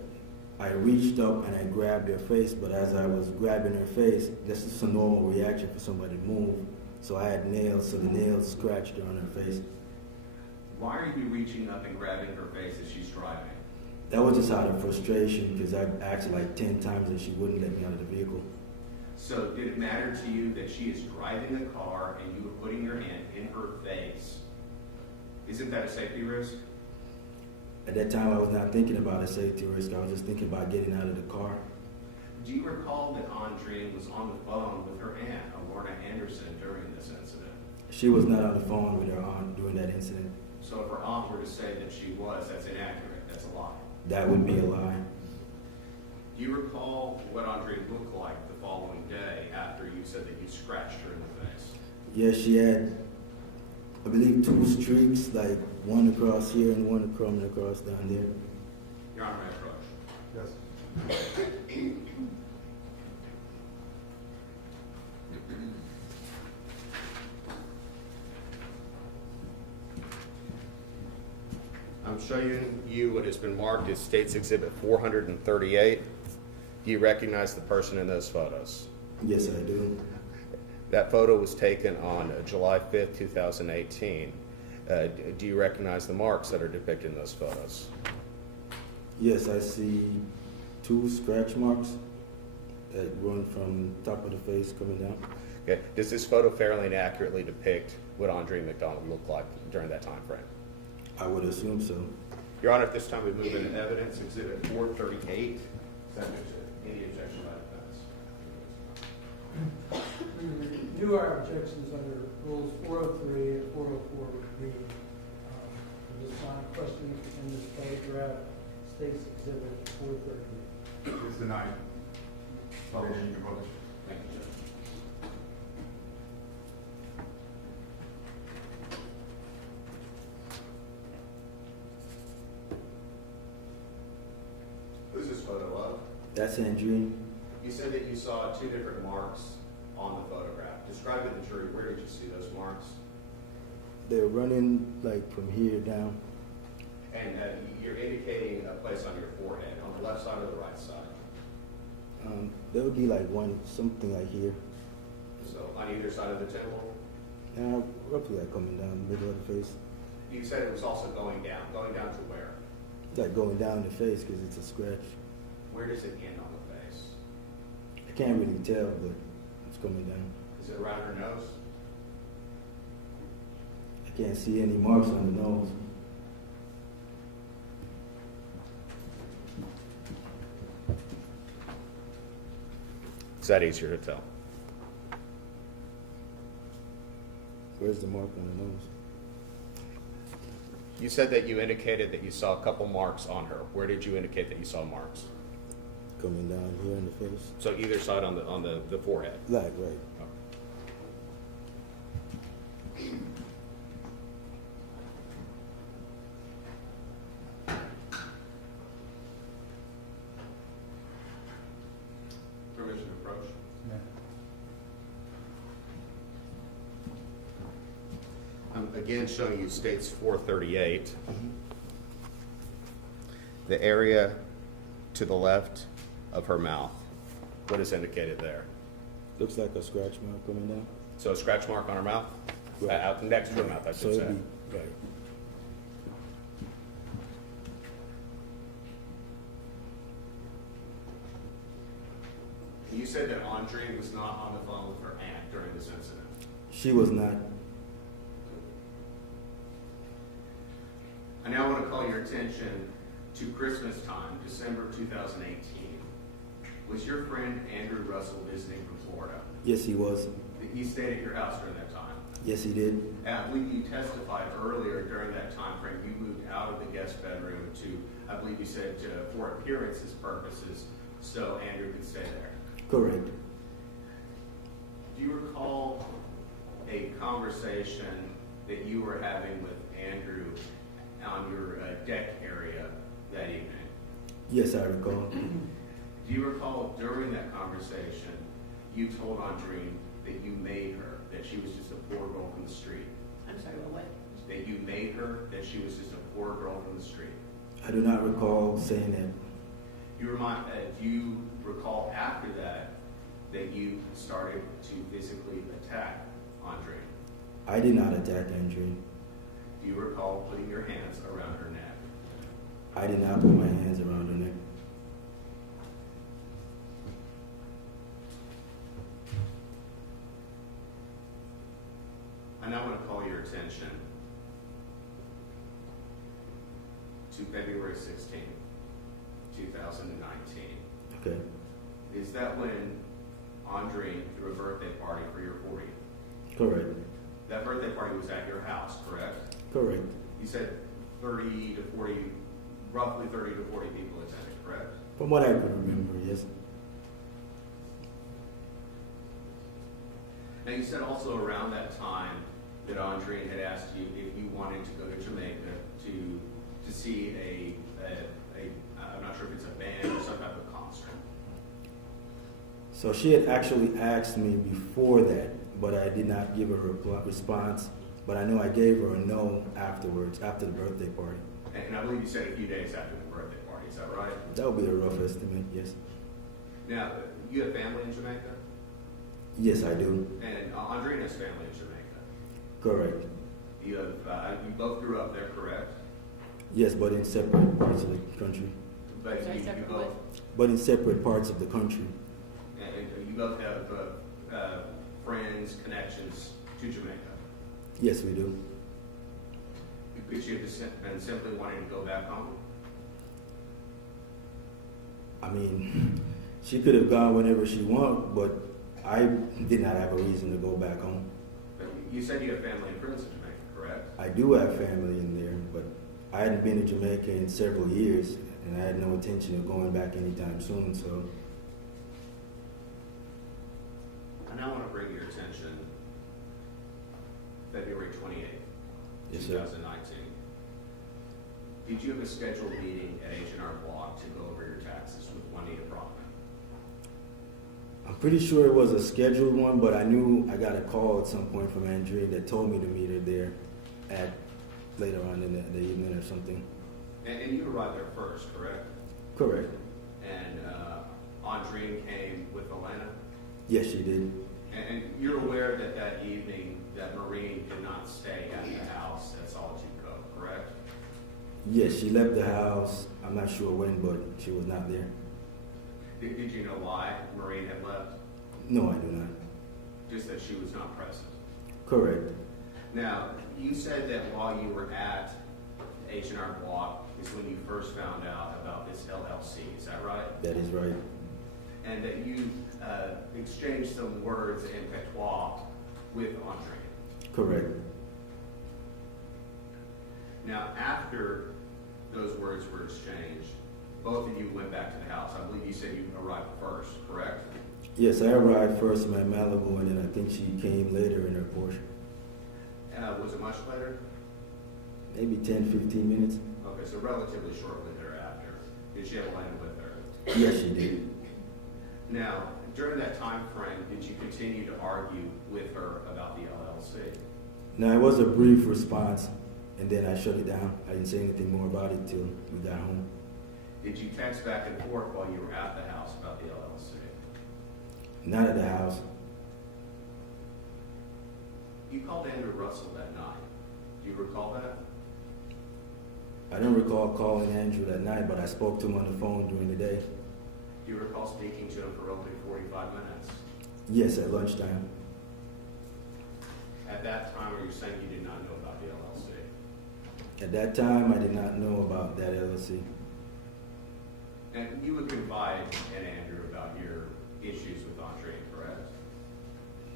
I reached up and I grabbed her face, but as I was grabbing her face, this is a normal reaction for somebody to move. So I had nails, so the nails scratched her on her face. Why are you reaching up and grabbing her face as she's driving? That was just out of frustration because I asked her like 10 times and she wouldn't let me out of the vehicle. So did it matter to you that she is driving the car and you were putting your hand in her face? Isn't that a safety risk? At that time, I was not thinking about a safety risk. I was just thinking about getting out of the car. Do you recall that Andreen was on the phone with her aunt, Lorna Anderson, during this incident? She was not on the phone with her aunt during that incident. So if her aunt were to say that she was, that's inaccurate. That's a lie. That would be a lie. Do you recall what Andreen looked like the following day after you said that you scratched her in the face? Yes, she had, I believe, 2 streaks, like one across here and one coming across down there. Your Honor, may I approach? Yes. I'm showing you what has been marked as State's Exhibit 438. Do you recognize the person in those photos? Yes, I do. That photo was taken on July 5th, 2018. Do you recognize the marks that are depicted in those photos? Yes, I see 2 scratch marks that run from top of the face coming down. Okay. Does this photo fairly and accurately depict what Andre McDonald looked like during that time frame? I would assume so. Your Honor, at this time we move into evidence, Exhibit 438. Subject to any objection by defense. We do our objections under rules 403 and 404 would be the sign question in this photograph, State's Exhibit 438. It's denied. Motion you can publish. Thank you, Judge. Who's this photo of? That's Andreen. You said that you saw 2 different marks on the photograph. Describe to the jury, where did you see those marks? They're running like from here down. And you're indicating a place on your forehead, on the left side or the right side? There would be like something like here. So on either side of the temple? Roughly like coming down the middle of the face. You said it was also going down. Going down to where? Like going down the face because it's a scratch. Where does it end on the face? I can't really tell, but it's coming down. Is it around her nose? I can't see any marks on the nose. Is that easier to tell? Where's the mark on the nose? You said that you indicated that you saw a couple marks on her. Where did you indicate that you saw marks? Coming down here in the face. So either side on the forehead. Like, right. Permission to approach? I'm again showing you States 438. The area to the left of her mouth. What is indicated there? Looks like a scratch mark coming down. So a scratch mark on her mouth? Right. Out next to her mouth, I So should say. it'd be, right. You said that Andreen was not on the phone with her aunt during this incident. She was not. I now want to call your attention to Christmas time, December 2018. Was your friend Andrew Russell visiting from Florida? Yes, he was. He stayed at your house during that time. Yes, he did. And I believe you testified earlier during that time frame, you moved out of the guest bedroom to, I believe you said, for appearances purposes, so Andrew could stay there. Correct. Do you recall a conversation that you were having with Andrew on your deck area that evening? Yes, I recall. Do you recall during that conversation, you told Andreen that you made her, that she was just a poor girl from the street? I'm sorry, what? That you made her, that she was just a poor girl from the street? I do not recall saying that. Do you recall after that you started to physically attack Andreen? I did not attack Andreen. Do you recall putting your hands around her neck? I did not put my hands around her neck. I now want to call your attention to February 16, 2019. Okay. Is that when Andreen threw a birthday party for your 40th? Correct. That birthday party was at your house, correct? Correct. You said 30 to 40, roughly 30 to 40 people attended, correct? From what I can remember, yes. Now, you said also around that time that Andreen had asked you if you wanted to go to Jamaica to see I'm not sure if it's a band or some type of concert. So she had actually asked me before that, but I did not give her a response. But I know I gave her a no afterwards, after the birthday party. And I believe you said a few days after the birthday party, is that right? That would be a rough estimate, yes. Now, you have family in Jamaica? Yes, I do. And Andreen has family in Jamaica? Correct. You both grew up there, correct? Yes, but in separate parts of the country. But Sorry, you separate both, But in separate parts of the country. and you both have friends, connections to Jamaica. Yes, we do. Could you have been simply wanting to go back home? I mean, she could have gone whenever she wanted, but I did not have a reason to go back home. But you said you have family and friends in Jamaica, correct? I do have family in there, but I hadn't been to Jamaica in several years, and I had no intention of going back anytime soon, so. I now want to bring your attention February 28th, Yes, sir. 2019. Did you have a scheduled meeting at H&R Block to go over your taxes with Juanita Brockman? I'm pretty sure it was a scheduled one, but I knew I got a call at some point from Andreen that told me to meet her there at later on in the evening or something. And you arrived there first, correct? Correct. And Andreen came with Elena? Yes, she did. And you're aware that that evening that Maureen did not stay at the house at Solitude Cove, correct? Yes, she left the house. I'm not sure when, but she was not there. Did you know why Maureen had left? No, I do not. Just that she was not present. Correct. Now, you said that while you were at H&R Block is when you first found out about this LLC, is that right? That is right. And that you exchanged some words in patois with Andreen. Correct. Now, after those words were exchanged, both of you went back to the house. I believe you said you arrived first, correct? Yes, I arrived first in my Malibu, and then I think she came later in her Porsche. Was it much later? Maybe 10, 15 minutes. Okay, so relatively shortly thereafter. Did she have Elena with her? Yes, she did. Now, during that time frame, did you continue to argue with her about the LLC? Now, it was a brief response, and then I shut it down. I didn't say anything more about it till we got home. Did you text back and forth while you were at the house about the LLC? Not at the house. You called Andrew Russell that night. Do you recall that? I don't recall calling Andrew that night, but I spoke to him on the phone during the day. Do you recall speaking to him for roughly 45 minutes? Yes, at lunchtime. At that time, were you saying you did not know about the LLC? At that time, I did not know about that LLC. And you would confide in Andrew about your issues with Andreen, correct?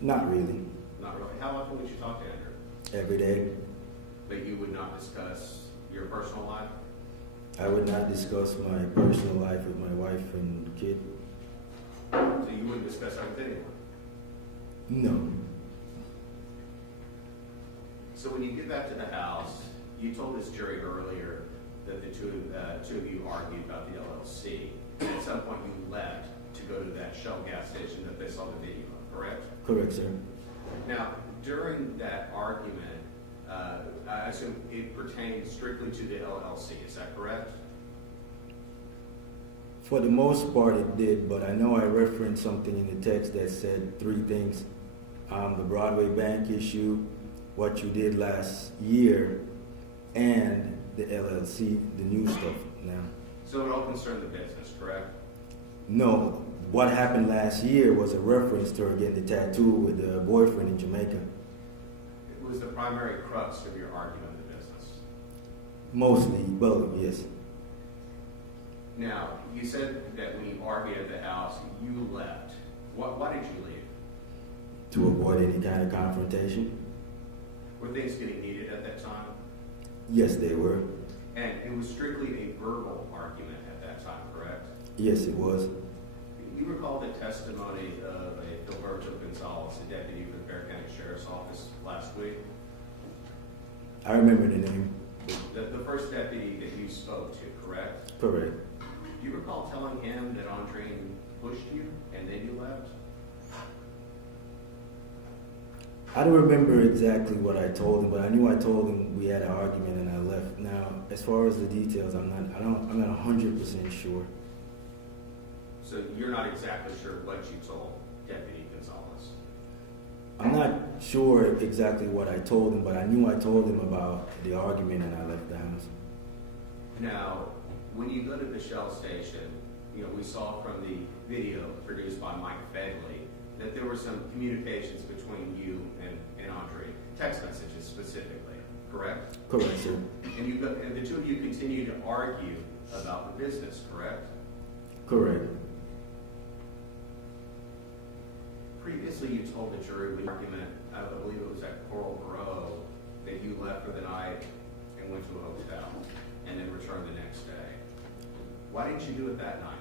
Not really. Not really. How often would you talk to Andrew? Every day. But you would not discuss your personal life? I would not discuss my personal life with my wife and kid. So you wouldn't discuss that with anyone? No. So when you get back to the house, you told this jury earlier that the two of you argued about the LLC. and at some point you left to go to that Shell gas station that they saw the video of, correct? Correct, sir. Now, during that argument, I assume it pertained strictly to the LLC, is that correct? For the most part, it did, but I know I referenced something in the text that said three things. The Broadway Bank issue, what you did last year, and the LLC, the new stuff now. So it all concerned the business, correct? No, what happened last year was a reference to her getting the tattoo with the boyfriend in Jamaica. It was the primary crux of your argument in the business. Mostly, well, yes. Now, you said that when you argued at the house, you left. Why did you leave? To avoid any kind of confrontation. Were things getting heated at that time? Yes, they were. And it was strictly a verbal argument at that time, correct? Yes, it was. You recall the testimony of a Gilberto Gonzalez, a deputy for the Bexar County Sheriff's Office last week? I remember the name. The first deputy that you spoke to, correct? Correct. Do you recall telling him that Andreen pushed you and then you left? I don't remember exactly what I told him, but I knew I told him we had an argument and I left. Now, as far as the details, I'm not 100% sure. So you're not exactly sure what you told Deputy Gonzalez? I'm not sure exactly what I told him, but I knew I told him about the argument and I left the house. Now, when you go to the Shell station, we saw from the video produced by Mike Fedley that there were some communications between you and Andreen, text messages specifically, correct? Correct, sir. And the two of you continue to argue about the business, correct? Correct. Previously, you told the jury with argument, I believe it was at Coral Grove, that you left for the night and went to a hotel and then returned the next day. Why didn't you do it that night?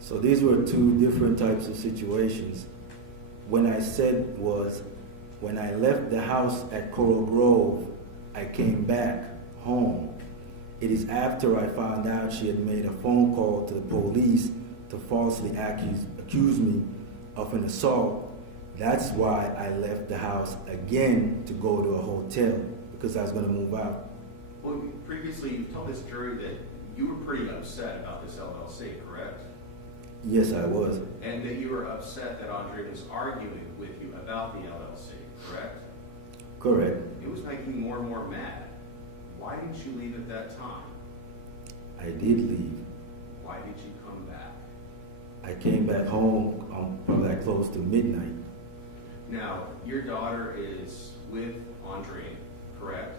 So these were two different types of situations. When I said was, when I left the house at Coral Grove, I came back home. It is after I found out she had made a phone call to the police to falsely accuse me of an assault. That's why I left the house again to go to a hotel, because I was going to move out. Well, previously you told this jury that you were pretty upset about this LLC, correct? Yes, I was. And that you were upset that Andreen was arguing with you about the LLC, correct? Correct. It was making you more and more mad. Why didn't you leave at that time? I did leave. Why did you come back? I came back home probably like close to midnight. Now, your daughter is with Andreen, correct?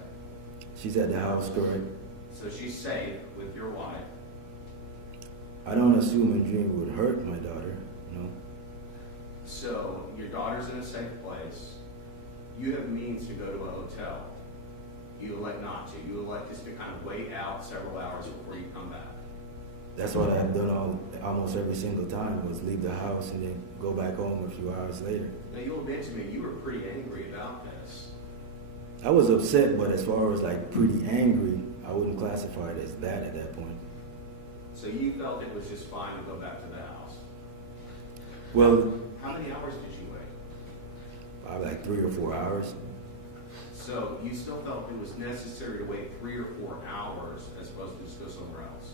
She's at the house, correct? So she's safe with your wife. I don't assume Andreen would hurt my daughter, no. So your daughter's in a safe place. You have means to go to a hotel. You elect not to. You elect just to kind of wait out several hours before you come back. That's what I've done almost every single time, was leave the house and then go back home a few hours later. Now you'll admit to me you were pretty angry about this. I was upset, but as far as like pretty angry, I wouldn't classify it as that at that point. So you felt it was just fine to go back to the house. Well, How many hours did you wait? probably like 3 or 4 hours. So you still felt it was necessary to wait 3 or 4 hours as opposed to just go somewhere else?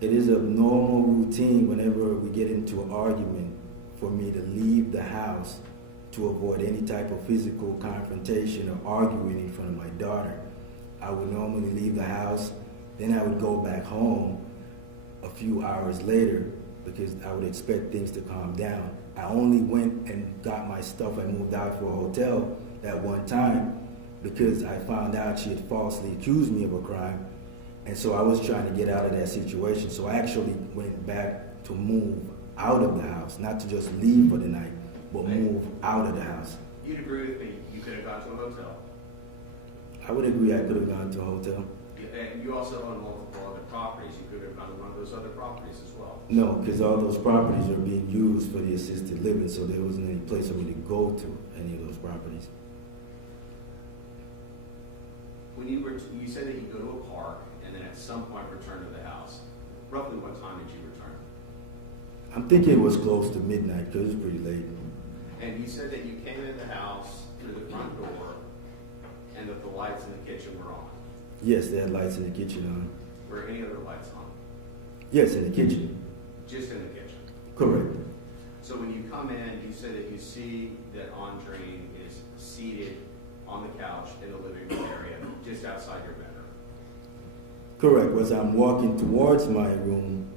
It is a normal routine whenever we get into an argument for me to leave the house to avoid any type of physical confrontation or arguing in front of my daughter. I would normally leave the house, then I would go back home a few hours later because I would expect things to calm down. I only went and got my stuff and moved out for a hotel that one time because I found out she had falsely accused me of a crime. And so I was trying to get out of that situation. So I actually went back to move out of the house, not to just leave for the night, but move out of the house. You'd agree with me, you could have gone to a hotel. I would agree I could have gone to a hotel. And you also own multiple other properties. You could have gone to one of those other properties as well. No, because all those properties are being used for the assisted living, so there wasn't any place for me to go to any of those properties. When you said that you go to a park and then at some point return to the house. Roughly what time did you return? I'm thinking it was close to midnight because it was pretty late. And you said that you came in the house through the front door and that the lights in the kitchen were on. Yes, they had lights in the kitchen on. Were any other lights on? Yes, in the kitchen. Just in the kitchen. Correct. So when you come in, you said that you see that Andreen is seated on the couch in the living room area, just outside your bedroom. Correct. As I'm walking towards my room,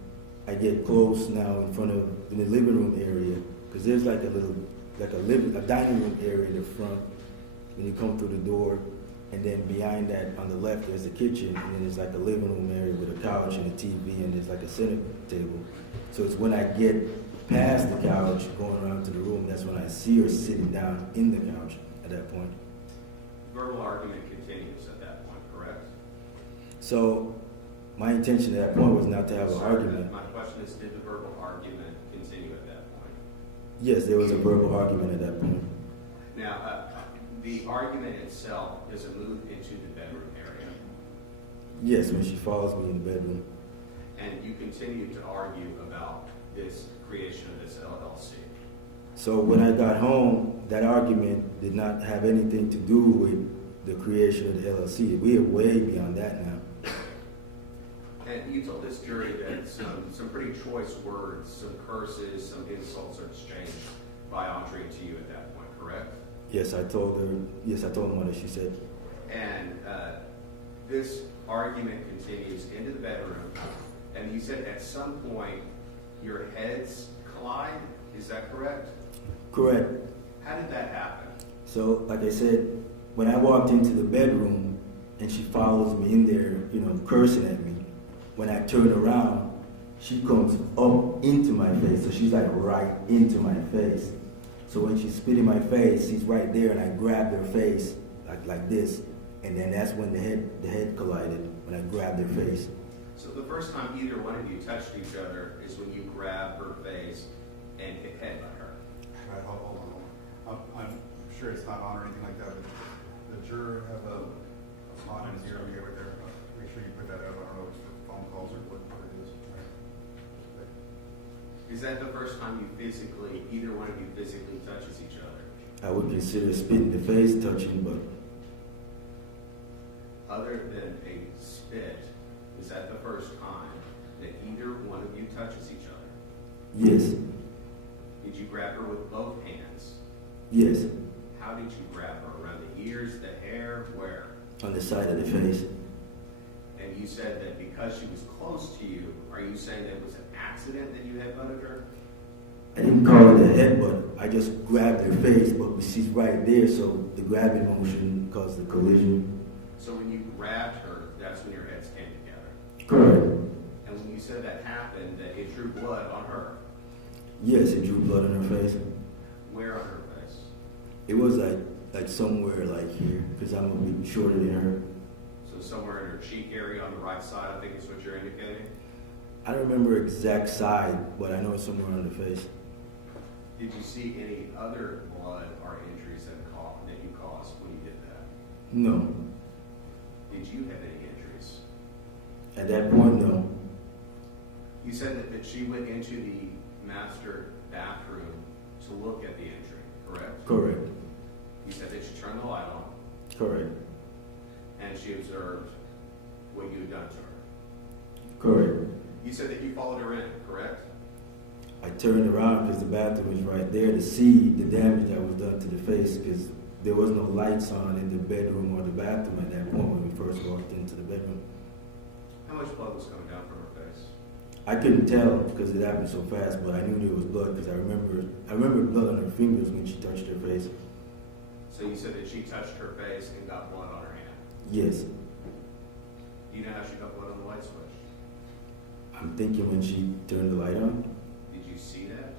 I get close now in the living room area, because there's like a dining room area in the front when you come through the door, and then behind that on the left there's a kitchen, and then there's like a living room area with a couch and a TV, and there's like a center table. So it's when I get past the couch, going around to the room, that's when I see her sitting down in the couch at that point. Verbal argument continues at that point, correct? So my intention at that point was not to have an Sir, argument. My question is, did the verbal argument continue at that point? Yes, there was a verbal argument at that point. Now, the argument itself, does it move into the bedroom area? Yes, when she follows me in the bedroom. And you continue to argue about this creation of this LLC. So when I got home, that argument did not have anything to do with the creation of the LLC. We are way beyond that now. And you told this jury that some pretty choice words, some curses, some insults are exchanged by Andreen to you at that point, correct? Yes, I told them what she said. And this argument continues into the bedroom, and you said at some point your heads collide, is that correct? Correct. How did that happen? So, like I said, when I walked into the bedroom and she follows me in there, cursing at me, when I turn around, she comes up into my face. So she's like right into my face. So when she's spit in my face, she's right there, and I grabbed her face like this, and then that's when the head collided, when I grabbed her face. So the first time either one of you touched each other is when you grabbed her face and hit headbutt her. Right, hold on. I'm sure it's not on or anything like that, but the juror have a spot in his ear right there. Make sure you put that up. I don't know if it's for phone calls or what it is. Is that the first time either one of you physically touches each other? I would consider spit in the face touching, but Other than a spit, is that the first time that either one of you touches each other? yes, Did you grab her with both hands? yes, How did you grab her? Around the ears, the hair, where? on the side of the face. And you said that because she was close to you, are you saying that it was an accident that you headbutted her? I didn't call it a headbutt. I just grabbed her face, but she's right there, so the grabbing motion caused the collision. So when you grabbed her, that's when your heads came together. Correct. And when you said that happened, that it drew blood on her. Yes, it drew blood on her face. Where on her face? It was like somewhere like here, because I'm a bit shorter than her. So somewhere in her cheek area on the right side, I think is what you're indicating. I don't remember exact side, but I know it's somewhere on the face. Did you see any other blood or injuries that you caused when you did that? No. Did you have any injuries? At that point, no. You said that she went into the master bathroom to look at the injury, correct? Correct. You said that she turned the light on Correct. and she observed what you had done to her. Correct. You said that you followed her in, correct? I turned around because the bathroom was right there to see the damage that was done to the face, because there was no lights on in the bedroom or the bathroom at that point when we first walked into the bedroom. How much blood was coming down from her face? I couldn't tell because it happened so fast, but I knew there was blood because I remember blood on her fingers when she touched her face. So you said that she touched her face and got blood on her hand. Yes. Do you know how she got blood on the light switch? I'm thinking when she turned the light on. Did you see that?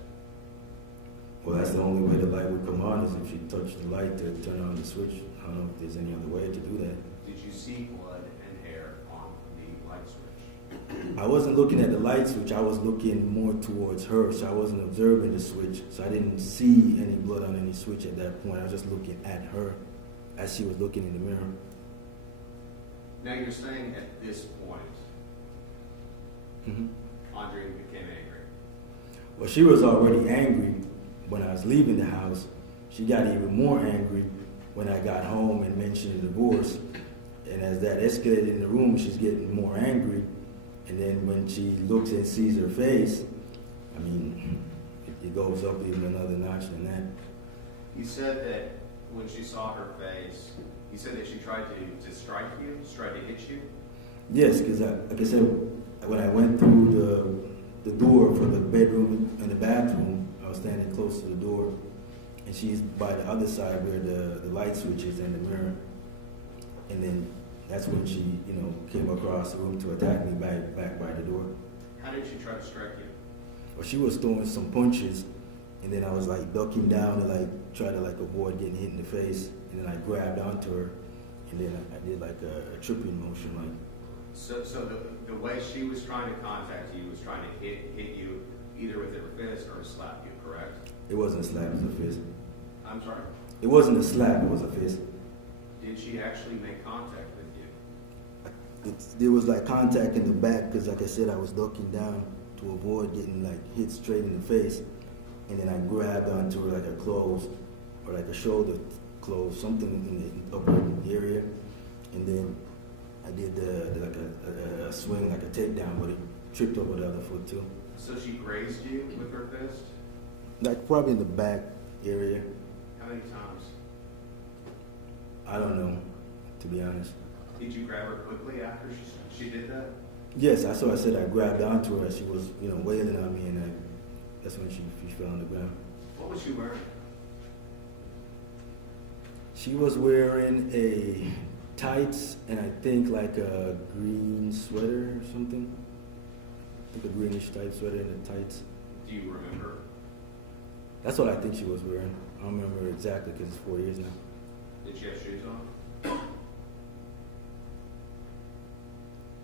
Well, that's the only way the light would come on, is if she touched the light to turn on the switch. I don't know if there's any other way to do that. Did you see blood and hair on the light switch? I wasn't looking at the light switch. I was looking more towards her, so I wasn't observing the switch. So I didn't see any blood on any switch at that point. I was just looking at her as she was looking in the mirror. Now you're saying at this point Mm-hmm. Andreen became angry? Well, she was already angry when I was leaving the house. She got even more angry when I got home and mentioned the divorce. And as that escalated in the room, she's getting more angry. And then when she looks and sees her face, I mean, it goes up even another notch than that. You said that when she saw her face, you said that she tried to strike you, tried to hit you? Yes, because like I said, when I went through the door for the bedroom and the bathroom, I was standing close to the door, and she's by the other side where the light switch is and the mirror. And then that's when she, came across the room to attack me back by the door. How did she try to strike you? Well, she was throwing some punches, and then I was like ducking down to try to avoid getting hit in the face, and then I grabbed onto her, and then I did a tripping motion, So the way she was trying to contact you was trying to hit you either with her fist or slap you, correct? It wasn't a slap, it was a fist. I'm sorry? It wasn't a slap, it was a fist. Did she actually make contact with you? There was contact in the back, because like I said, I was ducking down to avoid getting hit straight in the face, and then I grabbed onto her her clothes or a shoulder clothes, something in the upper area, and then I did a swing, a takedown, but it tripped over the other foot too. So she grazed you with her fist? Probably in the back area. How many times? I don't know, to be honest. Did you grab her quickly after she did that? Yes, I said I grabbed onto her as she was, wailing on me, and that's when she fell on the ground. What was she wearing? She was wearing a tights and I think a green sweater or something. I think a greenish type sweater and the tights. Do you remember? That's what I think she was wearing. I don't remember exactly because it's 4 years now. Did she have shoes on?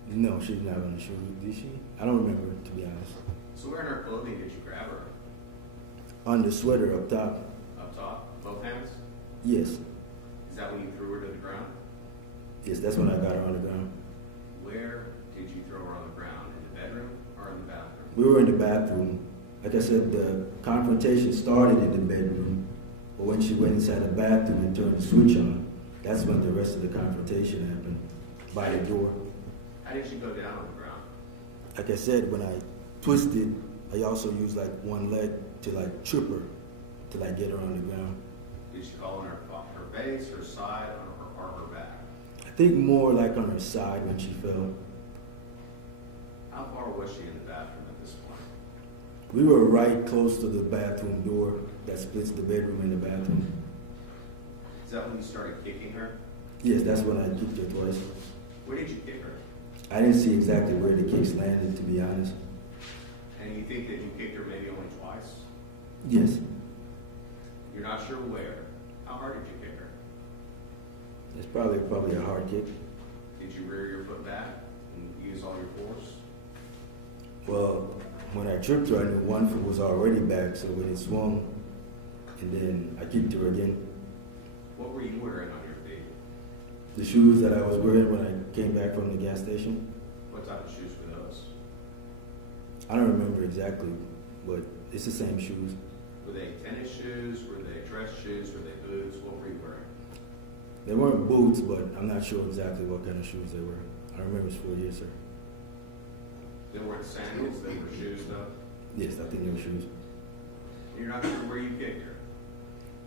No, she didn't have on the shoes. Did she? I don't remember, to be honest. So where in her clothing did you grab her? On the sweater up top. Up top? Both hands? Yes. Is that when you threw her to the ground? Yes, that's when I got her on the ground. Where did you throw her on the ground? In the bedroom or in the bathroom? We were in the bathroom. Like I said, the confrontation started in the bedroom, but when she went inside the bathroom and turned the switch on, that's when the rest of the confrontation happened, by the door. How did she go down on the ground? Like I said, when I twisted, I also used one leg to trip her, to get her on the ground. Did she fall on her face, her side, or her back? I think more on her side when she fell. How far was she in the bathroom at this point? We were right close to the bathroom door that splits the bedroom and the bathroom. Is that when you started kicking her? Yes, that's when I kicked her twice. Where did you kick her? I didn't see exactly where the kicks landed, to be honest. And you think that you kicked her maybe only twice? Yes. You're not sure where. How hard did you kick her? It's probably a hard kick. Did you rear your foot back and use all your force? Well, when I tripped her, I knew one foot was already back, so when it swung, and then I kicked her again. What were you wearing on your feet? The shoes that I was wearing when I came back from the gas station, What type of shoes were those? I don't remember exactly, but it's the same shoes. Were they tennis shoes? Were they dress shoes? Were they boots? What were you wearing? They weren't boots, but I'm not sure exactly what kind of shoes they were. I remember it's 4 years, sir. They weren't sandals, they were shoes though? Yes, I think they were shoes. You're not sure where you kicked her?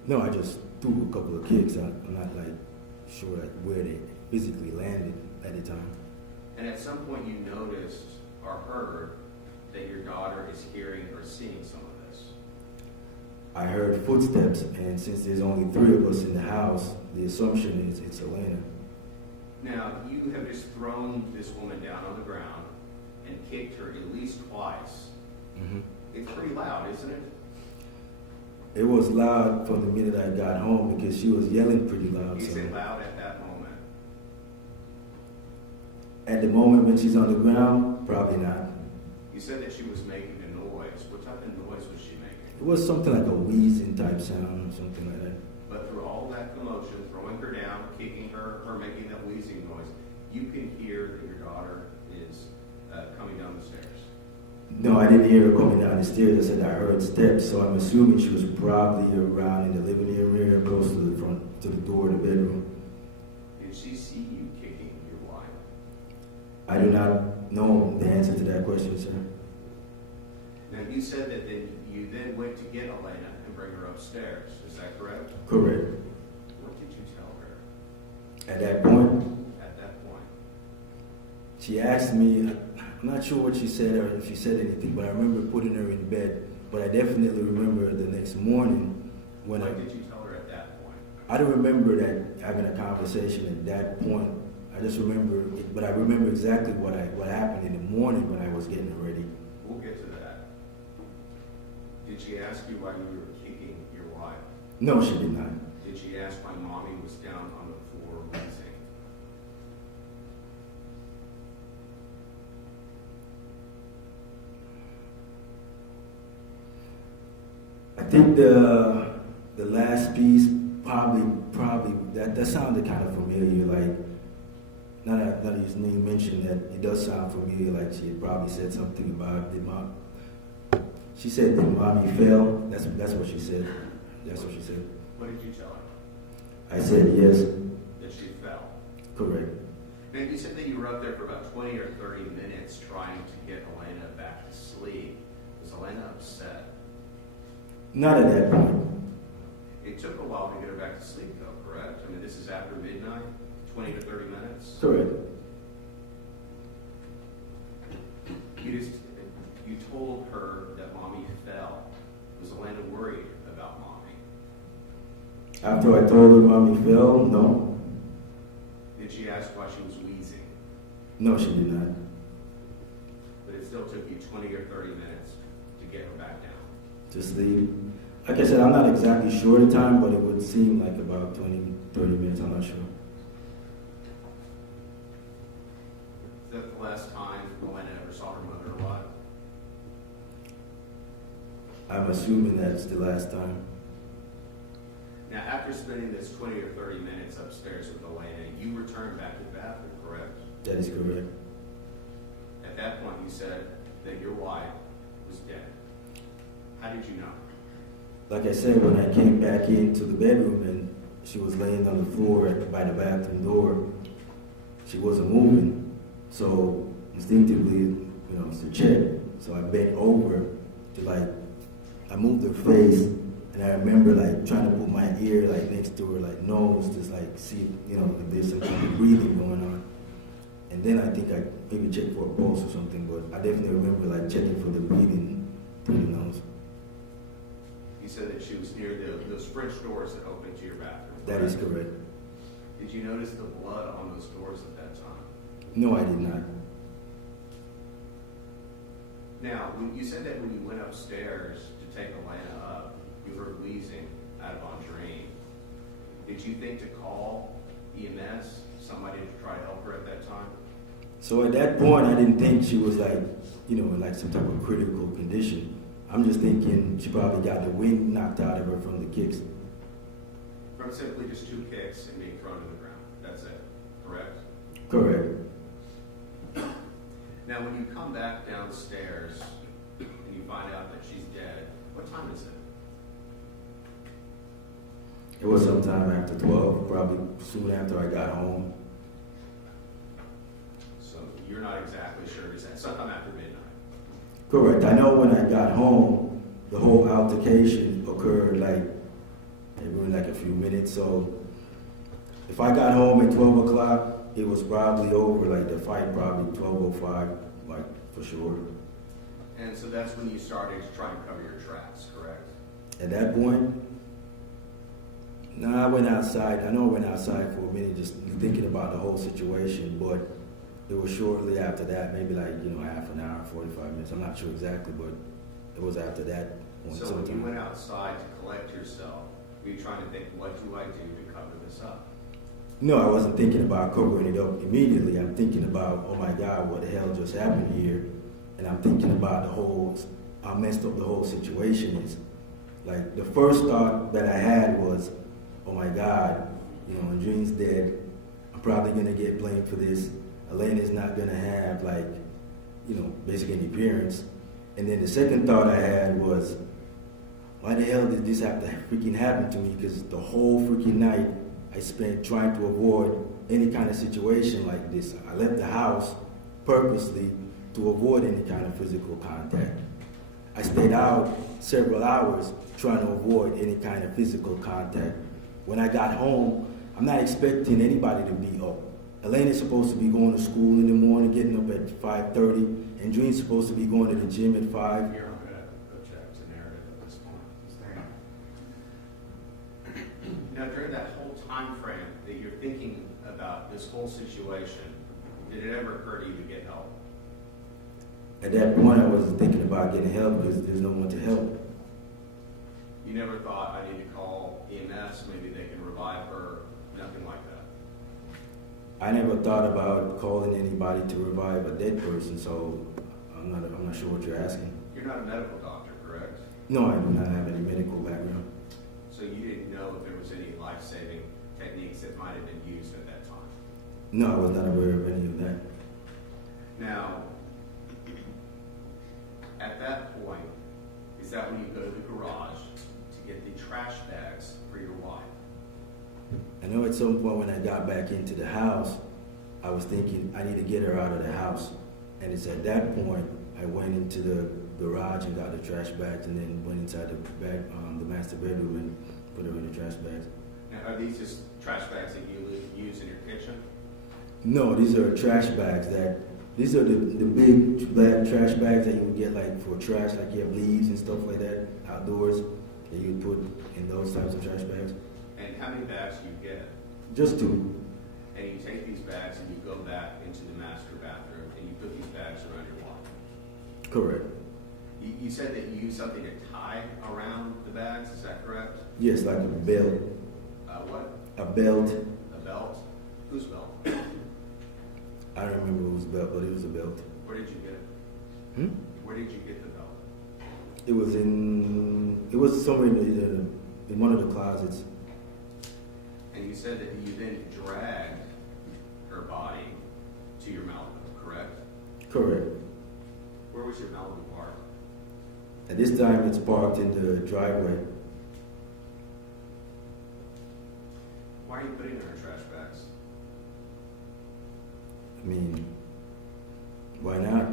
No, I just threw a couple of kicks. I'm not sure where they physically landed at the time. And at some point you noticed or heard that your daughter is hearing or seeing some of this. I heard footsteps, and since there's only 3 of us in the house, the assumption is it's Elena. Now, you have just thrown this woman down on the ground and kicked her at least twice. Mm-hmm. It's pretty loud, isn't it? It was loud from the minute I got home because she was yelling pretty loud. Is So it loud at that moment? at the moment when she's on the ground, probably not. You said that she was making a noise. What type of noise was she making? It was something like a wheezing type sound or something like that. But through all that commotion, throwing her down, kicking her making that wheezing noise, you can hear that your daughter is coming down the stairs. No, I didn't hear her coming down the stairs. I said I heard steps, so I'm assuming she was probably around in the living area, close to the front, to the door of the bedroom. Did she see you kicking your wife? I do not know the answer to that question, sir. Now, you said that you then went to get Elena and bring her upstairs. Is that correct? Correct. What did you tell her At that point, at that point? she asked me, I'm not sure what she said or if she said anything, but I remember putting her in bed. But I definitely remember the next morning when What did you tell her at that point? I don't remember that having a conversation at that point. I just remember it, but I remember exactly what happened in the morning when I was getting ready. We'll get to that. Did she ask you why you were kicking your wife? No, she did not. Did she ask why mommy was down on the floor wheezing? I think the last piece probably that sounded kind of familiar. Like now that his name mentioned that, it does sound familiar. Like she had probably said something about did mom. She said that mommy fell. That's what she said. That's what she said. What did you tell her? I said yes. That she fell. Correct. Now, you said that you were up there for about 20 or 30 minutes trying to get Elena back to sleep. Was Elena upset? Not at that point. It took a while to get her back to sleep, though, correct? I mean, this is after midnight, 20 to 30 minutes? Correct. You told her that mommy fell. Was Elena worried about mommy? After I told her mommy fell, no. Did she ask why she was wheezing? No, she did not. But it still took you 20 or 30 minutes to get her back down. To sleep. Like I said, I'm not exactly sure the time, but it would seem like about 20, 30 minutes. I'm not sure. Is that the last time Elena ever saw her mother alive? I'm assuming that's the last time. Now, after spending this 20 or 30 minutes upstairs with Elena, you returned back to the bathroom, correct? That is correct. At that point, you said that your wife was dead. How did you know? Like I said, when I came back into the bedroom and she was laying on the floor by the bathroom door, she wasn't moving. So instinctively, to check. So I bent over to I moved her face, and I remember trying to put my ear next to her nose, just see if there's some kind of breathing going on. And then I think I maybe checked for a pulse or something, but I definitely remember checking for the breathing through the nose. You said that she was near those French doors that open to your bathroom. That is correct. Did you notice the blood on those doors at that time? No, I did not. Now, you said that when you went upstairs to take Elena up, you heard wheezing out of Andreen. Did you think to call EMS, somebody to try to help her at that time? So at that point, I didn't think she was in some type of critical condition. I'm just thinking she probably got the wind knocked out of her from the kicks. From simply just 2 kicks and being thrown to the ground. That's it, correct? Correct. Now, when you come back downstairs and you find out that she's dead, what time is it? It was sometime after 12, probably soon after I got home. So you're not exactly sure. Is that sometime after midnight? Correct. I know when I got home, the whole altercation occurred in a few minutes. So if I got home at 12 o'clock, it was probably over, the fight probably 12:05, for sure. And so that's when you started to try and cover your tracks, correct? At that point, I went outside. I know I went outside for a minute just thinking about the whole situation, but it was shortly after that, maybe half an hour, 45 minutes. I'm not sure exactly, but it was after that point. So when you went outside to collect yourself, were you trying to think, what do I do to cover this up? No, I wasn't thinking about covering it up immediately. I'm thinking about, oh my God, what the hell just happened here? And I'm thinking about how messed up the whole situation is. The first thought that I had was, oh my God, Andreen's dead. I'm probably going to get blamed for this. Elena's not going to have, basically any appearance. And then the second thought I had was, why the hell did this have to freaking happen to me? Because the whole freaking night I spent trying to avoid any kind of situation like this. I left the house purposely to avoid any kind of physical contact. I stayed out several hours trying to avoid any kind of physical contact. When I got home, I'm not expecting anybody to be up. Elena's supposed to be going to school in the morning, getting up at 5:30, and Andreen's supposed to be going to the gym at 5. Here, I'm gonna object to narrative at this point. Now, during that whole time frame that you're thinking about this whole situation, did it ever occur to you to get help? At that point, I wasn't thinking about getting help because there's no one to help. You never thought, I need to call EMS, maybe they can revive her, nothing like that? I never thought about calling anybody to revive a dead person, so I'm not sure what you're asking. You're not a medical doctor, correct? No, I do not have any medical background. So you didn't know if there was any life-saving techniques that might have been used at that time? No, I was not aware of any of that. Now, at that point, is that when you go to the garage to get the trash bags for your wife? I know at some point when I got back into the house, I was thinking I need to get her out of the house. And it's at that point I went into the garage and got the trash bags and then went inside the master bedroom and put her in the trash bags. Now, are these just trash bags that you use in your kitchen? No, these are trash bags these are the big black trash bags that you would get like for trash, like you have leaves and stuff like that outdoors that you would put in those types of trash bags. And how many bags do you get? Just 2. And you take these bags and you go back into the master bathroom and you put these bags around your wife? Correct. You said that you used something to tie around the bags, is that correct? Yes, like a belt. What? A belt. A belt? Whose belt? I don't remember whose belt, but it was a belt. Where did you get it? Where did you get the belt? It was somewhere in one of the closets. And you said that you then dragged her body to your Malibu, correct? Correct. Where was your Malibu parked? At this time, it's parked in the driveway. Why are you putting her in trash bags? I mean, why not?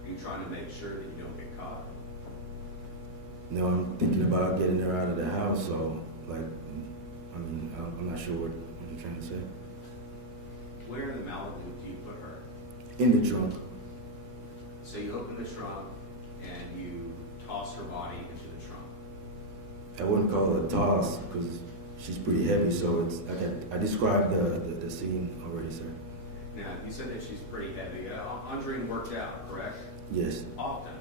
Are you trying to make sure that you don't get caught? No, I'm thinking about getting her out of the house, so, I'm not sure what you're trying to say. Where in the Malibu do you put her? In the trunk. So you open the trunk and you toss her body into the trunk. I wouldn't call it a toss because she's pretty heavy, so it's I described the scene already, sir. Now, you said that she's pretty heavy. Andreen worked out, correct? Yes. Often.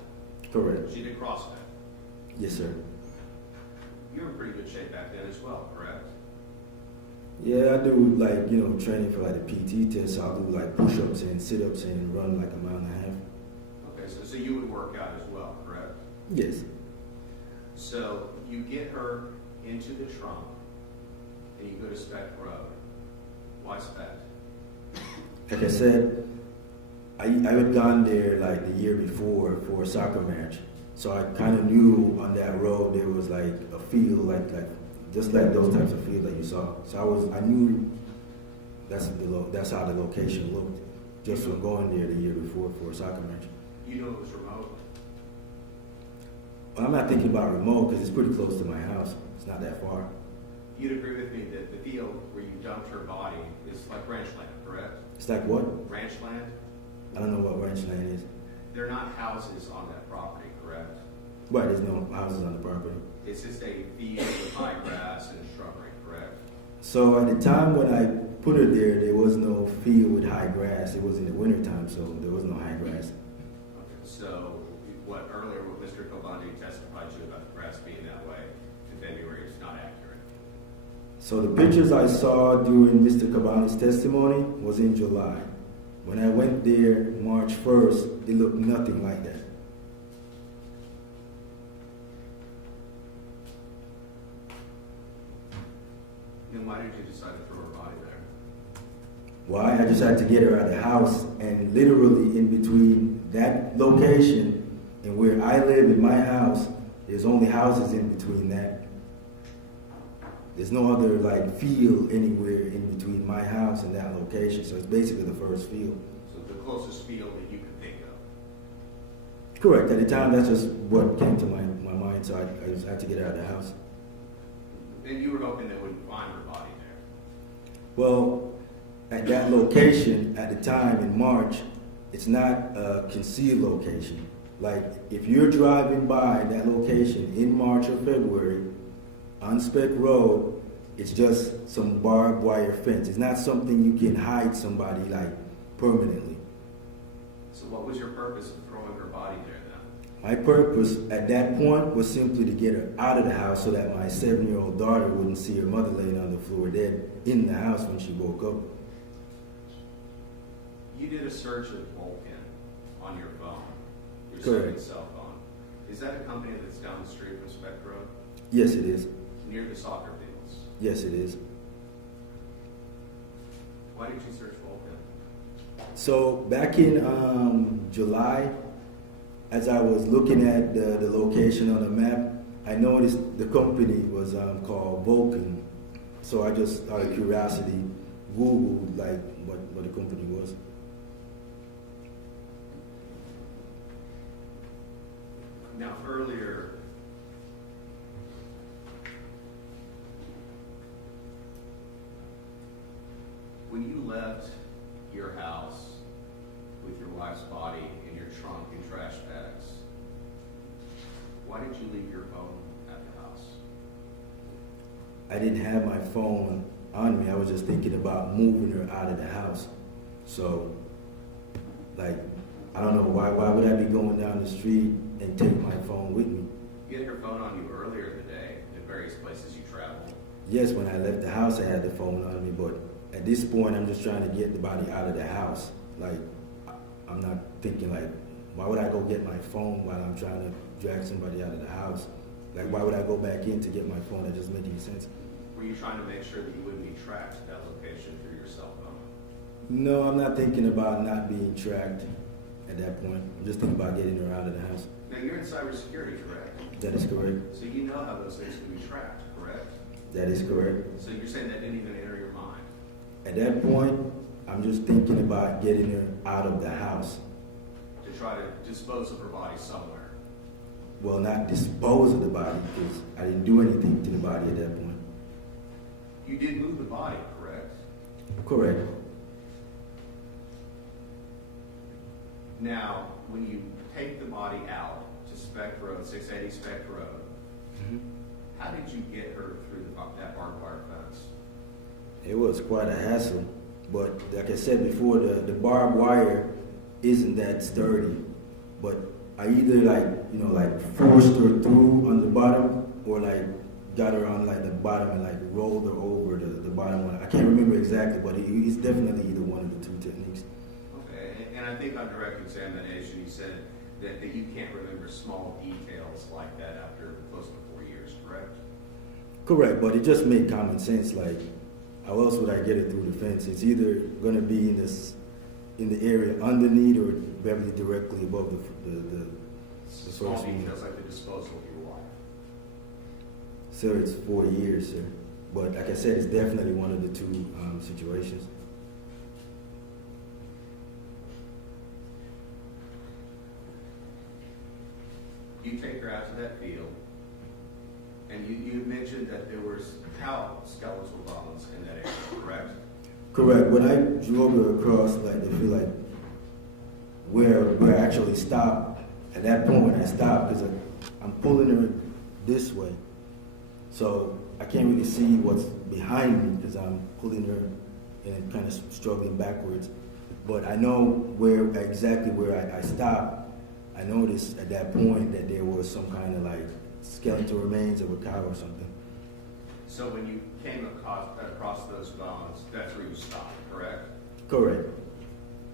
Correct. She did CrossFit. Yes, sir. You were in pretty good shape back then as well, correct? Yeah, I do training for the PT test. So I'll do push-ups and sit-ups and run like a mile and a half. Okay, so you would work out as well, correct? Yes. So you get her into the trunk and you go to Spec Road. Why Spec? Like I said, I had gone there the year before for a soccer match. So I kind of knew on that road there was a field just like those types of fields that you saw. So I knew that's how the location looked just from going there the year before for a soccer match. You know it was remote. Well, I'm not thinking about remote because it's pretty close to my house. It's not that far. You'd agree with me that the field where you dumped her body is like ranch land, correct? It's like what? Ranch land? I don't know what ranch land is. They're not houses on that property, correct? Right, there's no houses on the property. It's just a field with high grass and shrubbery, correct? So at the time when I put her there was no field with high grass. It was in the wintertime, so there was no high grass. Okay. So what Mr. Kobandi testified to about the grass being that way in February is not accurate. So the pictures I saw during Mr. Kabandi's testimony was in July. When I went there March 1st, it looked nothing like that. Then why did you decide to throw her body there? Why? I just had to get her out of the house, and literally in between that location and where I live in my house, there's only houses in between that. There's no other like field anywhere in between my house and that location, so it's basically the first field. So the closest field that you could think of. Correct. At the time, that's just what came to my mind, so I just had to get out of the house. And you were hoping they wouldn't find her body there. Well, at that location, at the time in March, it's not a concealed location. Like, if you're driving by that location in March or February, on Spec Road, it's just some barbed wire fence. It's not something you can hide somebody, like, permanently. So what was your purpose of throwing her body there then? My purpose at that point was simply to get her out of the house so that my 7-year-old daughter wouldn't see her mother laying on the floor dead in the house when she woke up. You did a search of Vulcan on your phone, your Correct. second cell phone. Is that a company that's down the street from Spec Road, Yes, it is. near the soccer fields? Yes, it is. Why did you search Vulcan? So back in July, as I was looking at the location on the map, I noticed the company was called Vulcan. So I just, out of curiosity, Googled like what the company was. Now earlier, when you left your house with your wife's body in your trunk and trash bags, why did you leave your phone at the house? I didn't have my phone on me. I was just thinking about moving her out of the house. So, like, I don't know why would I be going down the street and take my phone with me? You had your phone on you earlier today at various places you traveled. Yes, when I left the house, I had the phone on me, but at this point, I'm just trying to get the body out of the house. Like, I'm not thinking like, why would I go get my phone while I'm trying to drag somebody out of the house? Like, why would I go back in to get my phone? That doesn't make any sense. Were you trying to make sure that you wouldn't be tracked at that location through your cell phone? No, I'm not thinking about not being tracked at that point. I'm just thinking about getting her out of the house. Now you're in cybersecurity, correct? That is correct. So you know how those things can be tracked, correct? That is correct. So you're saying that didn't even enter your mind? At that point, I'm just thinking about getting her out of the house. To try to dispose of her body somewhere? Well, not dispose of the body, because I didn't do anything to the body at that point. You did move the body, correct? Correct. Now, when you take the body out to Spec Road, 680 Spec Road, how did you get her through that barbed wire fence? It was quite a hassle, but like I said before, the barbed wire isn't that sturdy. But I either forced her through on the bottom, or like got her on like the bottom and like rolled her over the bottom one. I can't remember exactly, but it's definitely either one of the two techniques. Okay, and I think on direct examination, you said that you can't remember small details like that after close to 4 years, correct? Correct, but it just made common sense. Like, how else would I get it through the fence? It's either going to be in the area underneath or very directly above the Small first one. details like the disposal of your wife. Sir, it's 40 years, sir. But like I said, it's definitely one of the two situations. You take her out to that field, and you mentioned that there was cow skeletal bones in that area, correct? Correct. When I drove her across, like the field, like where I actually stopped, at that point when I stopped, because I'm pulling her this way, so I can't really see what's behind me because I'm pulling her and kind of struggling backwards. But I know exactly where I stopped. I noticed at that point that there was some kind of like skeletal remains of a cow or something. So when you came across those bones, that's where you stopped, correct? Correct.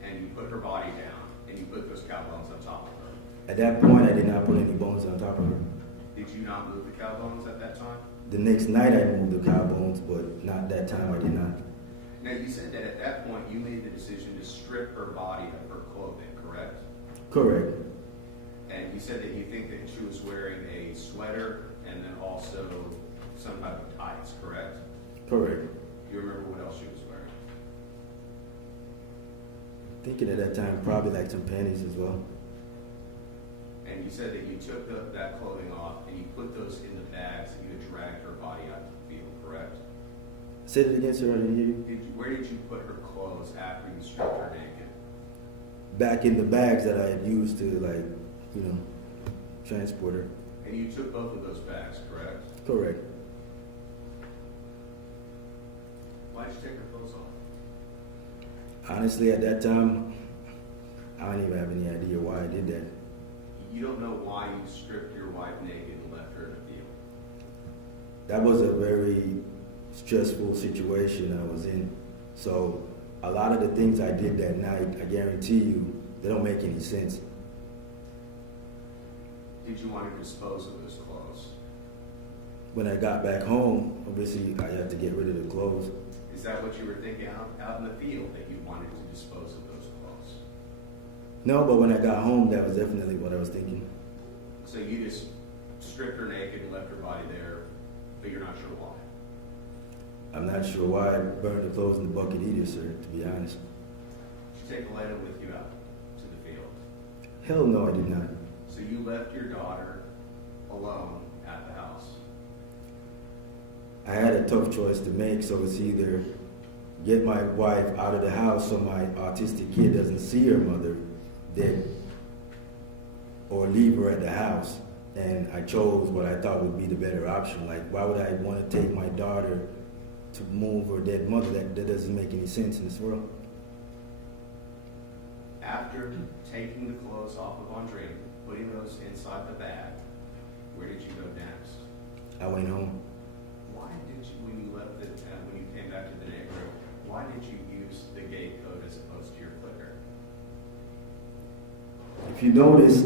And you put her body down, and you put those cow bones on top of her. At that point, I did not put any bones on top of her. Did you not move the cow bones at that time? The next night, I moved the cow bones, but not that time. I did not. Now, you said that at that point, you made the decision to strip her body of her clothing, correct? Correct. And you said that you think that she was wearing a sweater and then also some type of tights, correct? Correct. Do you remember what else she was wearing? Thinking at that time, probably like some panties as well. And you said that you took that clothing off and you put those in the bags and you had dragged her body out to the field, correct? Say it again, sir. I didn't hear you. Where did you put her clothes after you stripped her naked? Back in the bags that I had used to, like, transport her. And you took both of those bags, correct? Correct. Why did you take her clothes off? Honestly, at that time, I don't even have any idea why I did that. You don't know why you stripped your wife naked and left her in the field. That was a very stressful situation I was in. So a lot of the things I did that night, I guarantee you, they don't make any sense. Did you want to dispose of those clothes? When I got back home, obviously I had to get rid of the clothes. Is that what you were thinking out in the field, that you wanted to dispose of those clothes? No, but when I got home, that was definitely what I was thinking. So you just stripped her naked and left her body there, but you're not sure why? I'm not sure why I burned the clothes in the bucket either, sir, to be honest. Did you take Elena with you out to the field? Hell no, I did not. So you left your daughter alone at the house? I had a tough choice to make, so it's either get my wife out of the house so my autistic kid doesn't see her mother dead, or leave her at the house. And I chose what I thought would be the better option. Like, why would I want to take my daughter to move her dead mother? That doesn't make any sense in this world. After taking the clothes off of Andreen, putting those inside the bag, where did you go next? I went home. Why did you, when you left when you came back to the neighborhood, why did you use the gate code as opposed to your clicker? If you notice,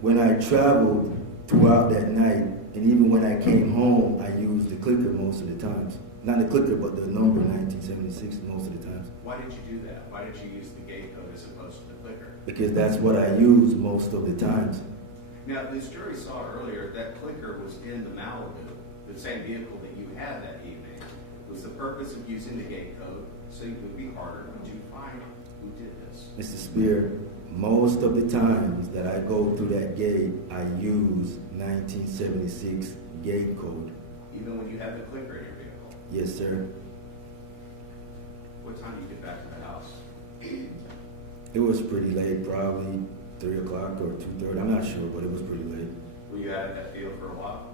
when I traveled throughout that night, and even when I came home, I used the clicker most of the times. Not the clicker, but the number 1976 most of the times. Why did you do that? Why did you use the gate code as opposed to the clicker? Because that's what I use most of the times. Now, this jury saw earlier that clicker was in the Malibu, the same vehicle that you had that evening. Was the purpose of using the gate code so it would be harder to find who did this? Mr. Spear, most of the times that I go through that gate, I use 1976 gate code. Even when you had the clicker in your vehicle? Yes, sir. What time did you get back to the house? It was pretty late, probably 3 o'clock or 2:30. I'm not sure, but it was pretty late. Were you out at that field for a while?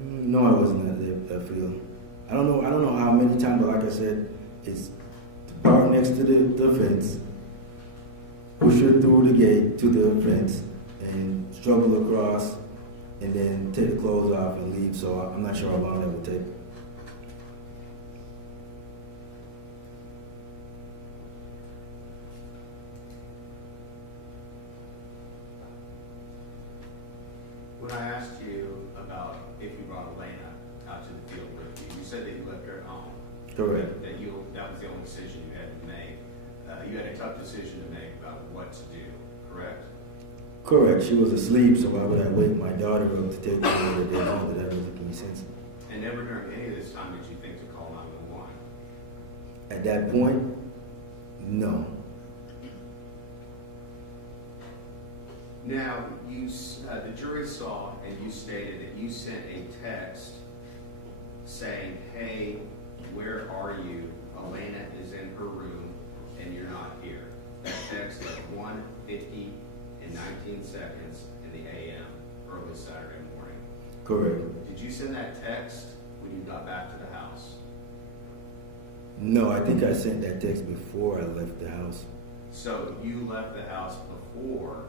No, I wasn't at that field. I don't know how many times, but like I said, it's park next to the fence, push her through the gate to the fence, and struggle across, and then take the clothes off and leave. So I'm not sure how long that would take. When I asked you about if you brought Elena out to the field with you, you said that you left her at home. Correct. That was the only decision you had to make. You had a tough decision to make about what to do, correct? Correct. She was asleep, so why would I wake my daughter up to take her to the home? That doesn't make any sense. And never during any of this time did you think to call 911? At that point, no. Now, the jury saw and you stated that you sent a text saying, "Hey, where are you? Elena is in her room and you're not here." That text at 1:50 and 19 seconds in the a.m. early Saturday morning. Correct. Did you send that text when you got back to the house? No, I think I sent that text before I left the house. So you left the house before,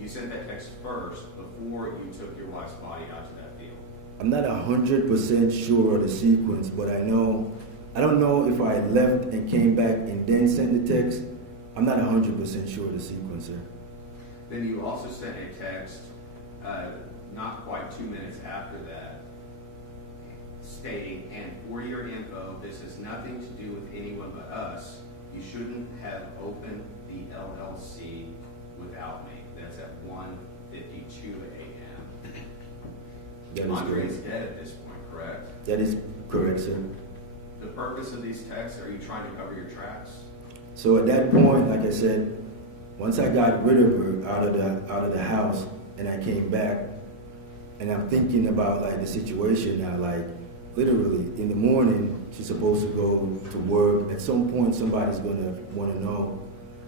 you sent that text first before you took your wife's body out to that field? I'm not 100% sure of the sequence, but I don't know if I left and came back and then sent the text. I'm not 100% sure of the sequence, sir. Then you also sent a text not quite 2 minutes after that stating, "And for your info, this has nothing to do with anyone but us. You shouldn't have opened the LLC without me. That's at 1:52 a.m. That is Andre's correct. dead at this point, correct? That is correct, sir. The purpose of these texts, are you trying to cover your tracks? So at that point, like I said, once I got rid of her out of the house and I came back, and I'm thinking about like the situation now, like literally in the morning she's supposed to go to work. At some point somebody's gonna want to know,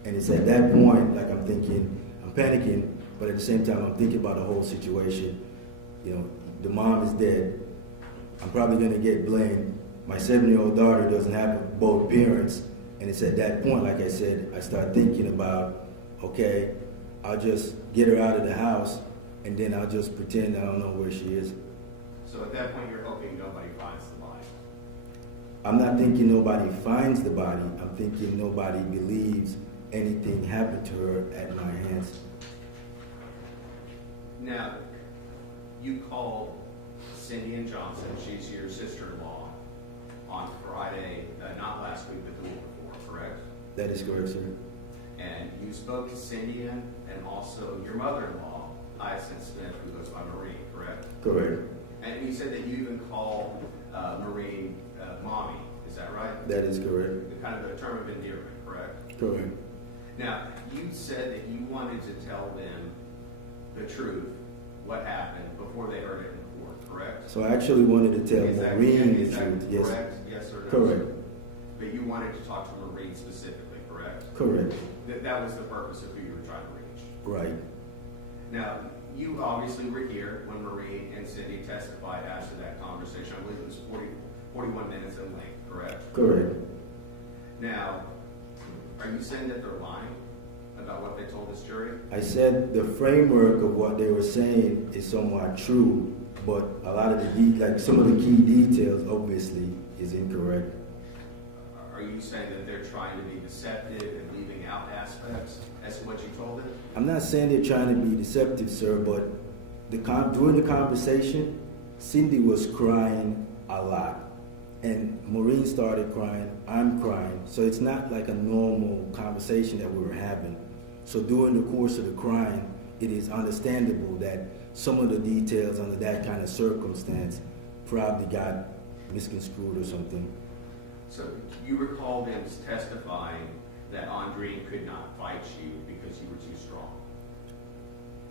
and it's at that point like I'm thinking, I'm panicking, but at the same time I'm thinking about the whole situation. You know, the mom is dead. I'm probably gonna get blamed. My 7-year-old daughter doesn't have both parents. And it's at that point, like I said, I start thinking about, okay, I'll just get her out of the house and then I'll just pretend I don't know where she is. So at that point, you're hoping nobody finds the body. I'm not thinking nobody finds the body. I'm thinking nobody believes anything happened to her at my hands. Now, you called Cindy and Johnson, she's your sister-in-law, on Friday, not last week, but the week before, correct? That is correct, sir. And you spoke to Cindy and also your mother-in-law, Hyacinth Smith, who goes by Maureen, correct? Correct. And you said that you even called Maureen mommy, is that right? That is correct. The kind of a term of endearment, correct? Correct. Now, you said that you wanted to tell them the truth, what happened, before they heard it in court, correct? So I actually wanted to tell Is that- Maureen is the that truth. Yes. correct? Yes or no? Correct. But you wanted to talk to Maureen specifically, correct? Correct. That was the purpose of who you were trying to reach. Right. Now, you obviously were here when Maureen and Cindy testified after that conversation. I believe it was 41 minutes in length, correct? Correct. Now, are you saying that they're lying about what they told this jury? I said the framework of what they were saying is somewhat true, but a lot of like some of the key details obviously is incorrect. Are you saying that they're trying to be deceptive and leaving out aspects as to what you told them? I'm not saying they're trying to be deceptive, sir, but during the conversation, Cindy was crying a lot. And Maureen started crying, I'm crying. So it's not like a normal conversation that we were having. So during the course of the crying, it is understandable that some of the details under that kind of circumstance probably got misconstrued or something. So you recall them testifying that Andreen could not fight you because you were too strong.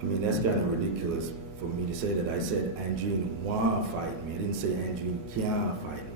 I mean, that's kind of ridiculous for me to say that. I said Andreen wanna fight me. I didn't say Andreen can't fight me.